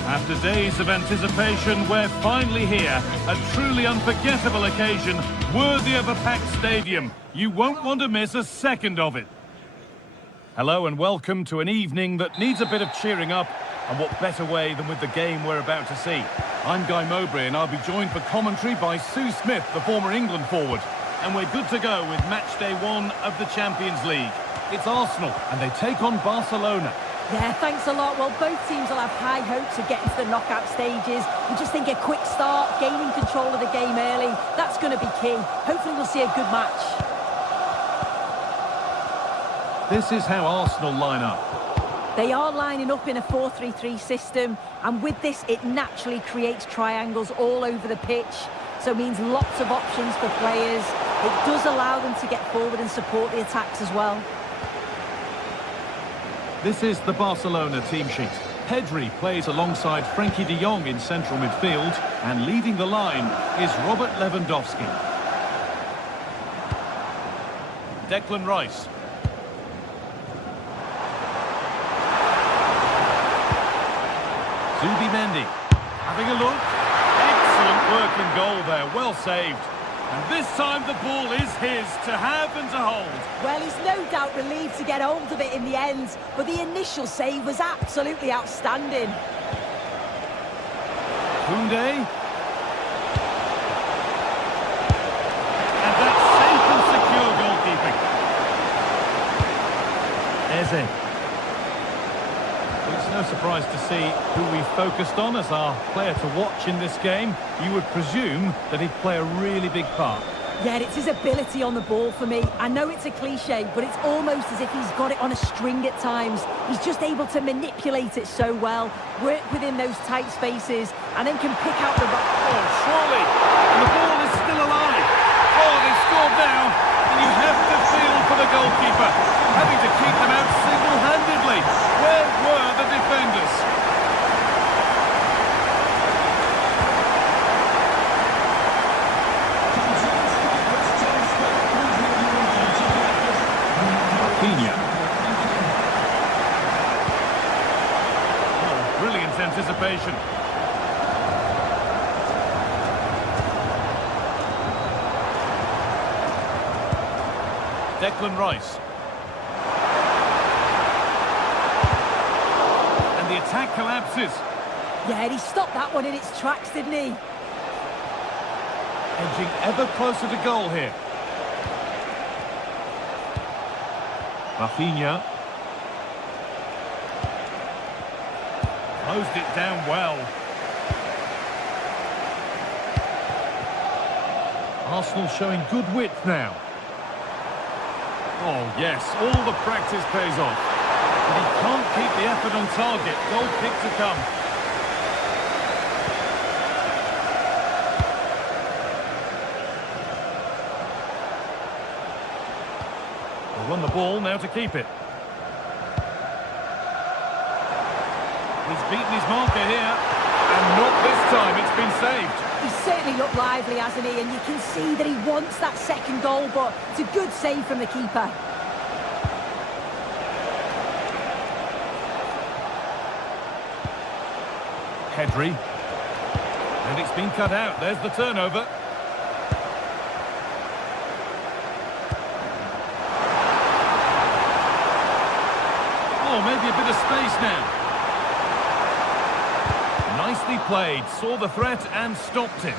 After days of anticipation, we're finally here. A truly unforgettable occasion, worthy of a packed stadium. You won't want to miss a second of it. Hello and welcome to an evening that needs a bit of cheering up, and what better way than with the game we're about to see. I'm Guy Mowbray and I'll be joined for commentary by Sue Smith, the former England forward. And we're good to go with match day 1 of the Champions League. It's Arsenal and they take on Barcelona. Yeah, thanks a lot. Well, both teams will have high hopes of getting to the knockout stages. We just think a quick start, gaining control of the game early, that's going to be key. Hopefully we'll see a good match. This is how Arsenal line up. They are lining up in a 4-3-3 system, and with this it naturally creates triangles all over the pitch, so it means lots of options for players. It does allow them to get forward and support the attacks as well. This is the Barcelona team sheet. Pedri plays alongside Frenkie de Jong in central midfield, and leading the line is Robert Lewandowski. Declan Rice. Mendy, having a look. Excellent work in goal there, well saved. And this time the ball is his to have and to hold. Well, he's no doubt relieved to get hold of it in the end, but the initial save was absolutely outstanding. Koundé. And that's safe and secure goalkeeping. Eze. It's no surprise to see who we've focused on as our player to watch in this game. You would presume that he'd play a really big part. Yeah, it's his ability on the ball for me. I know it's a cliche, but it's almost as if he's got it on a string at times. He's just able to manipulate it so well, work within those tight spaces, and then can pick out the... Oh, surely! And the ball is still alive. Oh, they've scored now. And you have to feel for the goalkeeper, having to keep them out single-handedly. Where were the defenders? Oh, brilliant anticipation. Declan Rice. And the attack collapses. Yeah, and he stopped that one in its tracks, didn't he? Edging ever closer to goal here. Rafinha. Closed it down well. Arsenal showing good width now. Oh, yes, all the practice pays off. But he can't keep the effort on target. Goal kick to come. They won the ball, now to keep it. He's beaten his marker here. And not this time, it's been saved. He's certainly looked lively, hasn't he? And you can see that he wants that second goal, but it's a good save from the keeper. Pedri. And it's been cut out. There's the turnover. Oh, maybe a bit of space now. Nicely played, saw the threat and stopped him.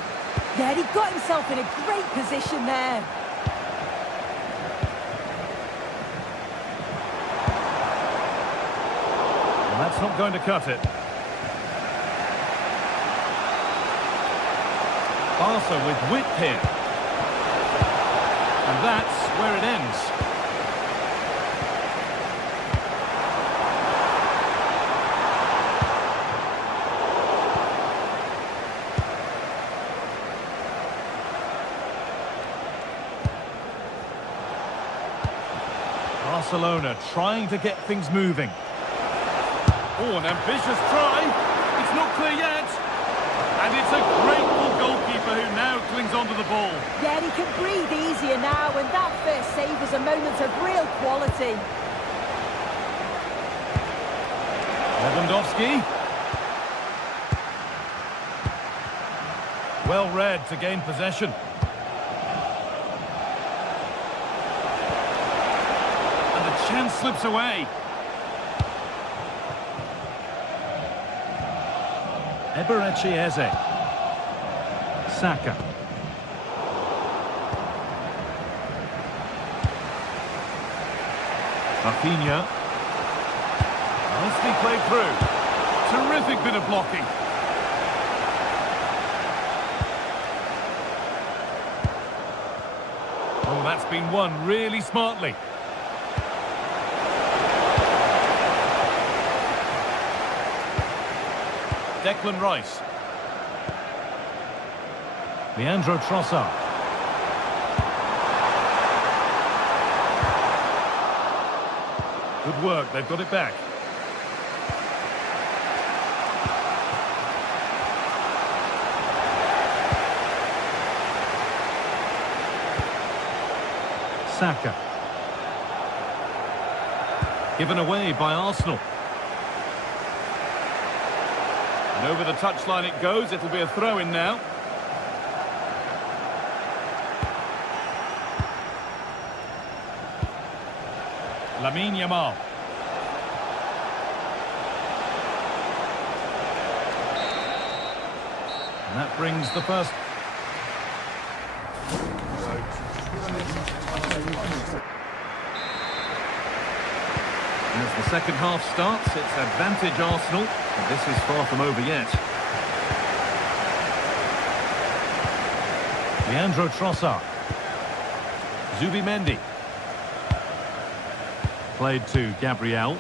Yeah, he got himself in a great position there. And that's not going to cut it. Barca with width here. And that's where it ends. Barcelona trying to get things moving. Oh, an ambitious try. It's not clear yet. And it's a grateful goalkeeper who now clings onto the ball. Yeah, he can breathe easier now, and that first save was a moment of real quality. Lewandowski. Well read to gain possession. chance slips away. Eberechi Eze. Saka. Rafinha. Nicely played through. Terrific bit of blocking. Oh, that's been won really smartly. Declan Rice. Leandro Trossard. Good work, they've got it back. Saka. Given away by Arsenal. And over the touchline it goes, it'll be a throw-in now. Lamine Yamal. And that brings the first... And as the second half starts, it's advantage Arsenal, but this is far from over yet. Leandro Trossard. Zubimendi. Played to Gabriel.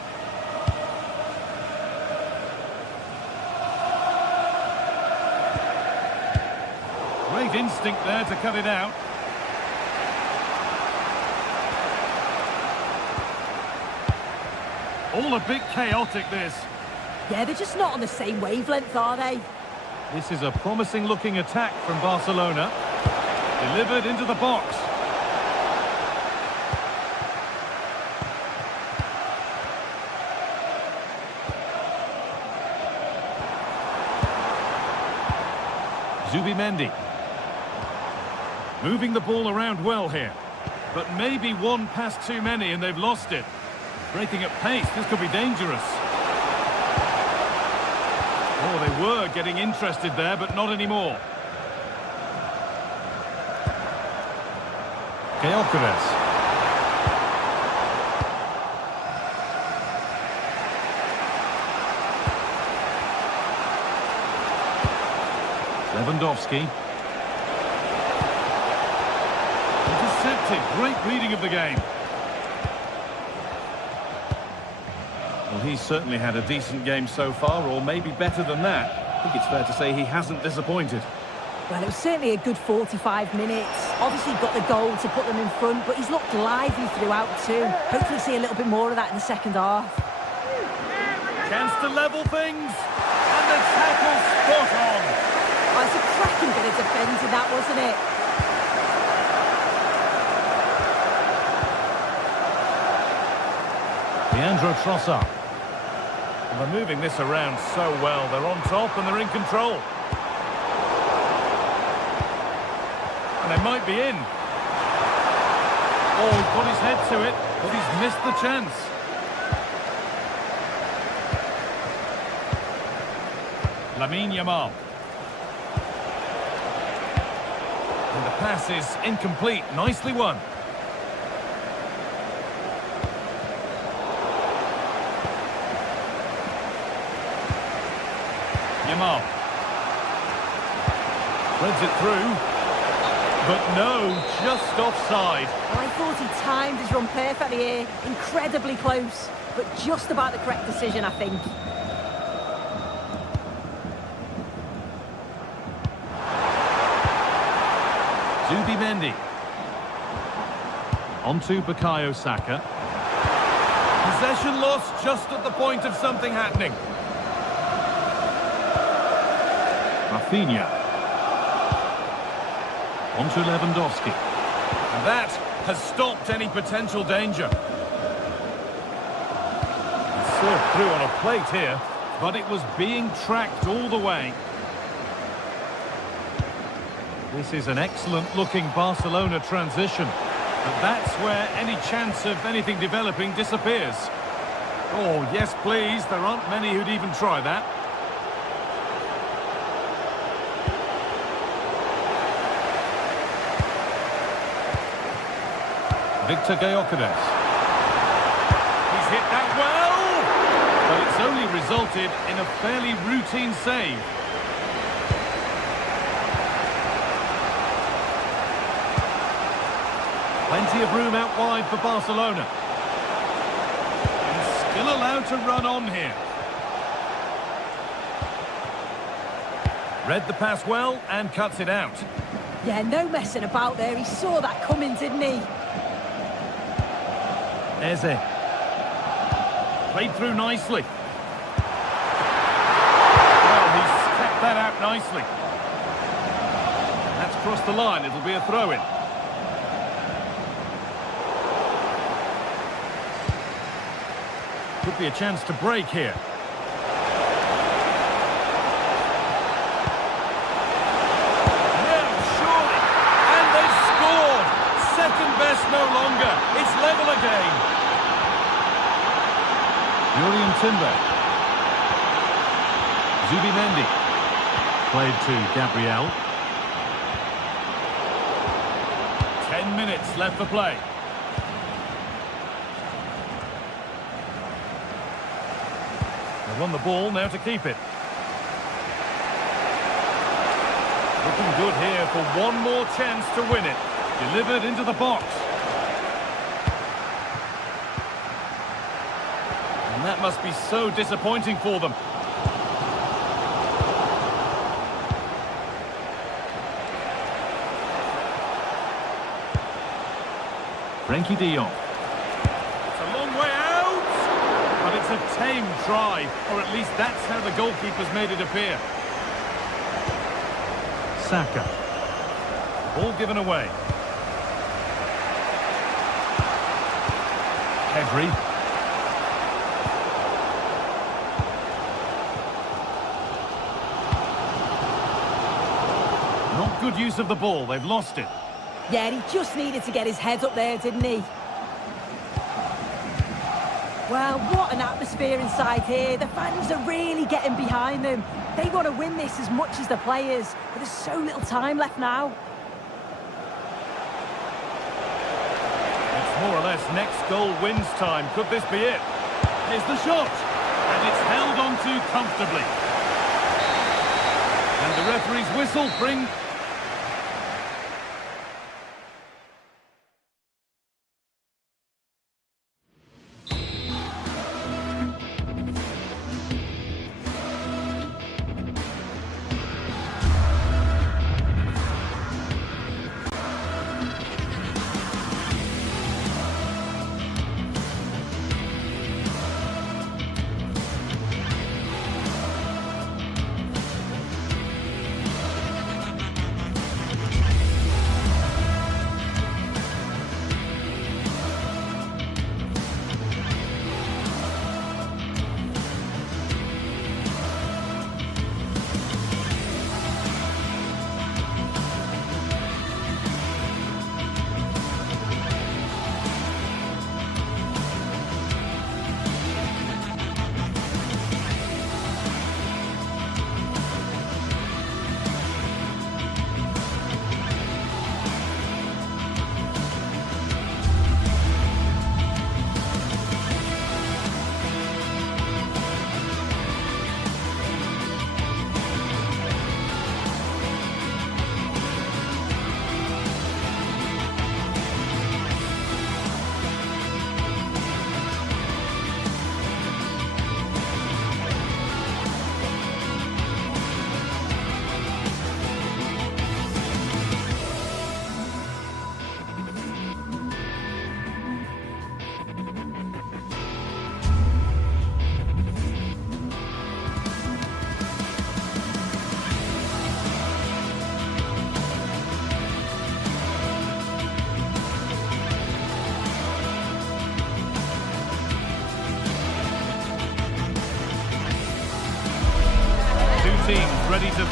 Great instinct there to cut it out. All a bit chaotic, this. Yeah, they're just not on the same wavelength, are they? This is a promising-looking attack from Barcelona. Delivered into the box. Zubimendi. Moving the ball around well here. But maybe one pass too many and they've lost it. Breaking at pace, this could be dangerous. Oh, they were getting interested there, but not anymore. Gyökeres. Lewandowski. Intercepted. Great reading of the game. Well, he's certainly had a decent game so far, or maybe better than that. I think it's fair to say he hasn't disappointed. Well, it was certainly a good 45 minutes. Obviously got the goal to put them in front, but he's looked lively throughout too. Hopefully see a little bit more of that in the second half. Chance to level things, and the tackle spot on. Oh, it's a cracking bit of defending, that, wasn't it? Leandro Trossard. And they're moving this around so well. They're on top and they're in control. And they might be in. Oh, he's got his head to it, but he's missed the chance. Lamine Yamal. And the pass is incomplete. Nicely won. Yamal. Threads it through. But no, just offside. Well, I thought he timed his run perfectly here. Incredibly close, but just about the correct decision, I think. Zubimendi. Onto Bukayo Saka. Possession lost just at the point of something happening. Rafinha. Onto Lewandowski. And that has stopped any potential danger. It's served through on a plate here, but it was being tracked all the way. This is an excellent-looking Barcelona transition. But that's where any chance of anything developing disappears. Oh, yes, please. There aren't many who'd even try that. Victor Gyökeres. He's hit that well! But it's only resulted in a fairly routine save. Plenty of room out wide for Barcelona. And still allowed to run on here. Read the pass well and cuts it out. Yeah, no messing about there. He saw that coming, didn't he? Eze. Played through nicely. Well, he's stepped that out nicely. That's crossed the line. It'll be a throw-in. Could be a chance to break here. No, surely. And they've scored. Second best no longer. It's level again. Jurien Timber. Zubimendi. Played to Gabriel. 10 minutes left for play. They've won the ball, now to keep it. Looking good here for one more chance to win it. Delivered into the box. And that must be so disappointing for them. Frenkie de Jong. It's a long way out, but it's a tame try, or at least that's how the goalkeeper's made it appear. Saka. Ball given away. Pedri. Not good use of the ball, they've lost it. Yeah, he just needed to get his head up there, didn't he? Well, what an atmosphere inside here. The fans are really getting behind them. They want to win this as much as the players, but there's so little time left now. It's more or less next goal wins time. Could this be it? Here's the shot. And it's held on to comfortably. And the referee's whistle brings...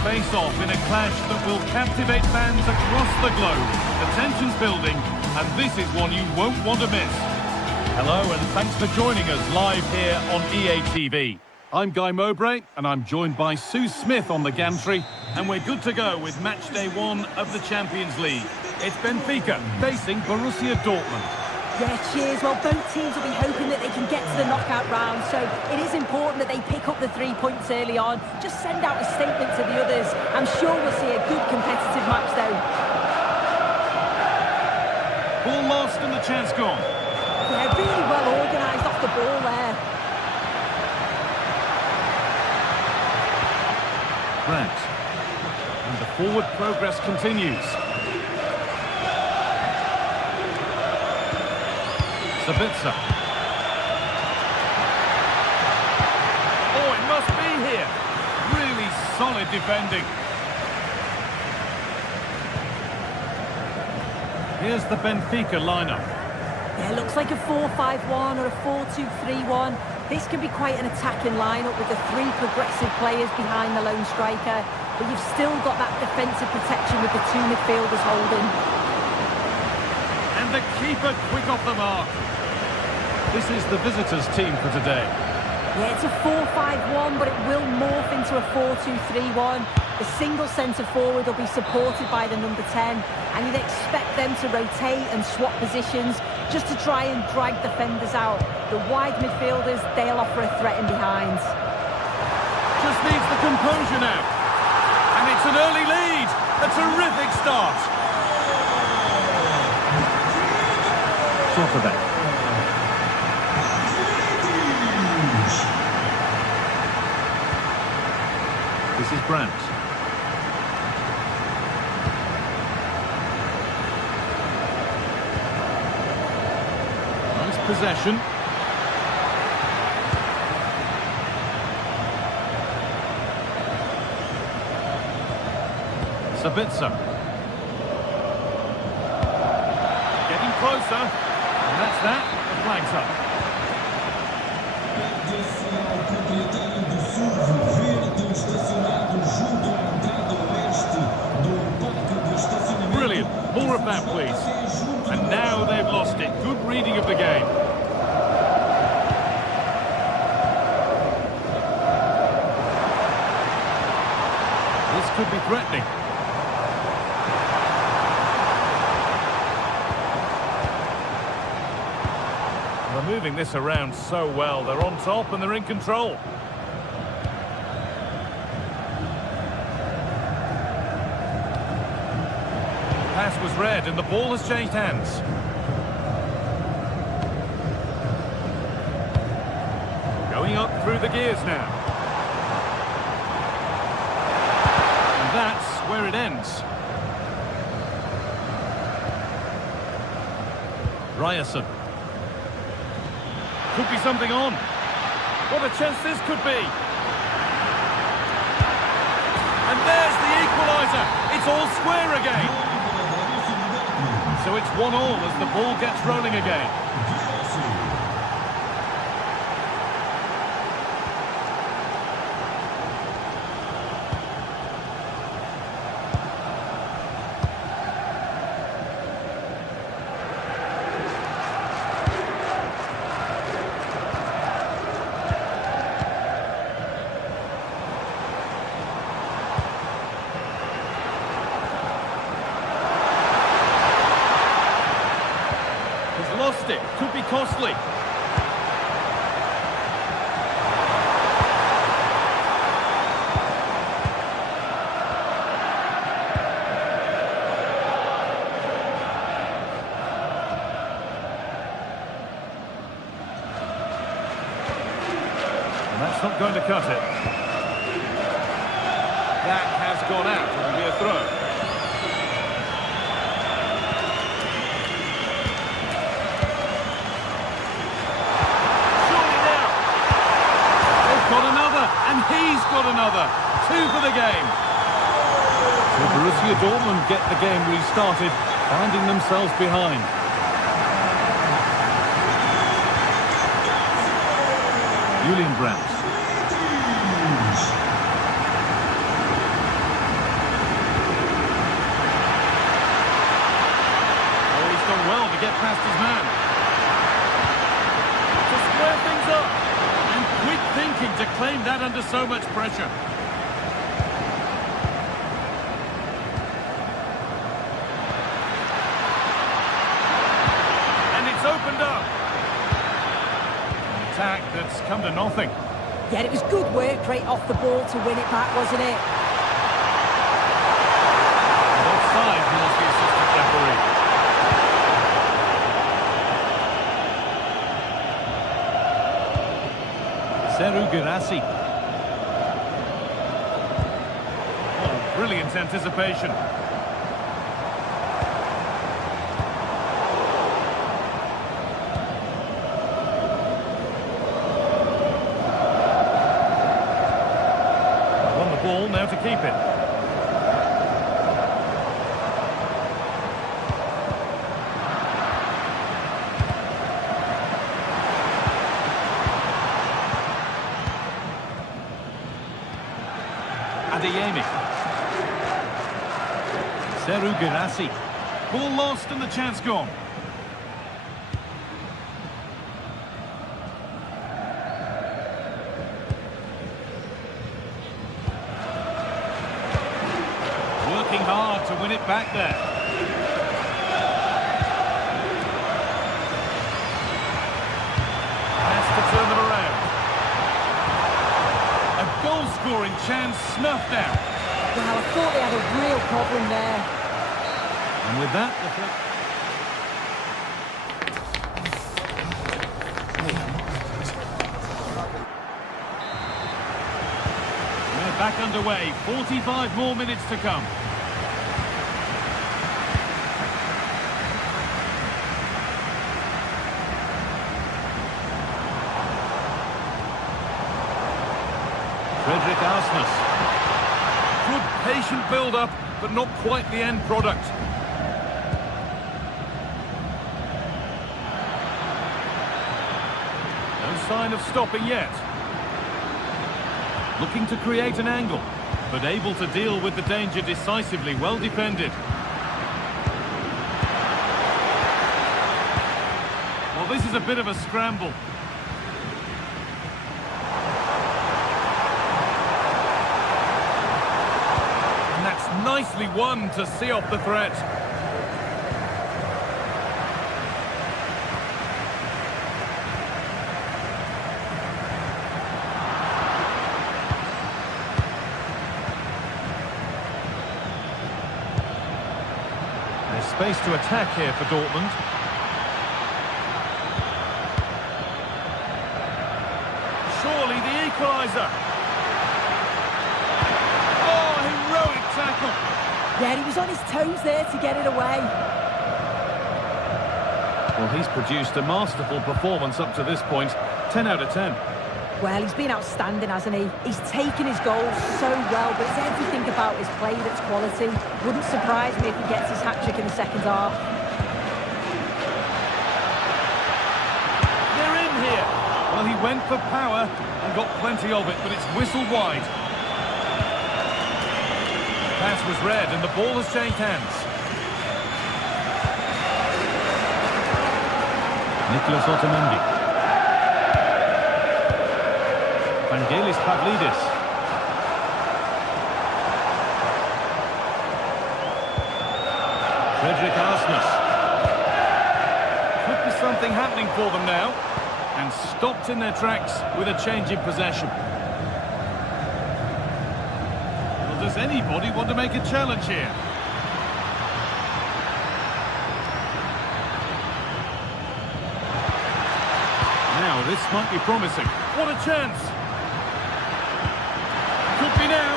face off in a clash that will captivate fans across the globe. The tension's building, and this is one you won't want to miss. Hello, and thanks for joining us live here on EA TV. I'm Guy Mowbray, and I'm joined by Sue Smith on the gantry, and we're good to go with match day 1 of the Champions League. It's Benfica facing Borussia Dortmund. Yeah, cheers. Well, both teams will be hoping that they can get to the knockout round, so it is important that they pick up the 3 points early on. Just send out a statement to the others. I'm sure we'll see a good competitive match, though. Ball lost and the chance gone. Yeah, really well organised off the ball there. Grant. And the forward progress continues. Sabitzer. Oh, it must be here. Really solid defending. Here's the Benfica lineup. Yeah, looks like a 4-5-1 or a 4-2-3-1. This can be quite an attacking lineup with the 3 progressive players behind the lone striker, but you've still got that defensive protection with the 2 midfielders holding. And the keeper quick off the mark. This is the visitors' team for today. Yeah, it's a 4-5-1, but it will morph into a 4-2-3-1. The single centre-forward will be supported by the number 10, and you'd expect them to rotate and swap positions just to try and drag defenders out. The wide midfielders, they'll offer a threat in behind. Just needs the composure now. And it's an early lead. A terrific start. Slotterbeck. This is Brandt. Nice possession. Sabitzer. Getting closer. And that's that. The flag's up. Brilliant. More of that, please. And now they've lost it. Good reading of the game. This could be threatening. They're moving this around so well. They're on top and they're in control. Pass was read and the ball has changed hands. Going up through the gears now. And that's where it ends. Ryerson. Could be something on. What a chance this could be. And there's the equaliser. It's all square again. So it's 1-1 as the ball gets rolling again. Lost it. Could be costly. And that's not going to cut it. That has gone out. It'll be a throw. And he's got another. 2 for the game. So Borussia Dortmund get the game restarted, finding themselves behind. Julian Brandt. past his man. To square things up. And quick thinking to claim that under so much pressure. And it's opened up. An attack that's come to nothing. Yeah, it was good work right off the ball to win it back, wasn't it? Offside, was the assistant referee. Seru Girassi. Oh, brilliant anticipation. Won the ball, now to keep it. Adeyemi. Seru Girassi. Ball lost and the chance gone. Working hard to win it back there. Has to turn them around. A goal-scoring chance snuffed out. Well, I thought they had a real problem there. And with that, we're back underway. 45 more minutes to come. Frederick Arsnes. Good patient build-up, but not quite the end product. No sign of stopping yet. Looking to create an angle, but able to deal with the danger decisively. Well defended. Well, this is a bit of a scramble. Nicely won to see off the threat. There's space to attack here for Dortmund. Surely the equaliser. Tackle. Yeah, he was on his toes there to get it away. Well, he's produced a masterful performance up to this point. 10 out of 10. Well, he's been outstanding, hasn't he? He's taken his goals so well, but it's everything about his play that's quality. Wouldn't surprise me if he gets his hat-trick in the second half. They're in here. Well, he went for power and got plenty of it, but it's whistled wide. Pass was read and the ball has changed hands. Nicolas Otamendi. Vangelis Pavlidis. Frederick Arsnes. Could be something happening for them now. And stopped in their tracks with a change in possession. Does anybody want to make a challenge here? Now, this might be promising. What a chance! Could be now.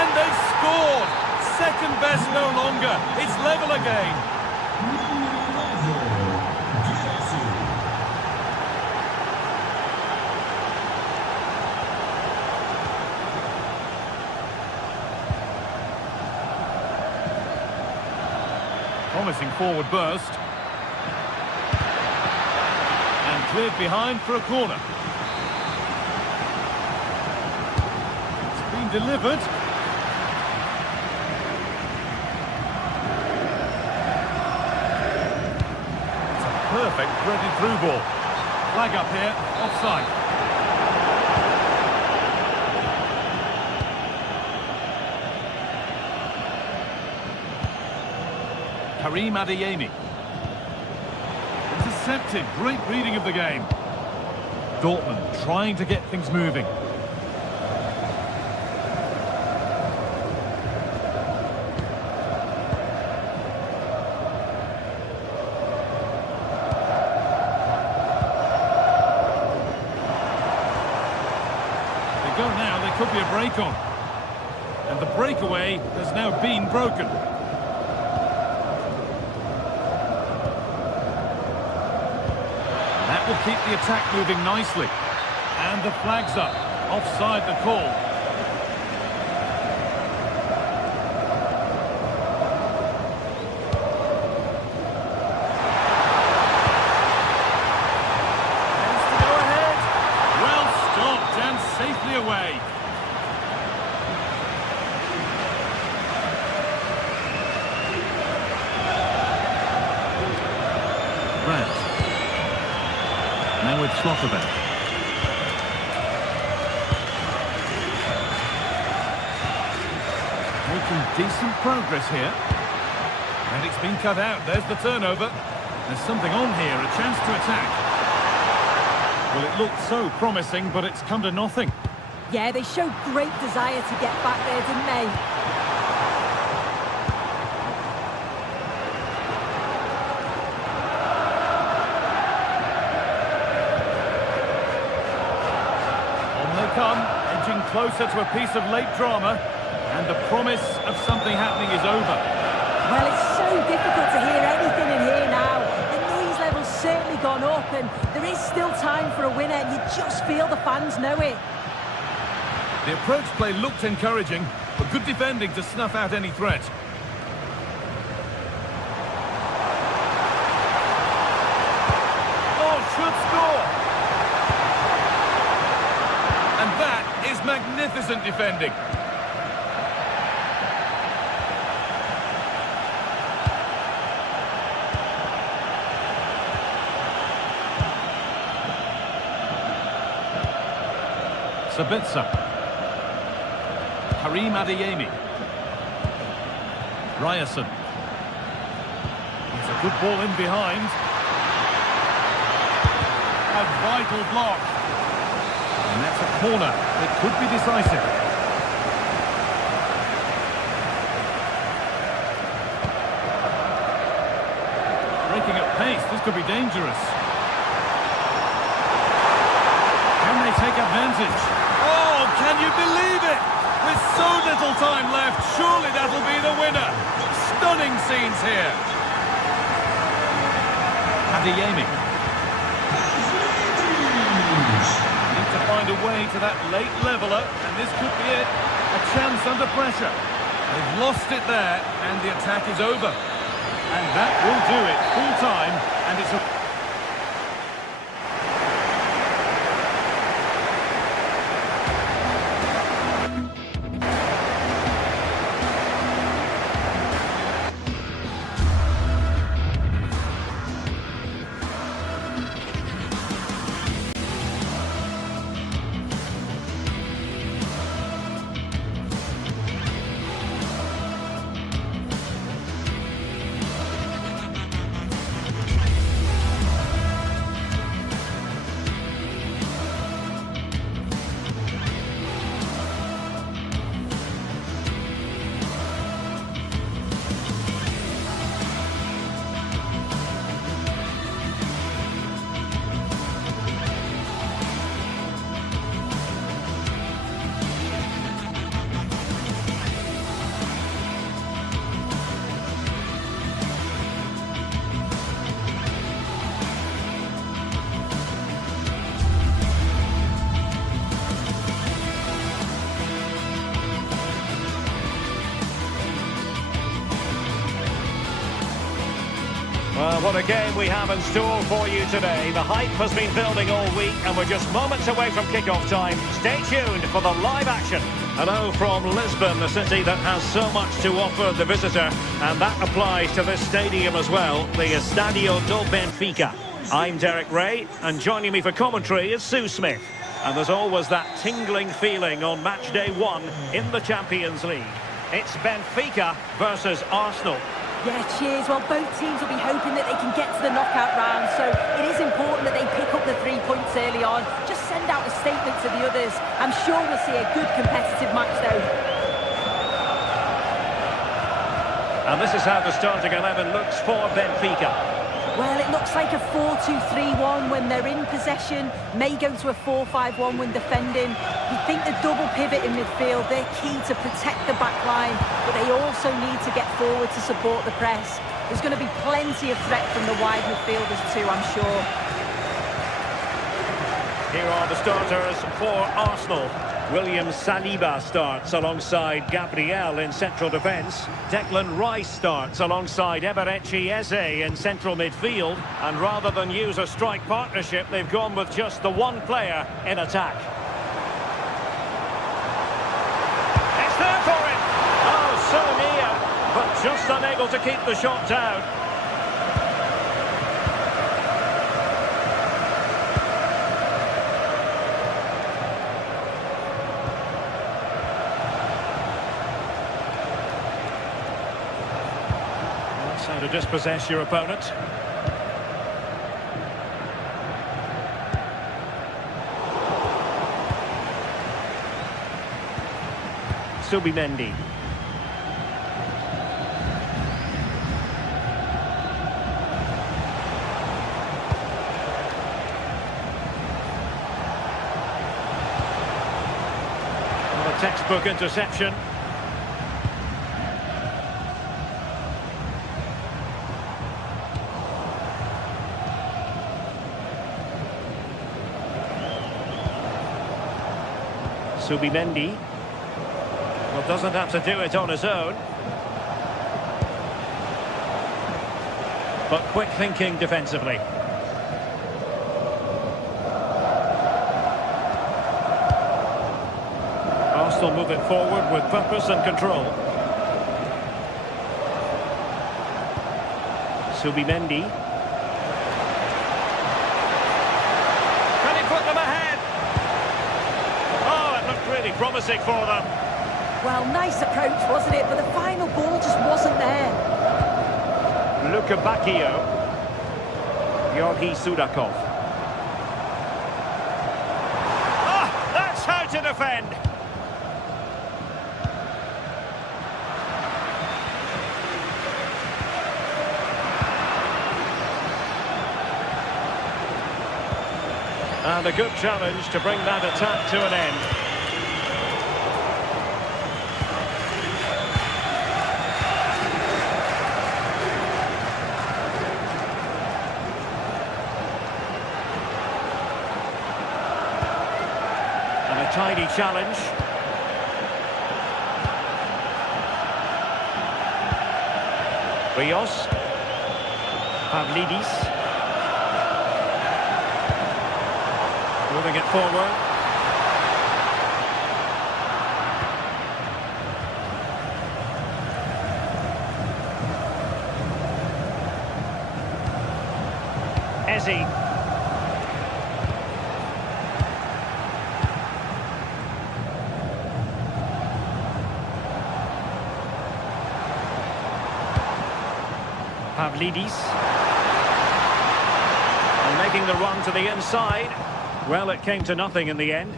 And they've scored! Second best no longer. It's level again. Promising forward burst. And cleared behind for a corner. It's been delivered. Perfect, threaded through ball. Flag up here, offside. Karim Adeyemi. Intercepted, great reading of the game. Dortmund trying to get things moving. They go now, there could be a break on. And the breakaway has now been broken. That will keep the attack moving nicely. And the flag's up. Offside the call. Chance to go ahead. Well stopped and safely away. Brandt. Now with Slotterbeck. Making decent progress here. And it's been cut out. There's the turnover. There's something on here, a chance to attack. Well, it looked so promising, but it's come to nothing. Yeah, they showed great desire to get back there, didn't they? Come, edging closer to a piece of late drama, and the promise of something happening is over. Well, it's so difficult to hear anything in here now. The noise level's certainly gone up, and there is still time for a winner. You just feel the fans know it. The approach play looked encouraging, but good defending to snuff out any threat. Oh, should score! And that is magnificent defending. Sabitzer. Karim Adeyemi. Ryerson. It's a good ball in behind. A vital block. And that's a corner that could be decisive. Breaking at pace, this could be dangerous. Can they take advantage? Oh, can you believe it? With so little time left, surely that'll be the winner. Stunning scenes here. Adeyemi. To find a way to that late leveller, and this could be it. A chance under pressure. They've lost it there, and the attack is over. And that will do it. Full time, and it's a... Well, what a game we have in store for you today. The hype has been building all week, and we're just moments away from kick-off time. Stay tuned for the live action. Hello from Lisbon, the city that has so much to offer the visitor, and that applies to this stadium as well, the Estadio do Benfica. I'm Derek Ray, and joining me for commentary is Sue Smith. And there's always that tingling feeling on match day 1 in the Champions League. It's Benfica versus Arsenal. Yeah, cheers. Well, both teams will be hoping that they can get to the knockout round, so it is important that they pick up the 3 points early on. Just send out a statement to the others. I'm sure we'll see a good competitive match, though. And this is how the starting 11 looks for Benfica. Well, it looks like a 4-2-3-1 when they're in possession. May go to a 4-5-1 when defending. You think the double pivot in midfield, they're key to protect the back line, but they also need to get forward to support the press. There's going to be plenty of threat from the wide midfielders too, I'm sure. Here are the starters for Arsenal. William Saliba starts alongside Gabriel in central defence. Declan Rice starts alongside Eberechi Eze in central midfield. And rather than use a strike partnership, they've gone with just the one player in attack. It's there for him! Oh, so near, but just unable to keep the shot down. How to dispossess your opponent. Subimendi. Well, a textbook interception. Subimendi. Well, doesn't have to do it on his own. But quick thinking defensively. Arsenal moving forward with purpose and control. Subimendi. Can he put them ahead? Really promising for them. Well, nice approach, wasn't it? But the final ball just wasn't there. Luka Bacchio. Georgi Sudakov. Ah, that's how to defend. And a good challenge to bring that attack to an end. Tiny challenge. Rios. Pavlidis. Moving it forward. Eze. Pavlidis. And making the run to the inside. Well, it came to nothing in the end.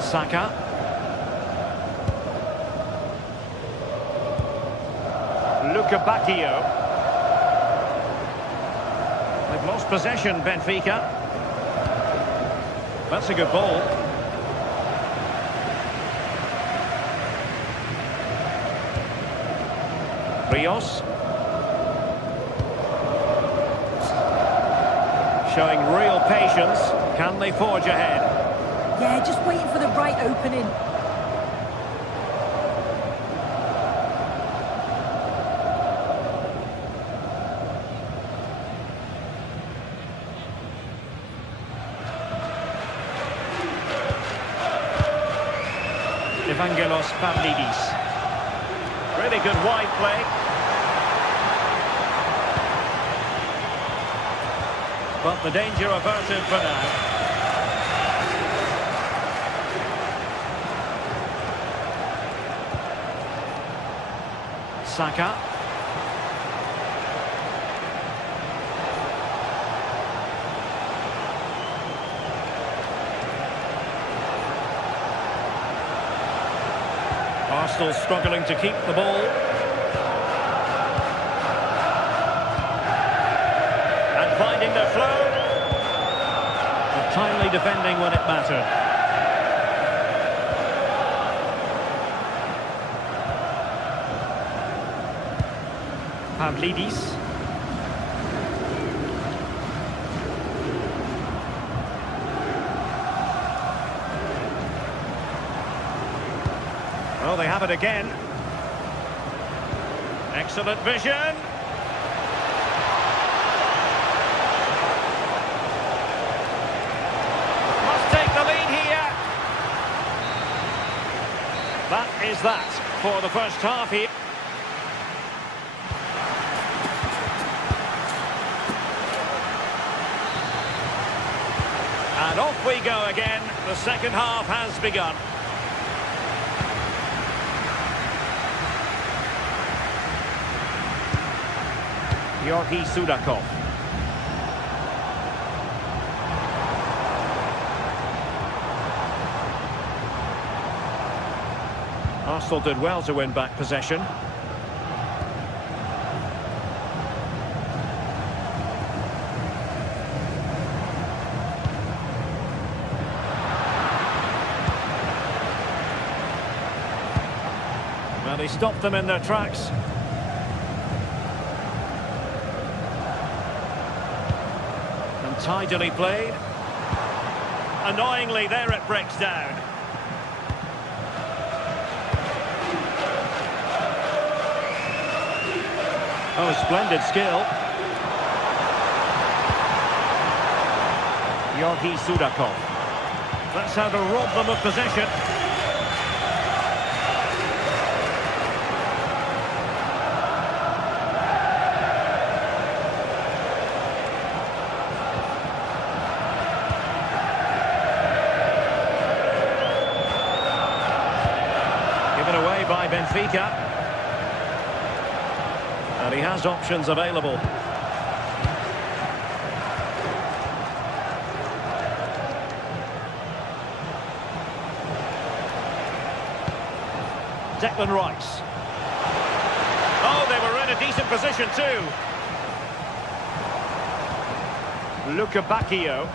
Saka. Luka Bacchio. They've lost possession, Benfica. That's a good ball. Rios. Showing real patience. Can they forge ahead? Yeah, just waiting for the right opening. Evangelos Pavlidis. Really good wide play. But the danger averted for now. Saka. Arsenal struggling to keep the ball. And finding their flow. But timely defending when it mattered. Pavlidis. Oh, they have it again. Excellent vision. Must take the lead here. That is that for the first half here. And off we go again. The second half has begun. Georgi Sudakov. Arsenal did well to win back possession. Well, he stopped them in their tracks. And tidily played. Annoyingly, there it breaks down. Oh, splendid skill. Georgi Sudakov. That's how to rob them of possession. Given away by Benfica. And he has options available. Declan Rice. Oh, they were in a decent position too. Luca Bacchio.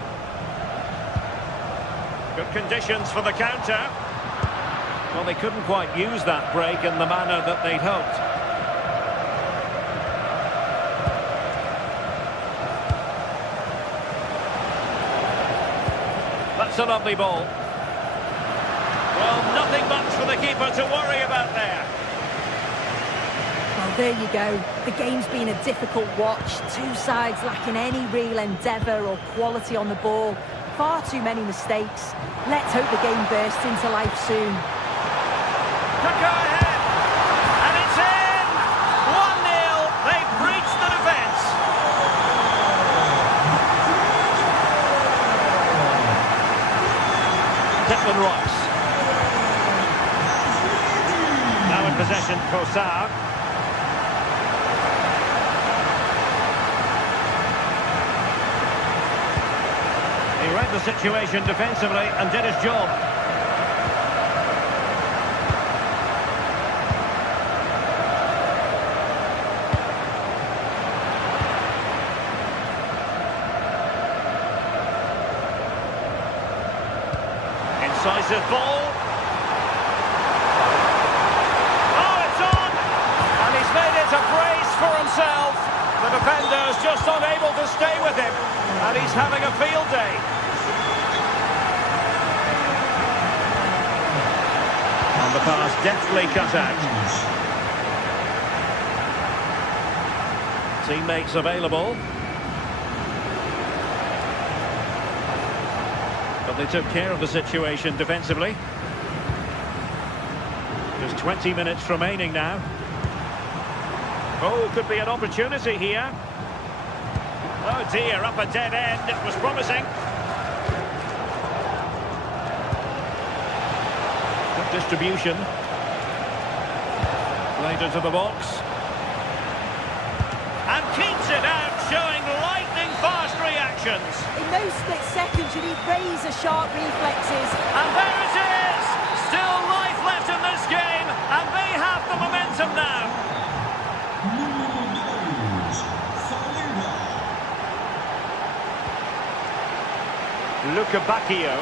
Good conditions for the counter. Well, they couldn't quite use that break in the manner that they'd hoped. That's a lovely ball. Well, nothing much for the keeper to worry about there. Well, there you go. The game's been a difficult watch. Two sides lacking any real endeavour or quality on the ball. Far too many mistakes. Let's hope the game bursts into life soon. Could go ahead. And it's in! 1-0. They've breached the defence. Declan Rice. Now in possession, Kosar. He read the situation defensively and did his job. Incisive ball. Oh, it's on! And he's made it a brace for himself. The defender's just unable to stay with him. And he's having a field day. And the pass deftly cut out. Teammates available. But they took care of the situation defensively. Just 20 minutes remaining now. Oh, could be an opportunity here. Oh dear, up a dead end. It was promising. Good distribution. Played into the box. And keeps it out, showing lightning-fast reactions. In those split seconds, you need razor-sharp reflexes. And there it is! Still life left in this game, and they have the momentum now. Luca Bacchio.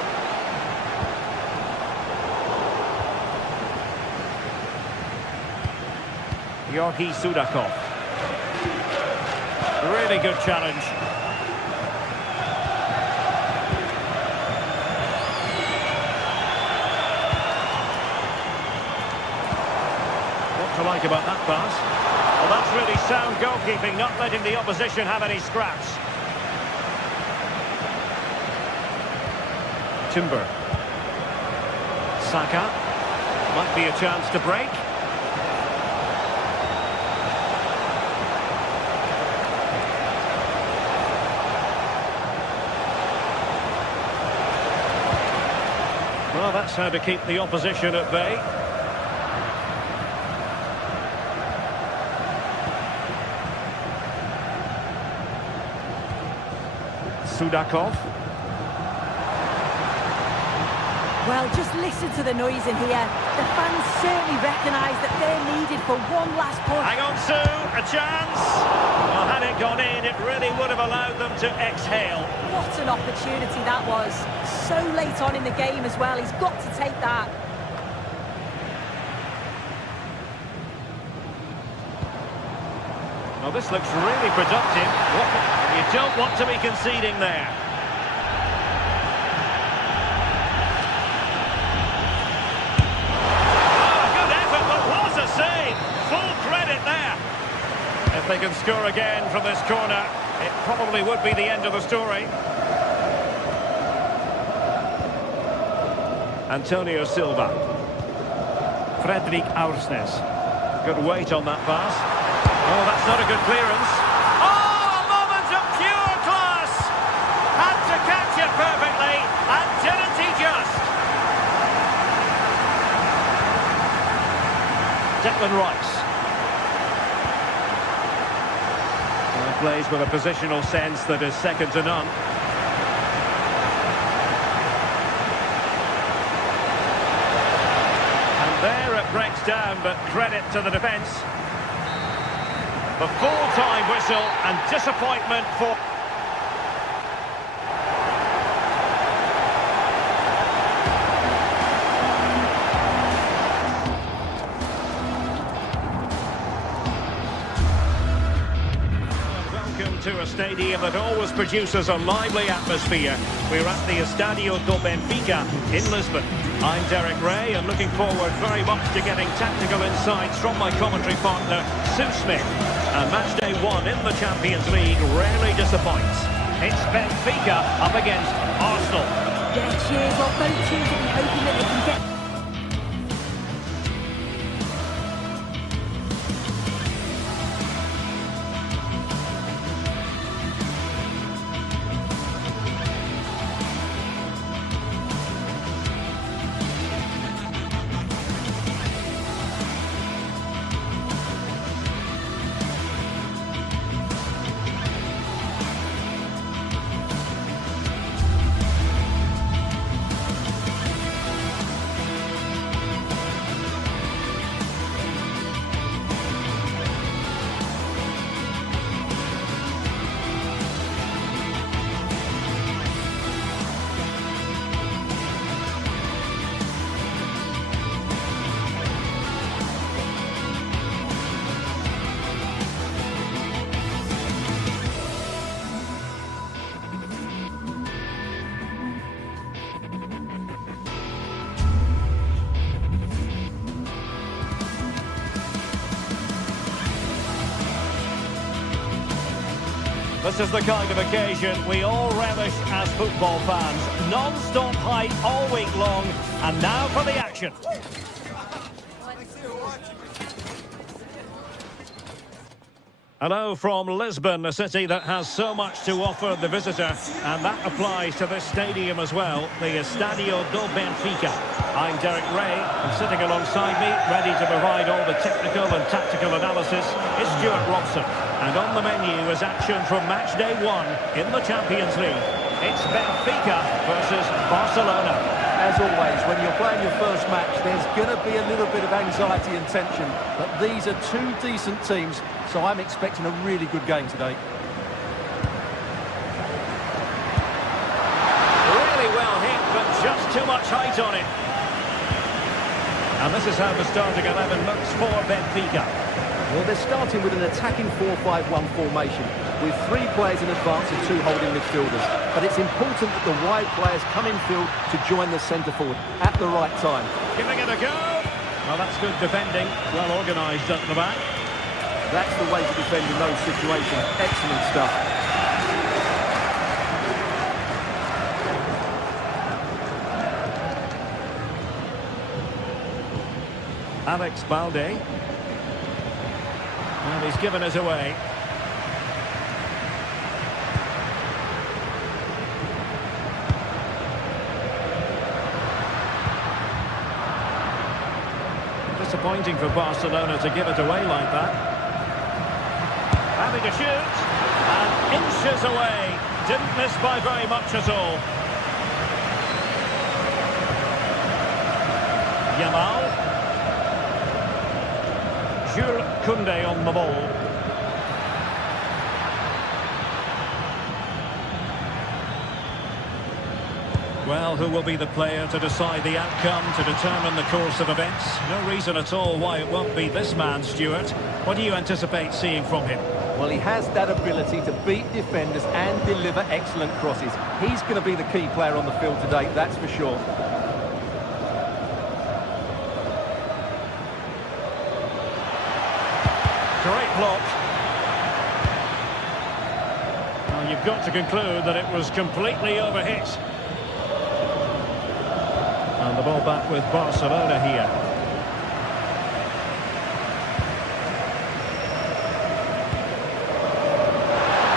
Georgi Sudakov. Really good challenge. What to like about that pass? Well, that's really sound goalkeeping, not letting the opposition have any scraps. Timber. Saka. Might be a chance to break. Well, that's how to keep the opposition at bay. Sudakov. Well, just listen to the noise in here. The fans certainly recognise that they're needed for one last push. Hang on, Sue, a chance. Well, had it gone in, it really would have allowed them to exhale. What an opportunity that was. So late on in the game as well. He's got to take that. Well, this looks really productive. You don't want to be conceding there. If they can score again from this corner, it probably would be the end of the story. Antonio Silva. Fredrik Aursnes. Good weight on that pass. Oh, that's not a good clearance. Oh, a moment of pure class! Had to catch it perfectly, and didn't he just? Declan Rice. Plays with a positional sense that is second to none. And there it breaks down, but credit to the defence. The full-time whistle and disappointment for... to a stadium that always produces a lively atmosphere. We're at the Estadio do Benfica in Lisbon. I'm Derek Ray and looking forward very much to getting tactical insights from my commentary partner, Sue Smith. And match day 1 in the Champions League rarely disappoints. It's Benfica up against Arsenal. Yeah, cheers. Well, both teams will be hoping that they can get... This is the kind of occasion we all relish as football fans. Non-stop hype all week long, and now for the action. Hello from Lisbon, a city that has so much to offer the visitor, and that applies to this stadium as well, the Estadio do Benfica. I'm Derek Ray, and sitting alongside me, ready to provide all the technical and tactical analysis, is Stuart Robson. And on the menu is action from match day 1 in the Champions League. It's Benfica versus Barcelona. As always, when you're playing your first match, there's going to be a little bit of anxiety and tension. But these are two decent teams, so I'm expecting a really good game today. Really well hit, but just too much height on it. And this is how the starting 11 looks for Benfica. Well, they're starting with an attacking 4-5-1 formation, with 3 players in advance and 2 holding midfielders. But it's important that the wide players come in field to join the centre forward at the right time. Giving it a go. Well, that's good defending. Well organised at the back. That's the way to defend in those situations. Excellent stuff. Alex Balde. And he's given us away. Disappointing for Barcelona to give it away like that. Having to shoot. And inches away. Didn't miss by very much at all. Yamal. Jules Koundé on the ball. Well, who will be the player to decide the outcome, to determine the course of events? No reason at all why it won't be this man, Stuart. What do you anticipate seeing from him? Well, he has that ability to beat defenders and deliver excellent crosses. He's going to be the key player on the field today, that's for sure. Great block. Well, you've got to conclude that it was completely overhit. And the ball back with Barcelona here.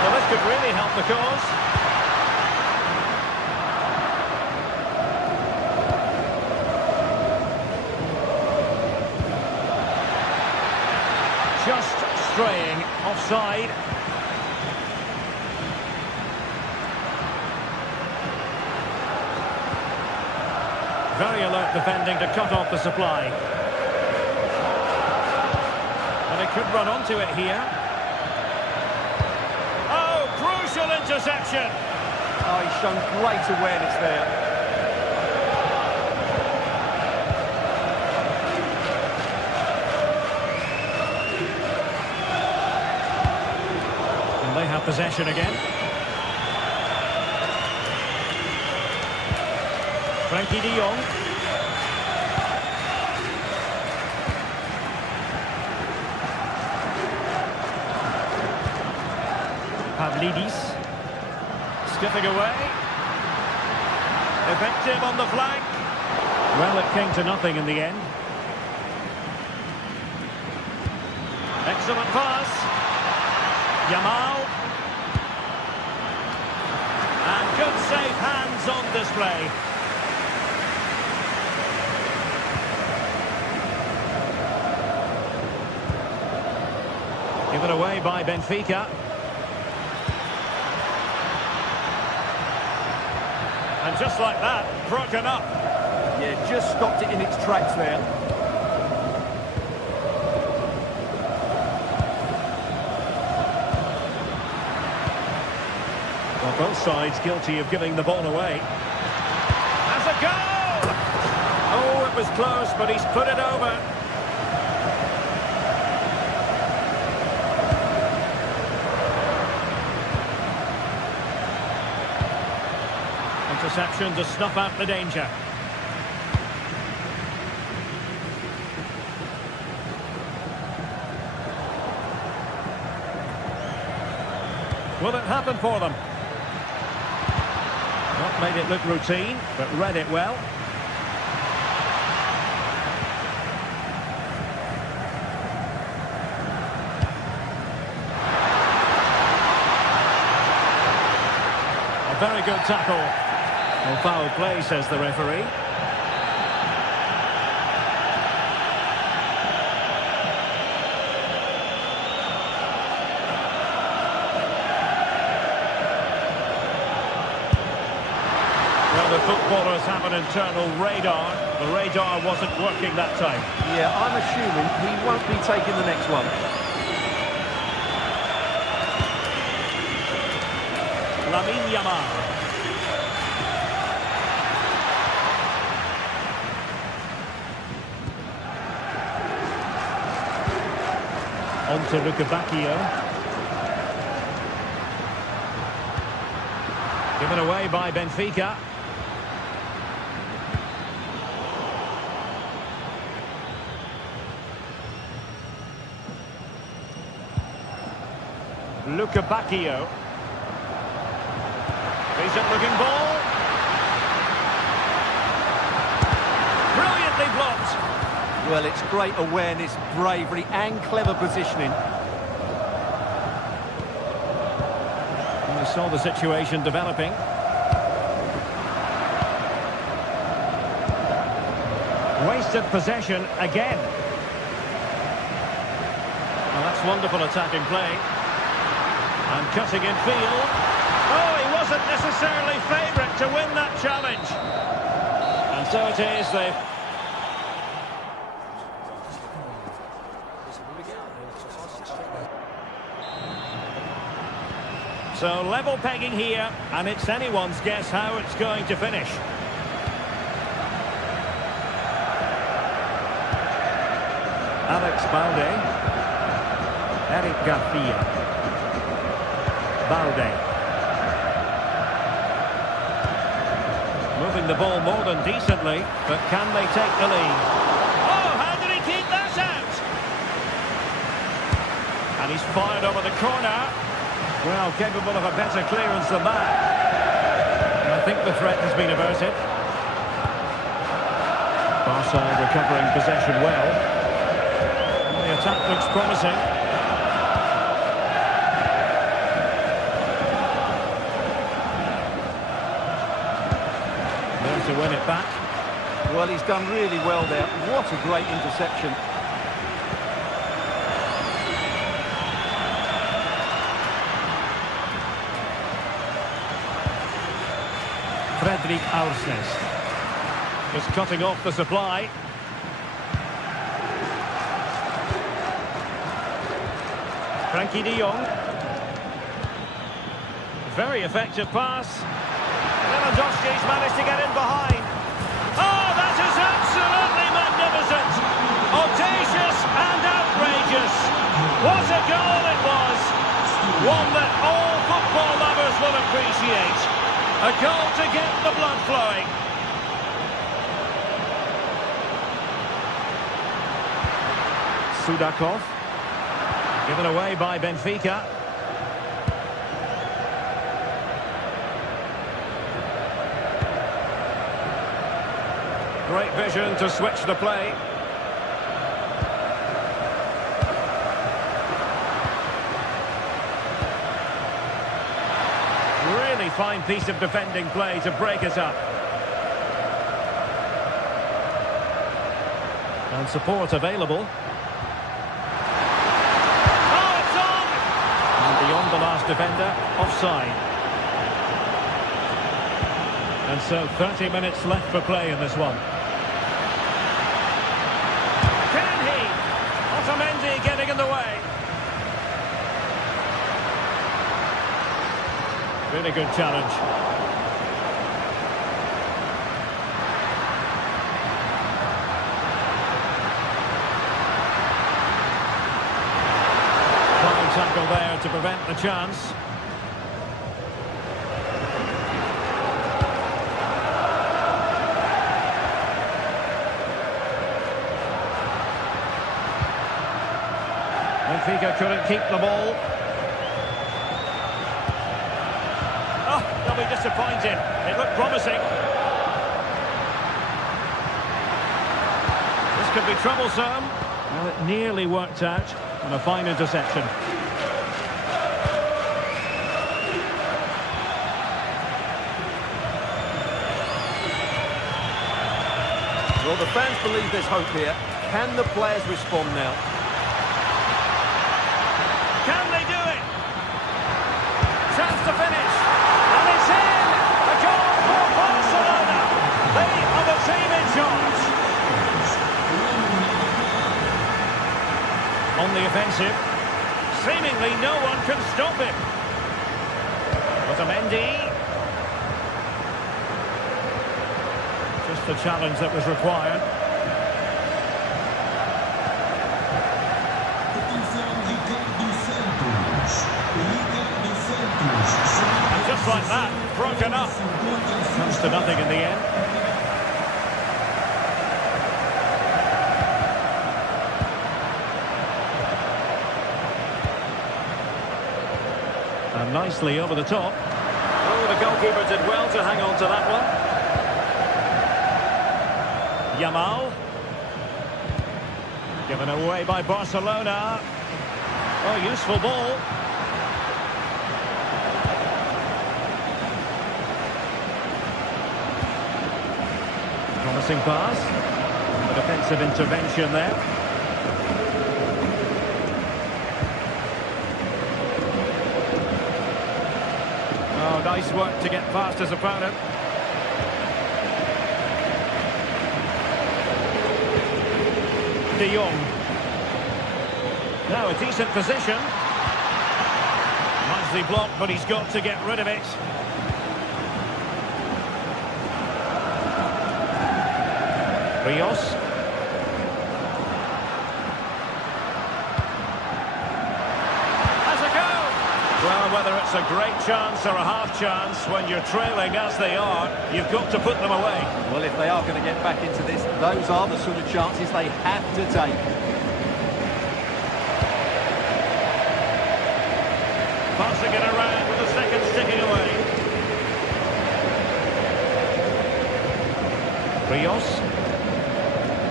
Well, this could really help the cause. Just straying offside. Very alert defending to cut off the supply. And they could run onto it here. Oh, crucial interception! Oh, he's shown great awareness there. And they have possession again. Frankie de Jong. Pavlidis. Skipping away. Effective on the flank. Well, it came to nothing in the end. Excellent pass. Yamal. And good safe hands on display. Given away by Benfica. And just like that, broken up. Yeah, just stopped it in its tracks there. Well, both sides guilty of giving the ball away. Has a goal! Oh, it was close, but he's put it over. Interception to snuff out the danger. Will it happen for them? Not made it look routine, but read it well. very good tackle. Well, foul play, says the referee. Well, the footballers have an internal radar. The radar wasn't working that time. Yeah, I'm assuming he won't be taking the next one. Lamine Yamal. On to Lukebakio. Given away by Benfica. Lukebakio. Decent looking ball. Brilliantly blocked. Well, it's great awareness, bravery and clever positioning. We saw the situation developing. Wasted possession again. Well, that's wonderful attacking play. And cutting in field. Oh, he wasn't necessarily favourite to win that challenge. And so it is, they've... So level pegging here, and it's anyone's guess how it's going to finish. Alex Balde. Eric Garcia. Balde. Moving the ball more than decently, but can they take the lead? Oh, how did he keep that out? And he's fired over the corner. Well, capable of a better clearance than that. And I think the threat has been averted. Barca recovering possession well. The attack looks promising. There to win it back. Well, he's done really well there. What a great interception. Frederick Aursnes is cutting off the supply. Frankie de Jong. Very effective pass. Lewandowski's managed to get in behind. Oh, that is absolutely magnificent. Audacious and outrageous. What a goal it was. One that all football lovers will appreciate. A goal to get the blood flowing. Sudakov. Given away by Benfica. Great vision to switch the play. Really fine piece of defending play to break it up. And support available. Oh, it's on! And beyond the last defender, offside. And so 30 minutes left for play in this one. Can he? Otamendi getting in the way. Really good challenge. Fine tackle there to prevent the chance. Benfica couldn't keep the ball. Oh, they'll be disappointed. It looked promising. This could be troublesome. Well, it nearly worked out, and a fine interception. Well, the fans believe there's hope here. Can the players respond now? Can they do it? Chance to finish. And it's in! A goal for Barcelona. They are the team in charge. On the offensive. Seemingly no one can stop him. Otamendi. Just the challenge that was required. And just like that, broken up. Comes to nothing in the end. And nicely over the top. Oh, the goalkeeper did well to hang on to that one. Yamal. Given away by Barcelona. Oh, useful ball. Promising pass. A defensive intervention there. Oh, nice work to get past his opponent. De Jong. Now a decent position. Nicely blocked, but he's got to get rid of it. Rios. Has a go! Well, whether it's a great chance or a half chance, when you're trailing as they are, you've got to put them away. Well, if they are going to get back into this, those are the sort of chances they have to take. Passing it around with the second sticking away. Rios.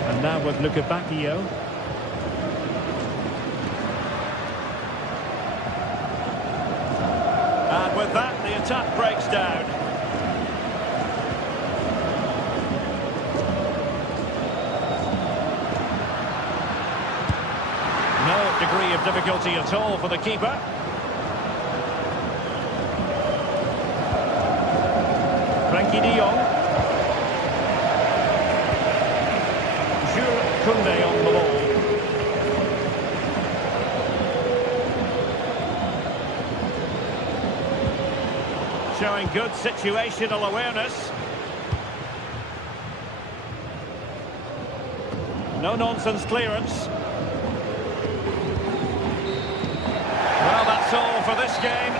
And now with Luca Bacchio. And with that, the attack breaks down. No degree of difficulty at all for the keeper. Frankie de Jong. Kunde on the ball. Showing good situational awareness. No nonsense clearance. Well, that's all for this game.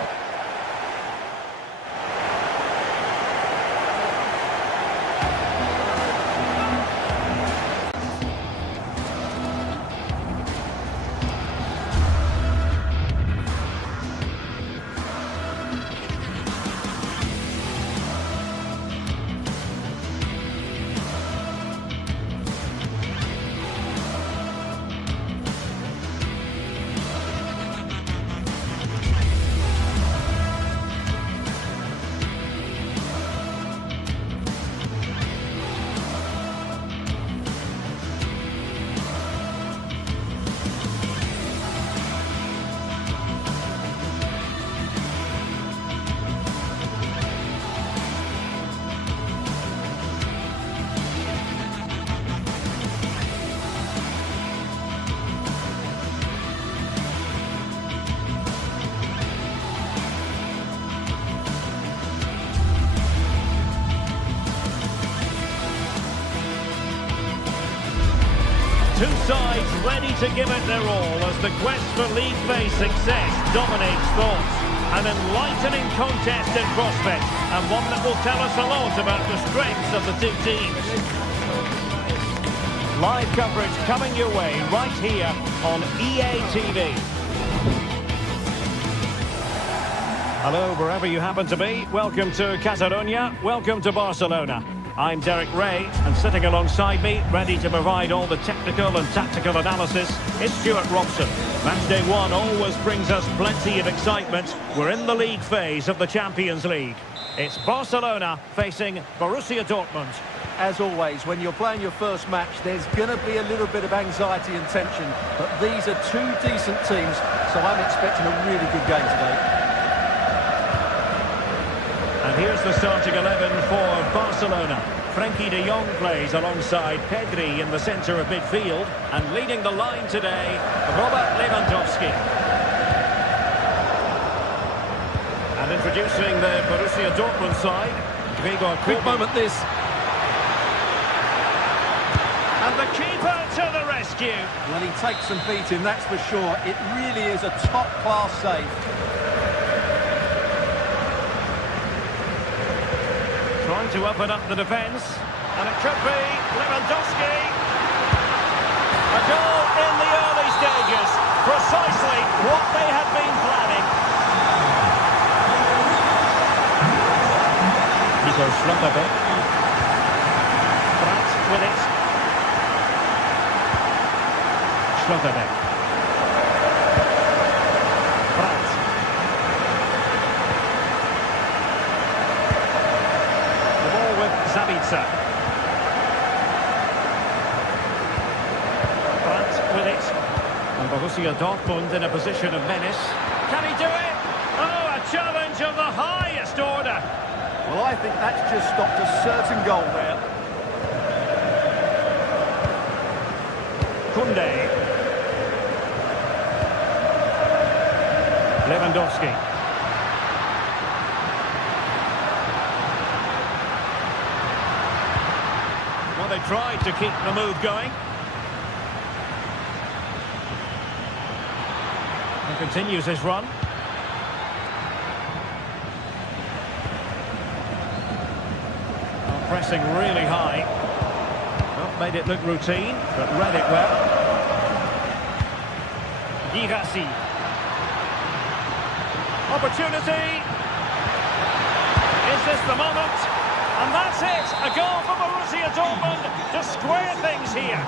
Two sides ready to give it their all as the quest for league phase success dominates thoughts. An enlightening contest in prospect, and one that will tell us a lot about the strengths of the two teams. Live coverage coming your way right here on EA TV. Hello, wherever you happen to be. Welcome to Catalonia. Welcome to Barcelona. I'm Derek Ray, and sitting alongside me, ready to provide all the technical and tactical analysis, is Stuart Robson. Matchday 1 always brings us plenty of excitement. We're in the league phase of the Champions League. It's Barcelona facing Borussia Dortmund. as always, when you're playing your first match, there's going to be a little bit of anxiety and tension. But these are two decent teams, so I'm expecting a really good game today. And here's the starting 11 for Barcelona. Frenkie de Jong plays alongside Pedri in the centre of midfield. And leading the line today, Robert Lewandowski. And introducing the Borussia Dortmund side, Gregor Big Kobel. moment this. And the keeper to the rescue. Well, he takes some beating, that's for sure. It really is a top-class save. Trying to open up the defence. And it could be Lewandowski. A goal in the early stages. Precisely what they had been planning. Nico Schlotterbeck. Brandt with it. Schlotterbeck. Brandt. The ball with Zabitzer. Brandt with it. And Borussia Dortmund in a position of menace. Can he do it? Oh, a challenge of the highest order. Well, I think that's just stopped a certain goal there. Koundé. Lewandowski. Well, they tried to keep the move going. And continues his run. Pressing really high. Well, made it look routine, but read it well. Girassi. Opportunity. Is this the moment? And that's it. A goal for Borussia Dortmund to square things here.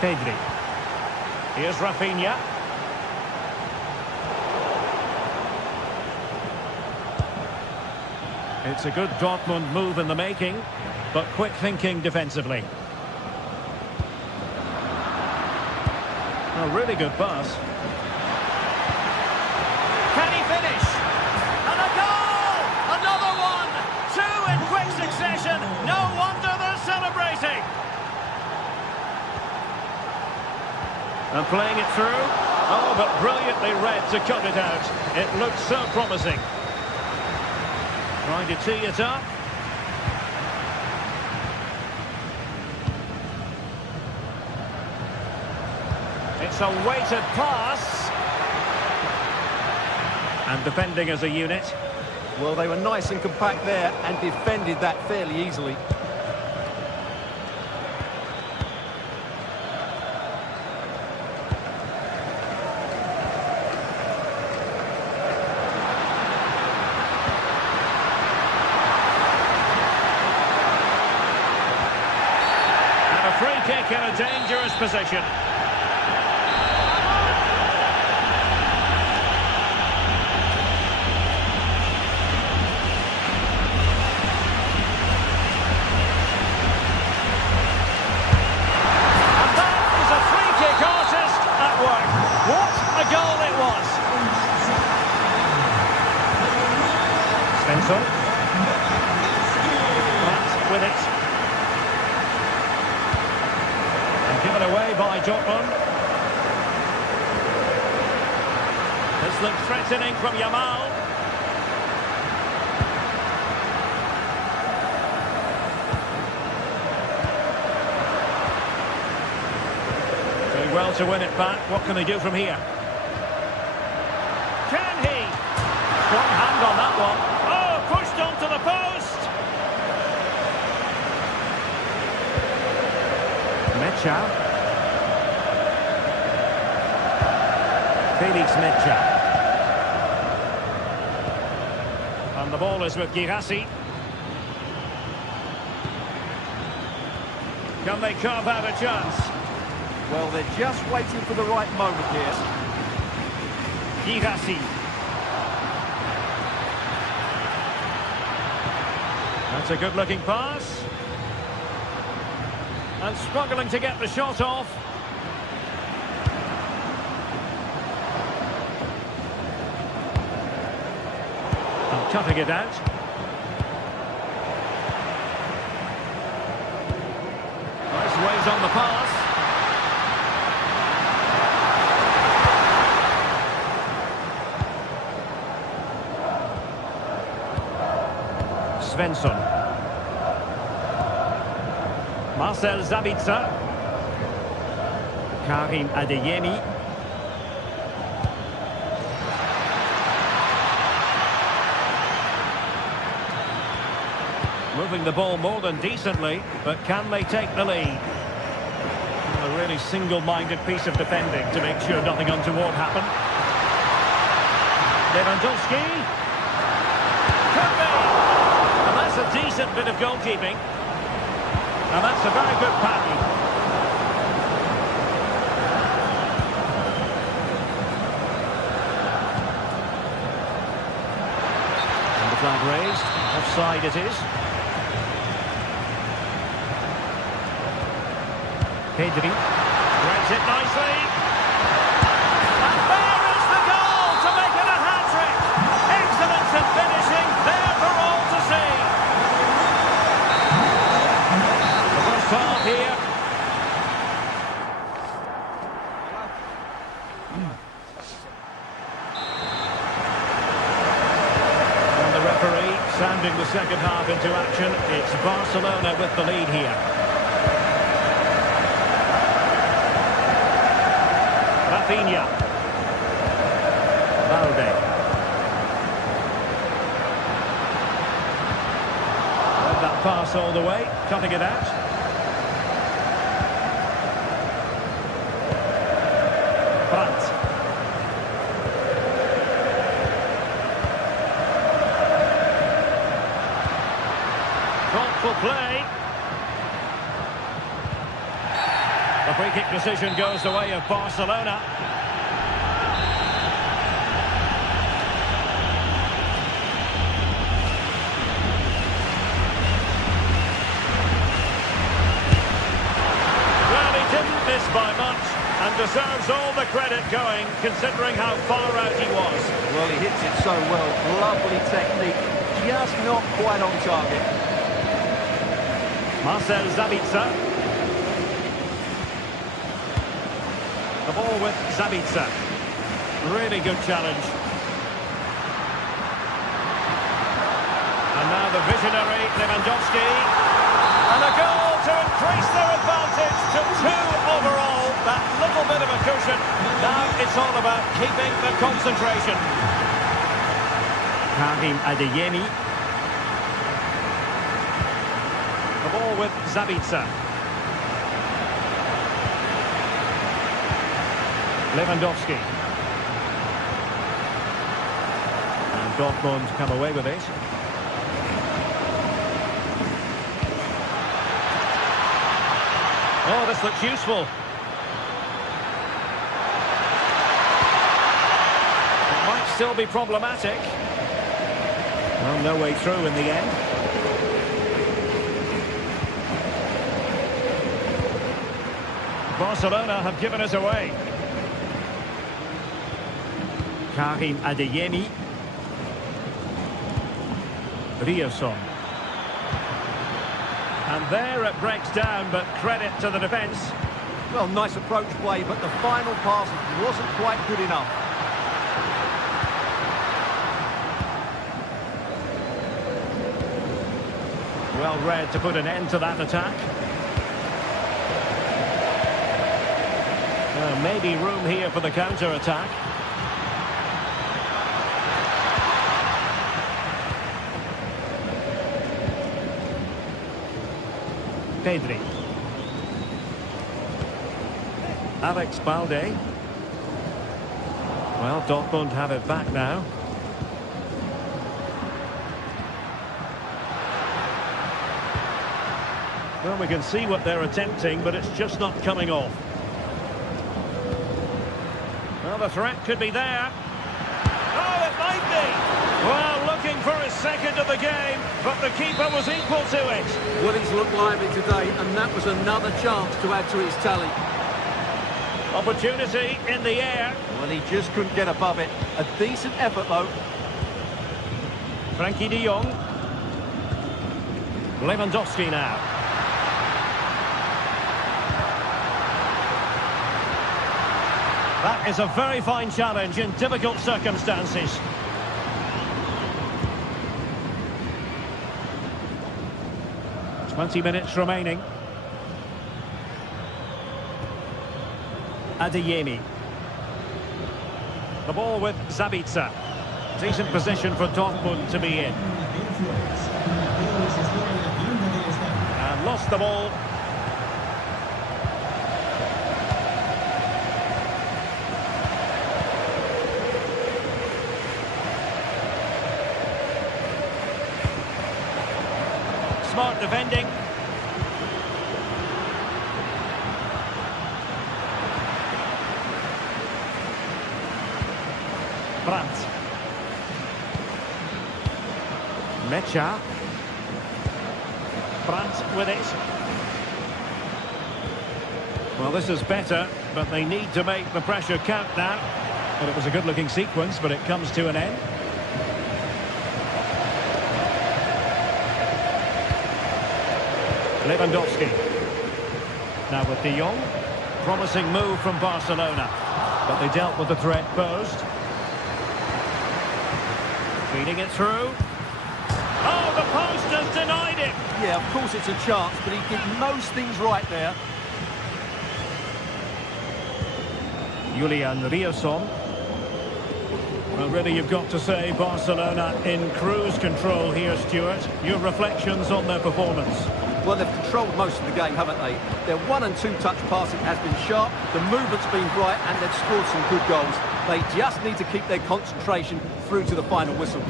Pedri. Here's Rafinha. It's a good Dortmund move in the making, but quick thinking defensively. A really good pass. Can he finish? And a goal! Another one! Two in quick succession. No wonder they're celebrating. And playing it through. Oh, but brilliantly read to cut it out. It looked so promising. Trying to tee it up. It's a weighted pass. And defending as a unit. Well, they were nice and compact there and defended that fairly easily. Free kick in a dangerous position. And that is a free kick artist at work. What a goal it was. Svensson. Brandt with it. Given away by Dortmund. This looks threatening from Yamal. Doing well to win it back. What can they do from here? Can he? Strong hand on that one. Oh, pushed onto the post. Mecha. Felix Mecha. And the ball is with Girassi. Can they carve out a chance? Well, they're just waiting for the right moment here. Girassi. That's a good-looking pass. And struggling to get the shot off. And cutting it out. Nice ways on the pass. Svensson. Marcel Sabitzer. Karim Adeyemi. Moving the ball more than decently, but can they take the lead? A really single-minded piece of defending to make sure nothing untoward happened. Lewandowski. Could be! And that's a decent bit of goalkeeping. And that's a very good pattern. And the flag raised. Offside it is. Pedri. Threads it nicely. And there is the goal to make it a hat-trick. Excellence in finishing. There for all to see. Half here. And the referee sounding the second half into action. It's Barcelona with the lead here. Rafinha. Valde. Let that pass all the way, cutting it out. Thoughtful play. The free kick decision goes the way of Barcelona. Well, he didn't miss by much and deserves all the credit going, considering how far out he was. Well, he hits it so well. Lovely technique. Just not quite on target. Marcel Sabitzer. The ball with Sabitzer. Really good challenge. And now the visionary Lewandowski. And a goal to increase their advantage to 2 overall. That little bit of a cushion. Now it's all about keeping the concentration. Karim Adeyemi. The ball with Sabitzer. Lewandowski. And Dortmund come away with it. Oh, this looks useful. It might still be problematic. Well, no way through in the end. Barcelona have given us away. Karim Adeyemi. Rioson. And there it breaks down, but credit to the defence. Well, nice approach play, but the final pass wasn't quite good enough. Well read to put an end to that attack. Maybe room here for the counter-attack. Pedri. Alex Balde. Well, Dortmund have it back now. Well, we can see what they're attempting, but it's just not coming off. Well, the threat could be there. Oh, it might be. Well, looking for his second of the the game, but the keeper was equal to it. Well, he's looked lively today, and that was another chance to add to his tally. Opportunity in the air. Well, he just couldn't get above it. A decent effort, though. Frankie de Jong. Lewandowski now. That is a very fine challenge in difficult circumstances. "20 minutes remaining. Adeyemi. The ball with Zabitzer. Decent position for Dortmund to be in. And lost the ball. Smart defending. Brandt. Mecha. Brandt with it. Well, this is better, but they need to make the pressure count now. Well, it was a good-looking sequence, but it comes to an end. Lewandowski. Now with de Jong. Promising move from Barcelona. But they dealt with the threat posed. Feeding it through. Oh, the post has denied it. Yeah, of course it's a chance, but he did most things right there. Julian Riasson. Well, really, you've got to say Barcelona in cruise control here, Stuart. Your reflections on their performance? Well, they've controlled most of the game, haven't they? Their 1- and 2-touch passing has been sharp, the movement's been bright, and they've scored some good goals. They just need to keep their concentration through to the final whistle.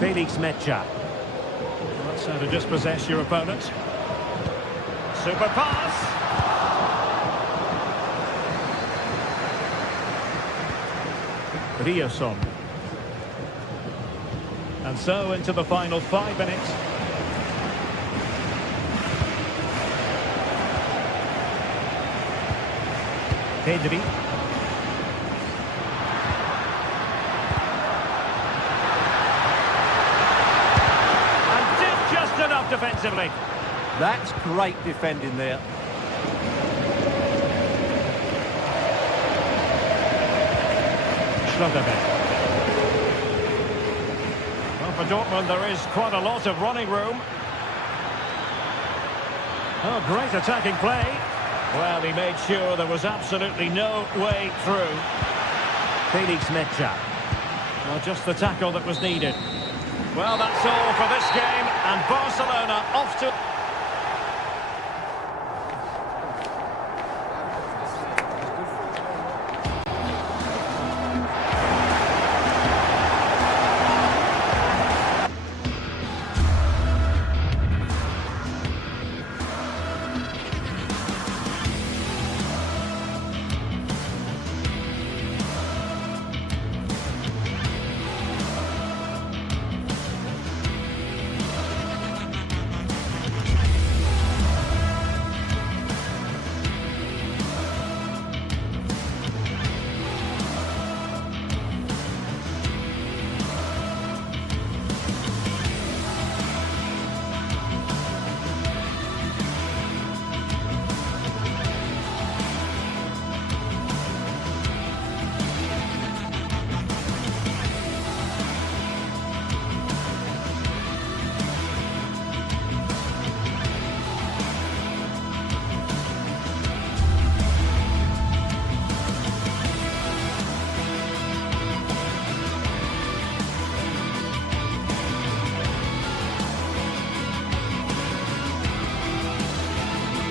Felix Mecha. That's how to dispossess your opponent. Super pass. Riasson. And so into the final 5 minutes. Pedri. And did just enough defensively. That's great defending there. Schlotterbeck. Well, for Dortmund, there is quite a lot of running room. Oh, great attacking play. Well, he made sure there was absolutely no way through. Felix Mecha. Well, just the tackle that was needed. Well, that's all for this game, and Barcelona off to...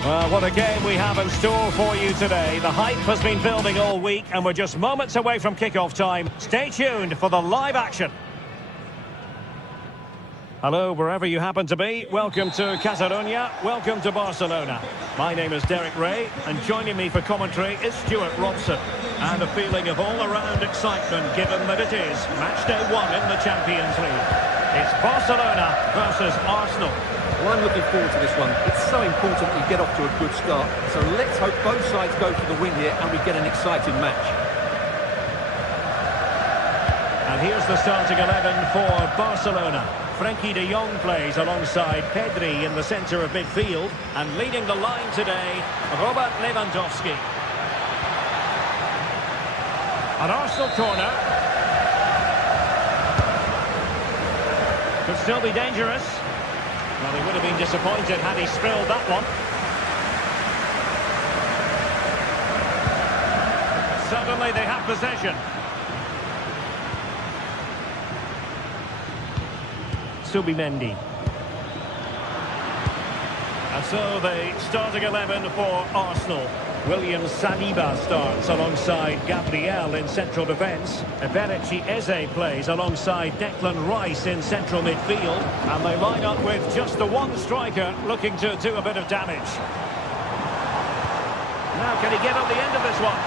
Well, what a game we have in store for you today. The hype has been building all week, and we're just moments away from kickoff time. Stay tuned for the live action. Hello, wherever you happen to be. Welcome to Catalonia. Welcome to Barcelona. My name is Derek Ray, and joining me for commentary is Stuart Robson. And a feeling of all-around excitement, given that it is match day 1 in the Champions League. It's Barcelona versus Arsenal. Well, I'm looking forward to this one. It's so important that you get off to a good start. So let's hope both sides go for the win here and we get an exciting match. And here's the starting 11 for Barcelona. Frenkie de Jong plays alongside Pedri in the centre of midfield. And leading the line today, Robert Lewandowski. An Arsenal corner. Could still be dangerous. Well, he would have been disappointed had he spilled that one. Suddenly they have possession. Subimendi. And so the starting 11 for Arsenal. William Saliba starts alongside Gabriel in central defence. Eberechi Eze plays alongside Declan Rice in central midfield. And they line up with just the one striker looking to do a bit of damage. Now can he get on the end of this one?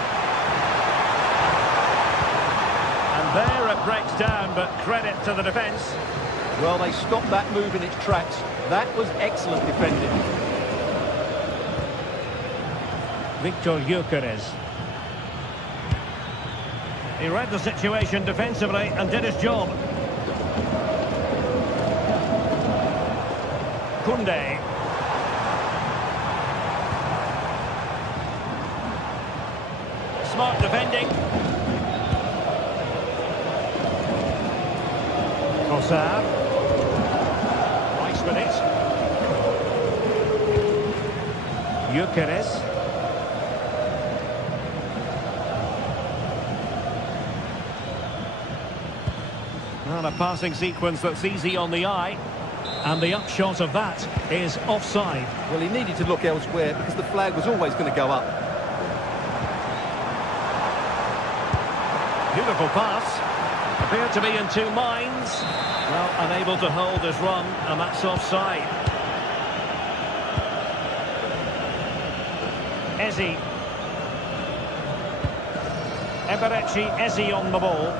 And there it breaks down, but credit to the defence. Well, they stopped that move in its tracks. That was excellent defending. Victor Gyökeres. He read the situation defensively and did his job. Koundé. Smart defending. Trossard. Rice with it. Gyökeres. And a passing sequence that's easy on the eye. And the upshot of that is offside. Well, he needed to look elsewhere because the flag was always going to go up. Beautiful pass. Appeared to be in two minds. Well, unable to hold his run, and that's offside. Eze. Eberechi Eze on the ball.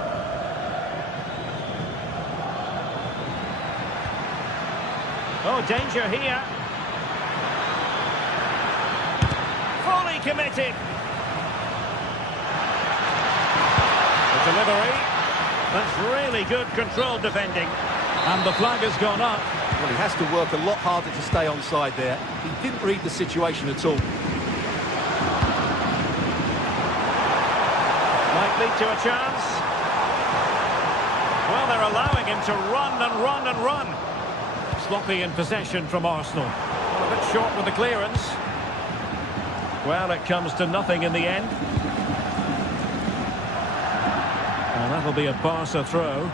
Oh, danger here. Fully committed. The delivery. That's really good controlled defending. And the flag has gone up. Well, he has to work a lot harder to stay onside there. He didn't read the situation at all. Might lead to a chance. Well, they're allowing him to run and run and run. Sloppy in possession from Arsenal. Well, a bit short with the clearance. Well, it comes to nothing in the end. And that'll be a Barca throw.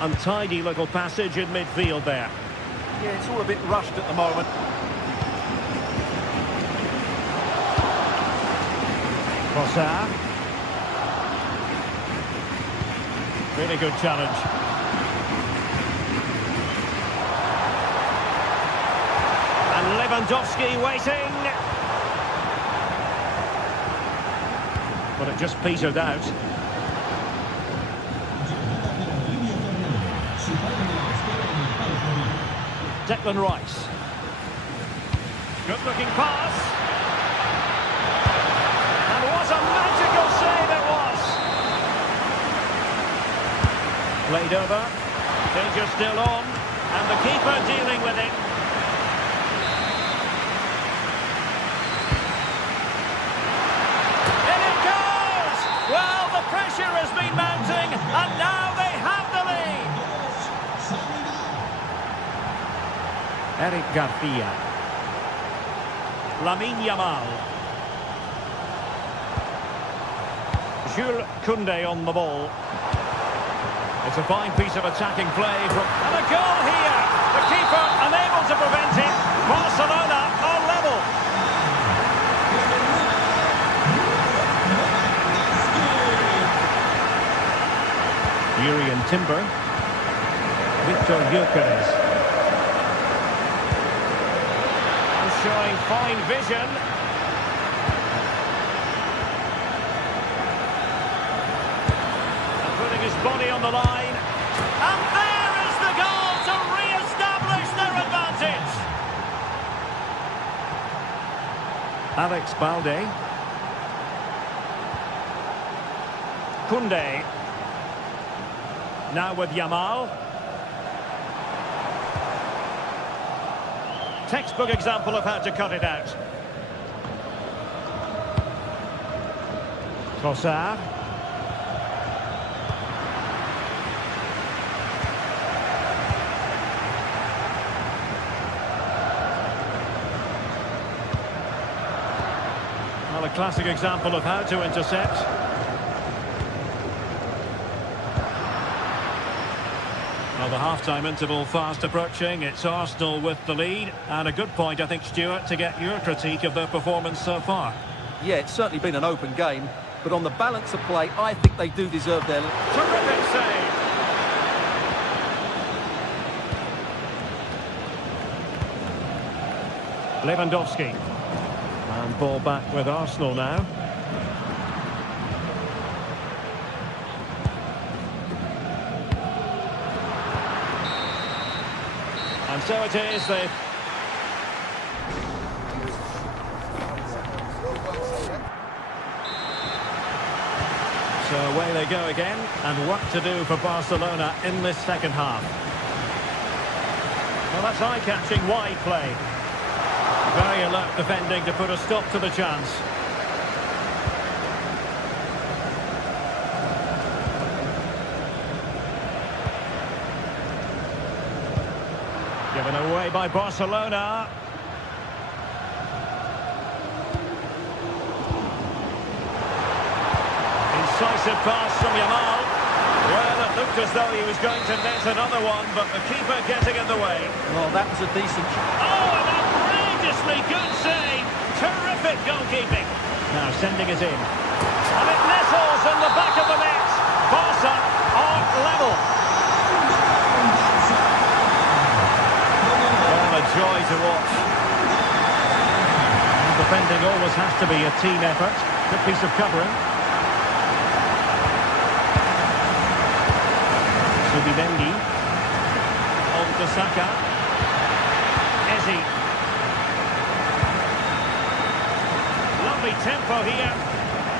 Untidy little passage in midfield there. Yeah, it's all a bit rushed at the moment. Trossard. Really good challenge. And Lewandowski waiting. But it just petered out. Declan Rice. Good looking pass. And what a magical save it was. Played over. Danger still on. And the keeper dealing with it. In it goes! Well, the pressure has been mounting, and now they have the lead. Eric Garcia. Lamine Yamal. Jules Koundé on the ball. It's a fine piece of attacking play. And a goal here. The keeper unable to prevent it. Barcelona are level. Timber. Victor Gyökeres. Showing fine vision. And putting his body on the line. And there is the goal to re-establish their advantage. Alex Balde. Koundé. Now with Yamal. Textbook example of how to cut it out. Trossard. Well, a classic example of how to intercept. Well, the half-time interval fast approaching. It's Arsenal with the lead. And a good point, I think, Stuart, to get your critique of their performance so far. Yeah, it's certainly been an open game. But on the balance of play, I think they do deserve their... Terrific save. Lewandowski. And ball back with Arsenal now. And so it is, they... So away they go again, and work to do for Barcelona in this second half. Well, that's eye-catching wide play. Very alert defending to put a stop to the chance. Given away by Barcelona. Incisive pass from Yamal. Well, it looked as though he was going to net another one, but the keeper getting in the way. Well, that was a decent... Oh, an outrageously good save. Terrific goalkeeping. Now sending it in. And it nestles in the back of the net. Barca are level. A joy to watch. Defending always has to be a team effort. Good piece of covering. Subimendi. On to Saka. Eze. Lovely tempo here.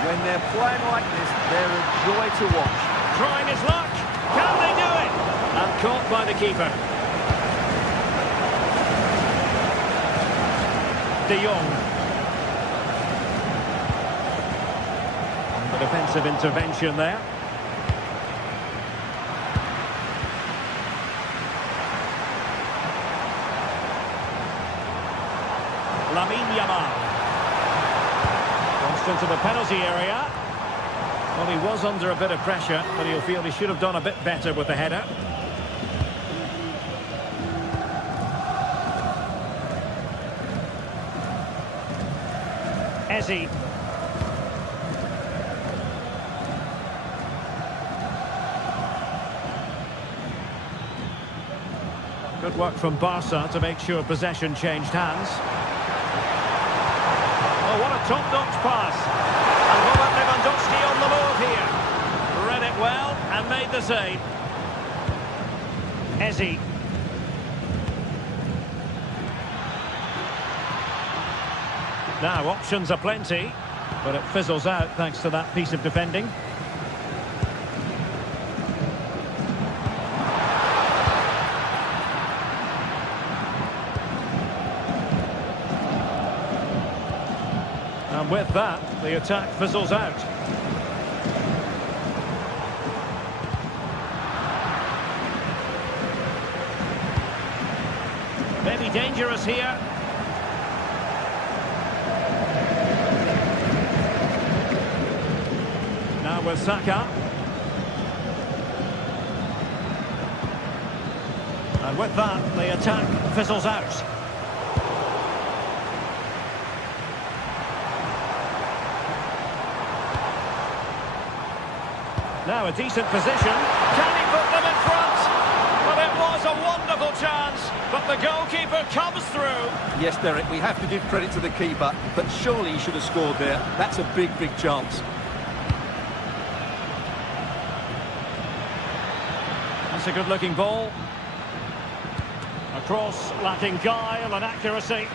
When they're playing like this, they're a joy to watch. Trying his luck. Can they do it? And caught by the keeper. De Jong. And the defensive intervention there. Lamine Yamal. Crossed into the penalty area. Well, he was under a bit of pressure, but he'll feel he should have done a bit better with the header. Eze. Good work from Barca to make sure possession changed hands. Oh, what a top-notch pass. And Robert Lewandowski on the move here. Read it well and made the save. Eze. Now, options are plenty, but it fizzles out thanks to that piece of defending. And with that, the attack fizzles out. Maybe dangerous here. Now with Saka. And with that, the attack fizzles out. Now a decent position. Can he put them in front. Well, it was a wonderful chance, but the goalkeeper comes through. Yes, Derek, we have to give credit to the keeper, but surely he should have scored there. That's a big, big chance. That's a good-looking ball. A cross lacking guile and accuracy.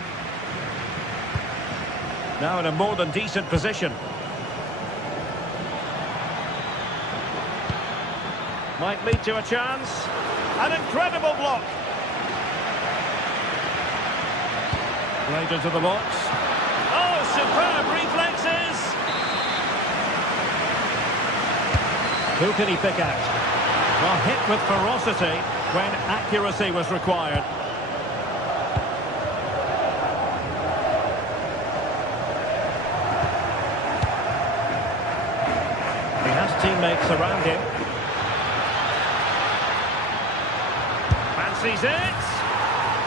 Now in a more than decent position. Might lead to a chance. An incredible block. Played into the box. Oh, superb reflexes. Who can he pick out? Well, hit with ferocity when accuracy was required. He has teammates around him. Fancies it.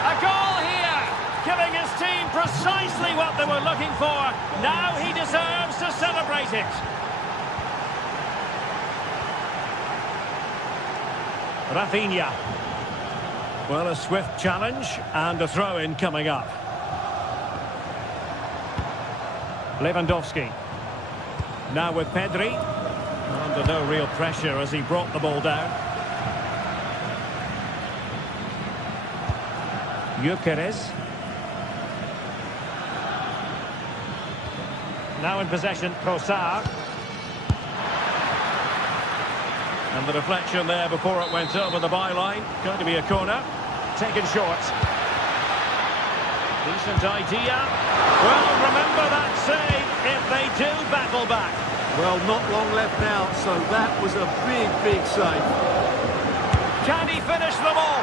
A goal here, giving his team precisely what they were looking for. Now he deserves to celebrate it. Rafinha. Well, a swift challenge and a throw-in coming up. Lewandowski. Now with Pedri. Under no real pressure as he brought the ball down. Gyökeres. Now in possession, Trossard. And the deflection there before it went over the byline. Going to be a corner. Taken short. Decent idea. Well, remember that save if they do battle back. Well, not long left now, so that was a big, big save. Can he finish them off?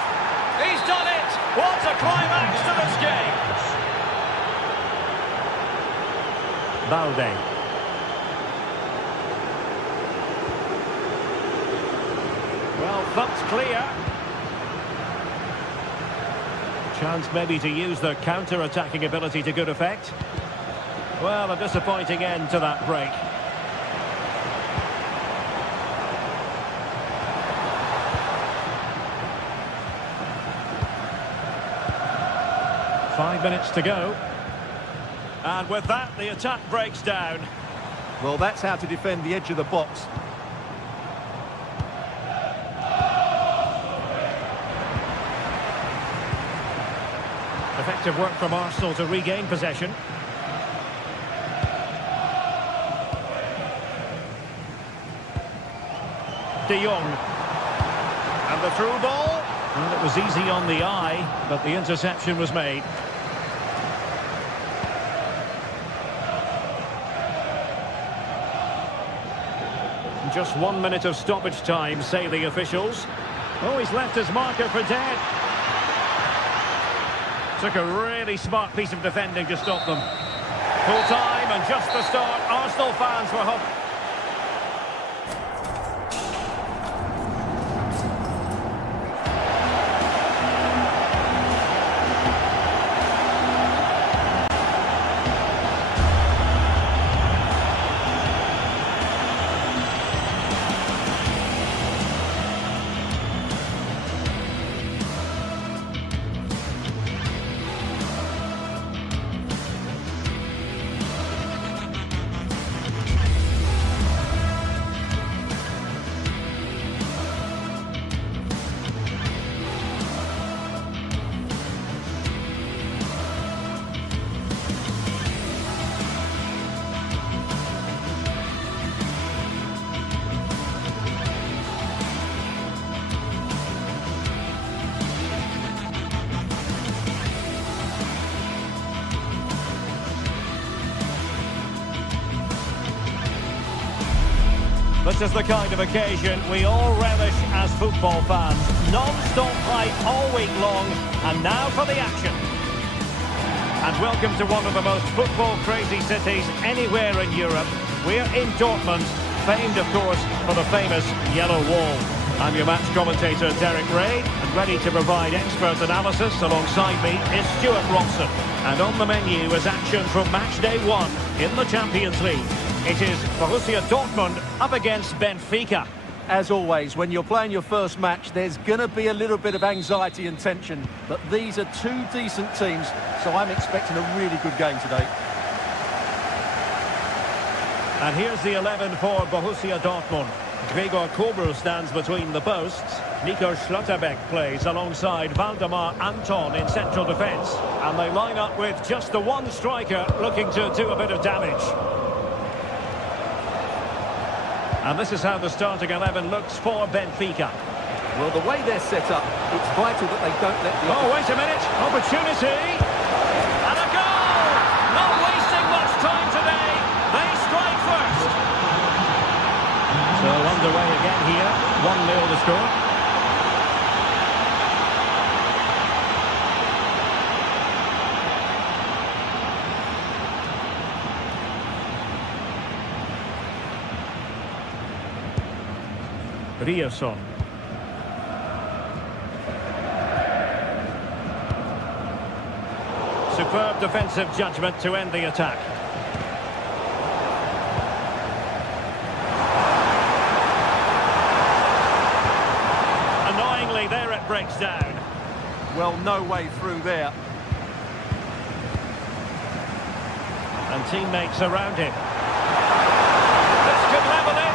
He's done it! What a climax to this game! Balde. Well, thumped clear. Chance maybe to use their counter-attacking ability to good effect. Well, a disappointing end to that break. Five minutes to go. And with that, the attack breaks down. Well, that's how to defend the edge of the box. Effective work from Arsenal to regain possession. De Jong. And the through ball. Well, it was easy on the eye, but the interception was made. Just 1 minute of stoppage time, say the officials. Oh, he's left his marker for dead. Took a really smart piece of defending to stop them. Full time and just the start. Arsenal fans were hoping. This is the kind of occasion we all relish as football fans. Non-stop hype all week long, and now for the action. And welcome to one of the most football-crazy cities anywhere in Europe. We're in Dortmund, famed, of course, for the famous Yellow Wall. I'm your match commentator, Derek Ray, and ready to provide expert analysis alongside me is Stuart Robson. And on the menu is action from match day 1 in the Champions League. It is Borussia Dortmund up against Benfica. as always, when you're playing your first match, there's going to be a little bit of anxiety and tension. But these are two decent teams, so I'm expecting a really good game today. And here's the 11 for Borussia Dortmund. Gregor Kobel stands between the posts. Nico Schlotterbeck plays alongside Waldemar Anton in central defence. And they line up with just the one striker looking to do a bit of damage. And this is how the starting 11 looks for Benfica. Well, the way they're set up, it's vital that they don't let the... Oh, wait a minute. Opportunity. And a goal! Not wasting much time today. They strike first. So underway again here. 1-0 the score. Rioson. Superb defensive judgment to end the attack. Annoyingly, there it breaks down. Well, no way through there. And teammates around him. This could level it.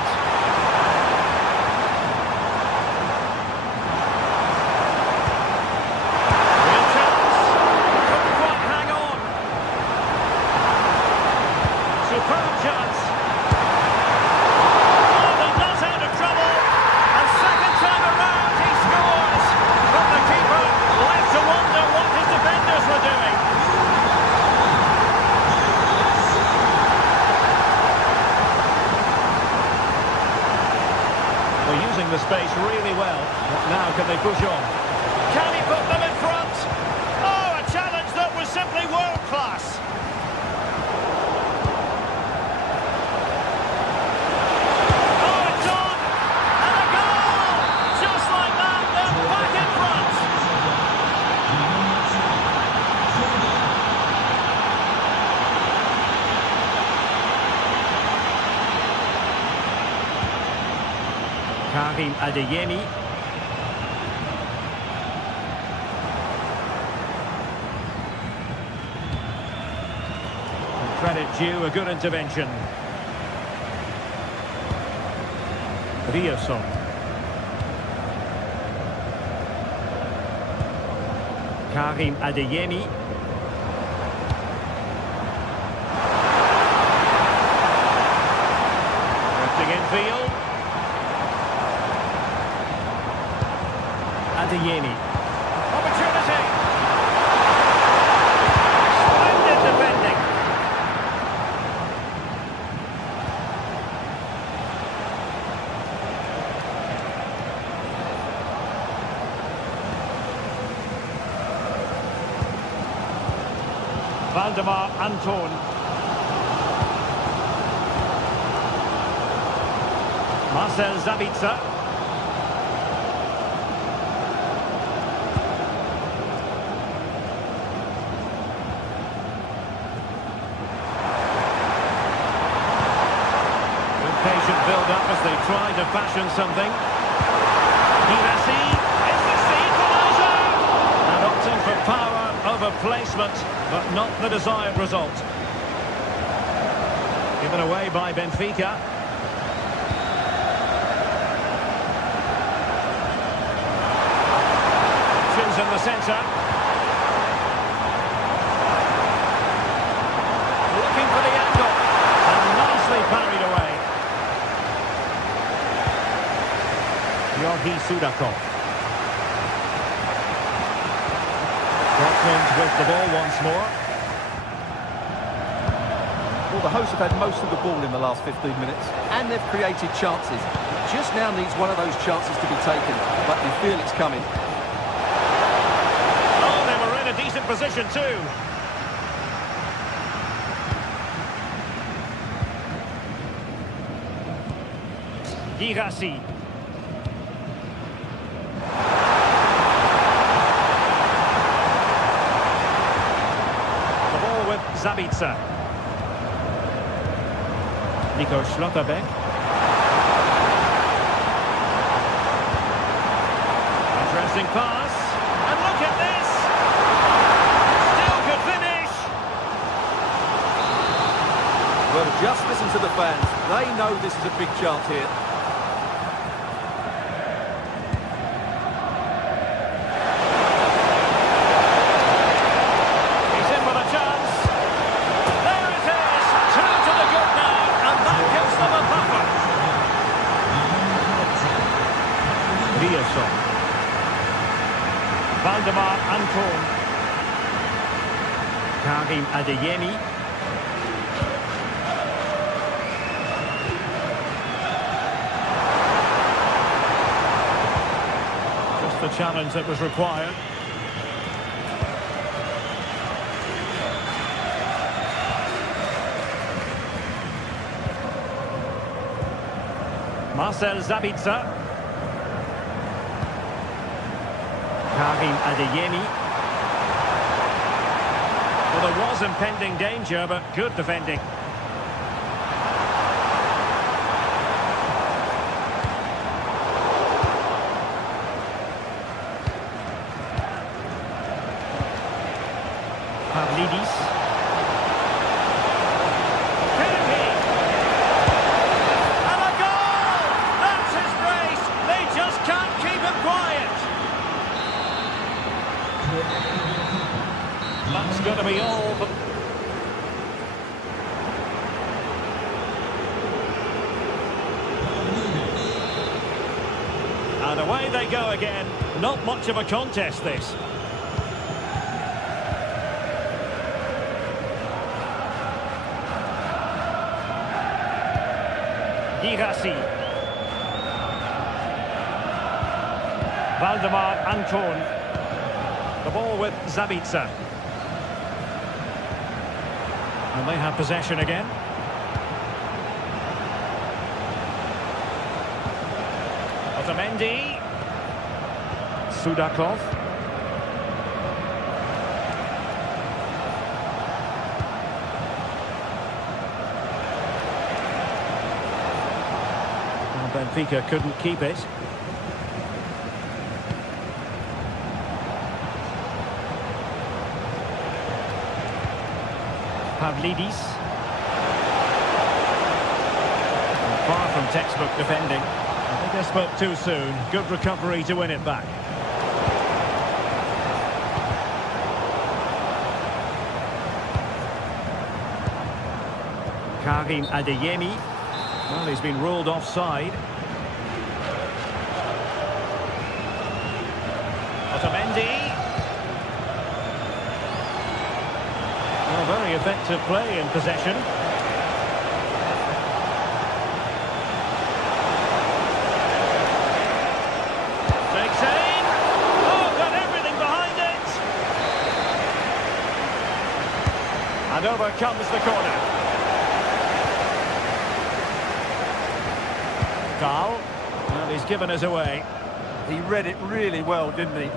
The space really well, but now can they push on? Can he put them in front? Oh, a challenge that was simply world class. Oh, it's on! And a goal! Just like that, they're back in front. Karim Adeyemi. And credit due, a good intervention. Rioson. Karim Adeyemi. Drifting infield. Adeyemi. Opportunity! Splendid defending. Waldemar Anton. Marcel Sabitzer. Build-up as they try to fashion something. Girassi is the equaliser! And opting for power over placement, but not the desired result. Given away by Benfica. Options in the centre. Looking for the angle. And nicely parried away. Georgi Sudakov. Dortmund with the ball once more. Well, the hosts have had most of the ball in the last 15 minutes, and they've created chances. It just now needs one of those chances to be taken, but you feel it's coming. Oh, they were in a decent position too. Girassi. Sabitzer. Nico Schlotterbeck. Promising pass. And look at this! Still could finish! Well, just listen to the fans. They know this is a big chance here. He's in with a chance. There it is! 2 to the good now, and that gives them a buffer. Riasson. Valdemar Anton. Karim Adeyemi. Just the challenge that was required. Marcel Sabitzer. Karim Adeyemi. Well, there was impending danger, but good defending. Pavlidis. Kennedy. And a goal! That's his brace. They just can't keep him quiet. That's going to be all. And away they go again. Not much of a contest, this. Girassi. Valdemar Anton. The ball with Sabitzer. And they have possession again. Otamendi. Sudakov. Well, Benfica couldn't keep it. Pavlidis. Far from textbook defending. I think I spoke too soon. Good recovery to win it back. Karim Adeyemi. Well, he's been ruled offside. Otamendi. Well, very effective play in possession. Takes aim. Oh, got everything behind it. And over comes the corner. Carl. Well, he's given us away. He read it really well, didn't he?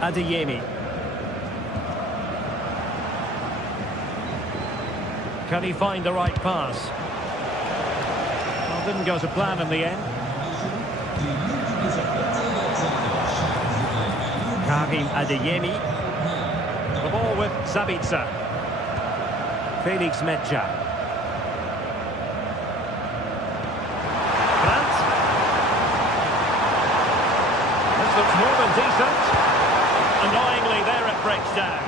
Adeyemi. Can he find the right pass? Well, didn't go to plan in the end. Karim Adeyemi. The ball with Sabitzer. Felix Medja. Brandt. This looks more than decent. Annoyingly, there it breaks down.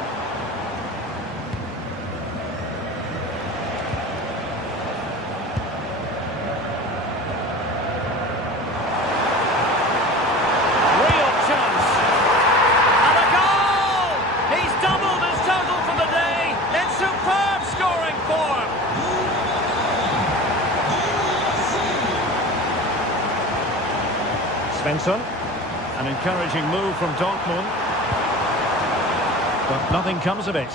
Svensson, an encouraging move from Dortmund, but nothing comes of it.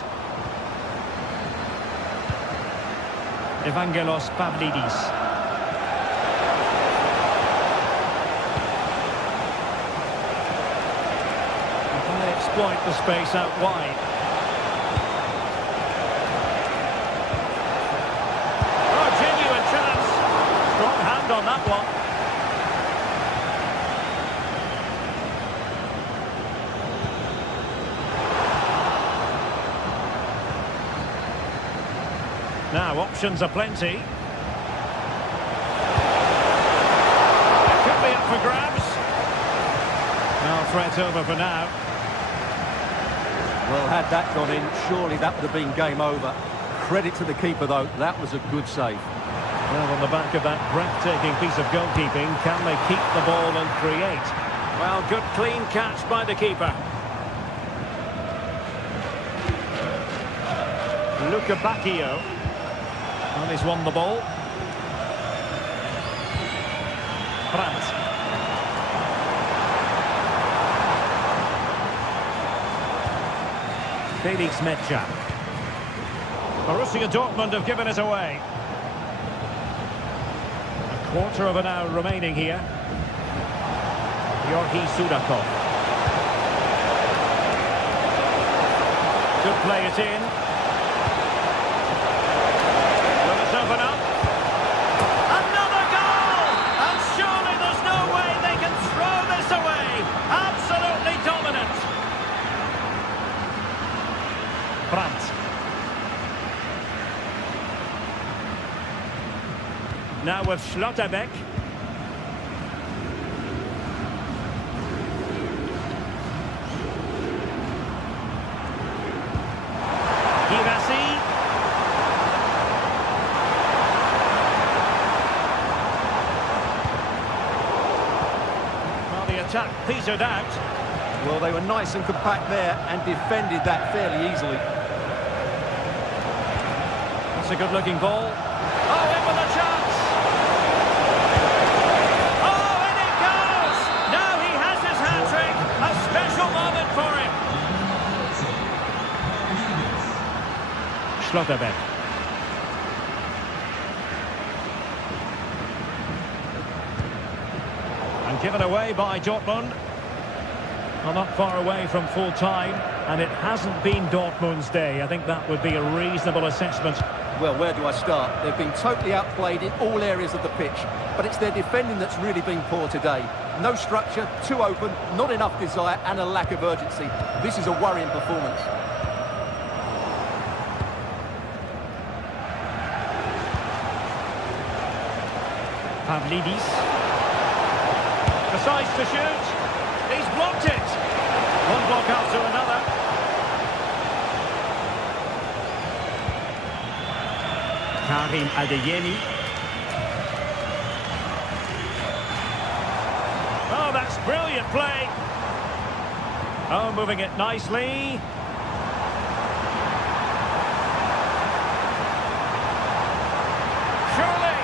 Evangelos Pavlidis. Can they exploit the space out wide? Oh, genuine chance. Strong hand on that one. Now, options are plenty. Could be up for grabs. No threat over for now. Well, had that gone in, surely that would have been game over. Credit to the keeper, though. That was a good save. Well, on the back of that breathtaking piece of goalkeeping, can they keep the ball and create? Well, good clean catch by the keeper. Luca Bacchio. And he's won the ball. Brandt. Felix Metscher. Borussia Dortmund have given it away. A quarter of an hour remaining here. Georgi Sudakov. Could play it in. Will this open up? Another goal! And surely there's no way they can throw this away. Absolutely dominant. Brandt. Now with Schlotterbeck. Girassi. Well, the attack petered out. Well, they were nice and compact there and defended that fairly easily. That's a good-looking ball. Oh, in with a chance! Oh, in it goes! Now he has his hat-trick. A special moment for him. Schlotterbeck. And given away by Dortmund. Well, not far away from full time, and it hasn't been Dortmund's day. I think that would be a reasonable assessment. Well, where do I start? They've been totally outplayed in all areas of the pitch, but it's their defending that's really been poor today. No structure, too open, not enough desire, and a lack of urgency. This is a worrying performance. Pavlidis decides to shoot. He's blocked it. One block after another. Karim Adeyemi. Oh, that's brilliant play. Oh, moving it nicely. Surely.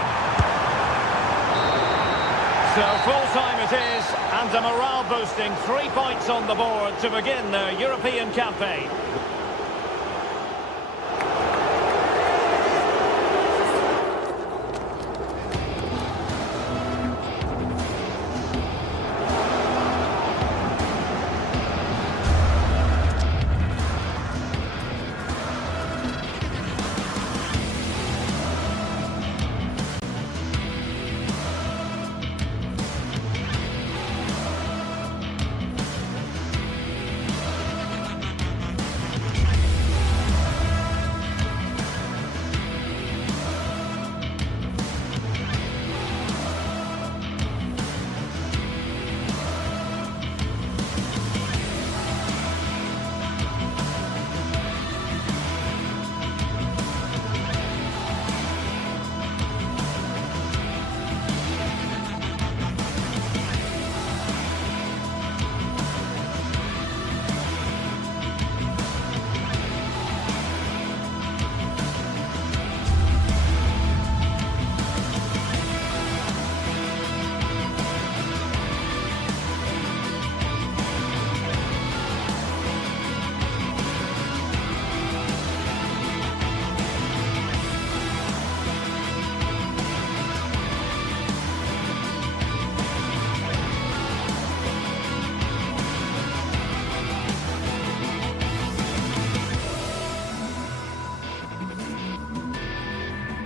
So full-time it is, and a morale boosting 3 points on the board to begin their European campaign.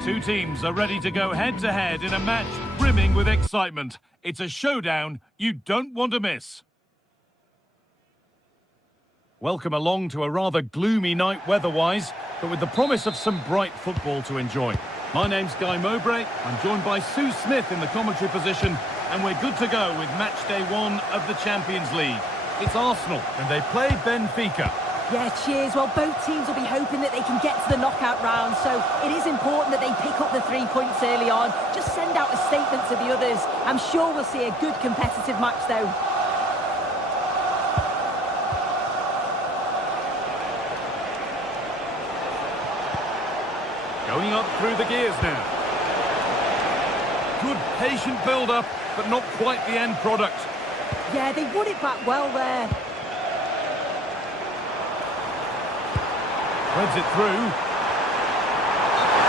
Two teams are ready to go head-to-head in a match brimming with excitement. It's a showdown you don't want to miss. Welcome along to a rather gloomy night weather-wise, but with the promise of some bright football to enjoy. My name's Guy Mowbray. I'm joined by Sue Smith in the commentary position, and we're good to go with match day 1 of the Champions League. It's Arsenal, and they play Benfica. Yeah, cheers. Well, both teams will be hoping that they can get to the knockout round, so it is important that they pick up the 3 points early on. Just send out a statement to the others. I'm sure we'll see a good competitive match, though. Going up through the gears now. Good patient build-up, but not quite the end product. Yeah, they won it back well there. Threads it through.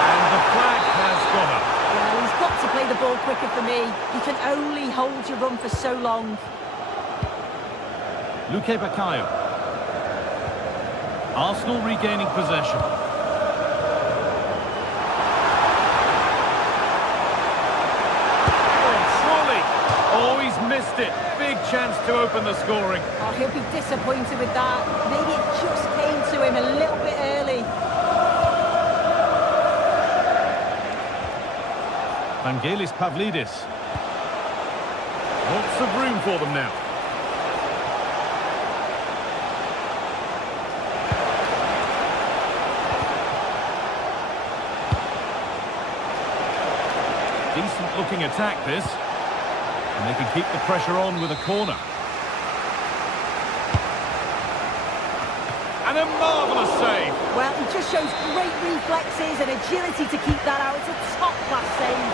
And the flag has gone up. Well, he's got to play the ball quicker for me. You can only hold your run for so long. Luque Baccaio. Arsenal regaining possession. Oh, he's missed it. Big chance to open the scoring. Oh, he'll be disappointed with that. Maybe it just came to him a little bit early. Vangelis Pavlidis. Lots of room for them now. Decent looking attack this. And they can keep the pressure on with a corner. And a marvellous save. Well, he just shows great reflexes and agility to keep that out. It's a top-class save.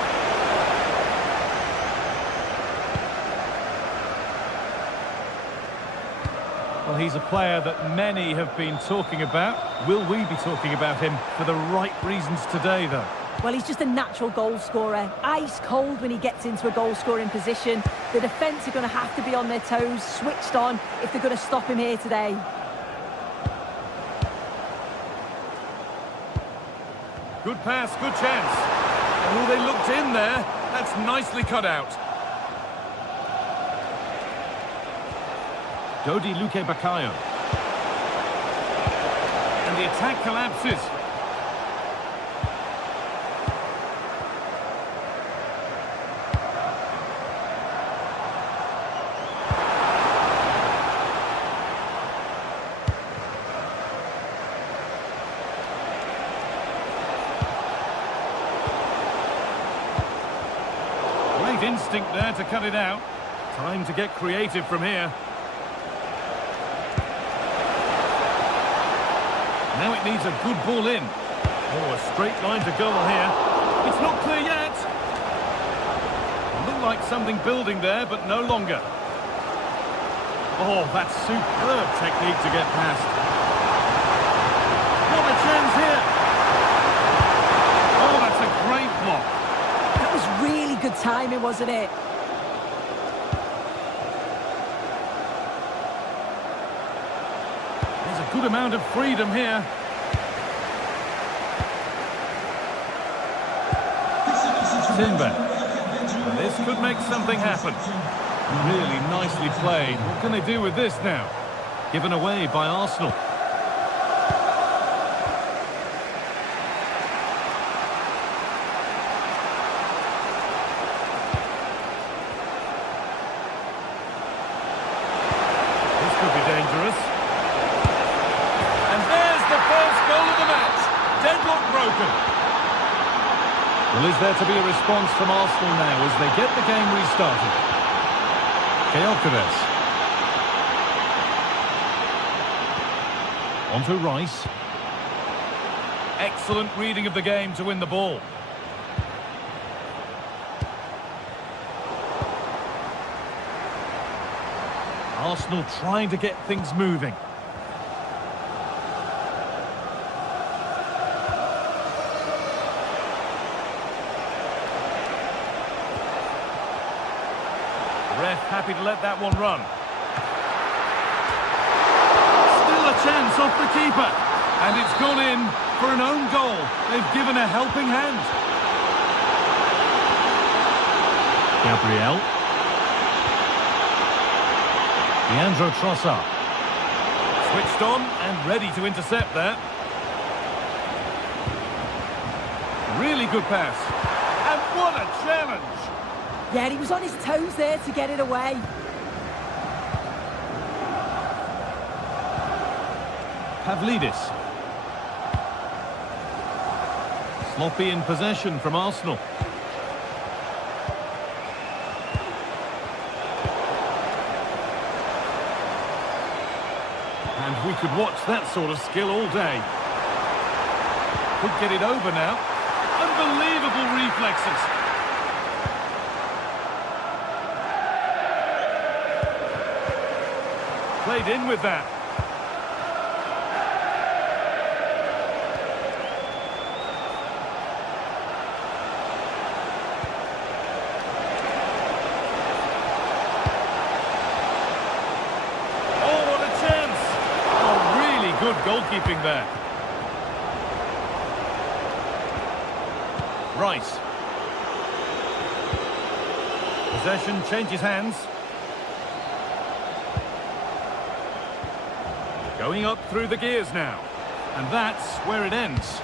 Well, he's a player that many have been talking about. Will we be talking about him for the right reasons today, though? Well, he's just a natural goal scorer. Ice cold when he gets into a goal-scoring position. The defence are going to have to be on their toes, switched on, if they're going to stop him here today. Good pass, good chance. Oh, they looked in there. That's nicely cut out. Dodi Luque Baccaio. And the attack collapses. Instinct there to cut it out. Time to get creative from here. Now it needs a good ball in. Oh, a straight line to goal here. It's not clear yet. Looked like something building there, but no longer. Oh, that's superb technique to get past. What a chance here. Oh, that's a great block. That was really good timing, wasn't it? There's a good amount of freedom here. Timber. This could make something happen. Really nicely played. What can they do with this now? Given away by Arsenal. Dangerous. And there's the first goal of the match. Deadlock broken. Well, is there to be a response from Arsenal now as they get the game restarted? Gyökeres. On to Rice. Excellent reading of the game to win the ball. Arsenal trying to get things moving. The ref happy to let that one run. Still a chance off the keeper. And it's gone in for an own goal. They've given a helping hand. Gabriel. Leandro Trossard. Switched on and ready to intercept there. Really good pass. And what a challenge! Yeah, he was on his toes there to get it away. Pavlidis. Sloppy in possession from Arsenal. And we could watch that sort of skill all day. Could get it over now. Unbelievable reflexes. Played in with that. Oh, what a chance! Oh, really good goalkeeping there. Rice. Possession changes hands. Going up through the gears now. And that's where it ends.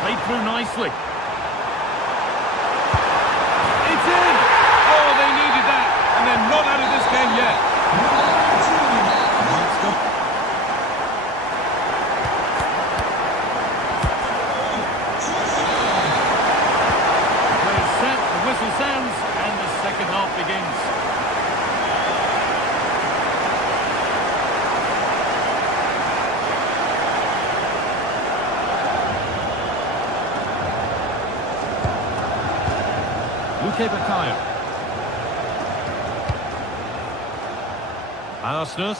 Played through nicely. It's in! Oh, they needed that. And they're not out of this game yet. The play's set, the whistle sounds, and the second half begins. Bakayo. Arsenal.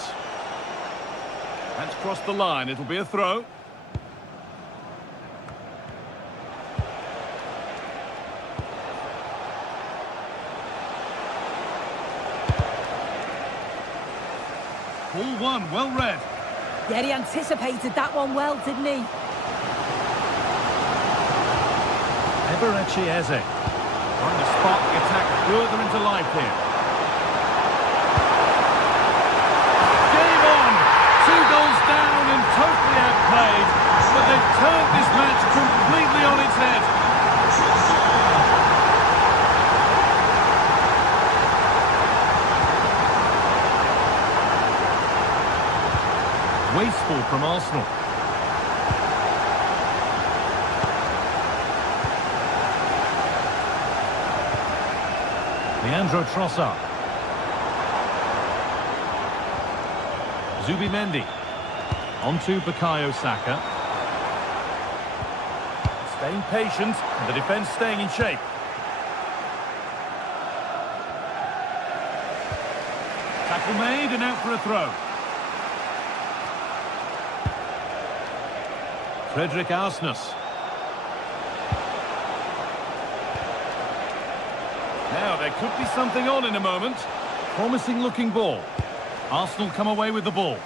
That's crossed the line. It'll be a throw. Ball one, well read. Yeah, he anticipated that one well, didn't he? Eberechi Eze. Trying to spark the attack further into life here. Game on! 2 goals down and totally outplayed, but they've turned this match completely on its head. Wasteful from Arsenal. Leandro Trossard. Zubimendi. Onto Bukayo Saka. Staying patient, and the defence staying in shape. Tackle made and out for a throw. Frederick Arsnes. Now, there could be something on in a moment. Promising looking ball. Arsenal come away with the ball.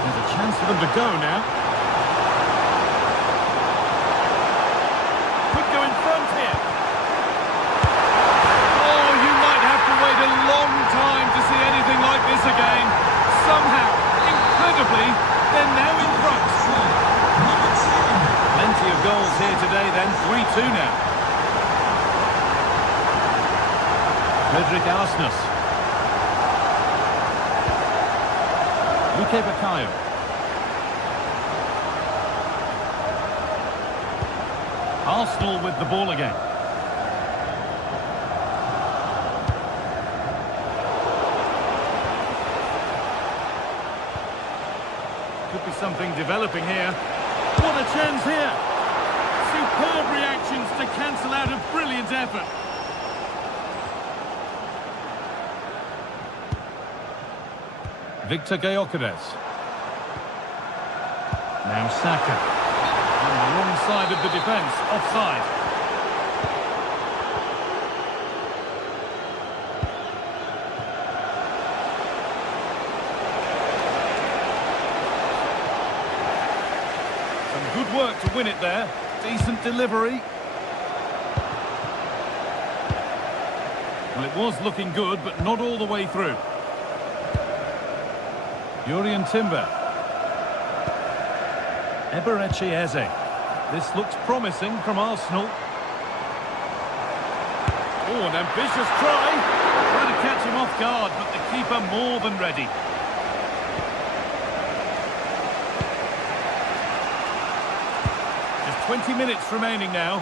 There's a chance for them to go now. Could go in front here. Oh, you might have to wait a long time to see anything like this again. Somehow, incredibly, they're now in front. Plenty of goals here today then, 3-2 now. Frederick Arsnes. Bakayo. Arsenal with the ball again. Could be something developing here. What a chance here! Superb reactions to cancel out a brilliant effort. Victor Gyökeres. Now Saka. On the wrong side of the defence, offside. Some good work to win it there. Decent delivery. Well, it was looking good, but not all the way through. Jurien Timber. Eberechi Eze. This looks promising from Arsenal. Oh, an ambitious try. Trying to catch him off guard, but the keeper more than ready. Just 20 minutes remaining now.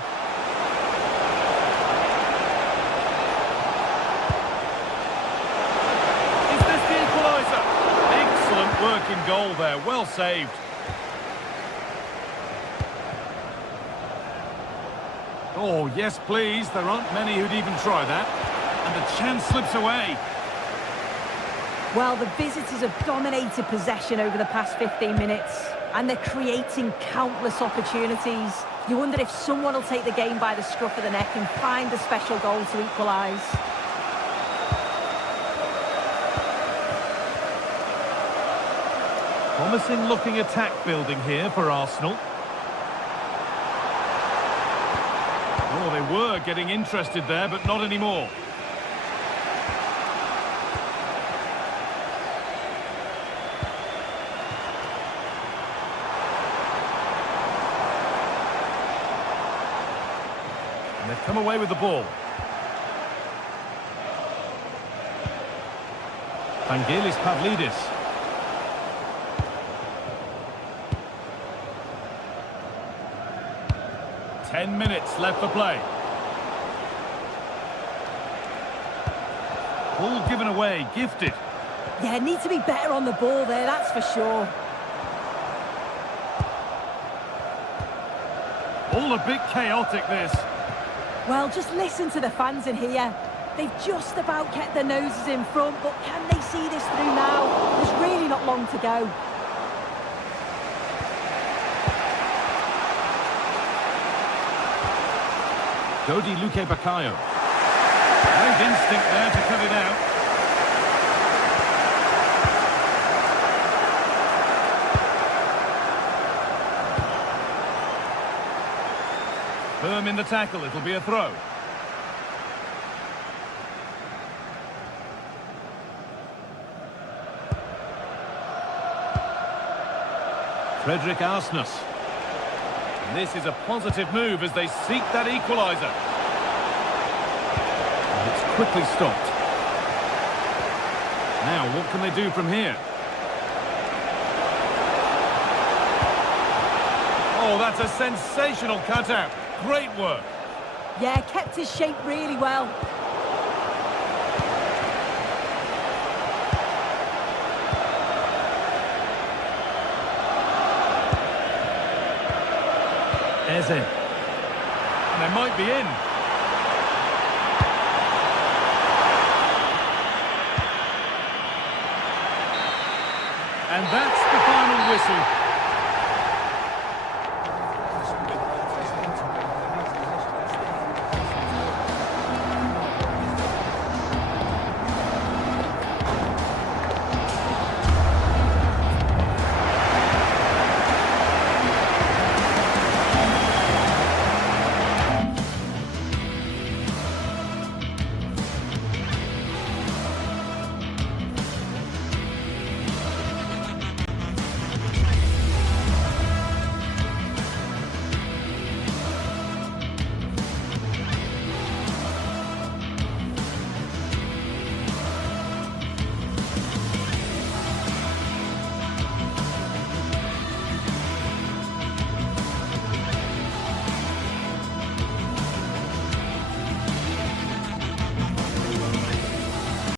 Is this the equaliser? Excellent work in goal there. Well saved. Oh, yes, please. There aren't many who'd even try that. And the chance slips away. Well, the visitors have dominated possession over the past 15 minutes, and they're creating countless opportunities. You wonder if someone will take the game by the scruff of the neck and find a special goal to equalise. Promising looking attack building here for Arsenal. Oh, they were getting interested there, but not anymore. And they've come away with the ball. Vangelis Pavlidis. Ten minutes left for play. Ball given away, gifted. Yeah, need to be better on the ball there, that's for sure. All a bit chaotic, this. Well, just listen to the fans in here. They've just about kept their noses in front, but can they see this through now? There's really not long to go. Dodi Luque Bakayo. Great instinct there to cut it out. Firm in the tackle, it'll be a throw. Frederick Arsnes. And this is a positive move as they seek that equaliser. And it's quickly stopped. Now, what can they do from here? Oh, that's a sensational cutout. Great work. Yeah, kept his shape really well. Eze. And they might be in. And that's the final whistle.